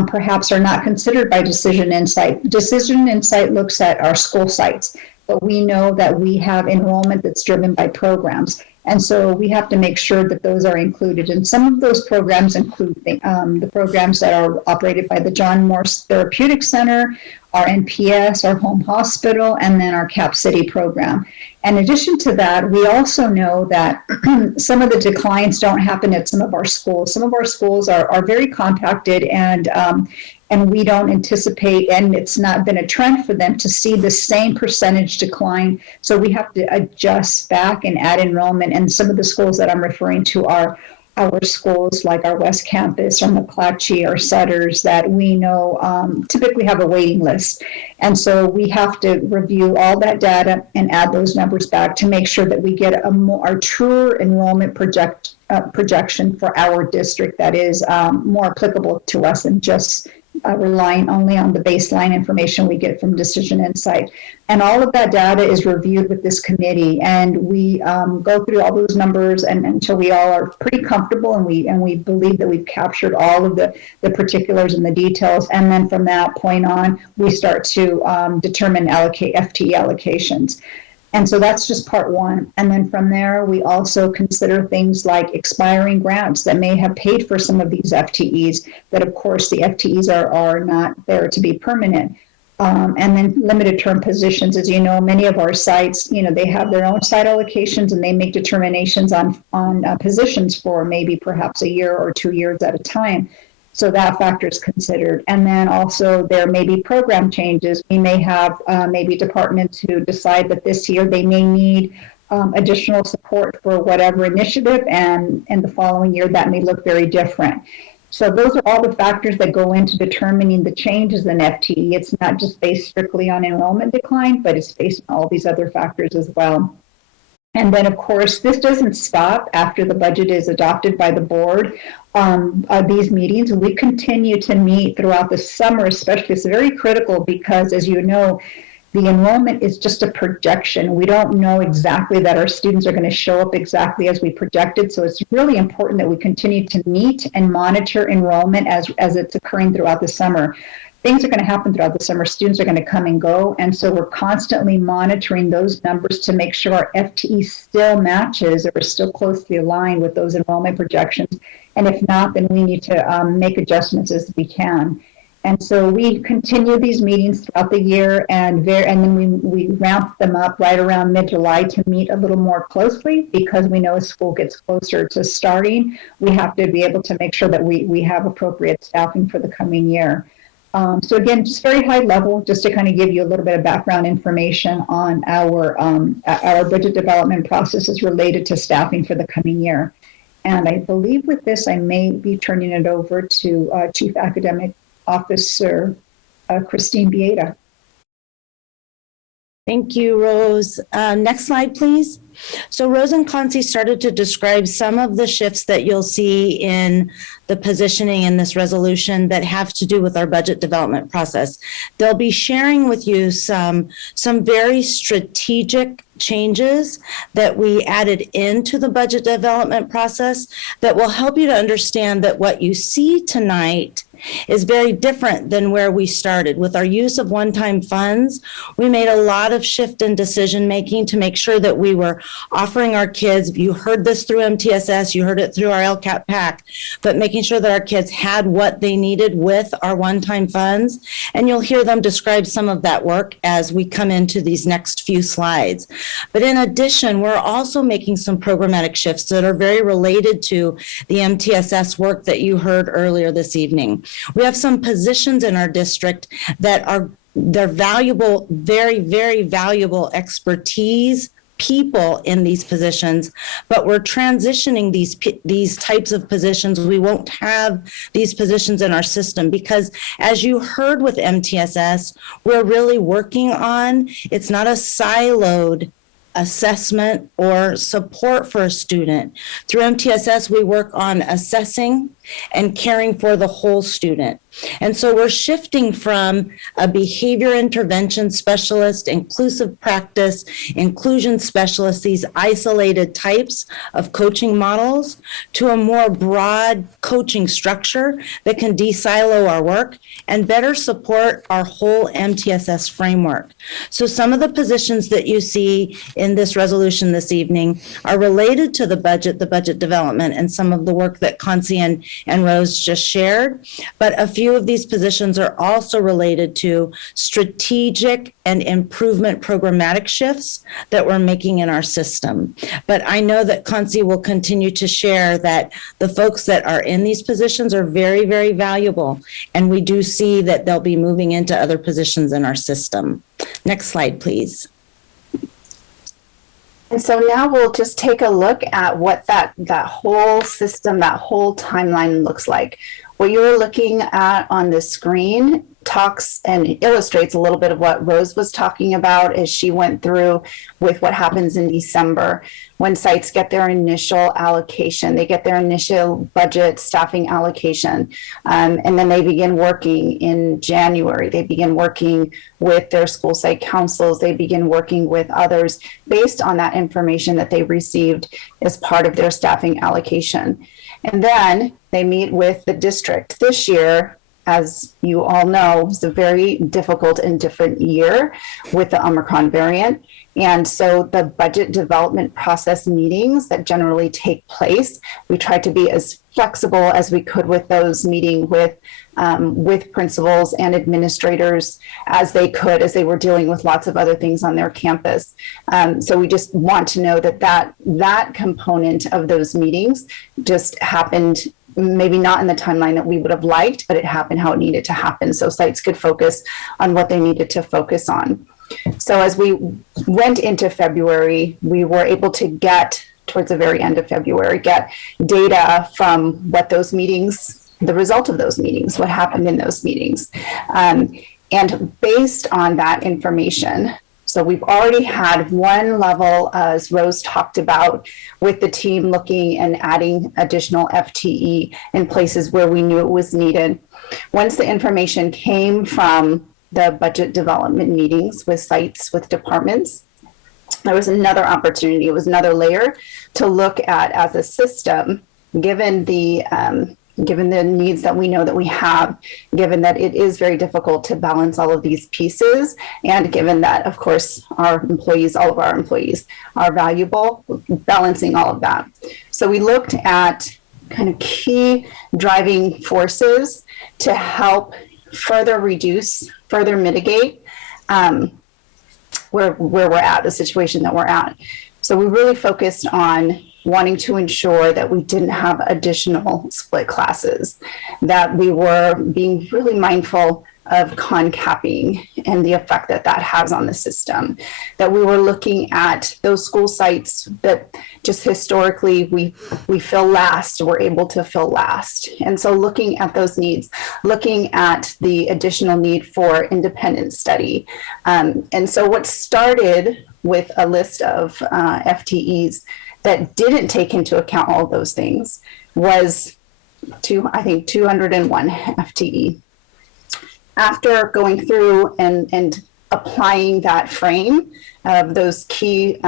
perhaps are not considered by Decision Insight. Decision Insight looks at our school sites, but we know that we have enrollment that's driven by programs. And so we have to make sure that those are included. And some of those programs include the programs that are operated by the John Morse Therapeutic Center, our NPS, our home hospital, and then our Cap City program. In addition to that, we also know that some of the declines don't happen at some of our schools. Some of our schools are very compacted, and we don't anticipate, and it's not been a trend for them to see the same percentage decline. So we have to adjust back and add enrollment. And some of the schools that I'm referring to are our schools like our West Campus or McClatchy or Sutters that we know typically have a waiting list. And so we have to review all that data and add those numbers back to make sure that we get a truer enrollment projection for our district that is more applicable to us than just relying only on the baseline information we get from Decision Insight. And all of that data is reviewed with this committee, and we go through all those numbers and until we all are pretty comfortable and we believe that we've captured all of the particulars and the details. And then from that point on, we start to determine FTE allocations. And so that's just part one. And then from there, we also consider things like expiring grants that may have paid for some of these FTEs, that of course the FTEs are not there to be permanent. And then limited term positions, as you know, many of our sites, they have their own site allocations and they make determinations on positions for maybe perhaps a year or 2 years at a time. So that factor is considered. And then also there may be program changes. We may have maybe departments who decide that this year they may need additional support for whatever initiative, and in the following year that may look very different. So those are all the factors that go into determining the changes in FTE. It's not just based strictly on enrollment decline, but it's based on all these other factors as well. And then, of course, this doesn't stop after the budget is adopted by the board. These meetings, we continue to meet throughout the summer, especially. It's very critical because, as you know, the enrollment is just a projection. We don't know exactly that our students are going to show up exactly as we projected. So it's really important that we continue to meet and monitor enrollment as it's occurring throughout the summer. Things are going to happen throughout the summer. Students are going to come and go. And so we're constantly monitoring those numbers to make sure our FTE still matches or still closely aligned with those enrollment projections. And if not, then we need to make adjustments as we can. And so we continue these meetings throughout the year, and then we ramp them up right around mid-July to meet a little more closely, because we know as school gets closer to starting, we have to be able to make sure that we have appropriate staffing for the coming year. So again, just very high level, just to kind of give you a little bit of background information on our budget development processes related to staffing for the coming year. And I believe with this, I may be turning it over to Chief Academic Officer Christine Bieda. Thank you, Rose. Next slide, please. So Rose and Concy started to describe some of the shifts that you'll see in the positioning in this resolution that have to do with our budget development process. They'll be sharing with you some very strategic changes that we added into the budget development process that will help you to understand that what you see tonight is very different than where we started. With our use of one-time funds, we made a lot of shift in decision-making to make sure that we were offering our kids, you heard this through MTSS, you heard it through our LCAP PAC, but making sure that our kids had what they needed with our one-time funds. And you'll hear them describe some of that work as we come into these next few slides. But in addition, we're also making some programmatic shifts that are very related to the MTSS work that you heard earlier this evening. We have some positions in our district that they're valuable, very, very valuable expertise people in these positions, but we're transitioning these types of positions. We won't have these positions in our system because, as you heard with MTSS, we're really working on, it's not a siloed assessment or support for a student. Through MTSS, we work on assessing and caring for the whole student. And so we're shifting from a behavior intervention specialist, inclusive practice, inclusion specialist, these isolated types of coaching models, to a more broad coaching structure that can de-silo our work and better support our whole MTSS framework. So some of the positions that you see in this resolution this evening are related to the budget development, and some of the work that Concy and Rose just shared. But a few of these positions are also related to strategic and improvement programmatic shifts that we're making in our system. But I know that Concy will continue to share that the folks that are in these positions are very, very valuable. And we do see that they'll be moving into other positions in our system. Next slide, please. And so now we'll just take a look at what that whole system, that whole timeline looks like. What you're looking at on the screen talks and illustrates a little bit of what Rose was talking about as she went through with what happens in December when sites get their initial allocation. They get their initial budget staffing allocation, and then they begin working in January. They begin working with their school site councils. They begin working with others based on that information that they received as part of their staffing allocation. And then they meet with the district. This year, as you all know, was a very difficult and different year with the Omicron variant. And so the budget development process meetings that generally take place, we tried to be as flexible as we could with those, meeting with principals and administrators as they could, as they were dealing with lots of other things on their campus. So we just want to know that component of those meetings just happened, maybe not in the timeline that we would have liked, but it happened how it needed to happen. So sites could focus on what they needed to focus on. So as we went into February, we were able to get, towards the very end of February, get data from what those meetings, the result of those meetings, what happened in those meetings. And based on that information, so we've already had one level, as Rose talked about, with the team looking and adding additional FTE in places where we knew it was needed. Once the information came from the budget development meetings with sites, with departments, there was another opportunity, it was another layer to look at as a system, given the needs that we know that we have, given that it is very difficult to balance all of these pieces, and given that, of course, our employees, all of our employees are valuable, balancing all of that. So we looked at kind of key driving forces to help further reduce, further mitigate where we're at, the situation that we're at. So we really focused on wanting to ensure that we didn't have additional split classes, that we were being really mindful of concapping and the effect that that has on the system, that we were looking at those school sites that just historically we fill last, we're able to fill last. And so looking at those needs, looking at the additional need for independent study. And so what started with a list of FTEs that didn't take into account all of those things was 201 FTE. After going through and applying that frame of those key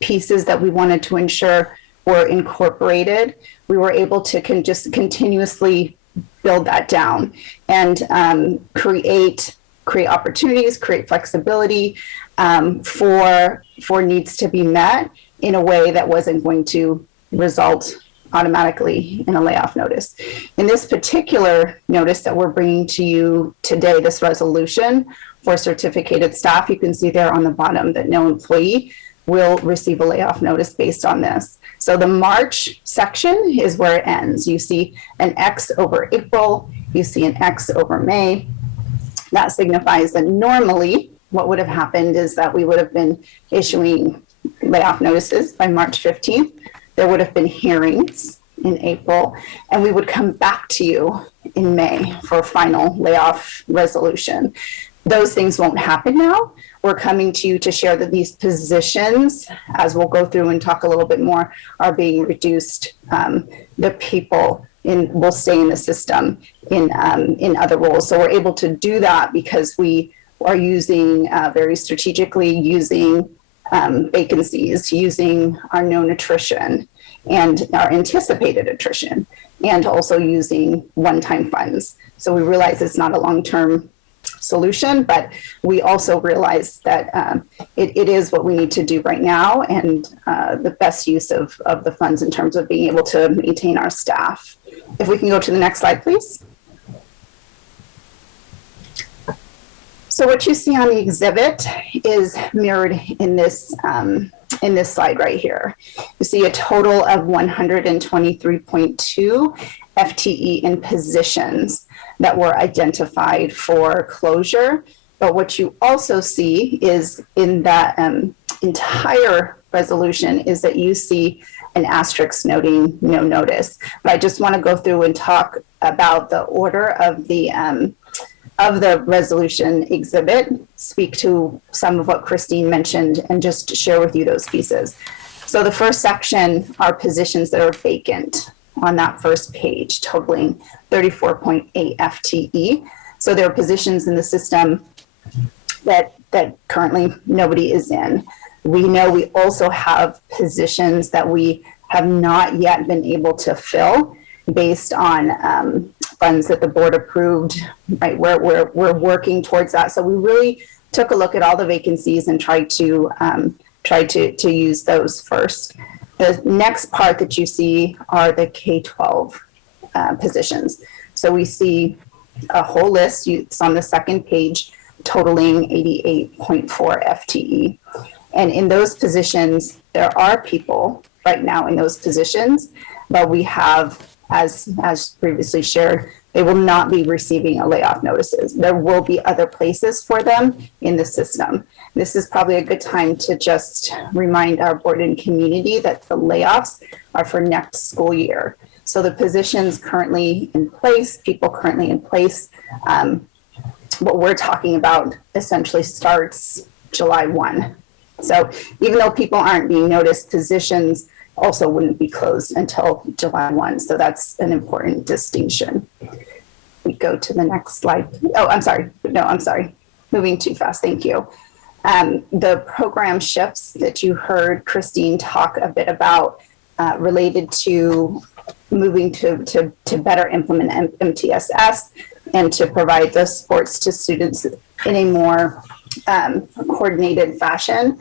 pieces that we wanted to ensure were incorporated, we were able to just continuously build that down and create opportunities, create flexibility for needs to be met in a way that wasn't going to result automatically in a layoff notice. In this particular notice that we're bringing to you today, this resolution for certificated staff, you can see there on the bottom that no employee will receive a layoff notice based on this. So the March section is where it ends. You see an X over April, you see an X over May. That signifies that normally what would have happened is that we would have been issuing layoff notices by March 15th. There would have been hearings in April, and we would come back to you in May for a final layoff resolution. Those things won't happen now. We're coming to you to share that these positions, as we'll go through and talk a little bit more, are being reduced. The people will stay in the system in other roles. So we're able to do that because we are using very strategically using vacancies, using our known attrition and our anticipated attrition, and also using one-time funds. So we realize it's not a long-term solution, but we also realize that it is what we need to do right now and the best use of the funds in terms of being able to maintain our staff. If we can go to the next slide, please. So what you see on the exhibit is mirrored in this slide right here. You see a total of 123.2 FTE in positions that were identified for closure. But what you also see is in that entire resolution is that you see an asterisk noting no notice. But I just want to go through and talk about the order of the resolution exhibit, speak to some of what Christine mentioned, and just share with you those pieces. So the first section are positions that are vacant on that first page, totaling 34.8 FTE. So there are positions in the system that currently nobody is in. We know we also have positions that we have not yet been able to fill based on funds that the board approved, right? We're working towards that. So we really took a look at all the vacancies and tried to use those first. The next part that you see are the K-12 positions. So we see a whole list. It's on the second page, totaling 88.4 FTE. And in those positions, there are people right now in those positions, but we have, as previously shared, they will not be receiving a layoff notices. There will be other places for them in the system. This is probably a good time to just remind our board and community that the layoffs are for next school year. So the positions currently in place, people currently in place, what we're talking about essentially starts July 1. So even though people aren't being noticed, positions also wouldn't be closed until July 1. So that's an important distinction. We go to the next slide. Oh, I'm sorry. No, I'm sorry. Moving too fast. Thank you. The program shifts that you heard Christine talk a bit about related to moving to better implement MTSS and to provide the supports to students in a more coordinated fashion.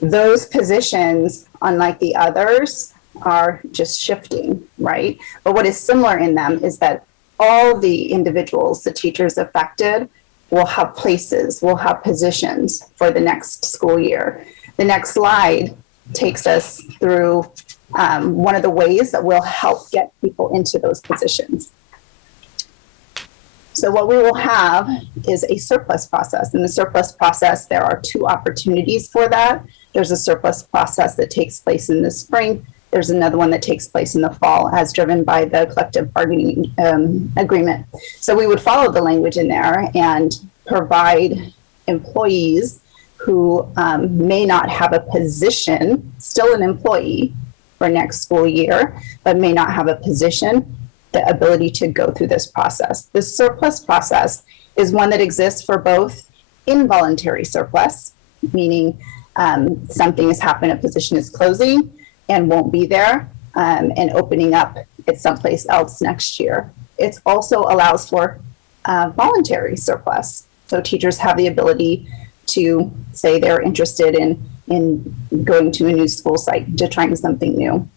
Those positions, unlike the others, are just shifting, right? But what is similar in them is that all the individuals, the teachers affected, will have places, will have positions for the next school year. The next slide takes us through one of the ways that will help get people into those positions. So what we will have is a surplus process. In the surplus process, there are two opportunities for that. There's a surplus process that takes place in the spring. There's another one that takes place in the fall as driven by the collective bargaining agreement. So we would follow the language in there and provide employees who may not have a position, still an employee for next school year, but may not have a position, the ability to go through this process. The surplus process is one that exists for both involuntary surplus, meaning something has happened, a position is closing and won't be there, and opening up at someplace else next year. It also allows for voluntary surplus. So teachers have the ability to say they're interested in going to a new school site, to trying something new.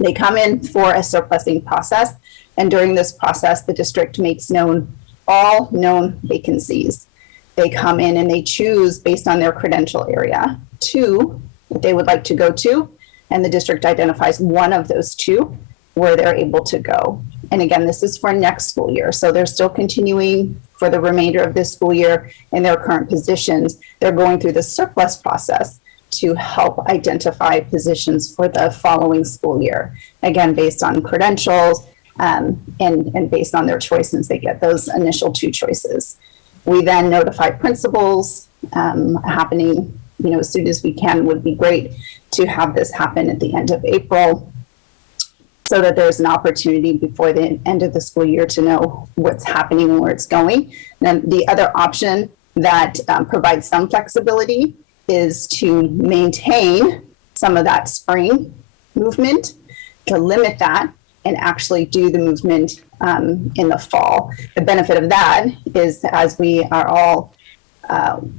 They come in for a surplusing process, and during this process, the district makes known all known vacancies. They come in and they choose based on their credential area two that they would like to go to, and the district identifies one of those two where they're able to go. And again, this is for next school year. So they're still continuing for the remainder of this school year in their current positions. They're going through the surplus process to help identify positions for the following school year. Again, based on credentials and based on their choice, since they get those initial two choices. We then notify principals happening, as soon as we can. Would be great to have this happen at the end of April, so that there's an opportunity before the end of the school year to know what's happening and where it's going. And then the other option that provides some flexibility is to maintain some of that spring movement, to limit that and actually do the movement in the fall. The benefit of that is, as we are all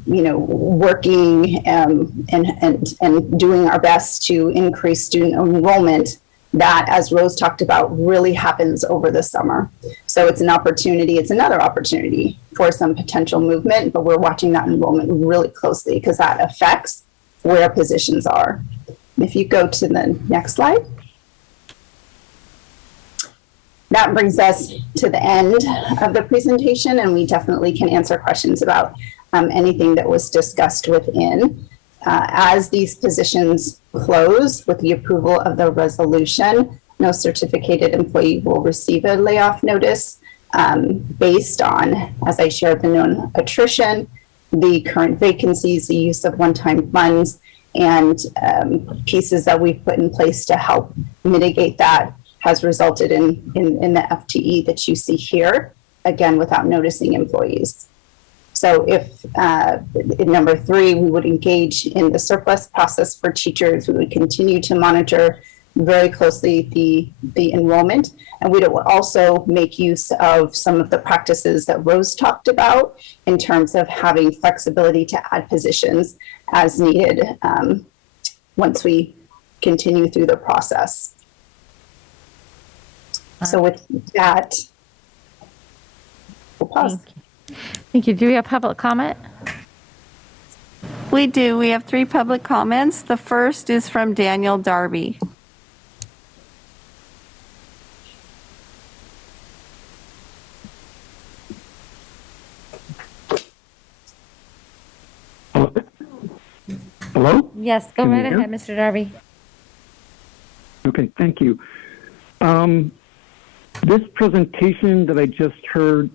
working and doing our best to increase student enrollment, that, as Rose talked about, really happens over the summer. So it's an opportunity, it's another opportunity for some potential movement, but we're watching that enrollment really closely because that affects where positions are. If you go to the next slide. That brings us to the end of the presentation, and we definitely can answer questions about anything that was discussed within. As these positions close with the approval of the resolution, no certificated employee will receive a layoff notice based on, as I shared, the known attrition, the current vacancies, the use of one-time funds, and pieces that we've put in place to help mitigate that has resulted in the FTE that you see here, again, without noticing employees. So if in number 3, we would engage in the surplus process for teachers, we would continue to monitor very closely the enrollment. And we will also make use of some of the practices that Rose talked about in terms of having flexibility to add positions as needed once we continue through the process. So with that, we'll pause. Thank you. Do we have public comment? We do. We have 3 public comments. The first is from Daniel Darby. Hello? Yes, go Can you right hear? ahead, Mr. Darby. Okay, thank you. This presentation that I just heard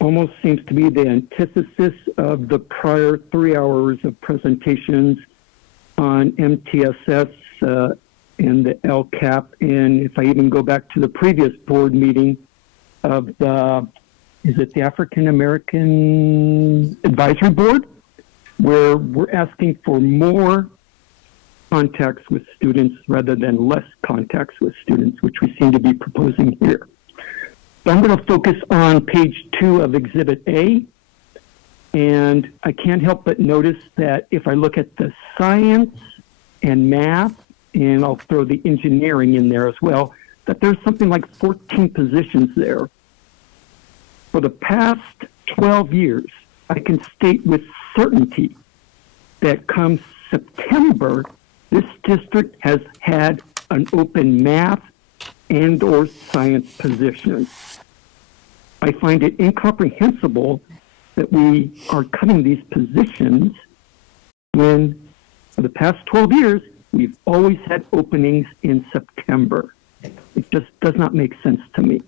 almost seems to be the antithesis of the prior 3 hours of presentations on MTSS and the LCAP. And if I even go back to the previous board meeting of is it the African American Advisory Board, where we're asking for more contacts with students rather than less contacts with students, which we seem to be proposing here. So I'm going to focus on page 2 of Exhibit A. And I can't help but notice that if I look at the science and math, and I'll throw the engineering in there as well, that there's something like 14 positions there. For the past 12 years, I can state with certainty that come September, this district has had an open math and or science position. I find it incomprehensible that we are cutting these positions when for the past 12 years, we've always had openings in September. It just does not make sense to me.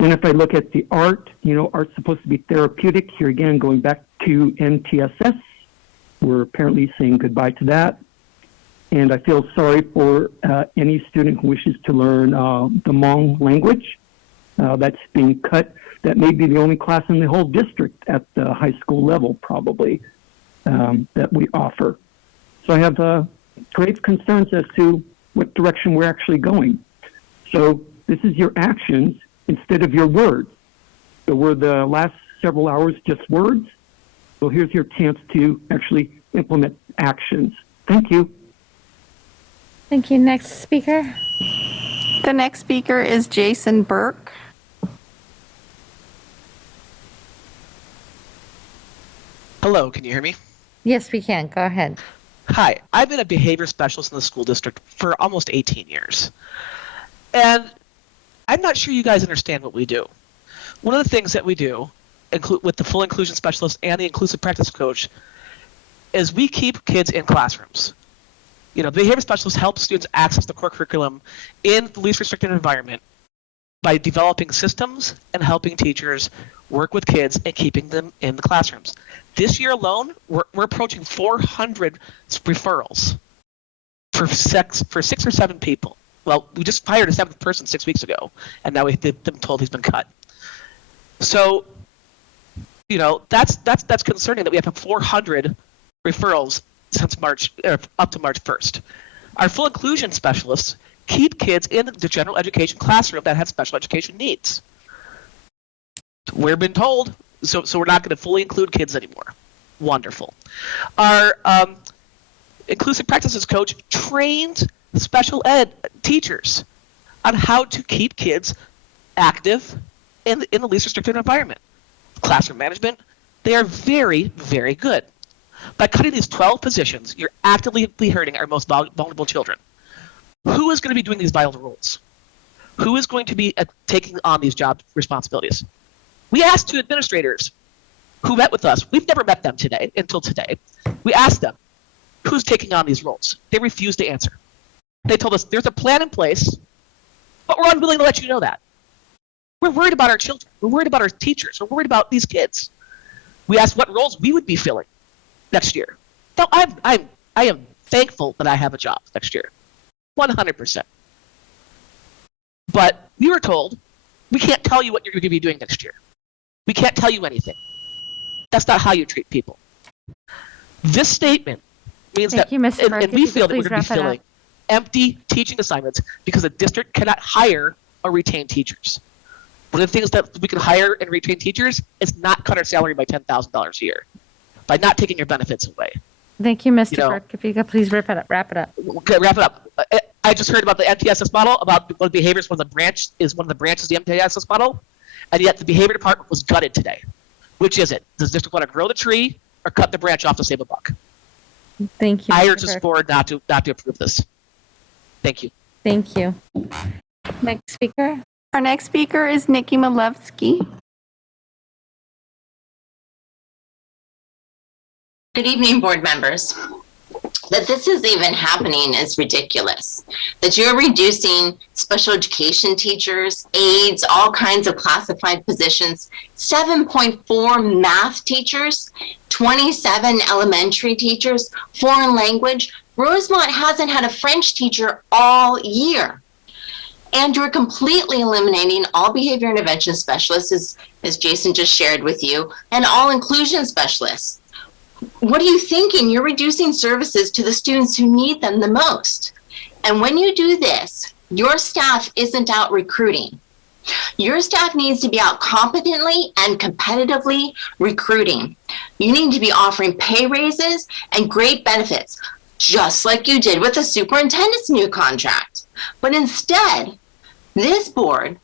And if I look at the art, art's supposed to be therapeutic. Here again, going back to MTSS, we're apparently saying goodbye to that. And I feel sorry for any student who wishes to learn the Hmong language. That's being cut. That may be the only class in the whole district at the high school level, probably, that we offer. So I have grave concerns as to what direction we're actually going. So this is your actions instead of your words. So were the last several hours just words? Well, here's your chance to actually implement actions. Thank you. Thank you. Next speaker. The next speaker is Jason Burke. Hello, can you hear me? Yes, we can. Go ahead. Hi, I've been a behavior specialist in the school district for almost 18 years. And I'm not sure you guys understand what we do. One of the things that we do with the full inclusion specialist and the inclusive practice coach is we keep kids in classrooms. The behavior specialist helps students access the core curriculum in the least restricted environment by developing systems and helping teachers work with kids and keeping them in the classrooms. This year alone, we're approaching 400 referrals for 6 or 7 people. Well, we just hired a 7th person 6 weeks ago, and now we've been told he's been cut. So, that's concerning that we have 400 referrals since March, up to March 1st. Our full inclusion specialists keep kids in the general education classroom that have special education needs. We've been told, so we're not going to fully include kids anymore. Wonderful. Our inclusive practices coach trained special ed teachers on how to keep kids active in the least restricted environment. Classroom management, they are very, very good. By cutting these 12 positions, you're actively hurting our most vulnerable children. Who is going to be doing these vital roles? Who is going to be taking on these job responsibilities? We asked 2 administrators who met with us. We've never met them until today. We asked them, who's taking on these roles? They refused to answer. They told us there's a plan in place, but we're unwilling to let you know that. We're worried about our children. We're worried about our teachers. We're worried about these kids. We asked what roles we would be filling next year. Now, I am thankful that I have a job next year, 100%. But we were told, we can't tell you what you're going to be doing next year. We can't tell you anything. That's not how you treat people. This statement means Thank that, you, Mr. Burke. and we feel that we're Please going to be wrap it filling empty teaching assignments because the district cannot hire or retain teachers. One of the things that we can hire and retain teachers is not cut our salary by $10,000 a year by not taking your benefits away. Thank you, Mr. You know- Burke. If you could please wrap it up. Okay, wrap it up. I just heard about the MTSS model, about one of the behaviors, one of the branches of the MTSS model, and yet the behavior department was gutted today. Which is it? Does the district want to grow the tree or cut the branch off to save a buck? Thank you. I Mr. urge this Burke. board not to approve this. Thank you. Thank you. Next speaker. Our next speaker is Nikki Malevsky. Good evening, board members. That this is even happening is ridiculous. That you're reducing special education teachers, aides, all kinds of classified positions, 7.4 math teachers, 27 elementary teachers, foreign language. Rosemont hasn't had a French teacher all year. And you're completely eliminating all behavior intervention specialists, as Jason just shared with you, and all inclusion specialists. What are you thinking? You're reducing services to the students who need them the most. And when you do this, your staff isn't out recruiting. Your staff needs to be out competently and competitively recruiting. You need to be offering pay raises and great benefits, just like you did with the superintendent's new contract. But instead, this board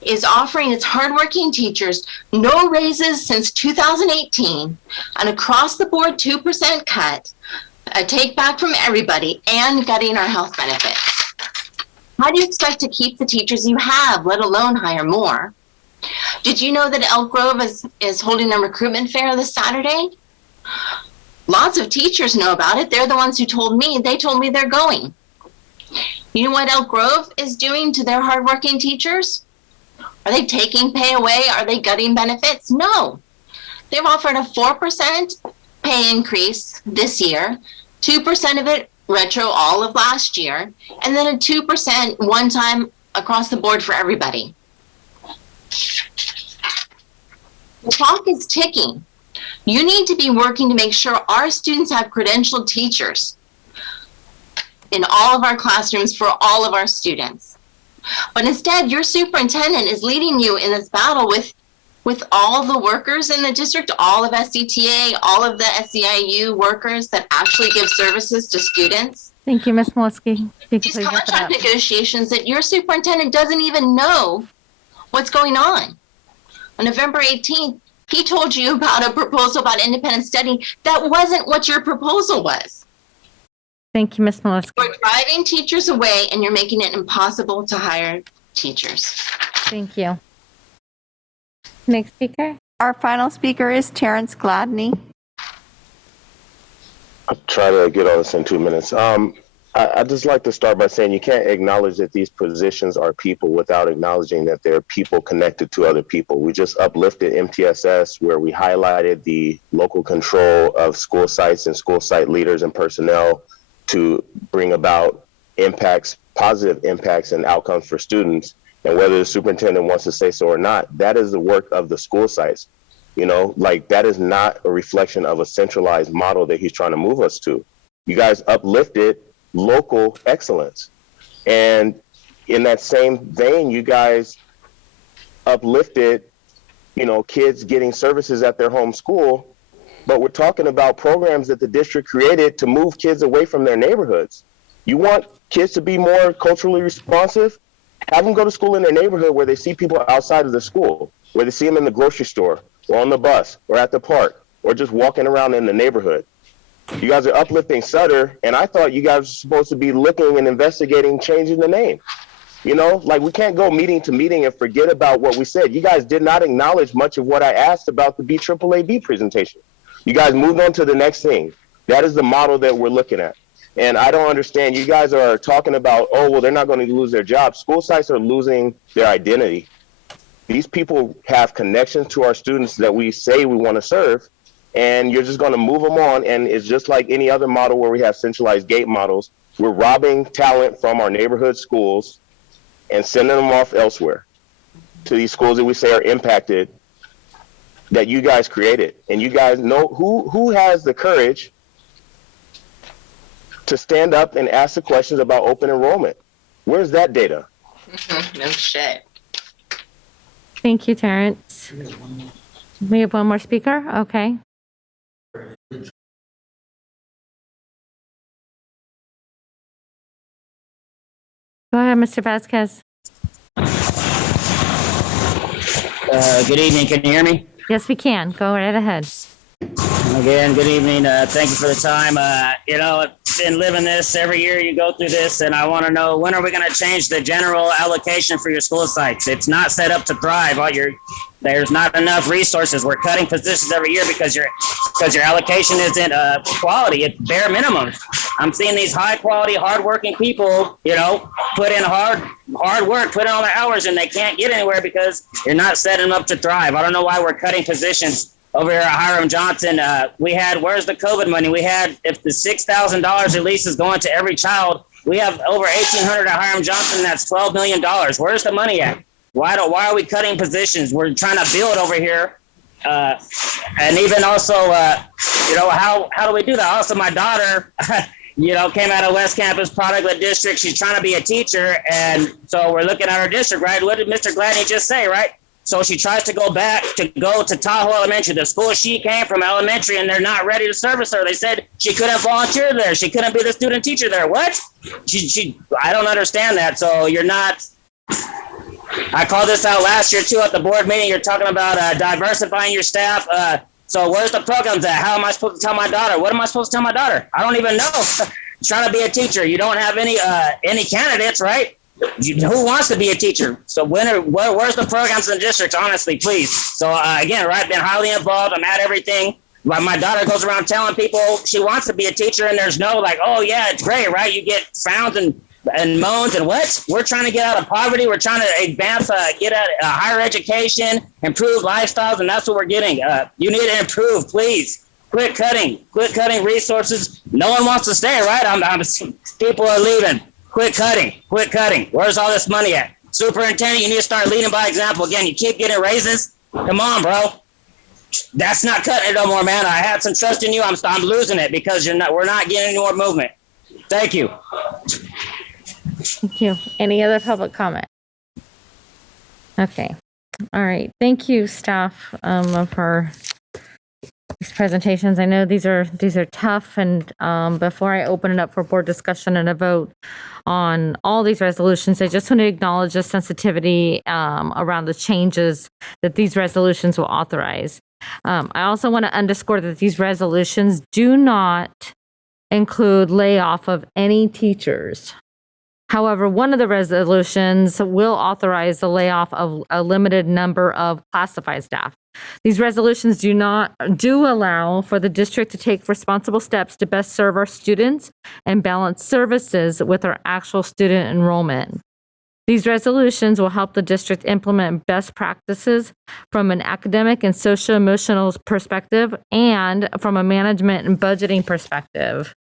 is offering its hardworking teachers no raises since 2018, an across-the-board 2% cut, a take back from everybody, and gutting our health benefits. How do you expect to keep the teachers you have, let alone hire more? Did you know that Elk Grove is holding a recruitment fair this Saturday? Lots of teachers know about it. They're the ones who told me. They told me they're going. You know what Elk Grove is doing to their hardworking teachers? Are they taking pay away? Are they gutting benefits? No. They've offered a 4% pay increase this year, 2% of it retro all of last year, and then a 2% one time across the board for everybody. The clock is ticking. You need to be working to make sure our students have credentialed teachers in all of our classrooms for all of our students. But instead, your superintendent is leading you in this battle with all the workers in the district, all of SCTA, all of the SEIU workers that actually give services to students. Thank you, Ms. Molesky. These contract negotiations that your superintendent doesn't even know what's going on. On November 18th, he told you about a proposal about independent study. That wasn't what your proposal was. Thank you, Ms. Molesky. You're driving teachers away and you're making it impossible to hire teachers. Thank you. Next speaker. Our final speaker is Terrence Gladney. I'll try to get all this in 2 minutes. I'd just like to start by saying you can't acknowledge that these positions are people without acknowledging that they're people connected to other people. We just uplifted MTSS, where we highlighted the local control of school sites and school site leaders and personnel to bring about impacts, positive impacts and outcomes for students. And whether the superintendent wants to say so or not, that is the work of the school sites. You know, like that is not a reflection of a centralized model that he's trying to move us to. You guys uplifted local excellence. And in that same vein, you guys uplifted, you know, kids getting services at their home school. But we're talking about programs that the district created to move kids away from their neighborhoods. You want kids to be more culturally responsive? Have them go to school in their neighborhood where they see people outside of the school, where they see them in the grocery store or on the bus or at the park or just walking around in the neighborhood. You guys are uplifting Sutter, and I thought you guys were supposed to be looking and investigating changing the name. You know, like we can't go meeting to meeting and forget about what we said. You guys did not acknowledge much of what I asked about the BAAB presentation. You guys moved on to the next thing. That is the model that we're looking at. And I don't understand. You guys are talking about, oh, well, they're not going to lose their jobs. School sites are losing their identity. These people have connections to our students that we say we want to serve, and you're just going to move them on. And it's just like any other model where we have centralized gate models. We're robbing talent from our neighborhood schools and sending them off elsewhere to these schools that we say are impacted, that you guys created. And you guys know who has the courage to stand up and ask the questions about open enrollment. Where's that data? No shit. Thank you, Terrence. We have one more speaker? Okay. Go ahead, Mr. Vasquez. Good evening. Can you hear me? Yes, we can. Go right ahead. Again, good evening. Thank you for the time. I've been living this every year. You go through this, and I want to know, when are we going to change the general allocation for your school sites? It's not set up to thrive. There's not enough resources. We're cutting positions every year because your allocation isn't quality. It's bare minimum. I'm seeing these high quality, hardworking people, put in hard work, put in all their hours, and they can't get anywhere because you're not setting them up to thrive. I don't know why we're cutting positions. Over here at Hiram Johnson, where's the COVID money? If the $6,000 at least is going to every child, we have over 1,800 at Hiram Johnson. That's $12 million. Where's the money at? Why are we cutting positions? We're trying to build over here. And even also, how do we do that? Also, my daughter, came out of West Campus Product District. She's trying to be a teacher. And so we're looking at her district, right? What did Mr. Gladney just say, right? So she tries to go to Tahoe Elementary, the school she came from, elementary, and they're not ready to service her. They said she couldn't volunteer there. She couldn't be the student teacher there. What? I don't understand that. So you're not. I called this out last year too at the board meeting. You're talking about diversifying your staff. So where's the programs at? How am I supposed to tell my daughter? What am I supposed to tell my daughter? I don't even know. Trying to be a teacher. You don't have any candidates, right? Who wants to be a teacher? So where's the programs in the districts, honestly, please? So again, right, been highly involved. I'm at everything. My daughter goes around telling people she wants to be a teacher, and there's no oh yeah, it's great, right? You get frowns and moans and what? We're trying to get out of poverty. We're trying to advance, get at higher education, improve lifestyles, and that's what we're getting. You need to improve, please. Quit cutting resources. No one wants to stay, right? People are leaving. Quit cutting. Where's all this money at? Superintendent, you need to start leading by example. Again, you keep getting raises. Come on, bro. That's not cutting it no more, man. I had some trust in you. I'm losing it because we're not getting any more movement. Thank you. Thank you. Any other public comment? Okay. All right. Thank you, staff, for these presentations. I know these are tough, and before I open it up for board discussion and a vote on all these resolutions, I just want to acknowledge the sensitivity around the changes that these resolutions will authorize. I also want to underscore that these resolutions do not include layoff of any teachers. However, one of the resolutions will authorize the layoff of a limited number of classified staff. These resolutions do allow for the district to take responsible steps to best serve our students and balance services with our actual student enrollment. These resolutions will help the district implement best practices from an academic and socio-emotional perspective and from a management and budgeting perspective.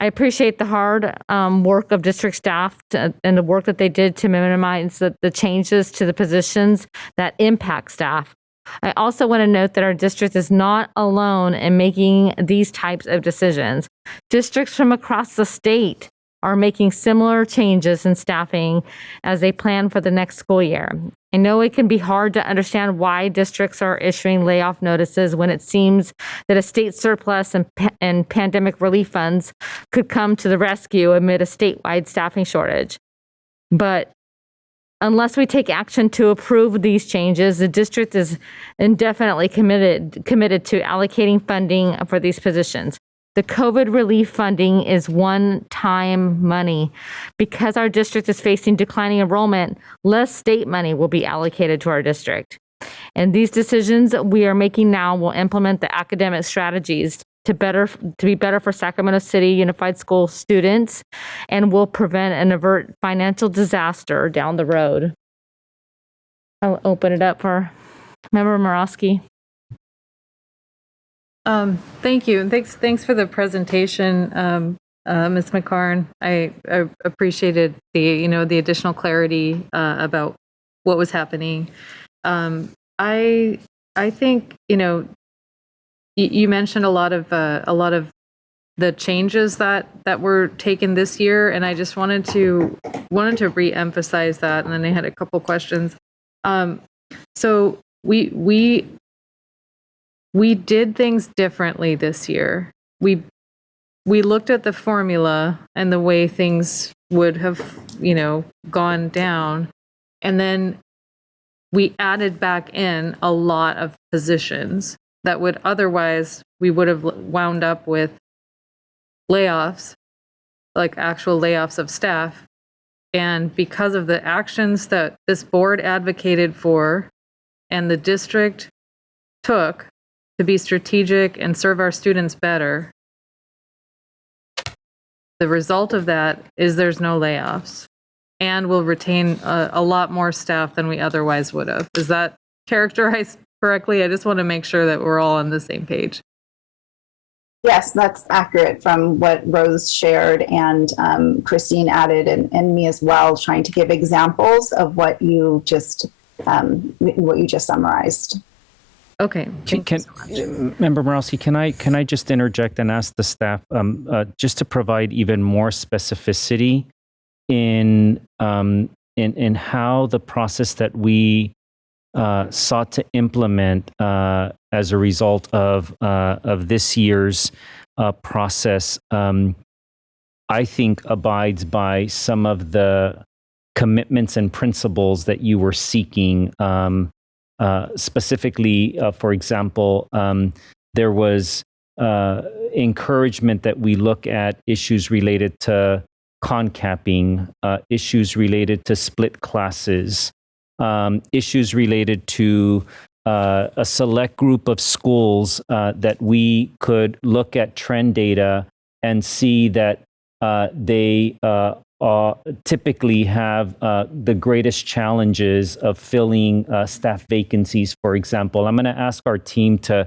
I appreciate the hard work of district staff and the work that they did to minimize the changes to the positions that impact staff. I also want to note that our district is not alone in making these types of decisions. Districts from across the state are making similar changes in staffing as they plan for the next school year. I know it can be hard to understand why districts are issuing layoff notices when it seems that a state surplus and pandemic relief funds could come to the rescue amid a statewide staffing shortage. But unless we take action to approve these changes, the district is indefinitely committed to allocating funding for these positions. The COVID relief funding is one-time money. Because our district is facing declining enrollment, less state money will be allocated to our district. And these decisions we are making now will implement the academic strategies to be better for Sacramento City Unified School students and will prevent and avert financial disaster down the road. I'll open it up for Member Morosky. Thank you. Thanks for the presentation, Ms. McCarn. I appreciated the additional clarity about what was happening. I think you mentioned a lot of the changes that were taken this year, and I just wanted to re-emphasize that. And then I had a couple questions. So we did things differently this year. We looked at the formula and the way things would have, gone down, and then we added back in a lot of positions that would otherwise we would have wound up with layoffs, like actual layoffs of staff. And because of the actions that this board advocated for and the district took to be strategic and serve our students better, the result of that is there's no layoffs, and we'll retain a lot more staff than we otherwise would have. Is that characterized correctly? I just want to make sure that we're all on the same page. Yes, that's accurate from what Rose shared and Christine added, and me as well, trying to give examples of what you just summarized. Okay. Member Morosky, can I just interject and ask the staff just to provide even more specificity in how the process that we sought to implement as a result of this year's process, I think abides by some of the commitments and principles that you were seeking. Specifically, for example, there was encouragement that we look at issues related to concapping, issues related to split classes, issues related to a select group of schools that we could look at trend data and see that they typically have the greatest challenges of filling staff vacancies, for example. I'm going to ask our team to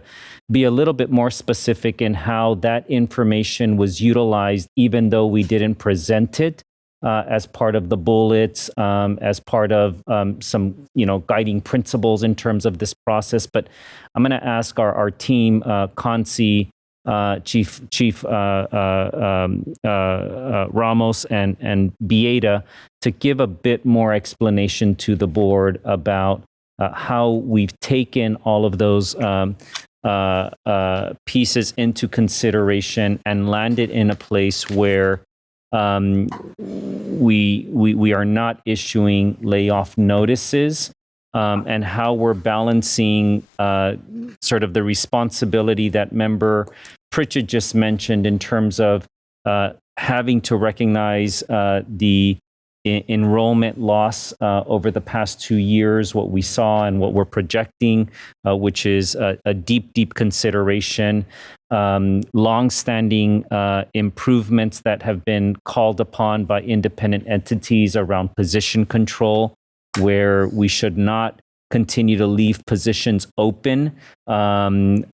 be a little bit more specific in how that information was utilized, even though we didn't present it as part of the bullets, as part of some guiding principles in terms of this process. But I'm going to ask our team, Consi, Chief Ramos and Bieda, to give a bit more explanation to the board about how we've taken all of those pieces into consideration and landed in a place where we are not issuing layoff notices, and how we're balancing sort of the responsibility that Member Pritchett just mentioned in terms of having to recognize the enrollment loss over the past 2 years, what we saw and what we're projecting, which is a deep consideration, long-standing improvements that have been called upon by independent entities around position control, where we should not continue to leave positions open. That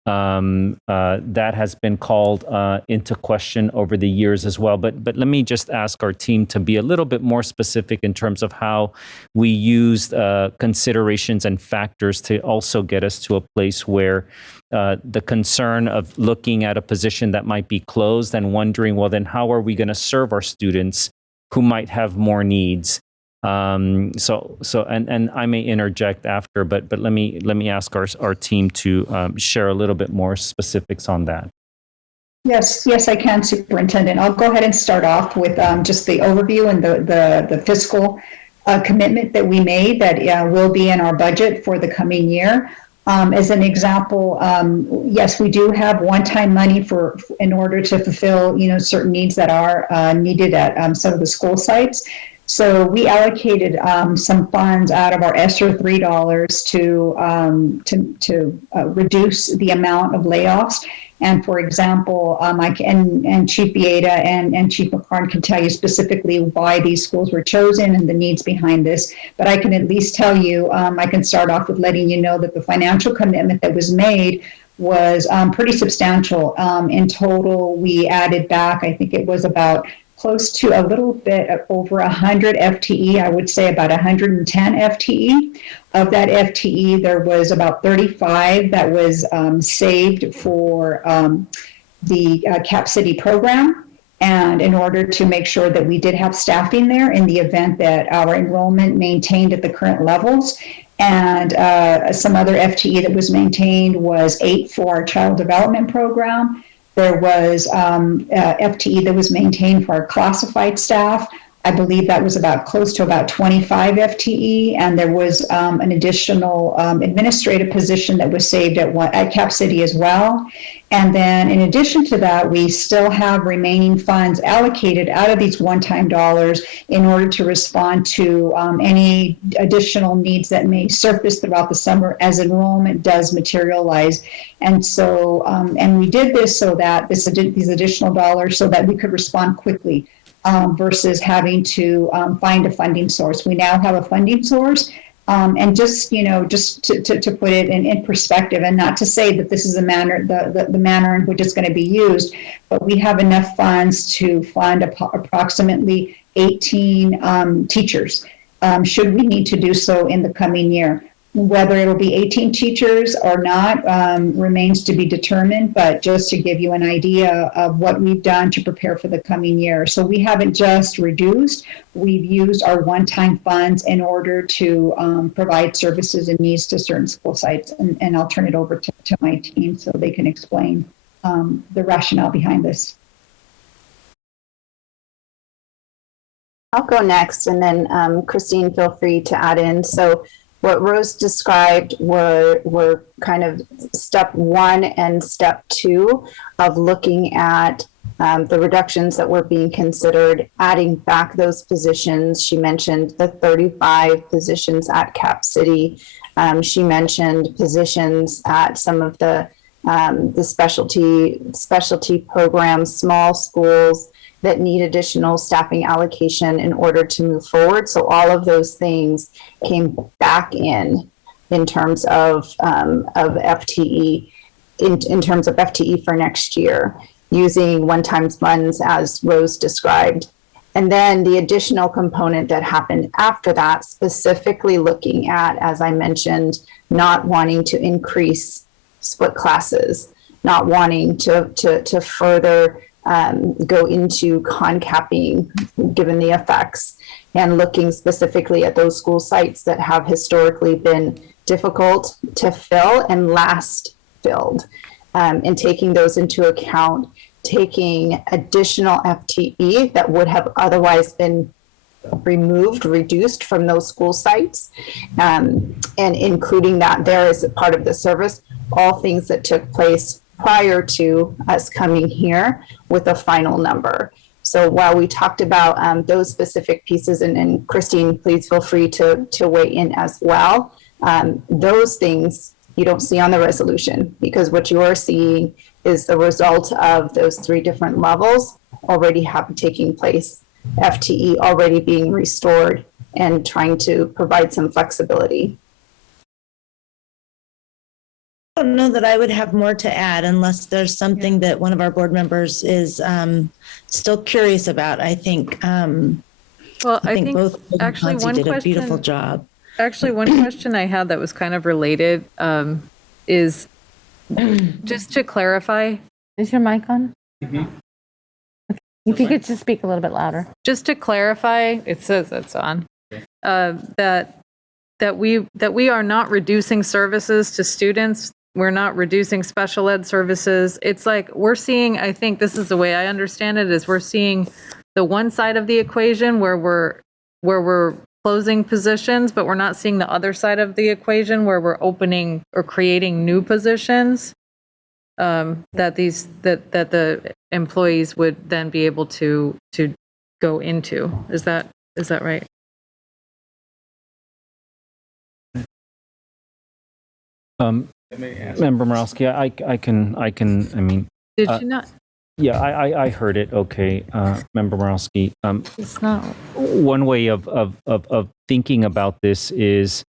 has been called into question over the years as well. But let me just ask our team to be a little bit more specific in terms of how we used considerations and factors to also get us to a place where the concern of looking at a position that might be closed and wondering, well, then how are we going to serve our students who might have more needs? So I may interject after, but let me ask our team to share a little bit more specifics on that. Yes, I can, Superintendent. I'll go ahead and start off with just the overview and the fiscal commitment that we made that will be in our budget for the coming year. As an example, yes, we do have one-time money in order to fulfill certain needs that are needed at some of the school sites. So we allocated some funds out of our ESSER $3 to reduce the amount of layoffs. And for example, and Chief Bieda and Chief McCarn can tell you specifically why these schools were chosen and the needs behind this. But I can at least tell you, I can start off with letting you know that the financial commitment that was made was pretty substantial. In total, we added back, I think it was about close to a little bit over 100 FTE, I would say about 110 FTE. Of that FTE, there was about 35 that was saved for the Cap City program. And in order to make sure that we did have staffing there in the event that our enrollment maintained at the current levels. And some other FTE that was maintained was 8 for our child development program. There was FTE that was maintained for our classified staff. I believe that was close to about 25 FTE, and there was an additional administrative position that was saved at Cap City as well. And then in addition to that, we still have remaining funds allocated out of these one-time dollars in order to respond to any additional needs that may surface throughout the summer as enrollment does materialize. And so, and we did this so that these additional dollars so that we could respond quickly. Versus having to find a funding source. We now have a funding source, and just to put it in perspective, and not to say that this is the manner in which it's going to be used, but we have enough funds to fund approximately 18 teachers, should we need to do so in the coming year. Whether it'll be 18 teachers or not remains to be determined, but just to give you an idea of what we've done to prepare for the coming year. So we haven't just reduced, we've used our one-time funds in order to provide services and needs to certain school sites. And I'll turn it over to my team so they can explain the rationale behind this. I'll go next, and then Christine, feel free to add in. So what Rose described were kind of step 1 and step 2 of looking at the reductions that were being considered, adding back those positions. She mentioned the 35 positions at Cap City. She mentioned positions at some of the specialty programs, small schools that need additional staffing allocation in order to move forward. So all of those things came back in terms of FTE, in terms of FTE for next year, using one-time funds as Rose described. And then the additional component that happened after that, specifically looking at, as I mentioned, not wanting to increase split classes, not wanting to further go into concapping given the effects, and looking specifically at those school sites that have historically been difficult to fill and last filled, and taking those into account, taking additional FTE that would have otherwise been reduced from those school sites, and including that there as a part of the service, all things that took place prior to us coming here with a final number. So while we talked about those specific pieces, and Christine, please feel free to weigh in as well, those things you don't see on the resolution, because what you are seeing is the result of those 3 different levels already taking place, FTE already being restored, and trying to provide some flexibility. I don't know that I would have more to add unless there's something that one of our board members is still curious about. I think Well, I think both actually Nancy one did question, a beautiful job. Actually, one question I had that was kind of related is just to clarify. Is your mic on? Mm-hmm. Okay. If you could just speak a little bit louder. Just to clarify, it says it's on. That we are not reducing services to students. We're not reducing special ed services. It's like we're seeing, I think this is the way I understand it, is we're seeing the one side of the equation where we're closing positions, but we're not seeing the other side of the equation where we're opening or creating new positions that the employees would then be able to go into. Is that right? Member Morowski, I mean. Did you not? Yeah, I heard it. Okay, Member Morowski. It's not. One way of thinking about this is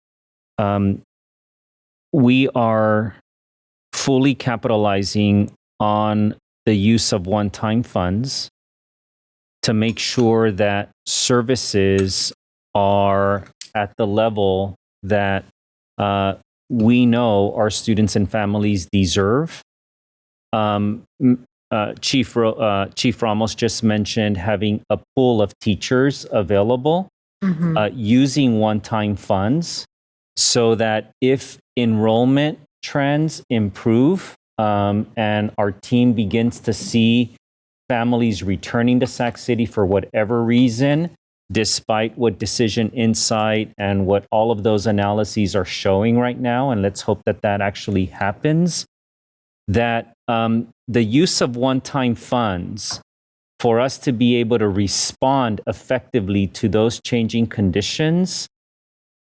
we are fully capitalizing on the use of one-time funds to make sure that services are at the level that we know our students and families deserve. Chief Ramos just mentioned having a pool of teachers available, using one-time funds, so that if enrollment trends improve and our team begins to see families returning to Sac City for whatever reason, despite what Decision Insight and what all of those analyses are showing right now, and let's hope that that actually happens, that the use of one-time funds for us to be able to respond effectively to those changing conditions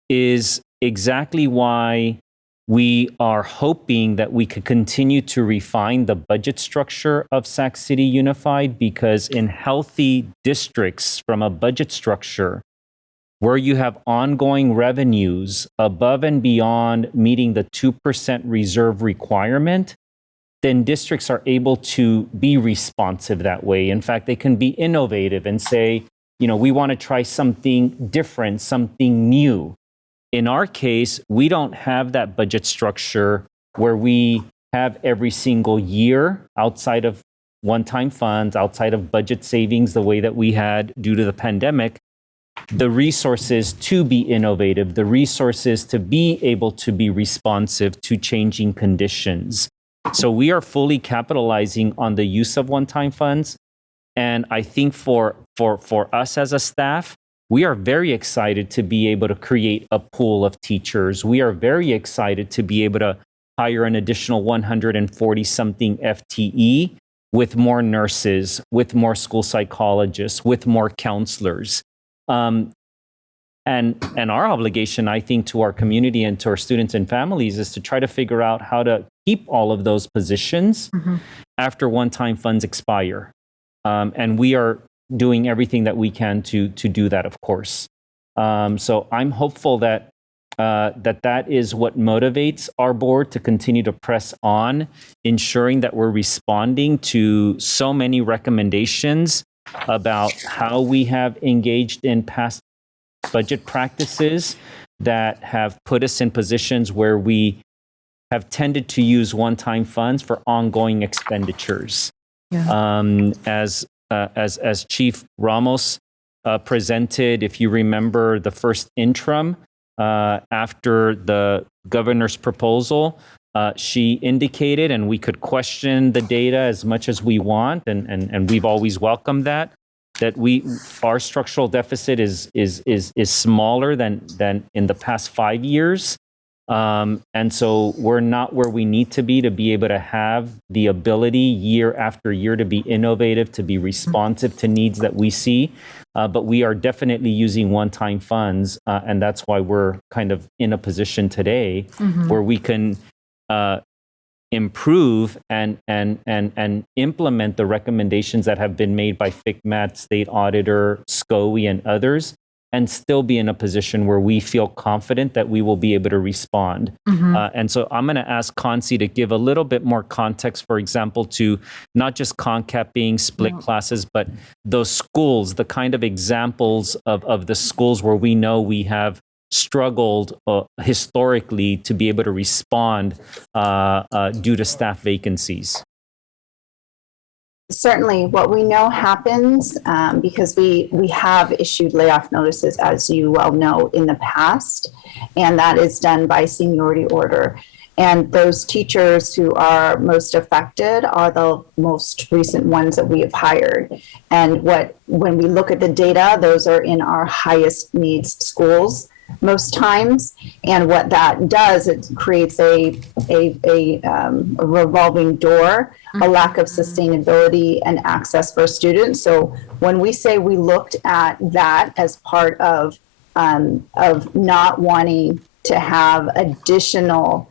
is exactly why we are hoping that we could continue to refine the budget structure of Sac City Unified, because in healthy districts from a budget structure where you have ongoing revenues above and beyond meeting the 2% reserve requirement, then districts are able to be responsive that way. In fact, they can be innovative and say, we want to try something different, something new. In our case, we don't have that budget structure where we have every single year, outside of one-time funds, outside of budget savings, the way that we had due to the pandemic, the resources to be innovative, the resources to be able to be responsive to changing conditions. So we are fully capitalizing on the use of one-time funds. And I think for us as a staff, we are very excited to be able to create a pool of teachers. We are very excited to be able to hire an additional 140 something FTE with more nurses, with more school psychologists, with more counselors. And our obligation, I think, to our community and to our students and families is to try to figure out how to keep all of those positions after one-time funds expire. And we are doing everything that we can to do that, of course. So I'm hopeful that that is what motivates our board to continue to press on, ensuring that we're responding to so many recommendations about how we have engaged in past budget practices that have put us in positions where we have tended to use one-time funds for ongoing expenditures. As Chief Ramos presented, if you remember the first interim after the governor's proposal, she indicated, and we could question the data as much as we want, and we've always welcomed that our structural deficit is smaller than in the past 5 years. And so we're not where we need to be able to have the ability year after year to be innovative, to be responsive to needs that we see. But we are definitely using one-time funds. And that's why we're kind of in a position today where we can improve and implement the recommendations that have been made by FICMAT, State Auditor, SCOE, and others, and still be in a position where we feel confident that we will be able to respond. And so I'm going to ask Concy to give a little bit more context, for example, to not just concapping, split classes, but those schools, the kind of examples of the schools where we know we have struggled historically to be able to respond due to staff vacancies. Certainly, what we know happens because we have issued layoff notices, as you well know, in the past, and that is done by seniority order. And those teachers who are most affected are the most recent ones that we have hired. And when we look at the data, those are in our highest needs schools most times. And what that does, it creates a revolving door, a lack of sustainability and access for students. So when we say we looked at that as part of not wanting to have additional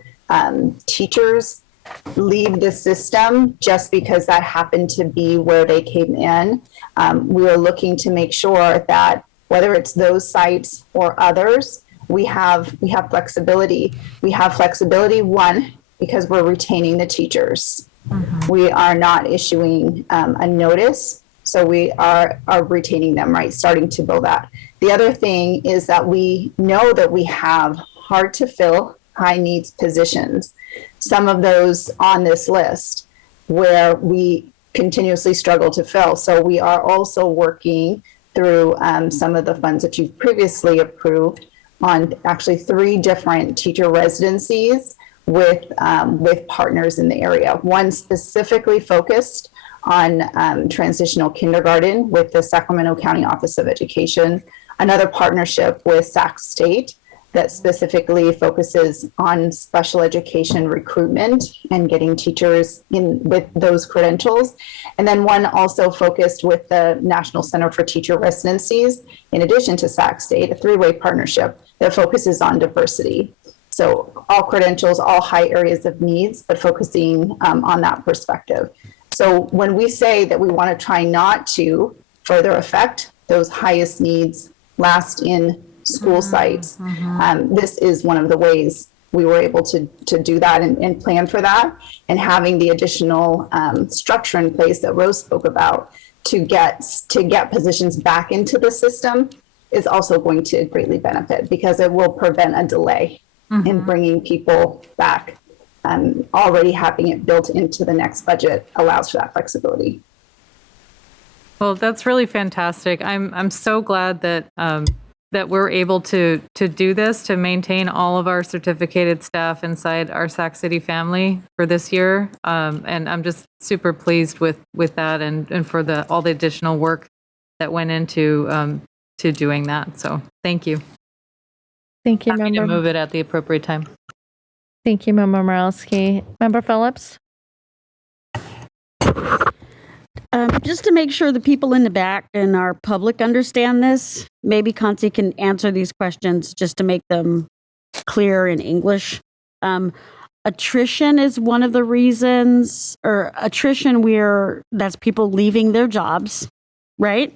teachers leave the system just because that happened to be where they came in, we are looking to make sure that whether it's those sites or others, we have flexibility. We have flexibility, one, because we're retaining the teachers. We are not issuing a notice, so we are retaining them, right? Starting to build that. The other thing is that we know that we have hard to fill high needs positions. Some of those on this list where we continuously struggle to fill. So we are also working through some of the funds that you've previously approved on actually 3 different teacher residencies with partners in the area. One specifically focused on transitional kindergarten with the Sacramento County Office of Education, another partnership with Sac State that specifically focuses on special education recruitment and getting teachers in with those credentials. And then one also focused with the National Center for Teacher Residencies, in addition to Sac State, a 3-way partnership that focuses on diversity. So all credentials, all high areas of needs, but focusing on that perspective. So when we say that we want to try not to further affect those highest needs last in school sites, this is one of the ways we were able to do that and plan for that. And having the additional structure in place that Rose spoke about to get positions back into the system is also going to greatly benefit, because it will prevent a delay in bringing people back. Already having it built into the next budget allows for that flexibility. Well, that's really fantastic. I'm so glad that that we're able to do this, to maintain all of our certificated staff inside our Sac City family for this year. And I'm just super pleased with that, and for all the additional work that went into to doing that. So thank you. Thank you, Happy to Member. move it at the appropriate time. Thank you, Member Morelsky. Member Phillips? Just to make sure the people in the back and our public understand this, maybe Conti can answer these questions just to make them clear in English. Attrition is one of the reasons, or attrition that's people leaving their jobs, right?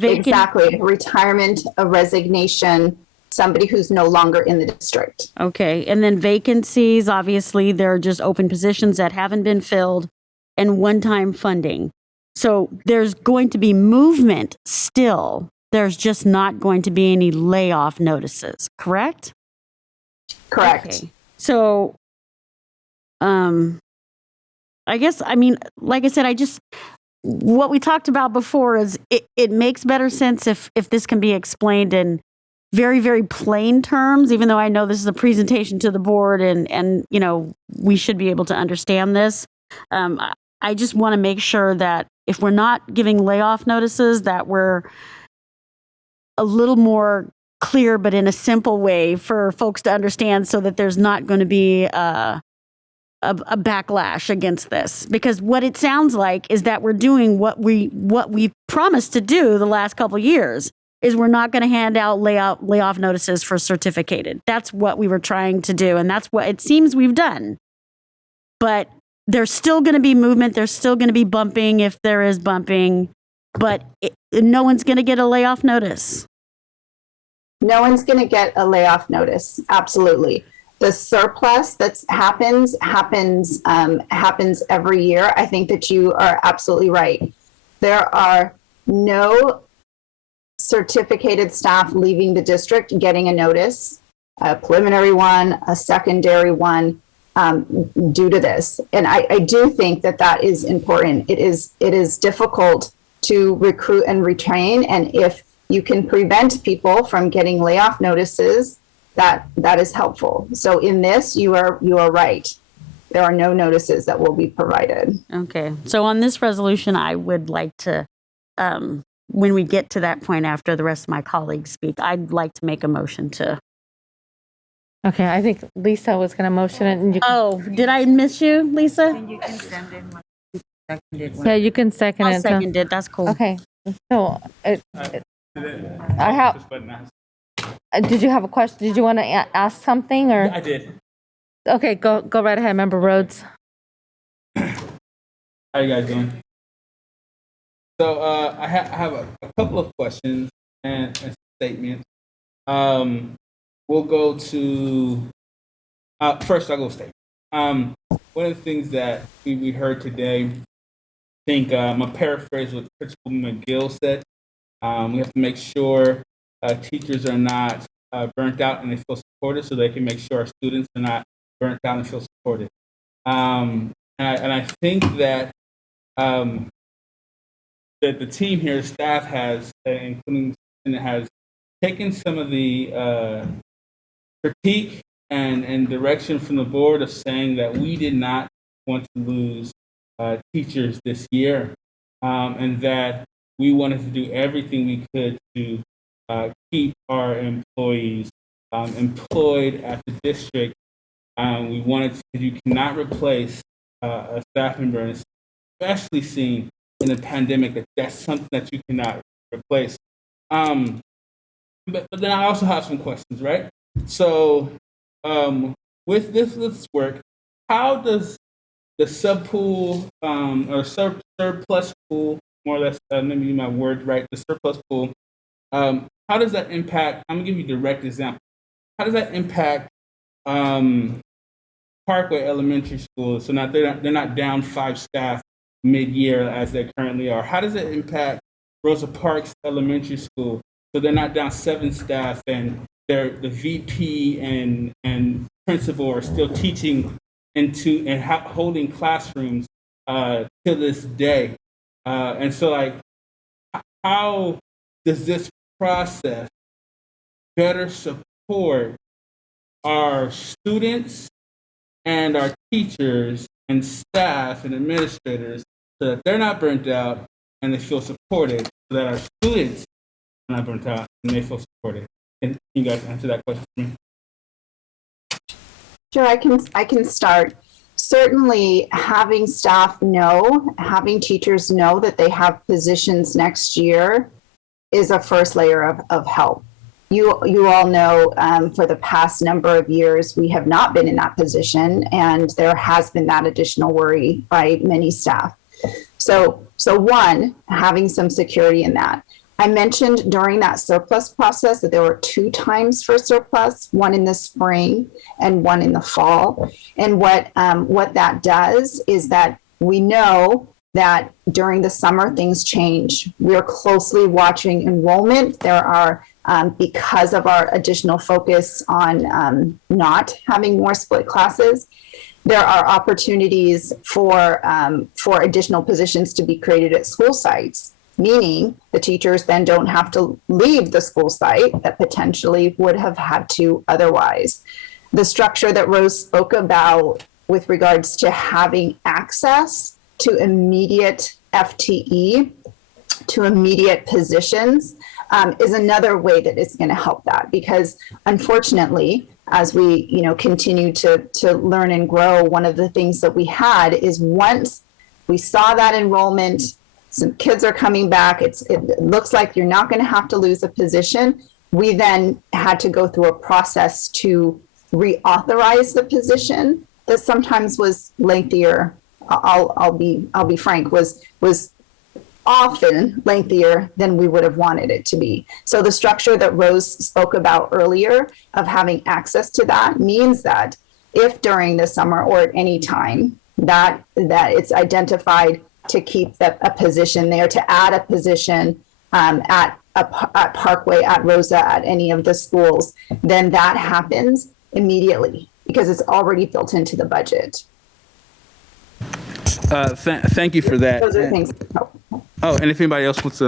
Exactly. Retirement, a resignation, somebody who's no longer in the district. Okay. And then vacancies, obviously, there are just open positions that haven't been filled, and one-time funding. So there's going to be movement still. There's just not going to be any layoff notices, correct? Correct. Okay. So, I guess, I mean, like I said, what we talked about before is it makes better sense if this can be explained in very, very plain terms, even though I know this is a presentation to the board and you know, we should be able to understand this. I just want to make sure that if we're not giving layoff notices, that we're a little more clear, but in a simple way for folks to understand, so that there's not going to be a backlash against this. Because what it sounds like is that we're doing what we promised to do the last couple years, is we're not going to hand out layoff notices for certificated. That's what we were trying to do, and that's what it seems we've done. But there's still going to be movement. There's still going to be bumping if there is bumping, but no one's going to get a layoff notice. No one's going to get a layoff notice. Absolutely. The surplus that happens every year. I think that you are absolutely right. There are no certificated staff leaving the district getting a notice, a preliminary one, a secondary one, due to this. And I do think that is important. It is difficult to recruit and retrain. And if you can prevent people from getting layoff notices, that is helpful. So in this, you are right. There are no notices that will be provided. Okay. So on this resolution, I would like to, when we get to that point after the rest of my colleagues speak, I'd like to make a motion to. Okay, I think Lisa was going to motion it. And did I miss you, Lisa? You can send in one. Yeah, you can second it. I'll second it. That's cool. Okay. So I have. Did you have a question? Did you want to ask something, or? I did. Okay, go right ahead, Member Rhodes. How you guys doing? So I have a couple of questions and statements. We'll go to first. I'll go statement. One of the things that we heard today, I think I'm gonna paraphrase what Principal McGill said. We have to make sure teachers are not burnt out and they feel supported, so they can make sure our students are not burnt out and feel supported. And I think that that the team here, staff has, including has taken some of the critique and direction from the board of saying that we did not want to lose teachers this year, and that we wanted to do everything we could to keep our employees employed at the district. We wanted to, you cannot replace a staff member, and especially seeing in a pandemic that's something that you cannot replace. But then I also have some questions, right? So with this work, how does the subpool or surplus pool, more or less, let me use my word right, the surplus pool, how does that impact? I'm gonna give you a direct example. How does that impact Parkway Elementary School? So now they're not down 5 staff mid-year as they currently are. How does it impact Rosa Parks Elementary School? So they're not down 7 staff, and the VP and principal are still teaching and holding classrooms to this day. And so, like, how does this process better support our students and our teachers and staff and administrators so that they're not burnt out and they feel supported, so that our students are not burnt out and they feel supported? Can you guys answer that question for me? Sure, I can start. Certainly having staff know, having teachers know that they have positions next year is a first layer of help. You all know for the past number of years, we have not been in that position, and there has been that additional worry by many staff. So one, having some security in that. I mentioned during that surplus process that there were 2 times for surplus, one in the spring and one in the fall. And what that does is that we know that during the summer, things change. We're closely watching enrollment. There are, because of our additional focus on not having more split classes, there are opportunities for additional positions to be created at school sites, meaning the teachers then don't have to leave the school site that potentially would have had to otherwise. The structure that Rose spoke about with regards to having access to immediate FTE, to immediate positions, is another way that it's going to help that, because unfortunately, as we continue to learn and grow, one of the things that we had is once we saw that enrollment, some kids are coming back, it looks like you're not going to have to lose a position. We then had to go through a process to reauthorize the position that sometimes was lengthier. I'll be frank, was often lengthier than we would have wanted it to be. So the structure that Rose spoke about earlier of having access to that means that if during the summer or at any time that it's identified to keep a position there, to add a position at Parkway, at Rosa, at any of the schools, then that happens immediately because it's already built into the budget. Thank you for that. Those are things. Oh, and if anybody else wants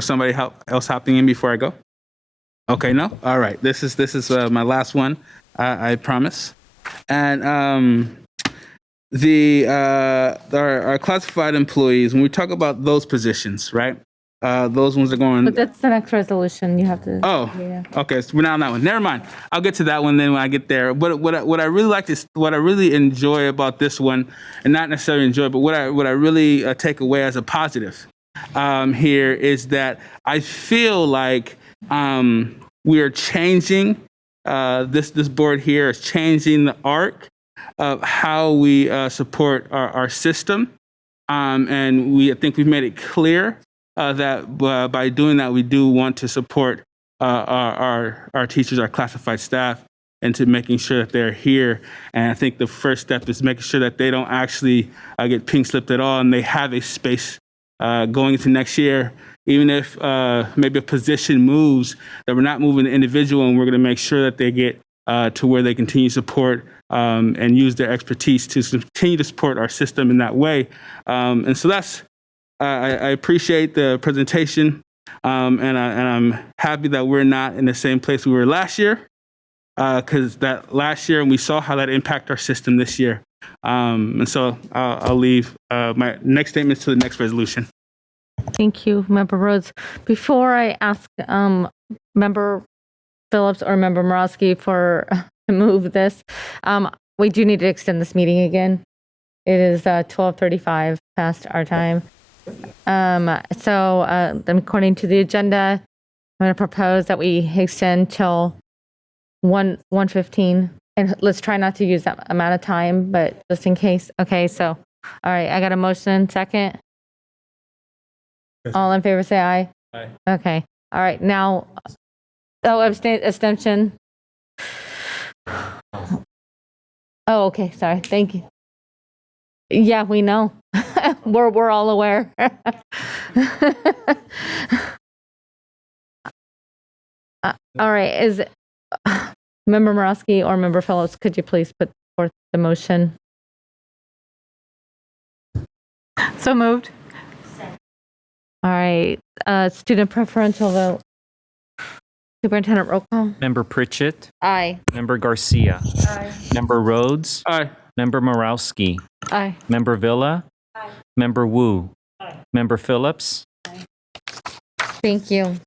somebody else hopping in before I go? Okay, no? All right. This is my last one, I promise. And our classified employees, when we talk about those positions, right? Those ones are going. But that's the next resolution. You have to. Oh, yeah. Okay. So we're not on that one. Never mind. I'll get to that one then when I get there. But what I really like is what I really enjoy about this one, and not necessarily enjoy, but what I really take away as a positive here is that I feel like we are changing. This board here is changing the arc of how we support our system, and I think we've made it clear that by doing that, we do want to support our teachers, our classified staff, into making sure that they're here. And I think the first step is making sure that they don't actually get pink slipped at all, and they have a space going into next year. Even if maybe a position moves, that we're not moving the individual, and we're going to make sure that they get to where they continue support and use their expertise to continue to support our system in that way. And so that's I appreciate the presentation, and I'm happy that we're not in the same place we were last year, because that last year, and we saw how that impacted our system this year. And so I'll leave my next statements to the next resolution. Thank you, Member Rhodes. Before I ask Member Phillips or Member Morosky to move this, we do need to extend this meeting again. It is 12:35 past our time. So according to the agenda, I'm going to propose that we extend till 1:15. And let's try not to use that amount of time, but just in case. Okay, so, all right, I got a motion, second. All in favor, say aye. Aye. Okay, all right, now, abstention. Oh, okay, sorry, thank you. Yeah, we know. We're all aware. All right, is Member Morosky or Member Phillips, could you please put forth the motion? So moved. All right, student preferential vote. Superintendent roll call. Member Pritchett. Aye. Member Garcia. Aye. Member Rhodes. Aye. Member Morowski. Aye. Member Villa. Aye. Member Wu. Aye. Member Phillips. Thank you.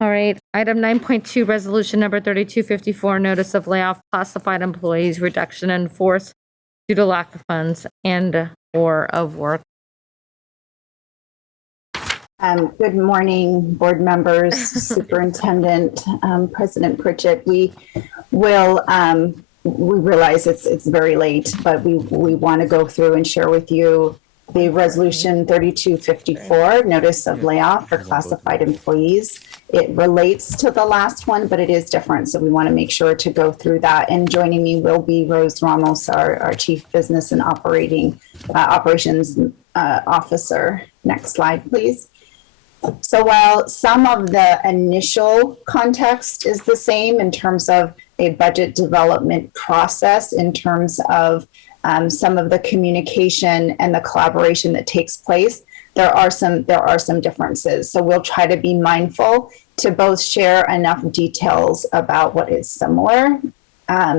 All right, item 9.2, resolution number 3254, notice of layoff classified employees, reduction in force due to lack of funds and or of work. Good morning, board members, Superintendent, President Pritchett. We realize it's very late, but we want to go through and share with you the resolution 3254, notice of layoff for classified employees. It relates to the last one, but it is different. So we want to make sure to go through that. And joining me will be Rose Ramos, our Chief Business and Operations Officer. Next slide, please. So while some of the initial context is the same in terms of a budget development process, in terms of some of the communication and the collaboration that takes place, there are some differences. So we'll try to be mindful to both share enough details about what is similar,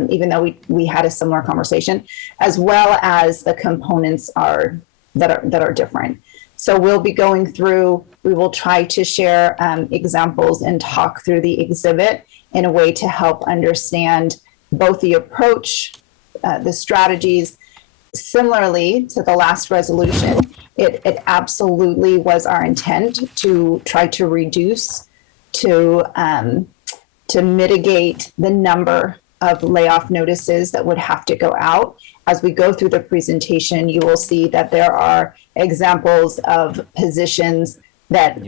even though we had a similar conversation, as well as the components that are different. So we'll be going through, we will try to share examples and talk through the exhibit in a way to help understand both the approach, the strategies. Similarly to the last resolution, it absolutely was our intent to try to reduce, to mitigate the number of layoff notices that would have to go out. As we go through the presentation, you will see that there are examples of positions that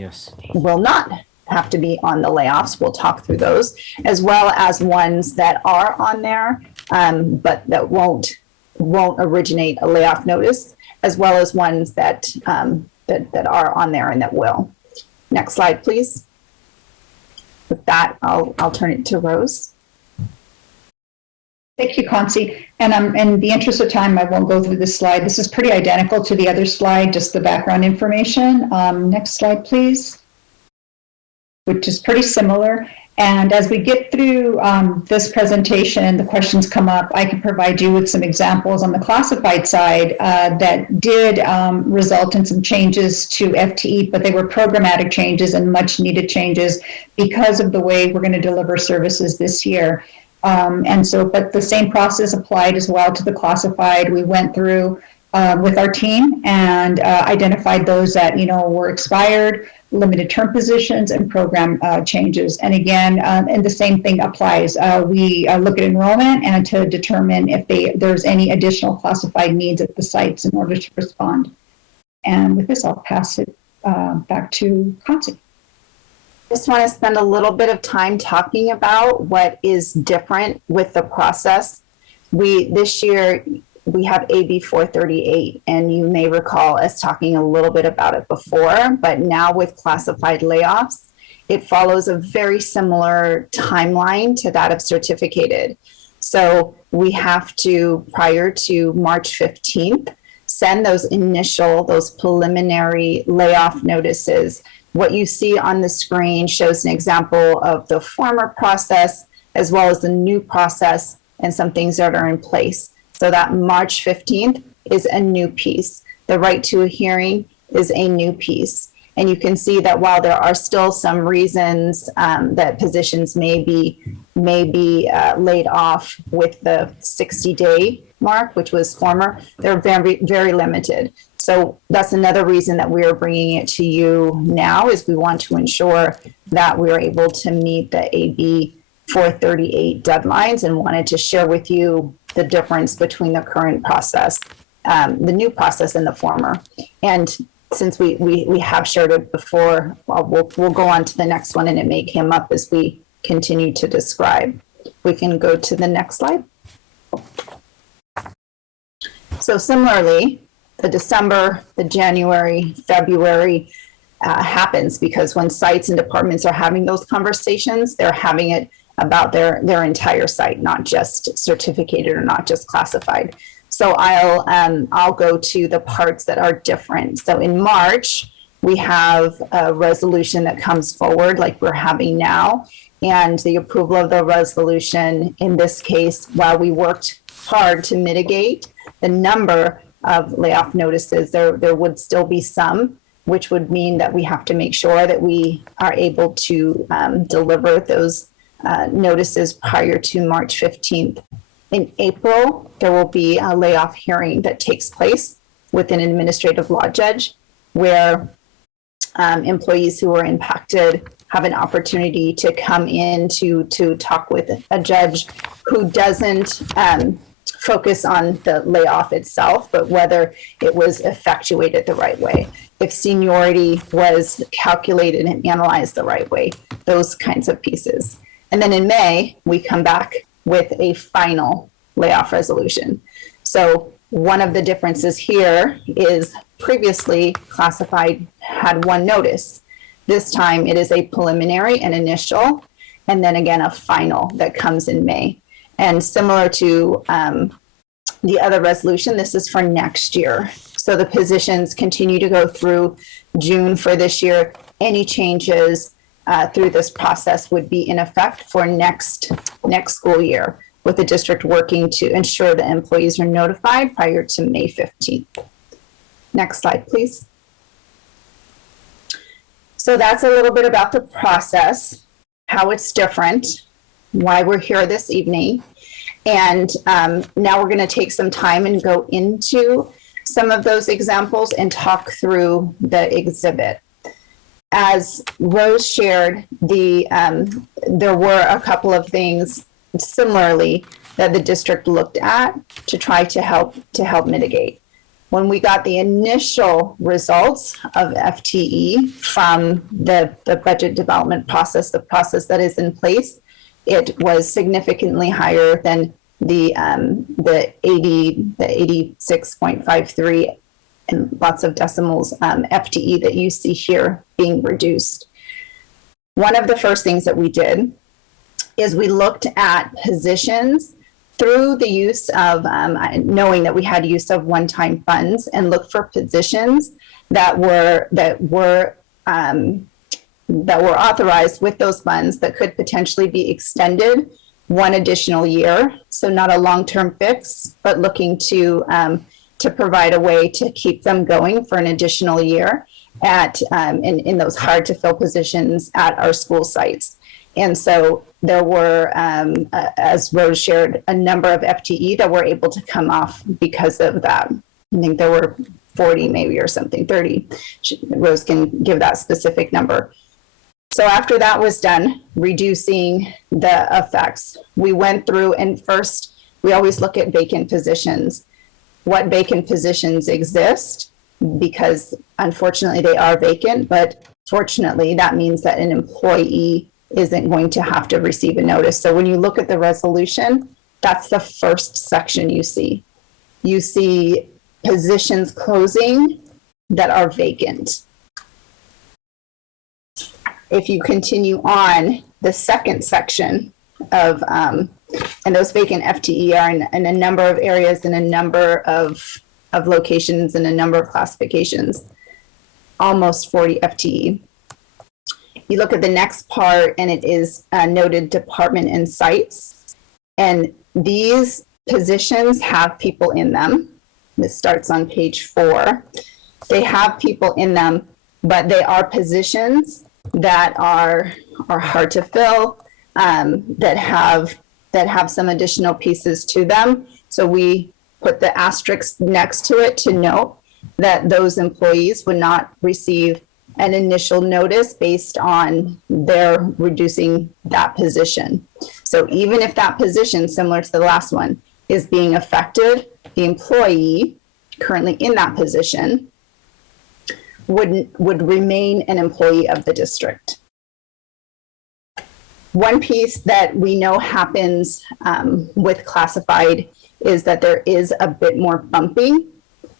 will not have to be on the layoffs. We'll talk through those, as well as ones that are on there, but that won't originate a layoff notice, as well as ones that are on there and that will. Next slide, please. With that, I'll turn it to Rose. Thank you, Concy. And in the interest of time, I won't go through this slide. This is pretty identical to the other slide, just the background information. Next slide, please. Which is pretty similar. And as we get through this presentation, the questions come up, I can provide you with some examples on the classified side that did result in some changes to FTE, but they were programmatic changes and much needed changes because of the way we're going to deliver services this year. But the same process applied as well to the classified. We went through with our team and identified those that, were expired, limited term positions, and program changes. And again, and the same thing applies. We look at enrollment and to determine if there's any additional classified needs at the sites in order to respond. And with this, I'll pass it back to Concy. Just want to spend a little bit of time talking about what is different with the process. This year, we have AB 438, and you may recall us talking a little bit about it before, but now with classified layoffs, it follows a very similar timeline to that of certificated. So we have to, prior to March 15th, send those preliminary layoff notices. What you see on the screen shows an example of the former process as well as the new process and some things that are in place. So that March 15th is a new piece. The right to a hearing is a new piece. And you can see that while there are still some reasons that positions may be laid off with the 60-day mark, which was former, they're very, very limited. So that's another reason that we are bringing it to you now, is we want to ensure that we're able to meet the AB 438 deadlines, and wanted to share with you the difference between the current process, the new process, and the former. And since we have shared it before, we'll go on to the next one, and it may come up as we continue to describe. We can go to the next slide. So similarly, the December, the January, February happens because when sites and departments are having those conversations, they're having it about their entire site, not just certificated or not just classified. So I'll go to the parts that are different. So in March, we have a resolution that comes forward like we're having now, and the approval of the resolution in this case, while we worked hard to mitigate the number of layoff notices, there would still be some, which would mean that we have to make sure that we are able to deliver those notices prior to March 15th. In April, there will be a layoff hearing that takes place with an administrative law judge, where employees who are impacted have an opportunity to come in to talk with a judge who doesn't focus on the layoff itself, but whether it was effectuated the right way, if seniority was calculated and analyzed the right way, those kinds of pieces. And then in May, we come back with a final layoff resolution. So one of the differences here is previously classified had one notice. This time it is a preliminary and initial, and then again a final that comes in May. And similar to the other resolution, this is for next year. So the positions continue to go through June for this year. Any changes through this process would be in effect for next school year, with the district working to ensure that employees are notified prior to May 15th. Next slide, please. So that's a little bit about the process, how it's different, why we're here this evening. And now we're going to take some time and go into some of those examples and talk through the exhibit. As Rose shared, there were a couple of things similarly that the district looked at to try to help mitigate. When we got the initial results of FTE from the budget development process, the process that is in place, it was significantly higher than the 86.53 and lots of decimals FTE that you see here being reduced. One of the first things that we did is we looked at positions through the use of knowing that we had use of one-time funds, and looked for positions that were authorized with those funds that could potentially be extended one additional year. So not a long-term fix, but looking to provide a way to keep them going for an additional year in those hard to fill positions at our school sites. And so there were, as Rose shared, a number of FTE that were able to come off because of that. I think there were 40 maybe or something, 30. Rose can give that specific number. So after that was done, reducing the effects, we went through, and first, we always look at vacant positions. What vacant positions exist? Because unfortunately they are vacant, but fortunately that means that an employee isn't going to have to receive a notice. So when you look at the resolution, that's the first section you see. You see positions closing that are vacant. If you continue on, the second section of, and those vacant FTE are in a number of areas and a number of of locations and a number of classifications, almost 40 FTE. You look at the next part and it is noted department and sites. And these positions have people in them. This starts on page 4. They have people in them, but they are positions that are hard to fill, that have some additional pieces to them. So we put the asterisk next to it to note that those employees would not receive an initial notice based on their reducing that position. So even if that position, similar to the last one, is being affected, the employee currently in that position would remain an employee of the district. One piece that we know happens with classified is that there is a bit more bumping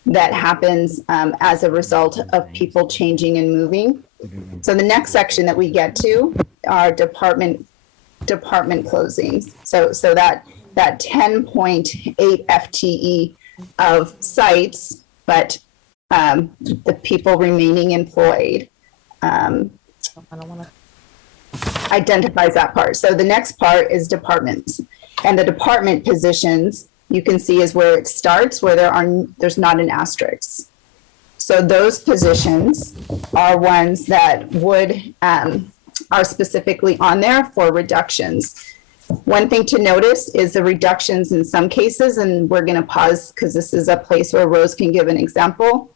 that happens as a result of people changing and moving. So the next section that we get to are department closings. So that 10.8 FTE of sites, but the people remaining employed identifies that part. So the next part is departments, and the department positions you can see is where it starts, where there's not an asterisk. So those positions are ones that are specifically on there for reductions. One thing to notice is the reductions in some cases, and we're going to pause because this is a place where Rose can give an example.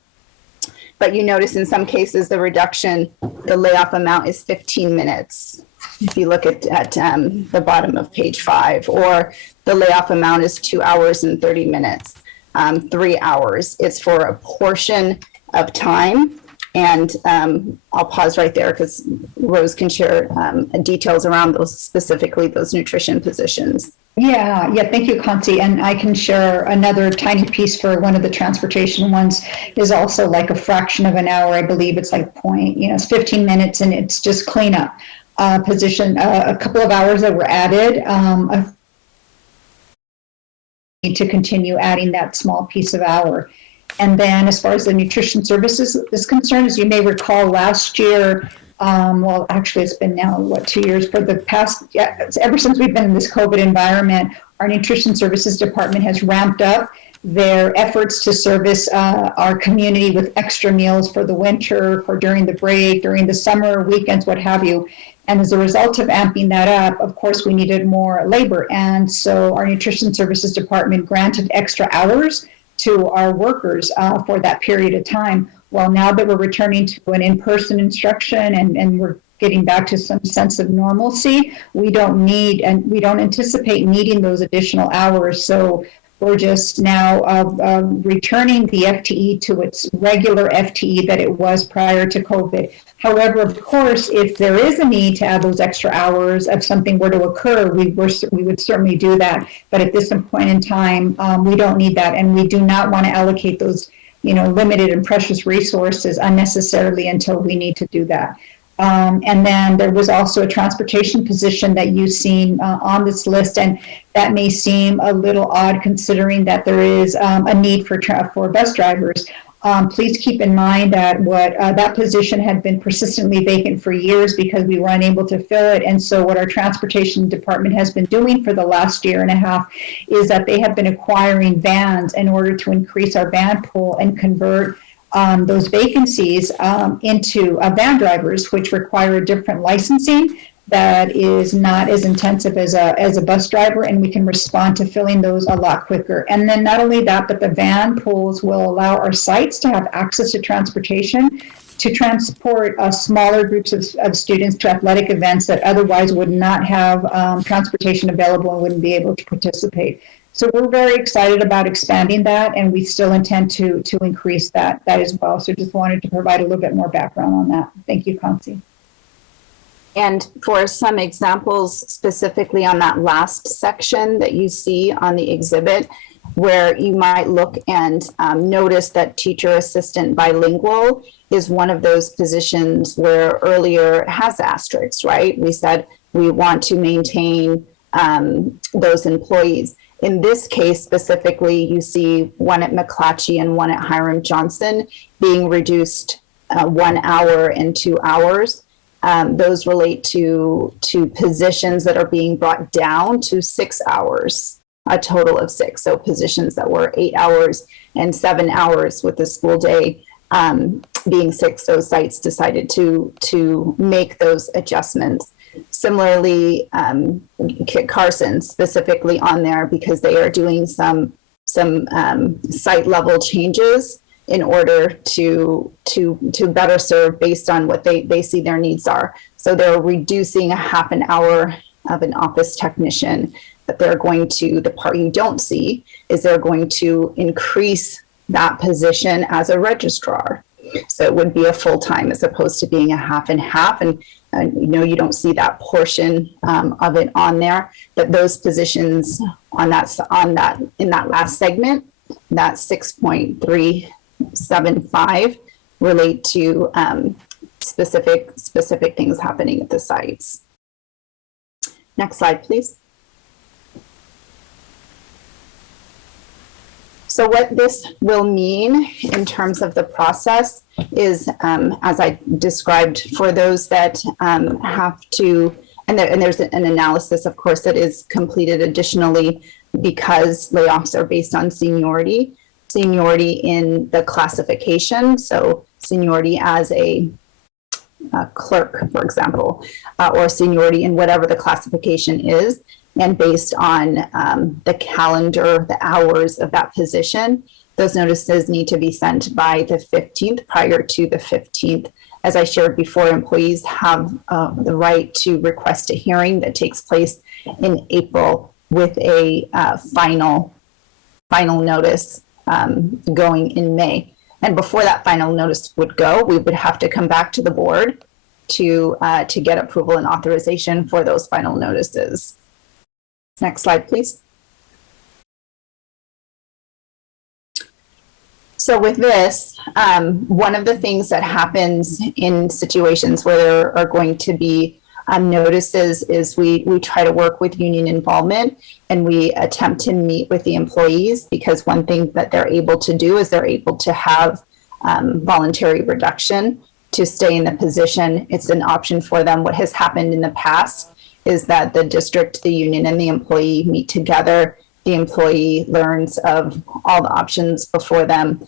But you notice in some cases the reduction, the layoff amount is 15 minutes. If you look at the bottom of page 5, or the layoff amount is 2 hours and 30 minutes, 3 hours. It's for a portion of time. And I'll pause right there because Rose can share details around those, specifically those nutrition positions. Yeah, thank you, Conti. And I can share another tiny piece for one of the transportation ones is also like a fraction of an hour. I believe it's like it's 15 minutes and it's just cleanup position. A couple of hours that were added. Need to continue adding that small piece of hour. And then as far as the nutrition services is concerned, as you may recall last year, well, actually it's been now, 2 years for the past, ever since we've been in this COVID environment, our nutrition services department has ramped up their efforts to service our community with extra meals for the winter, for during the break, during the summer, weekends, what have you. And as a result of amping that up, of course, we needed more labor. And so our nutrition services department granted extra hours to our workers for that period of time. Well, now that we're returning to an in-person instruction and we're getting back to some sense of normalcy, we don't anticipate needing those additional hours. So we're just now returning the FTE to its regular FTE that it was prior to COVID. However, of course, if there is a need to add those extra hours, if something were to occur, we would certainly do that. But at this point in time, we don't need that, and we do not want to allocate those limited and precious resources unnecessarily until we need to do that. And then there was also a transportation position that you've seen on this list, and that may seem a little odd considering that there is a need for bus drivers. Please keep in mind that that position had been persistently vacant for years because we were unable to fill it. And so what our transportation department has been doing for the last year and a half is that they have been acquiring vans in order to increase our van pool and convert those vacancies into van drivers, which require a different licensing that is not as intensive as a bus driver, and we can respond to filling those a lot quicker. And then not only that, but the van pools will allow our sites to have access to transportation to transport smaller groups of students to athletic events that otherwise would not have transportation available and wouldn't be able to participate. So we're very excited about expanding that, and we still intend to increase that as well. So just wanted to provide a little bit more background on that. Thank you, Consi. And for some examples, specifically on that last section that you see on the exhibit, where you might look and notice that teacher assistant bilingual is one of those positions where earlier it has asterisks, right? We said we want to maintain those employees. In this case specifically, you see one at McClatchy and one at Hiram Johnson being reduced 1 hour and 2 hours. Those relate to positions that are being brought down to 6 hours, a total of 6. So positions that were 8 hours and 7 hours with the school day being 6, those sites decided to make those adjustments. Similarly, Kit Carson specifically on there because they are doing some site level changes in order to better serve based on what they see their needs are. So they're reducing a half an hour of an office technician, but they're going to, the part you don't see is they're going to increase that position as a registrar. So it would be a full-time as opposed to being a half and half. And you don't see that portion of it on there, but those positions in that last segment, that 6.375 relate to specific things happening at the sites. Next slide, please. So what this will mean in terms of the process is, as I described, for those that have to, and there's an analysis, of course, that is completed additionally because layoffs are based on seniority in the classification. So seniority as a clerk, for example, or seniority in whatever the classification is. And based on the calendar, the hours of that position, those notices need to be sent by the 15th, prior to the 15th. As I shared before, employees have the right to request a hearing that takes place in April with a final notice going in May. And before that final notice would go, we would have to come back to the board to get approval and authorization for those final notices. Next slide, please. So with this, one of the things that happens in situations where there are going to be notices is we try to work with union involvement and we attempt to meet with the employees, because one thing that they're able to do is they're able to have voluntary reduction to stay in the position. It's an option for them. What has happened in the past is that the district, the union, and the employee meet together. The employee learns of all the options before them,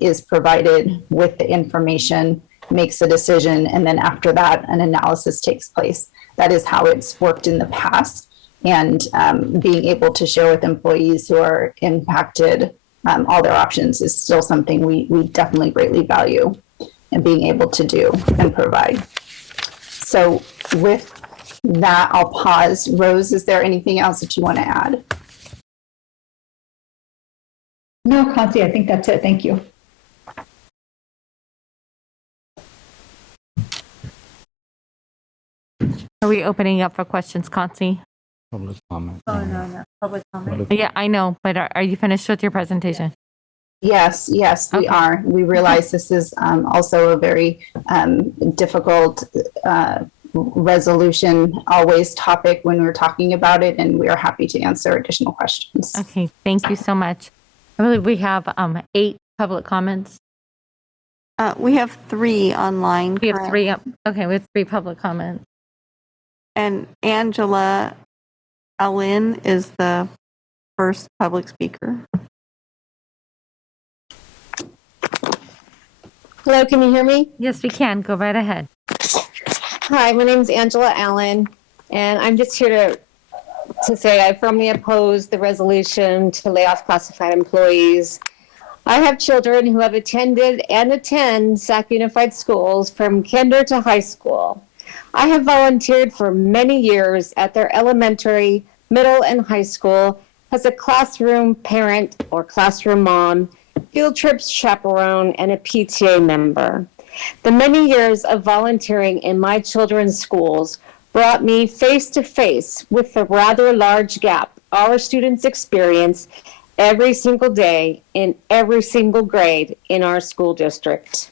is provided with the information, makes a decision, and then after that, an analysis takes place. That is how it's worked in the past. And being able to share with employees who are impacted all their options is still something we definitely greatly value and being able to do and provide. So with that, I'll pause. Rose, is there anything else that you want to add? No, Concy, I think that's it. Thank you. Are we opening up for questions, Concy? Public comment. Oh, no. Public comment. Yeah, I know, but are you finished with your presentation? Yes, we are. We realize this is also a very difficult resolution, always topic when we're talking about it, and we are happy to answer additional questions. Okay, thank you so much. I believe we have 8 public comments. We have 3 online. We have 3. Okay, we have 3 public comments. And Angela Allen is the first public speaker. Hello, can you hear me? Yes, we can. Go right ahead. Hi, my name is Angela Allen, and I'm just here to say I firmly oppose the resolution to lay off classified employees. I have children who have attended and attend Sac Unified Schools from kinder to high school. I have volunteered for many years at their elementary, middle, and high school as a classroom parent or classroom mom, field trips chaperone, and a PTA member. The many years of volunteering in my children's schools brought me face to face with the rather large gap our students experience every single day in every single grade in our school district.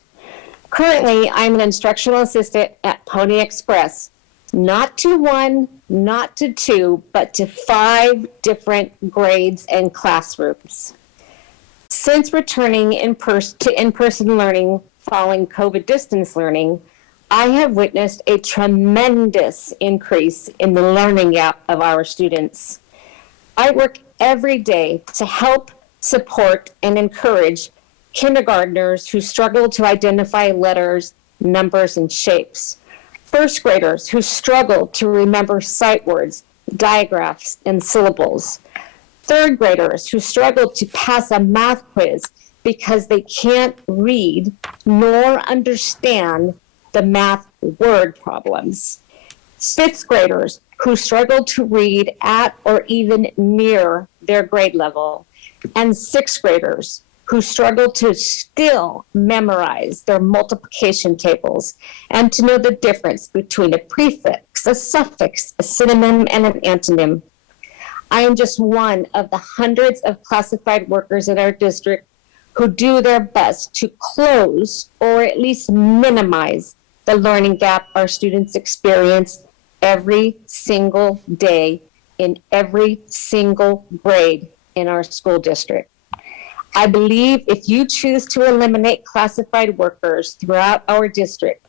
Currently, I'm an instructional assistant at Pony Express, not to 1, not to 2, but to 5 different grades and classrooms. Since returning to in-person learning following COVID distance learning, I have witnessed a tremendous increase in the learning gap of our students. I work every day to help, support, and encourage kindergartners who struggle to identify letters, numbers, and shapes. First graders who struggle to remember sight words, diagraphs, and syllables. Third graders who struggle to pass a math quiz because they can't read nor understand the math word problems. Fifth graders who struggle to read at or even near their grade level. And sixth graders who struggle to still memorize their multiplication tables and to know the difference between a prefix, a suffix, a synonym, and an antonym. I am just one of the hundreds of classified workers in our district who do their best to close or at least minimize the learning gap our students experience every single day in every single grade in our school district. I believe if you choose to eliminate classified workers throughout our district,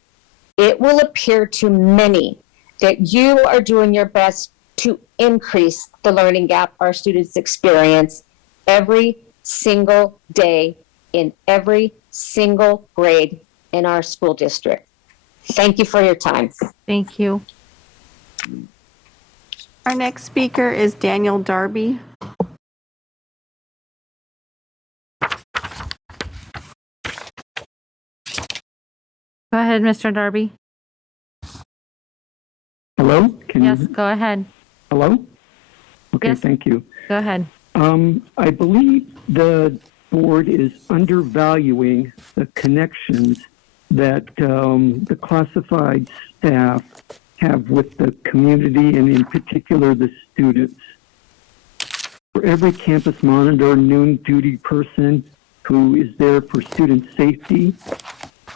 it will appear to many that you are doing your best to increase the learning gap our students experience every single day in every single grade in our school district. Thank you for your time. Thank you. Our next speaker is Daniel Darby. Go ahead, Mr. Darby. Hello? Yes, go ahead. Hello? Okay, Yes. thank you. Go ahead. I believe the board is undervaluing the connections that the classified staff have with the community and in particular the students. For every campus monitor, noon duty person who is there for student safety,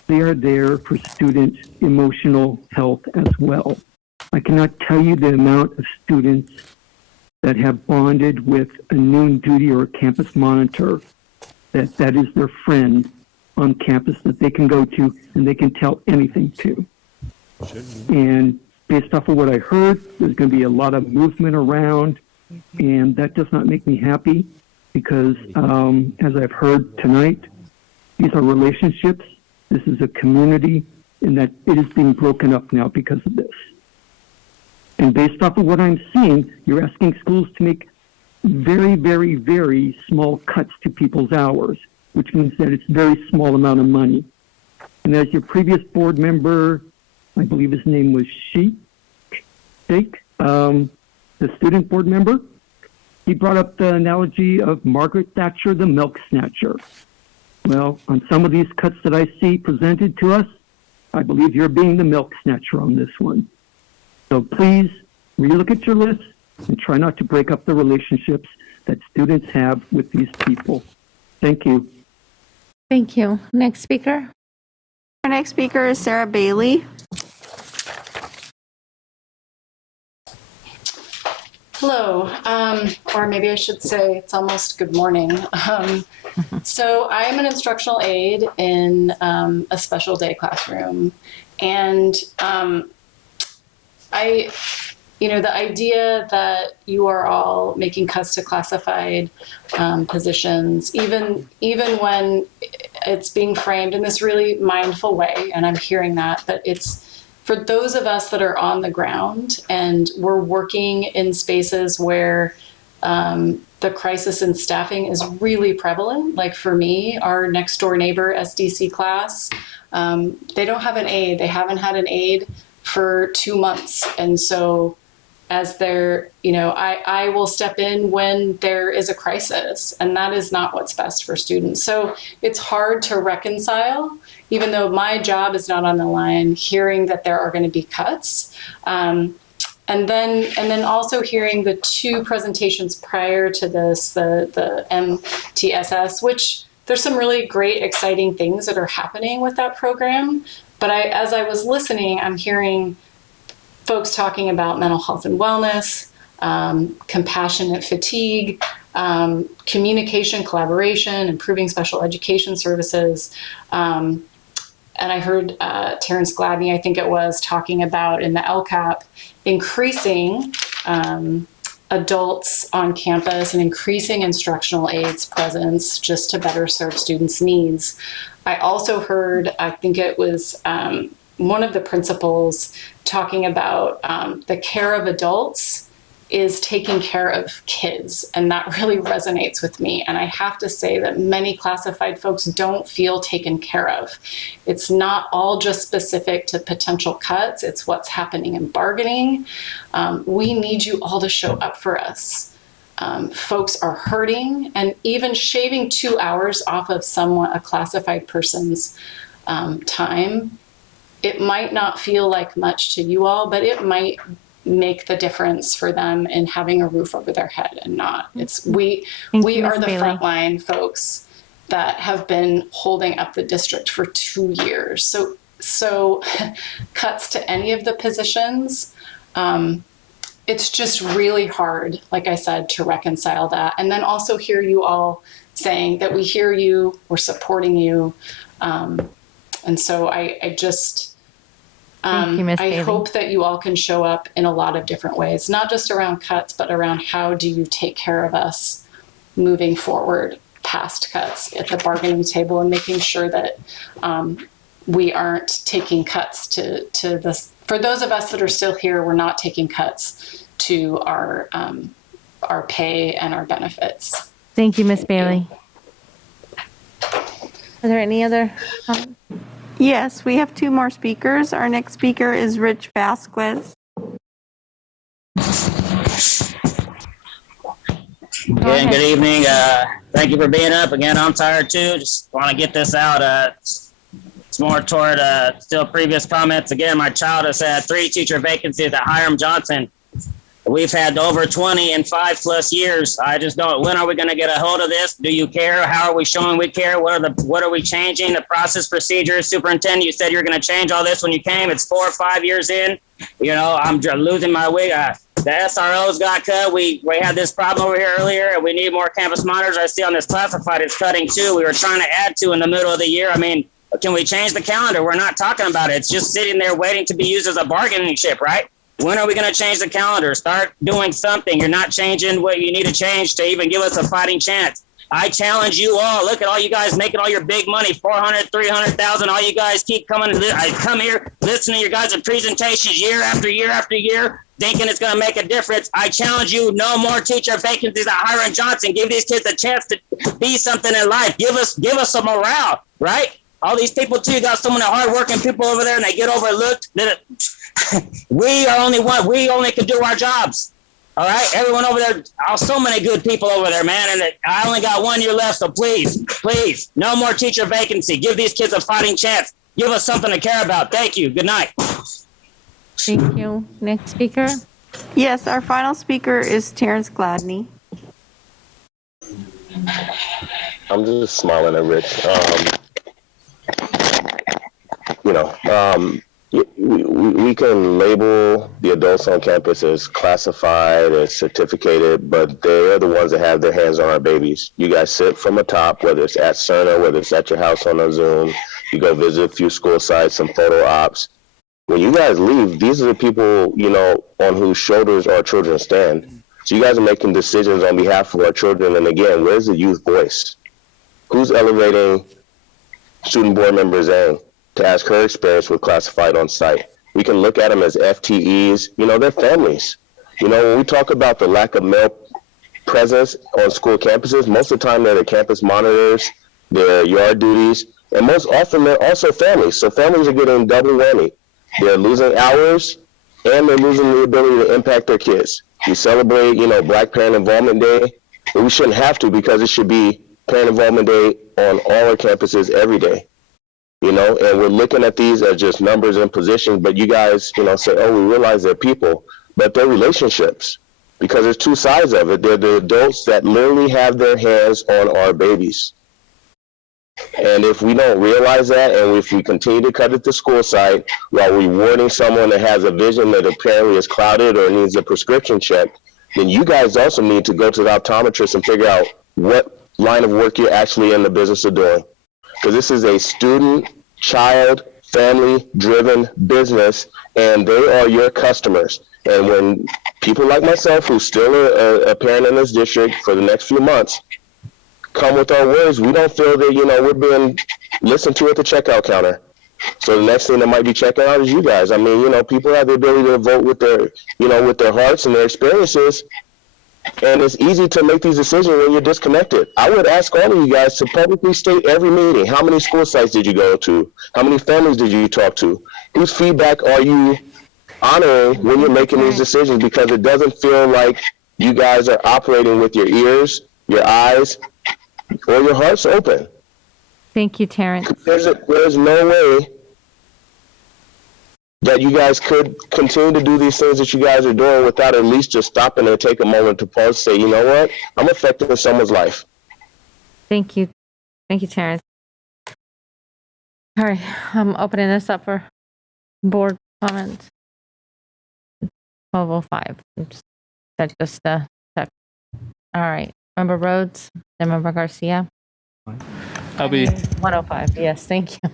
they are there for student emotional health as well. I cannot tell you the amount of students that have bonded with a noon duty or a campus monitor that is their friend on campus that they can go to and they can tell anything to. And based off of what I heard, there's going to be a lot of movement around, and that does not make me happy because, as I've heard tonight, these are relationships. This is a community, and that it is being broken up now because of this. And based off of what I'm seeing, you're asking schools to make very, very, very small cuts to people's hours, which means that it's a very small amount of money. And as your previous board member, I believe his name was Sheik, the student board member, he brought up the analogy of Margaret Thatcher, the milk snatcher. Well, on some of these cuts that I see presented to us, I believe you're being the milk snatcher on this one. So please relook at your list and try not to break up the relationships that students have with these people. Thank you. Thank you. Next speaker. Our next speaker is Sarah Bailey. Hello, or maybe I should say it's almost good morning. So I'm an instructional aide in a special day classroom, and the idea that you are all making cuts to classified positions, even when it's being framed in this really mindful way, and I'm hearing that, but it's for those of us that are on the ground and we're working in spaces where the crisis in staffing is really prevalent. Like for me, our next door neighbor SDC class, they don't have an aide. They haven't had an aide for 2 months. And so as they're, I will step in when there is a crisis, and that is not what's best for students. So it's hard to reconcile, even though my job is not on the line, hearing that there are going to be cuts. And then also hearing the 2 presentations prior to this, the MTSS, which there's some really great, exciting things that are happening with that program. But as I was listening, I'm hearing folks talking about mental health and wellness, compassionate fatigue, communication, collaboration, improving special education services. And I heard Terrence Gladney, I think it was, talking about in the LCAP, increasing adults on campus and increasing instructional aides presence just to better serve students' needs. I also heard, I think it was one of the principals talking about the care of adults is taking care of kids, and that really resonates with me. And I have to say that many classified folks don't feel taken care of. It's not all just specific to potential cuts, it's what's happening in bargaining. We need you all to show up for us. Folks are hurting, and even shaving 2 hours off of a classified person's time, it might not feel like much to you all, but it might make the difference for them in having a roof over their head and not. We are the frontline folks that have been holding up the district for 2 years. So cuts to any of the positions, it's just really hard, like I said, to reconcile that. And then also hear you all saying that we hear you, we're supporting you. And so I just, I hope that you all can show up in a lot of different ways, not just around cuts, but around how do you take care of us moving forward past cuts at the bargaining table, and making sure that we aren't taking cuts to this. For those of us that are still here, we're not taking cuts to our pay and our benefits. Thank you, Ms. Bailey. Are there any other comments? Yes, we have 2 more speakers. Our next speaker is Rich Vasquez. Again, good evening. Thank you for being up. Again, I'm tired too. Just want to get this out. It's more toward still previous comments. Again, my child has had 3 teacher vacancies at Hiram Johnson. We've had over 20 in 5+ years. I just don't. When are we going to get a hold of this? Do you care? How are we showing we care? What are we changing? The process, procedures. Superintendent, you said you're going to change all this when you came. It's 4 or 5 years in. You know, I'm losing my way. The SROs got cut. We had this problem over here earlier, and we need more campus monitors. I see on this classified it's cutting too. We were trying to add 2 in the middle of the year. I mean, can we change the calendar? We're not talking about it. It's just sitting there waiting to be used as a bargaining chip, right? When are we going to change the calendar? Start doing something. You're not changing what you need to change to even give us a fighting chance. I challenge you all. Look at all you guys making all your big money, 400, 300,000. All you guys keep coming. I come here, listen to your guys' presentations year after year after year, thinking it's going to make a difference. I challenge you, no more teacher vacancies at Hiram Johnson. Give these kids a chance to be something in life. Give us some morale, right? All these people too, you got so many hardworking people over there and they get overlooked. We are only one. We only can do our jobs. All right, everyone over there. So many good people over there, man. And I only got 1 year left. So please, no more teacher vacancy. Give these kids a fighting chance. Give us something to care about. Thank you. Good night. Thank you. Next speaker. Yes, our final speaker is Terrence Gladney. I'm just smiling at Rich. We can label the adults on campus as classified, as certificated, but they're the ones that have their hands on our babies. You guys sit from atop, whether it's at Cerner, whether it's at your house on a Zoom, you go visit a few school sites, some photo ops. When you guys leave, these are the people, on whose shoulders our children stand. So you guys are making decisions on behalf of our children. And again, where's the youth voice? Who's elevating student board member Zhang to ask her experience with classified on site? We can look at them as FTEs. They're families. When we talk about the lack of male presence on school campuses, most of the time they're the campus monitors, their yard duties, and most often they're also families. So families are getting double whammy. They're losing hours and they're losing the ability to impact their kids. We celebrate, Black Parent Involvement Day, but we shouldn't have to, because it should be Parent Involvement Day on all our campuses every day. And we're looking at these as just numbers and positions, but you guys, say, oh, we realize they're people, but they're relationships, because there's 2 sides of it. They're the adults that literally have their hands on our babies. And if we don't realize that, and if we continue to cut at the school site while rewarding someone that has a vision that apparently is clouded or needs a prescription check, then you guys also need to go to the optometrist and figure out what line of work you're actually in the business of doing. Because this is a student, child, family-driven business, and they are your customers. And when people like myself, who's still a parent in this district for the next few months, come with our words, we don't feel that, we're being listened to at the checkout counter. So the next thing that might be checking out is you guys. I mean, people have the ability to vote with their, with their hearts and their experiences. And it's easy to make these decisions when you're disconnected. I would ask all of you guys to publicly state every meeting. How many school sites did you go to? How many families did you talk to? Whose feedback are you honoring when you're making these decisions? Because it doesn't feel like you guys are operating with your ears, your eyes, or your hearts open. Thank you, Terrence. There's no way that you guys could continue to do these things that you guys are doing without at least just stopping and take a moment to pause and say, you know what, I'm affecting someone's life. Thank you. Thank you, Terrence. All right, I'm opening this up for board comments. 12:05. That's just check. All right, Member Rhodes and Member Garcia. I'll be 105. Yes, thank you.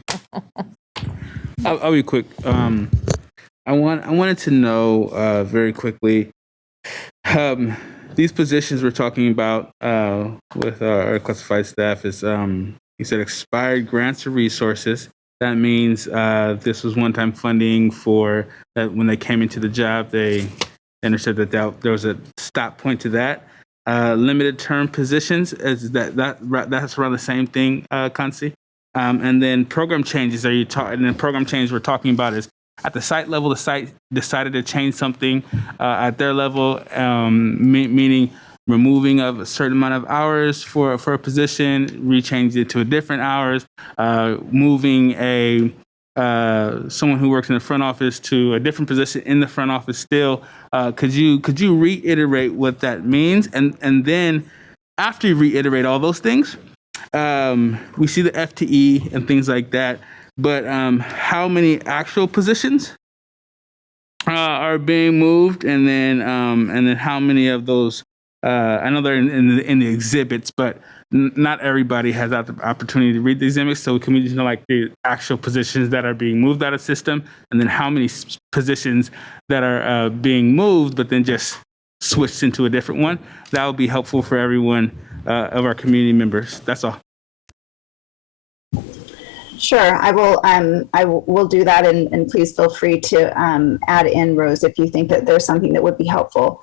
I'll be quick. I wanted to know very quickly these positions we're talking about with our classified staff is you said expired grants or resources. That means this was one-time funding for that when they came into the job. They understood that there was a stop point to that. Limited term positions, is that's around the same thing, Kansi? And then program changes. And the program change we're talking about is at the site level. The site decided to change something at their level, meaning removing of a certain amount of hours for a position, rechanging it to a different hours, moving someone who works in the front office to a different position in the front office still. Could you reiterate what that means? And then after you reiterate all those things, we see the FTE and things like that, but how many actual positions are being moved, and then how many of those? I know they're in the exhibits, but not everybody has the opportunity to read the exhibits. So can we just know like the actual positions that are being moved out of system, and then how many positions that are being moved, but then just switched into a different one? That would be helpful for everyone of our community members. That's all. Sure, I will do that, and please feel free to add in, Rose, if you think that there's something that would be helpful.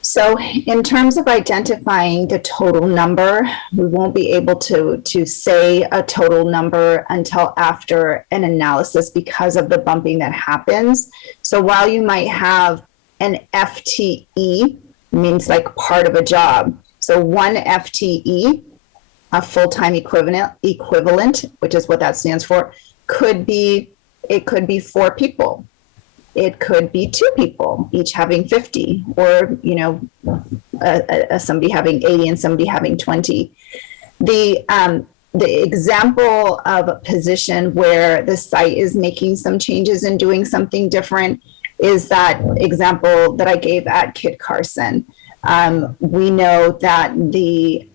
So in terms of identifying the total number, we won't be able to say a total number until after an analysis because of the bumping that happens. So while you might have an FTE, means like part of a job. So one FTE, a full-time equivalent, which is what that stands for, could be 4 people. It could be 2 people, each having 50, or somebody having 80 and somebody having 20. The example of a position where the site is making some changes and doing something different is that example that I gave at Kit Carson. We know that the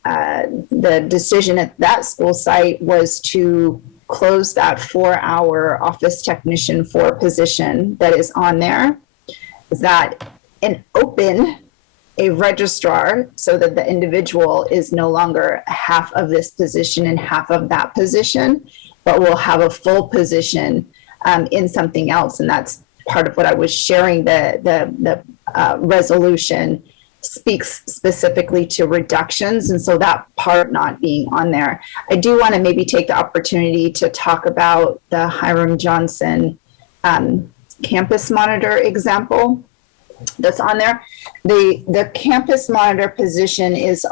decision at that school site was to close that 4-hour office technician 4 position that is on there, that and open a registrar so that the individual is no longer half of this position and half of that position, but will have a full position in something else. And that's part of what I was sharing. The resolution speaks specifically to reductions, and so that part not being on there. I do want to maybe take the opportunity to talk about the Hiram Johnson campus monitor example that's on there. The campus monitor position is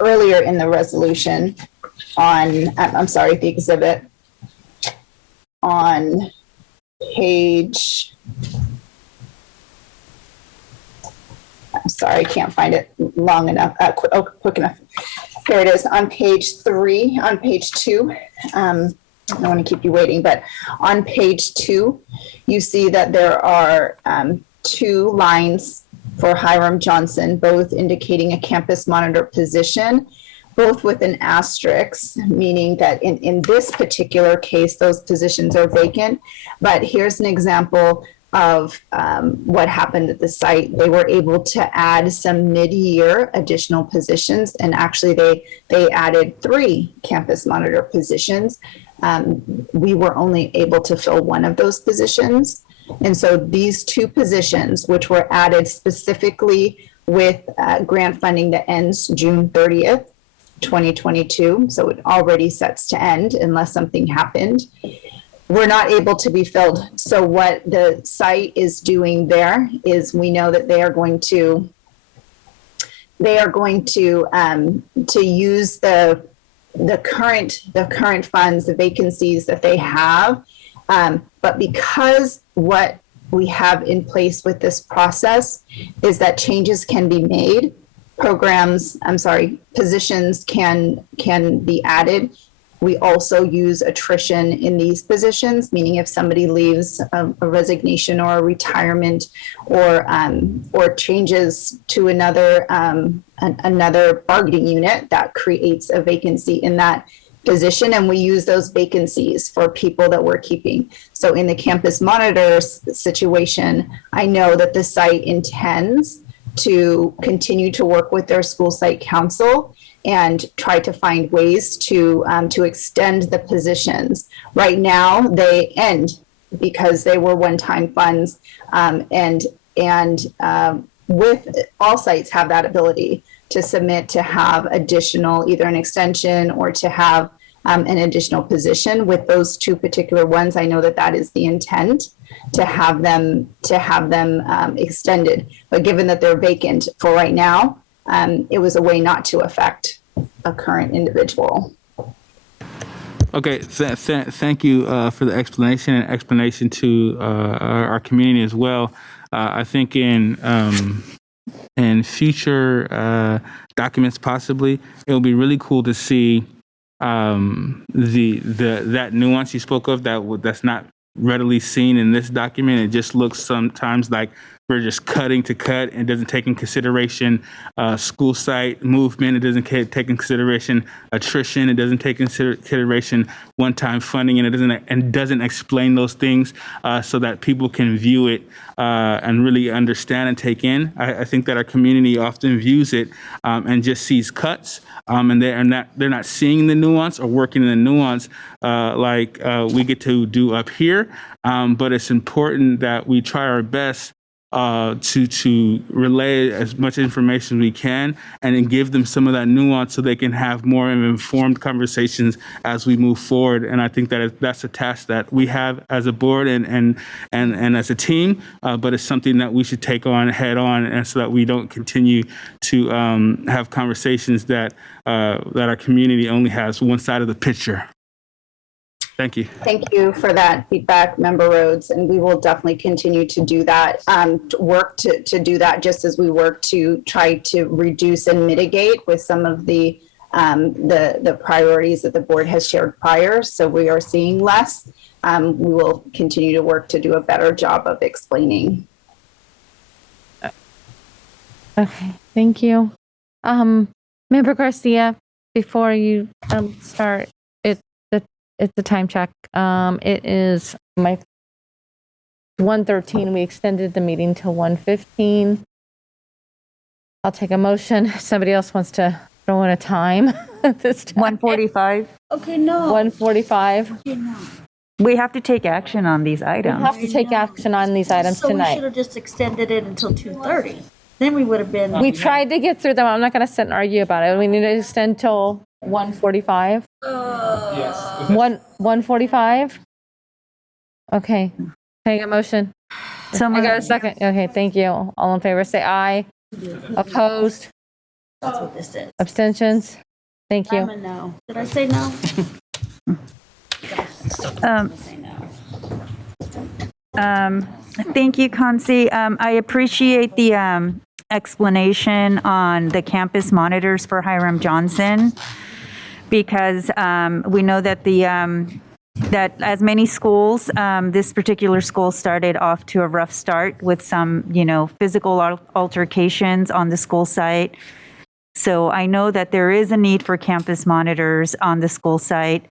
earlier in the resolution on, the exhibit on page, I'm sorry, I can't find it long enough, quick enough. Here it is on page 3, on page 2. I don't want to keep you waiting, but on page 2, you see that there are 2 lines for Hiram Johnson, both indicating a campus monitor position, both with an asterisk, meaning that in this particular case, those positions are vacant. But here's an example of what happened at the site. They were able to add some mid-year additional positions, and actually they added 3 campus monitor positions. We were only able to fill 1 of those positions. And so these 2 positions, which were added specifically with grant funding that ends June 30th, 2022, so it already sets to end unless something happened, were not able to be filled. So what the site is doing there is, we know that they are going to use the current funds, the vacancies that they have, but because what we have in place with this process is that changes can be made, positions can be added. We also use attrition in these positions, meaning if somebody leaves a resignation or a retirement or changes to another bargaining unit, that creates a vacancy in that position, and we use those vacancies for people that we're keeping. So in the campus monitor situation, I know that the site intends to continue to work with their school site council and try to find ways to extend the positions. Right now, they end because they were one-time funds, and with all sites have that ability to submit to have additional, either an extension or to have an additional position. With those 2 particular ones, I know that is the intent, to have them extended. But given that they're vacant for right now, it was a way not to affect a current individual. Okay, thank you for the explanation to our community as well. I think in future documents, possibly, it will be really cool to see that nuance you spoke of that's not readily seen in this document. It just looks sometimes like we're just cutting to cut, and doesn't take in consideration school site movement. It doesn't take in consideration attrition. It doesn't take in consideration one-time funding, and it doesn't explain those things so that people can view it and really understand and take in. I think that our community often views it and just sees cuts, and they're not seeing the nuance or working in the nuance like we get to do up here. But it's important that we try our best to relay as much information as we can, and then give them some of that nuance so they can have more informed conversations as we move forward. And I think that's a task that we have as a board and as a team, but it's something that we should take on head on, and so that we don't continue to have conversations that our community only has one side of the picture. Thank you. Thank you for that feedback, Member Rhodes, and we will definitely continue to do that, work to do that, just as we work to try to reduce and mitigate with some of the priorities that the board has shared prior. So we are seeing less. We will continue to work to do a better job of explaining. Okay, thank you. Member Garcia, before you start, it's a time check. It is 1:13. We extended the meeting till 1:15. I'll take a motion. Somebody else wants to throw in a time at this time. 1:45. Okay, no. 1:45. Okay, no. We have to take action on these items. We have to take action on these items So we tonight. should have just extended it until 2:30. Then we would have been. We tried to get through them. I'm not going to sit and argue about it. We need to extend till 1:45. Yes. 1:45. Okay. Take a motion. I got a second. Okay, thank you. All in favor, say aye. Opposed? That's what this is. Abstentions? Thank you. I'm a no. Did I say no? Thank you, Concy. I appreciate the explanation on the campus monitors for Hiram Johnson, because we know that that as many schools, this particular school started off to a rough start with some, physical altercations on the school site. So I know that there is a need for campus monitors on the school site,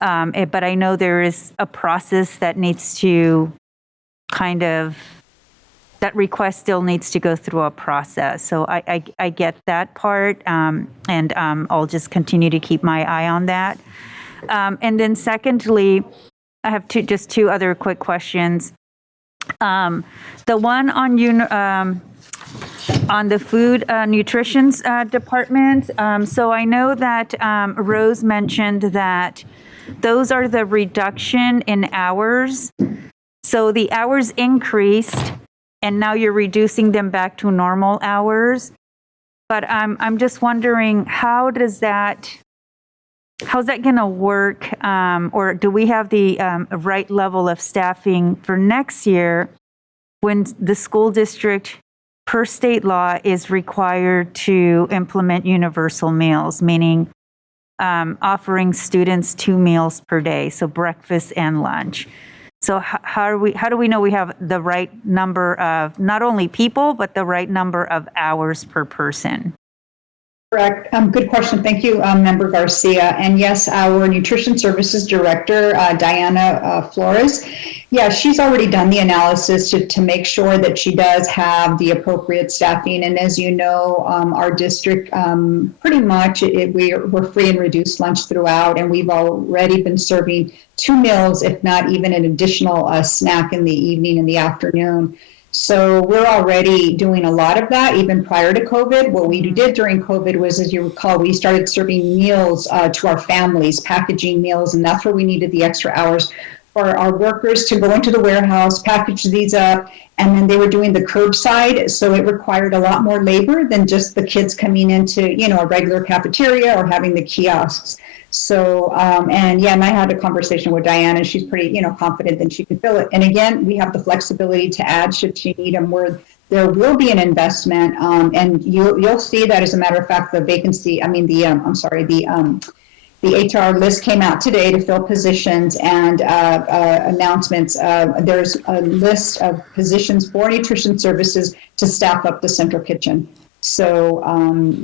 but I know there is a process that needs to that request still needs to go through a process. So I get that part, and I'll just continue to keep my eye on that. And then secondly, I have just two other quick questions. The one on the food nutrition department. So I know that Rose mentioned that those are the reduction in hours. So the hours increased, and now you're reducing them back to normal hours. But I'm just wondering, how's that going to work? Or do we have the right level of staffing for next year when the school district, per state law, is required to implement universal meals, meaning offering students 2 meals per day, so breakfast and lunch? So how do we know we have the right number of not only people, but the right number of hours per person? Correct. Good question. Thank you, Member Garcia. And yes, our Nutrition Services Director, Diana Flores, she's already done the analysis to make sure that she does have the appropriate staffing. And as you know, our district, pretty much we're free and reduced lunch throughout, and we've already been serving 2 meals, if not even an additional snack in the evening and the afternoon. So we're already doing a lot of that, even prior to COVID. What we did during COVID was, as you recall, we started serving meals to our families, packaging meals, and that's where we needed the extra hours for our workers to go into the warehouse, package these up, and then they were doing the curbside. So it required a lot more labor than just the kids coming into, a regular cafeteria or having the kiosks. So, and I had a conversation with Diana, and she's pretty, confident that she can fill it. And again, we have the flexibility to add should she need them, where there will be an investment. And you'll see that, as a matter of fact, the HR list came out today to fill positions and announcements. There's a list of positions for nutrition services to staff up the central kitchen. So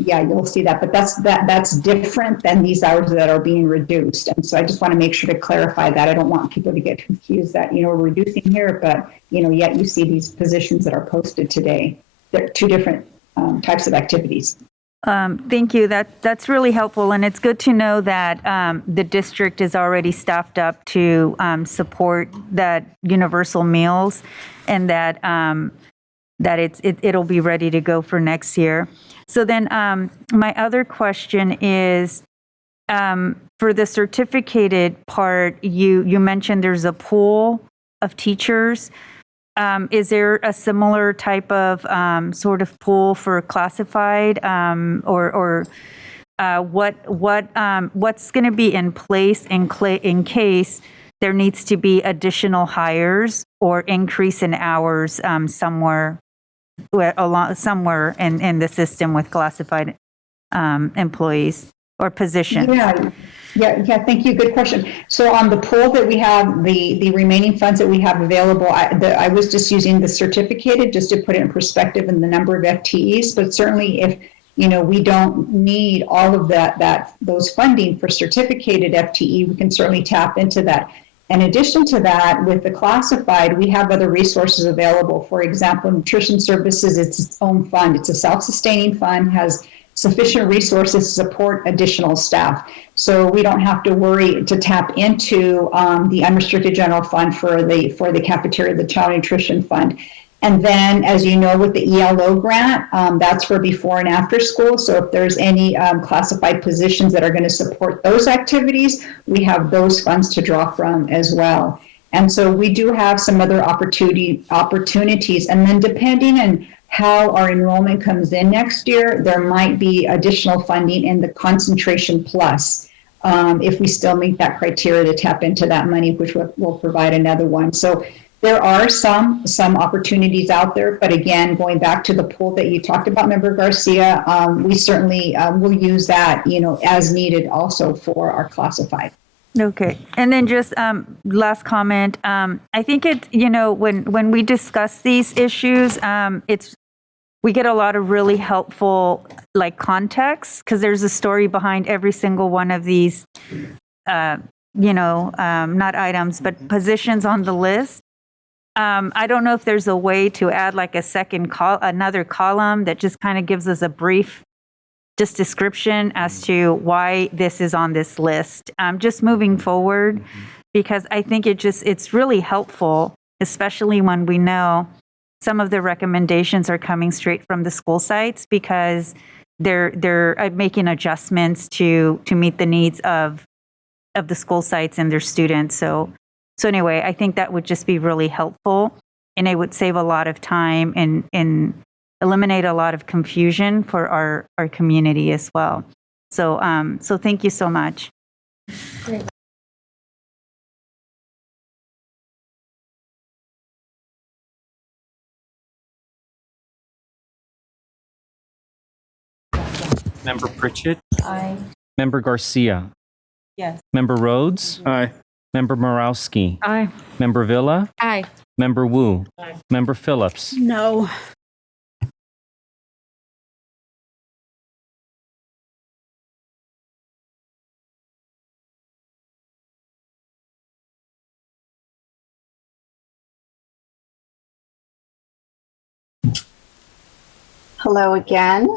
you'll see that, but that's different than these hours that are being reduced. And so I just want to make sure to clarify that. I don't want people to get confused that, we're reducing here, but, yet you see these positions that are posted today. They're two different types of activities. Thank you. That's really helpful. And it's good to know that the district is already staffed up to support that universal meals, and that it'll be ready to go for next year. So then my other question is, for the certificated part, you mentioned there's a pool of teachers. Is there a similar type of sort of pool for classified, or what's going to be in place in case there needs to be additional hires or increase in hours somewhere in the system with classified employees or positions? Yeah. Thank you. Good question. So on the pool that we have, the remaining funds that we have available, I was just using the certificated just to put it in perspective in the number of FTEs. But certainly, if we don't need all of those funding for certificated FTE, we can certainly tap into that. In addition to that, with the classified, we have other resources available. For example, nutrition services, it's its own fund. It's a self-sustaining fund, has sufficient resources to support additional staff. So we don't have to worry to tap into the unrestricted general fund for the cafeteria, the child nutrition fund. And then, as you know, with the ELO grant, that's for before and after school. So if there's any classified positions that are going to support those activities, we have those funds to draw from as well. And so we do have some other opportunities. And then depending on how our enrollment comes in next year, there might be additional funding in the concentration plus if we still meet that criteria to tap into that money, which will provide another one. So There are some opportunities out there, but again, going back to the pool that you talked about, Member Garcia, we certainly will use that, as needed also for our classified. Okay. And then just last comment. I think when we discuss these issues, we get a lot of really helpful context, because there's a story behind every single one of these, not items, but positions on the list. I don't know if there's a way to add another column that just kind of gives us a brief description as to why this is on this list. Just moving forward, because I think it's really helpful, especially when we know some of the recommendations are coming straight from the school sites, because they're making adjustments to meet the needs of the school sites and their students. So anyway, I think that would just be really helpful, and it would save a lot of time and eliminate a lot of confusion for our community as well. So thank you so much. Great. Member Pritchett? Aye. Member Garcia? Yes. Member Rhodes? Aye. Member Morowski? Aye. Member Villa? Aye. Member Wu? Aye. Member Phillips? No. Hello again.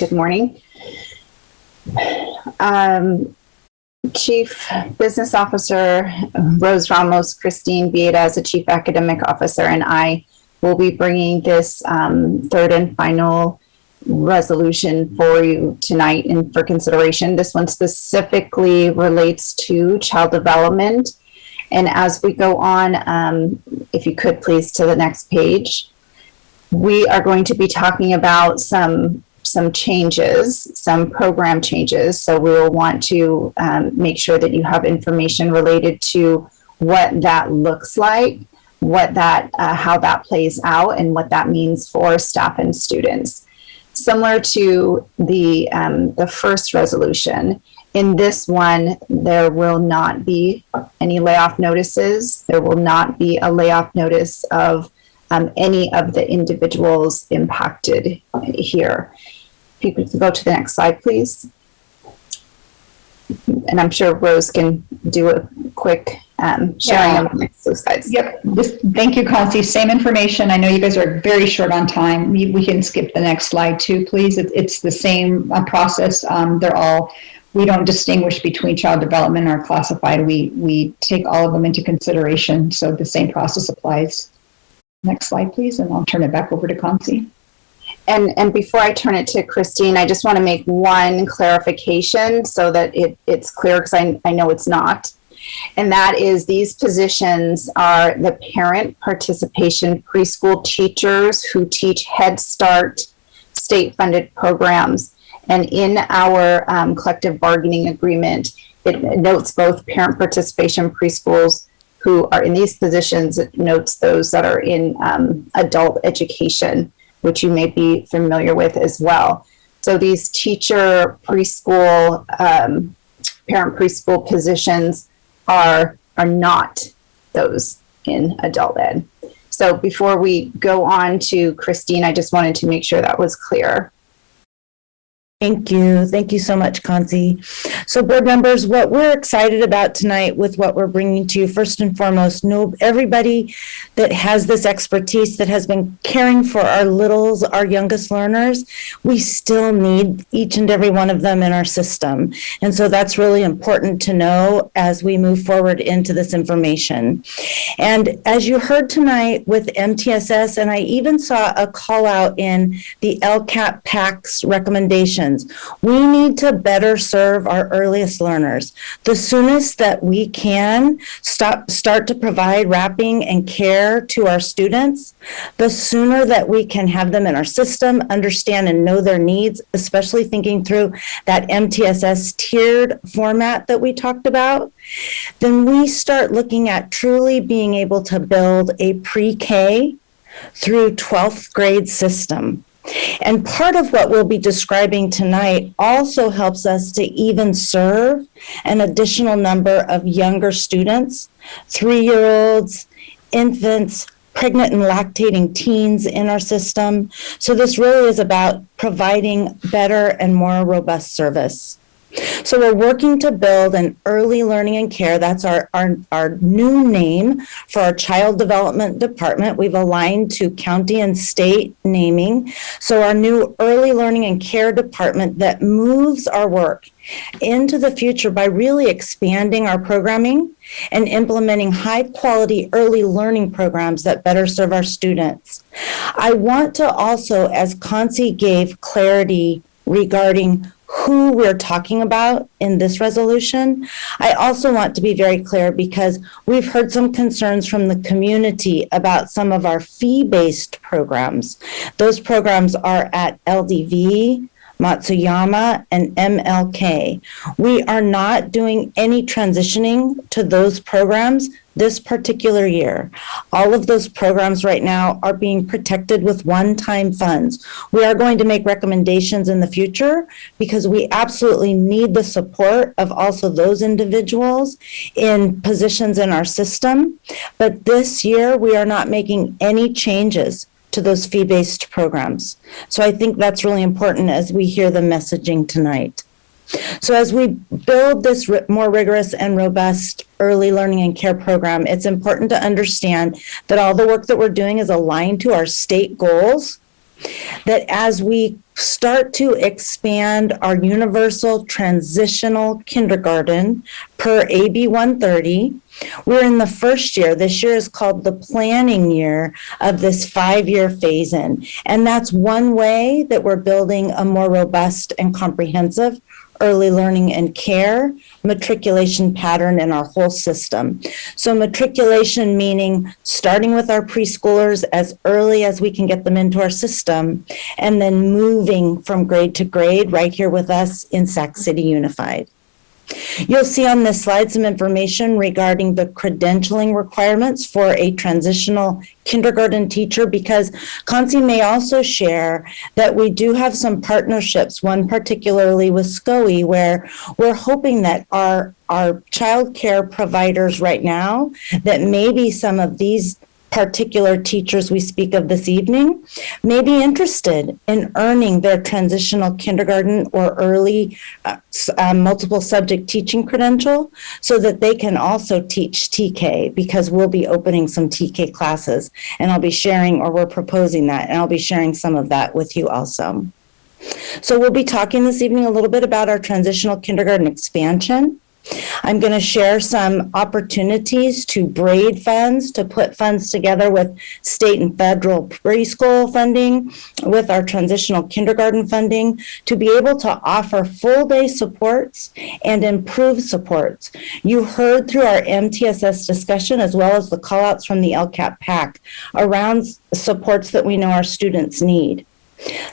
Good morning. Chief Business Officer Rose Ramos, Christine Bieda as a Chief Academic Officer, and I will be bringing this third and final resolution for you tonight and for consideration. This one specifically relates to child development. And as we go on, if you could please to the next page, we are going to be talking about some changes, some program changes. So we will want to make sure that you have information related to what that looks like, how that plays out, and what that means for staff and students. Similar to the first resolution, in this one, there will not be any layoff notices. There will not be a layoff notice of any of the individuals impacted here. If you could go to the next slide, please. And I'm sure Rose can do a quick sharing of the next slides. Yep. Thank you, Concy. Same information. I know you guys are very short on time. We can skip the next slide too, please. It's the same process. We don't distinguish between child development or classified. We take all of them into consideration. So the same process applies. Next slide, please. And I'll turn it back over to Concy. And before I turn it to Christine, I just want to make one clarification so that it's clear, because I know it's not. And that is, these positions are the parent participation preschool teachers who teach Head Start state-funded programs. And in our collective bargaining agreement, it notes both parent participation preschools who are in these positions. It notes those that are in adult education, which you may be familiar with as well. So these teacher preschool, parent preschool positions are not those in adult ed. So before we go on to Christine, I just wanted to make sure that was clear. Thank you. Thank you so much, Concy. So board members, what we're excited about tonight with what we're bringing to you, first and foremost, know everybody that has this expertise that has been caring for our littles, our youngest learners, we still need each and every one of them in our system. And so that's really important to know as we move forward into this information. And as you heard tonight with MTSS, and I even saw a call out in the LCAP PAC's recommendation, transitions. We need to better serve our earliest learners. The soonest that we can start to provide wrapping and care to our students, the sooner that we can have them in our system, understand and know their needs, especially thinking through that MTSS tiered format that we talked about, then we start looking at truly being able to build a pre-K through 12th grade system. And part of what we'll be describing tonight also helps us to even serve an additional number of younger students, 3-year-olds, infants, pregnant and lactating teens in our system. So this really is about providing better and more robust service. So we're working to build an early learning and care. That's our new name for our child development department. We've aligned to county and state naming. So our new early learning and care department that moves our work into the future by really expanding our programming and implementing high quality early learning programs that better serve our students. I want to also, as Concy gave clarity regarding who we're talking about in this resolution, I also want to be very clear because we've heard some concerns from the community about some of our fee-based programs. Those programs are at LDV, Matsuyama, and MLK. We are not doing any transitioning to those programs this particular year. All of those programs right now are being protected with one-time funds. We are going to make recommendations in the future because we absolutely need the support of also those individuals in positions in our system. But this year, we are not making any changes to those fee-based programs. So I think that's really important as we hear the messaging tonight. So as we build this more rigorous and robust early learning and care program, it's important to understand that all the work that we're doing is aligned to our state goals, that as we start to expand our universal transitional kindergarten per AB 130, we're in the first year. This year is called the planning year of this 5-year phase-in. And that's one way that we're building a more robust and comprehensive early learning and care matriculation pattern in our whole system. So matriculation meaning starting with our preschoolers as early as we can get them into our system and then moving from grade to grade right here with us in Sac City Unified. You'll see on this slide some information regarding the credentialing requirements for a transitional kindergarten teacher, because Concy may also share that we do have some partnerships, one particularly with SCOE, where we're hoping that our child care providers right now, that maybe some of these particular teachers we speak of this evening may be interested in earning their transitional kindergarten or early multiple subject teaching credential so that they can also teach TK, because we'll be opening some TK classes and I'll be sharing, or we're proposing that, and I'll be sharing some of that with you also. So we'll be talking this evening a little bit about our transitional kindergarten expansion. I'm going to share some opportunities to braid funds, to put funds together with state and federal preschool funding, with our transitional kindergarten funding, to be able to offer full day supports and improved supports. You heard through our MTSS discussion, as well as the call outs from the LCAP PAC around supports that we know our students need.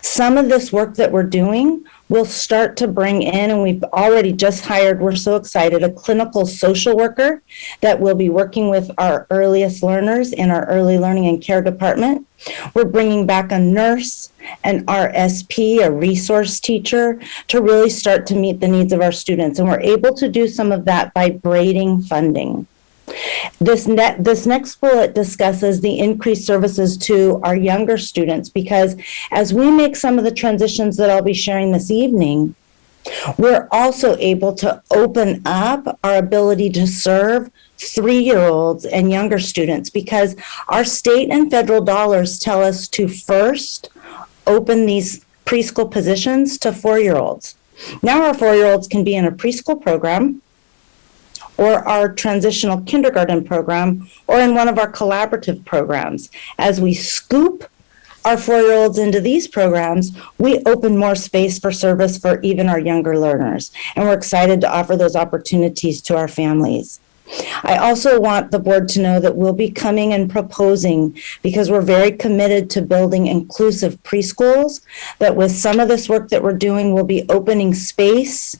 Some of this work that we're doing will start to bring in, and we've already just hired, we're so excited, a clinical social worker that will be working with our earliest learners in our early learning and care department. We're bringing back a nurse, an RSP, a resource teacher, to really start to meet the needs of our students. And we're able to do some of that by braiding funding. This next bullet discusses the increased services to our younger students, because as we make some of the transitions that I'll be sharing this evening, we're also able to open up our ability to serve 3-year-olds and younger students, because our state and federal dollars tell us to first open these preschool positions to 4-year-olds. Now our 4-year-olds can be in a preschool program, or our transitional kindergarten program, or in one of our collaborative programs. As we scoop our 4-year-olds into these programs, we open more space for service for even our younger learners. And we're excited to offer those opportunities to our families. I also want the board to know that we'll be coming and proposing, because we're very committed to building inclusive preschools, that with some of this work that we're doing, we'll be opening space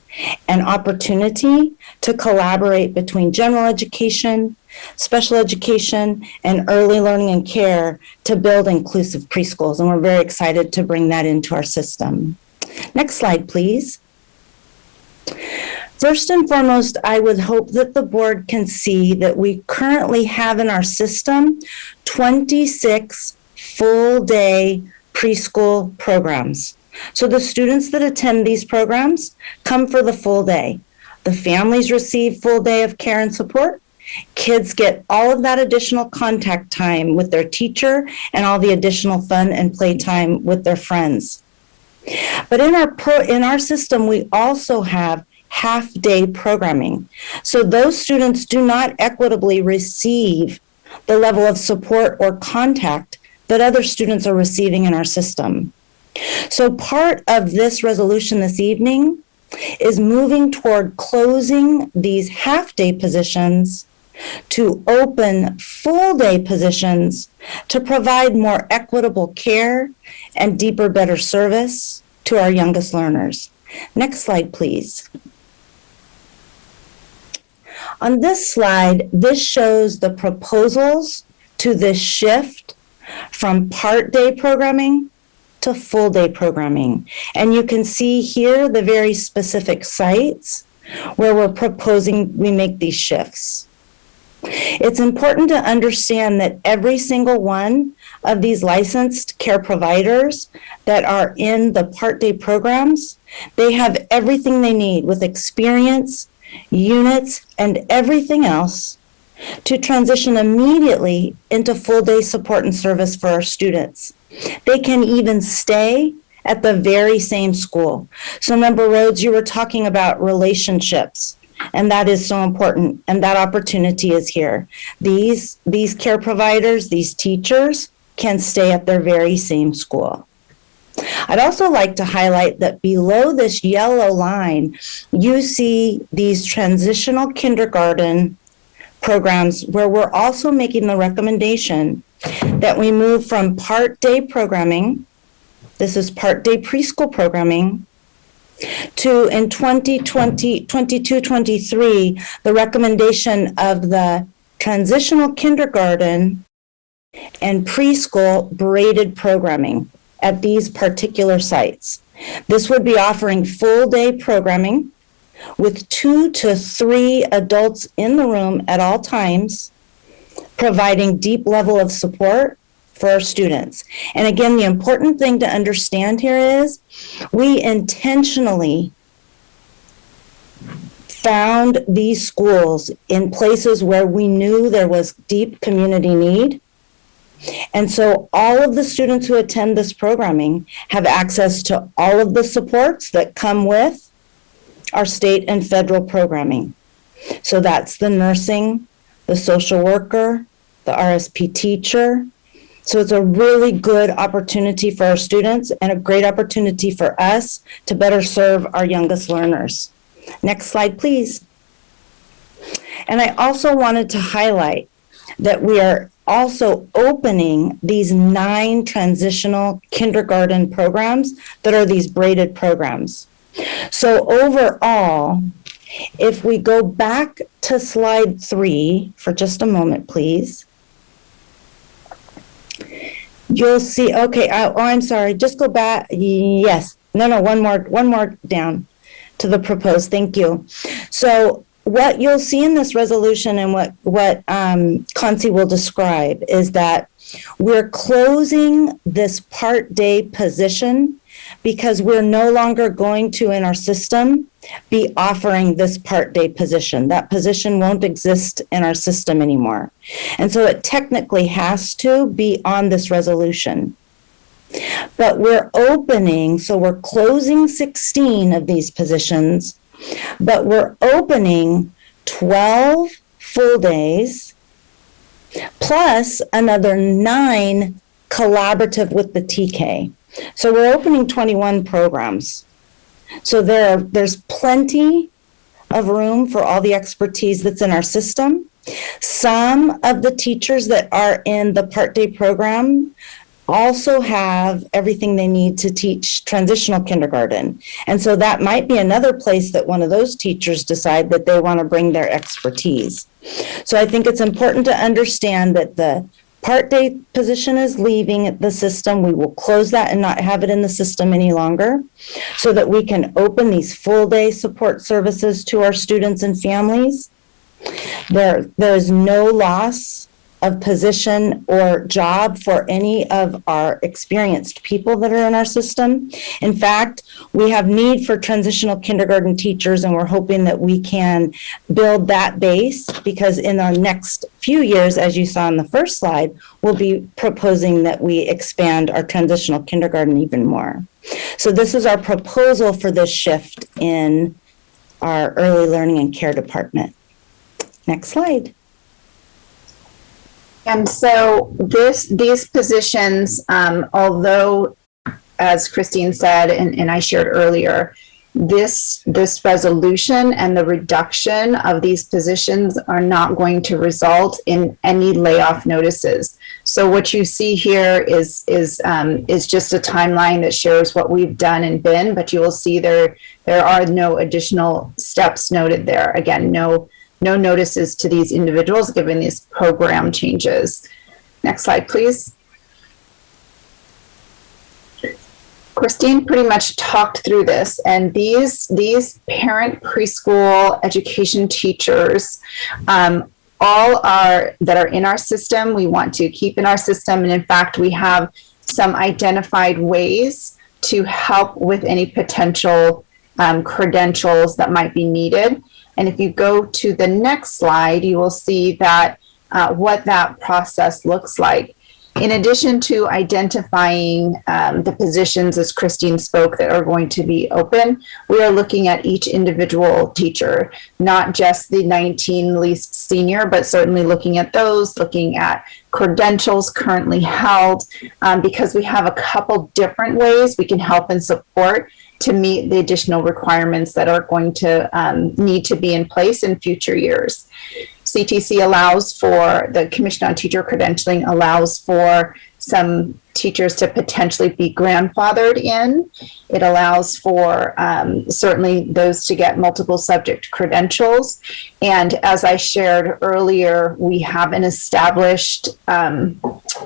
and opportunity to collaborate between general education, special education, and early learning and care to build inclusive preschools. And we're very excited to bring that into our system. Next slide, please. First and foremost, I would hope that the board can see that we currently have in our system 26 full-day preschool programs. So the students that attend these programs come for the full day. The families receive full day of care and support. Kids get all of that additional contact time with their teacher and all the additional fun and play time with their friends. But in our system, we also have half-day programming. So those students do not equitably receive the level of support or contact that other students are receiving in our system. So part of this resolution this evening is moving toward closing these half-day positions to open full-day positions to provide more equitable care and deeper, better service to our youngest learners. Next slide, please. On this slide, this shows the proposals to this shift from part-day programming to full-day programming. And you can see here the very specific sites where we're proposing we make these shifts. It's important to understand that every single one of these licensed care providers that are in the part-day programs, they have everything they need with experience, units, and everything else to transition immediately into full-day support and service for our students. They can even stay at the very same school. So Member Rhodes, you were talking about relationships, and that is so important, and that opportunity is here. These care providers, these teachers can stay at their very same school. I'd also like to highlight that below this yellow line, you see these transitional kindergarten programs where we're also making the recommendation that we move from part-day programming, this is part-day preschool programming, to in 2022-23, the recommendation of the transitional kindergarten and preschool braided programming at these particular sites. This would be offering full-day programming with 2 to 3 adults in the room at all times, providing deep level of support for our students. And again, the important thing to understand here is we intentionally found these schools in places where we knew there was deep community need. And so all of the students who attend this programming have access to all of the supports that come with our state and federal programming. So that's the nursing, the social worker, the RSP teacher. So it's a really good opportunity for our students and a great opportunity for us to better serve our youngest learners. Next slide, please. And I also wanted to highlight that we are also opening these 9 transitional kindergarten programs that are these braided programs. So overall, if we go back to slide 3 for just a moment, please, you'll see, okay, I'm sorry, just go back, yes, no, one more down to the proposed, thank you. So what you'll see in this resolution and what Concy will describe is that we're closing this part-day position because we're no longer going to, in our system, be offering this part-day position. That position won't exist in our system anymore. And so it technically has to be on this resolution. But we're opening, so we're closing 16 of these positions, but we're opening 12 full days plus another 9 collaborative with the TK. So we're opening 21 programs. So there's plenty of room for all the expertise that's in our system. Some of the teachers that are in the part-day program also have everything they need to teach transitional kindergarten. And so that might be another place that one of those teachers decide that they want to bring their expertise. So I think it's important to understand that the part-day position is leaving the system. We will close that and not have it in the system any longer so that we can open these full-day support services to our students and families. There is no loss of position or job for any of our experienced people that are in our system. In fact, we have need for transitional kindergarten teachers, and we're hoping that we can build that base, because in our next few years, as you saw in the first slide, we'll be proposing that we expand our transitional kindergarten even more. So this is our proposal for this shift in our early learning and care department. Next slide. And so these positions, although, as Christine said, and I shared earlier, this resolution and the reduction of these positions are not going to result in any layoff notices. So what you see here is just a timeline that shows what we've done and been, but you will see there are no additional steps noted there. Again, no notices to these individuals given these program changes. Next slide, please. Christine pretty much talked through this, and these parent preschool education teachers all that are in our system, we want to keep in our system. And in fact, we have some identified ways to help with any potential credentials that might be needed. And if you go to the next slide, you will see that what that process looks like. In addition to identifying the positions, as Christine spoke, that are going to be open, we are looking at each individual teacher, not just the 19 least senior, but certainly looking at those, looking at credentials currently held, because we have a couple different ways we can help and support to meet the additional requirements that are going to need to be in place in future years. CTC allows for, the Commission on Teacher Credentialing allows for some teachers to potentially be grandfathered in. It allows for certainly those to get multiple subject credentials. And as I shared earlier, we have an established,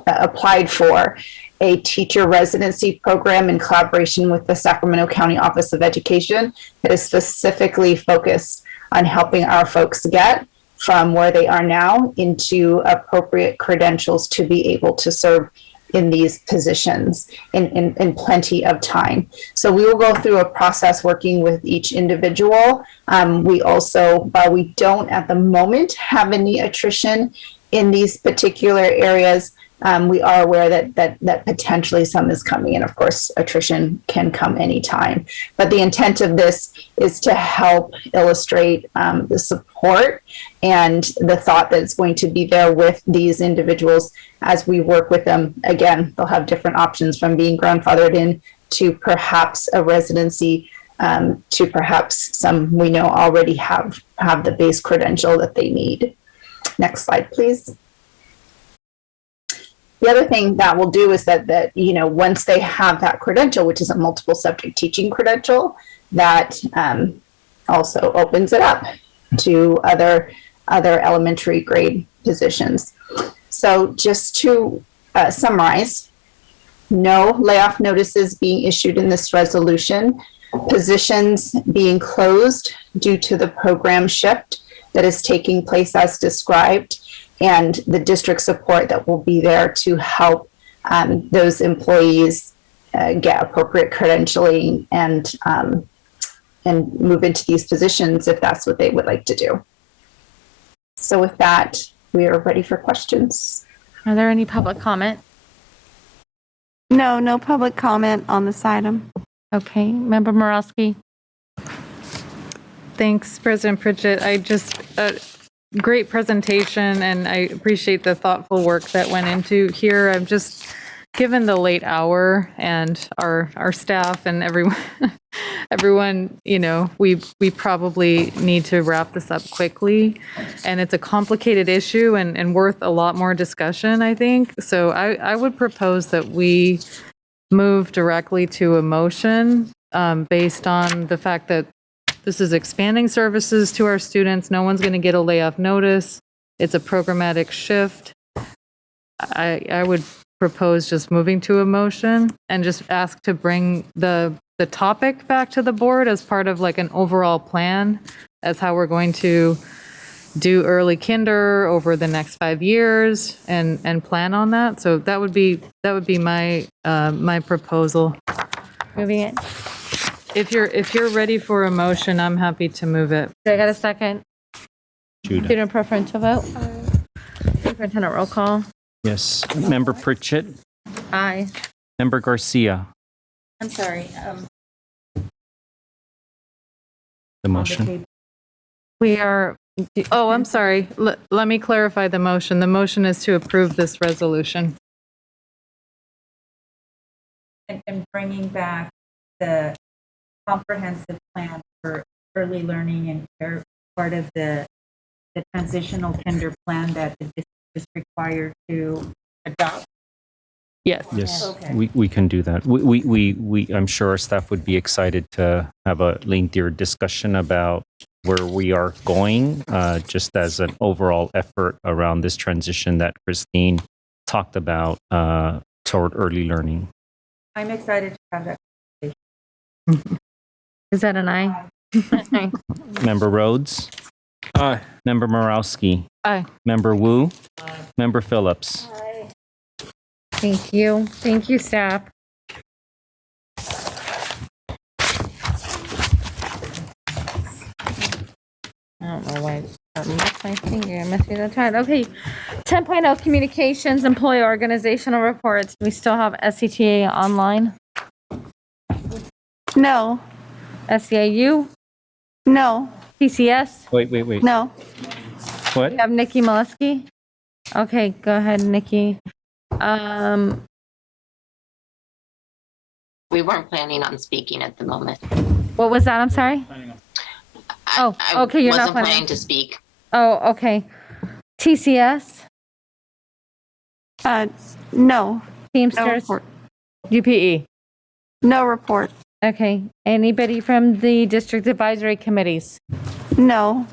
applied for a teacher residency program in collaboration with the Sacramento County Office of Education that is specifically focused on helping our folks get from where they are now into appropriate credentials to be able to serve in these positions in plenty of time. So we will go through a process working with each individual. We also, while we don't at the moment have any attrition in these particular areas, we are aware that potentially some is coming, and of course attrition can come anytime. But the intent of this is to help illustrate the support and the thought that it's going to be there with these individuals as we work with them. Again, they'll have different options, from being grandfathered in to perhaps a residency, to perhaps some we know already have the base credential that they need. Next slide, please. The other thing that we'll do is that once they have that credential, which is a multiple subject teaching credential, that also opens it up to other elementary grade positions. So just to summarize, no layoff notices being issued in this resolution, positions being closed due to the program shift that is taking place as described, and the district support that will be there to help those employees get appropriate credentialing and move into these positions if that's what they would like to do. So with that, we are ready for questions. Are there any public comment? No public comment on this item. Okay, Member Morosky. Thanks, President Pritchett. Great presentation, and I appreciate the thoughtful work that went into here. I'm just given the late hour and our staff and everyone, we probably need to wrap this up quickly. And it's a complicated issue and worth a lot more discussion, I think. So I would propose that we move directly to a motion based on the fact that this is expanding services to our students. No one's going to get a layoff notice. It's a programmatic shift. I would propose just moving to a motion and just ask to bring the topic back to the board as part of like an overall plan as how we're going to do early kinder over the next 5 years and plan on that. So that would be my my proposal. Moving it. If you're ready for a motion, I'm happy to move it. Do I got a second? Judah. Student preferential vote? Superintendent roll call. Yes. Member Pritchett. Aye. Member Garcia. I'm sorry. The motion. We are, oh, I'm sorry. Let me clarify the motion. The motion is to approve this resolution. And bringing back the comprehensive plan for early learning and care, part of the transitional kinder plan that the district is required to adopt. Yes. Yes, Okay. we can do that. We I'm sure our staff would be excited to have a lengthier discussion about where we are going, just as an overall effort around this transition that Christine talked about toward early learning. I'm excited to have that. Is that an aye? Member Rhodes? Aye. Member Morowski? Aye. Member Wu? Member Phillips? Thank you. Thank you, staff. I don't know why I missed my finger. I must be that tired. Okay. 10.0 communications, employee organizational reports. Do we still have SCTA online? No. SEAU? No. Wait. PCS? No. What? We have Nikki Molesky. Okay, go ahead, Nikki. We weren't planning on speaking at the moment. What was that? I'm sorry. Oh, okay, you're not wasn't planning to speak. Oh, okay. TCS? No. Teamsters? report. UPE? No report. Okay. Anybody from the district advisory committees? No.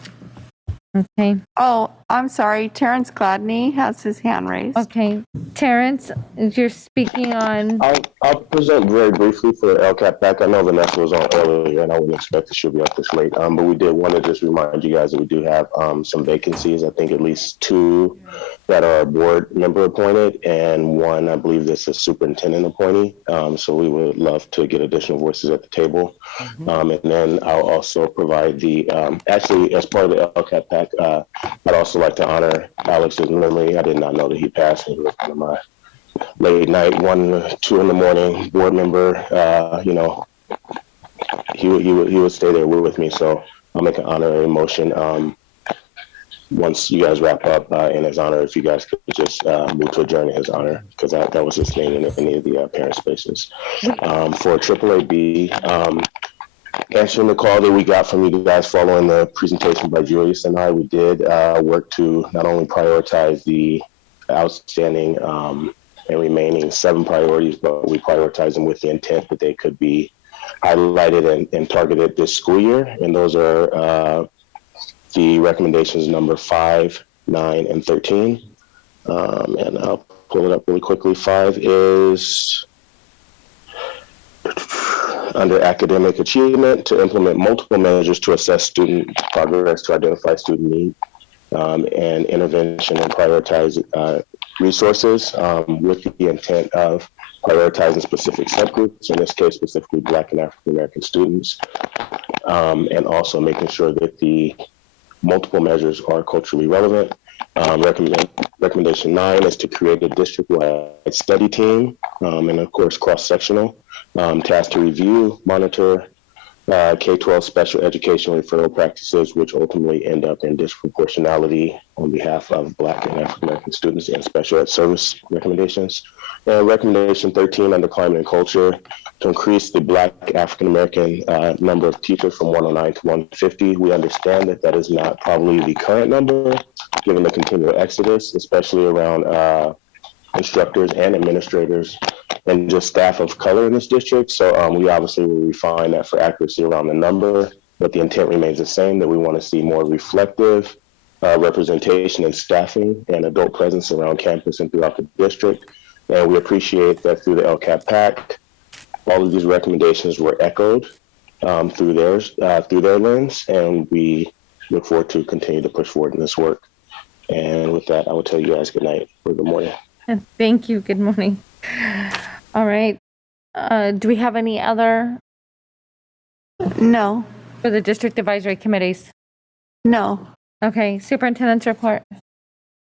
Okay. Oh, I'm sorry. Terrence Gladney has his hand raised. Okay. Terrence, you're speaking on. I'll present very briefly for the LCAP back. I know Vanessa was on earlier, and I wouldn't expect that she'll be up this late. But we did want to just remind you guys that we do have some vacancies. I think at least 2 that are board member appointed, and 1, I believe, that's a superintendent appointee. So we would love to get additional voices at the table. And then I'll also provide the actually as part of the LCAP pack. I'd also like to honor Alex's memory. I did not know that he passed. He was one of my late night, 1, 2 in the morning board member. He would stay there with me. So I'll make an honorary motion once you guys wrap up in his honor. If you guys could just move to adjourn in his honor, because that was his name in any of the parent spaces. For AAAB. Answering the call that we got from you guys following the presentation by Julius and I, we did work to not only prioritize the outstanding and remaining 7 priorities, but we prioritized them with the intent that they could be highlighted and targeted this school year. And those are the recommendations number 5, 9, and 13. And I'll pull it up really quickly. 5 is under academic achievement, to implement multiple measures to assess student progress, to identify student need, and intervention and prioritize resources with the intent of prioritizing specific subgroups, in this case specifically Black and African American students, and also making sure that the multiple measures are culturally relevant. Recommendation 9 is to create a district-wide study team, and of course cross-sectional, tasked to review, monitor, K-12 special education referral practices, which ultimately end up in disproportionality on behalf of Black and African American students and special ed service recommendations. And recommendation 13 under climate and culture, to increase the Black African American number of teachers from 109 to 150. We understand that that is not probably the current number, given the continual exodus, especially around instructors and administrators and just staff of color in this district. So we obviously will refine that for accuracy around the number, but the intent remains the same, that we want to see more reflective representation and staffing and adult presence around campus and throughout the district. And we appreciate that through the LCAP Pact, all of these recommendations were echoed through their lens, and we look forward to continue to push forward in this work. And with that, I will tell you guys good night or good morning. Thank you. Good morning. All right. Do we have any other? No. For the district advisory committees? No. Okay. Superintendent's report?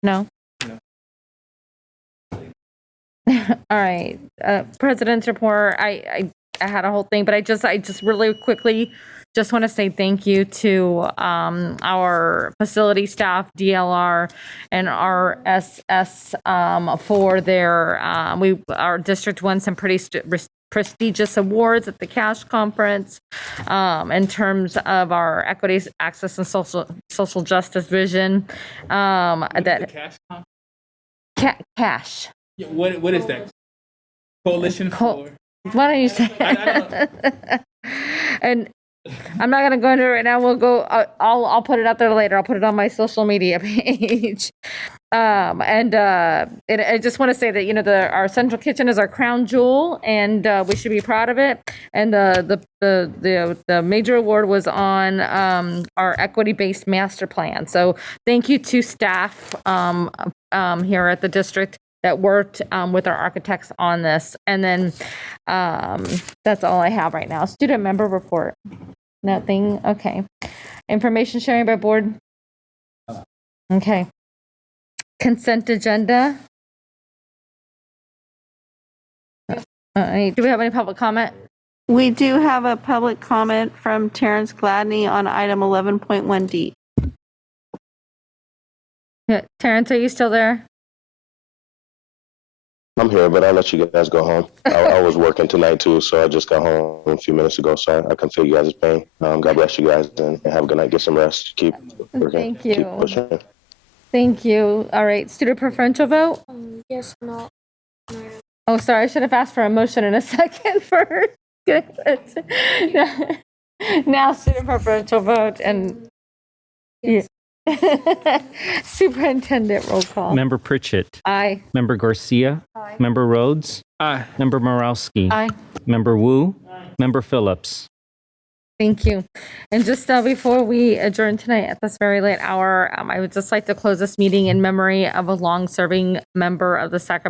No. All right. President's report. I had a whole thing, but I just really quickly just want to say thank you to our facility staff, DLR, and RSS for their. Our district won some pretty prestigious awards at the CASH conference in terms of our equity, access, and social justice vision. The CASH conference? CASH. Yeah, what is that? Coalition for? Why don't you say? And I'm not gonna go into it right now. We'll go. I'll put it out there later. I'll put it on my social media page. And I just want to say that our central kitchen is our crown jewel, and we should be proud of it. And the major award was on our equity-based master plan. So thank you to staff here at the district that worked with our architects on this. And then that's all I have right now. Student member report. Nothing. Okay. Information sharing by board. Okay. Consent agenda. Do we have any public comment? We do have a public comment from Terrence Gladney on item 11.1D. Terrence, are you still there? I'm here, but I'll let you guys go home. I was working tonight too, so I just got home a few minutes ago, so I can feel you guys' pain. God bless you guys, and have a good night. Get some rest. Keep working. Thank you. Keep pushing. Thank you. All right, student preferential vote? Yes, no. Oh, sorry, I should have asked for a motion in a second first. Now student preferential vote and Yes. Superintendent roll call. Member Pritchett. Aye. Member Garcia. Aye. Member Rhodes. Aye. Member Morowski. Aye. Member Wu. Member Phillips. Thank you. And just before we adjourn tonight at this very late hour, I would just like to close this meeting in memory of a long-serving member of the Sacramento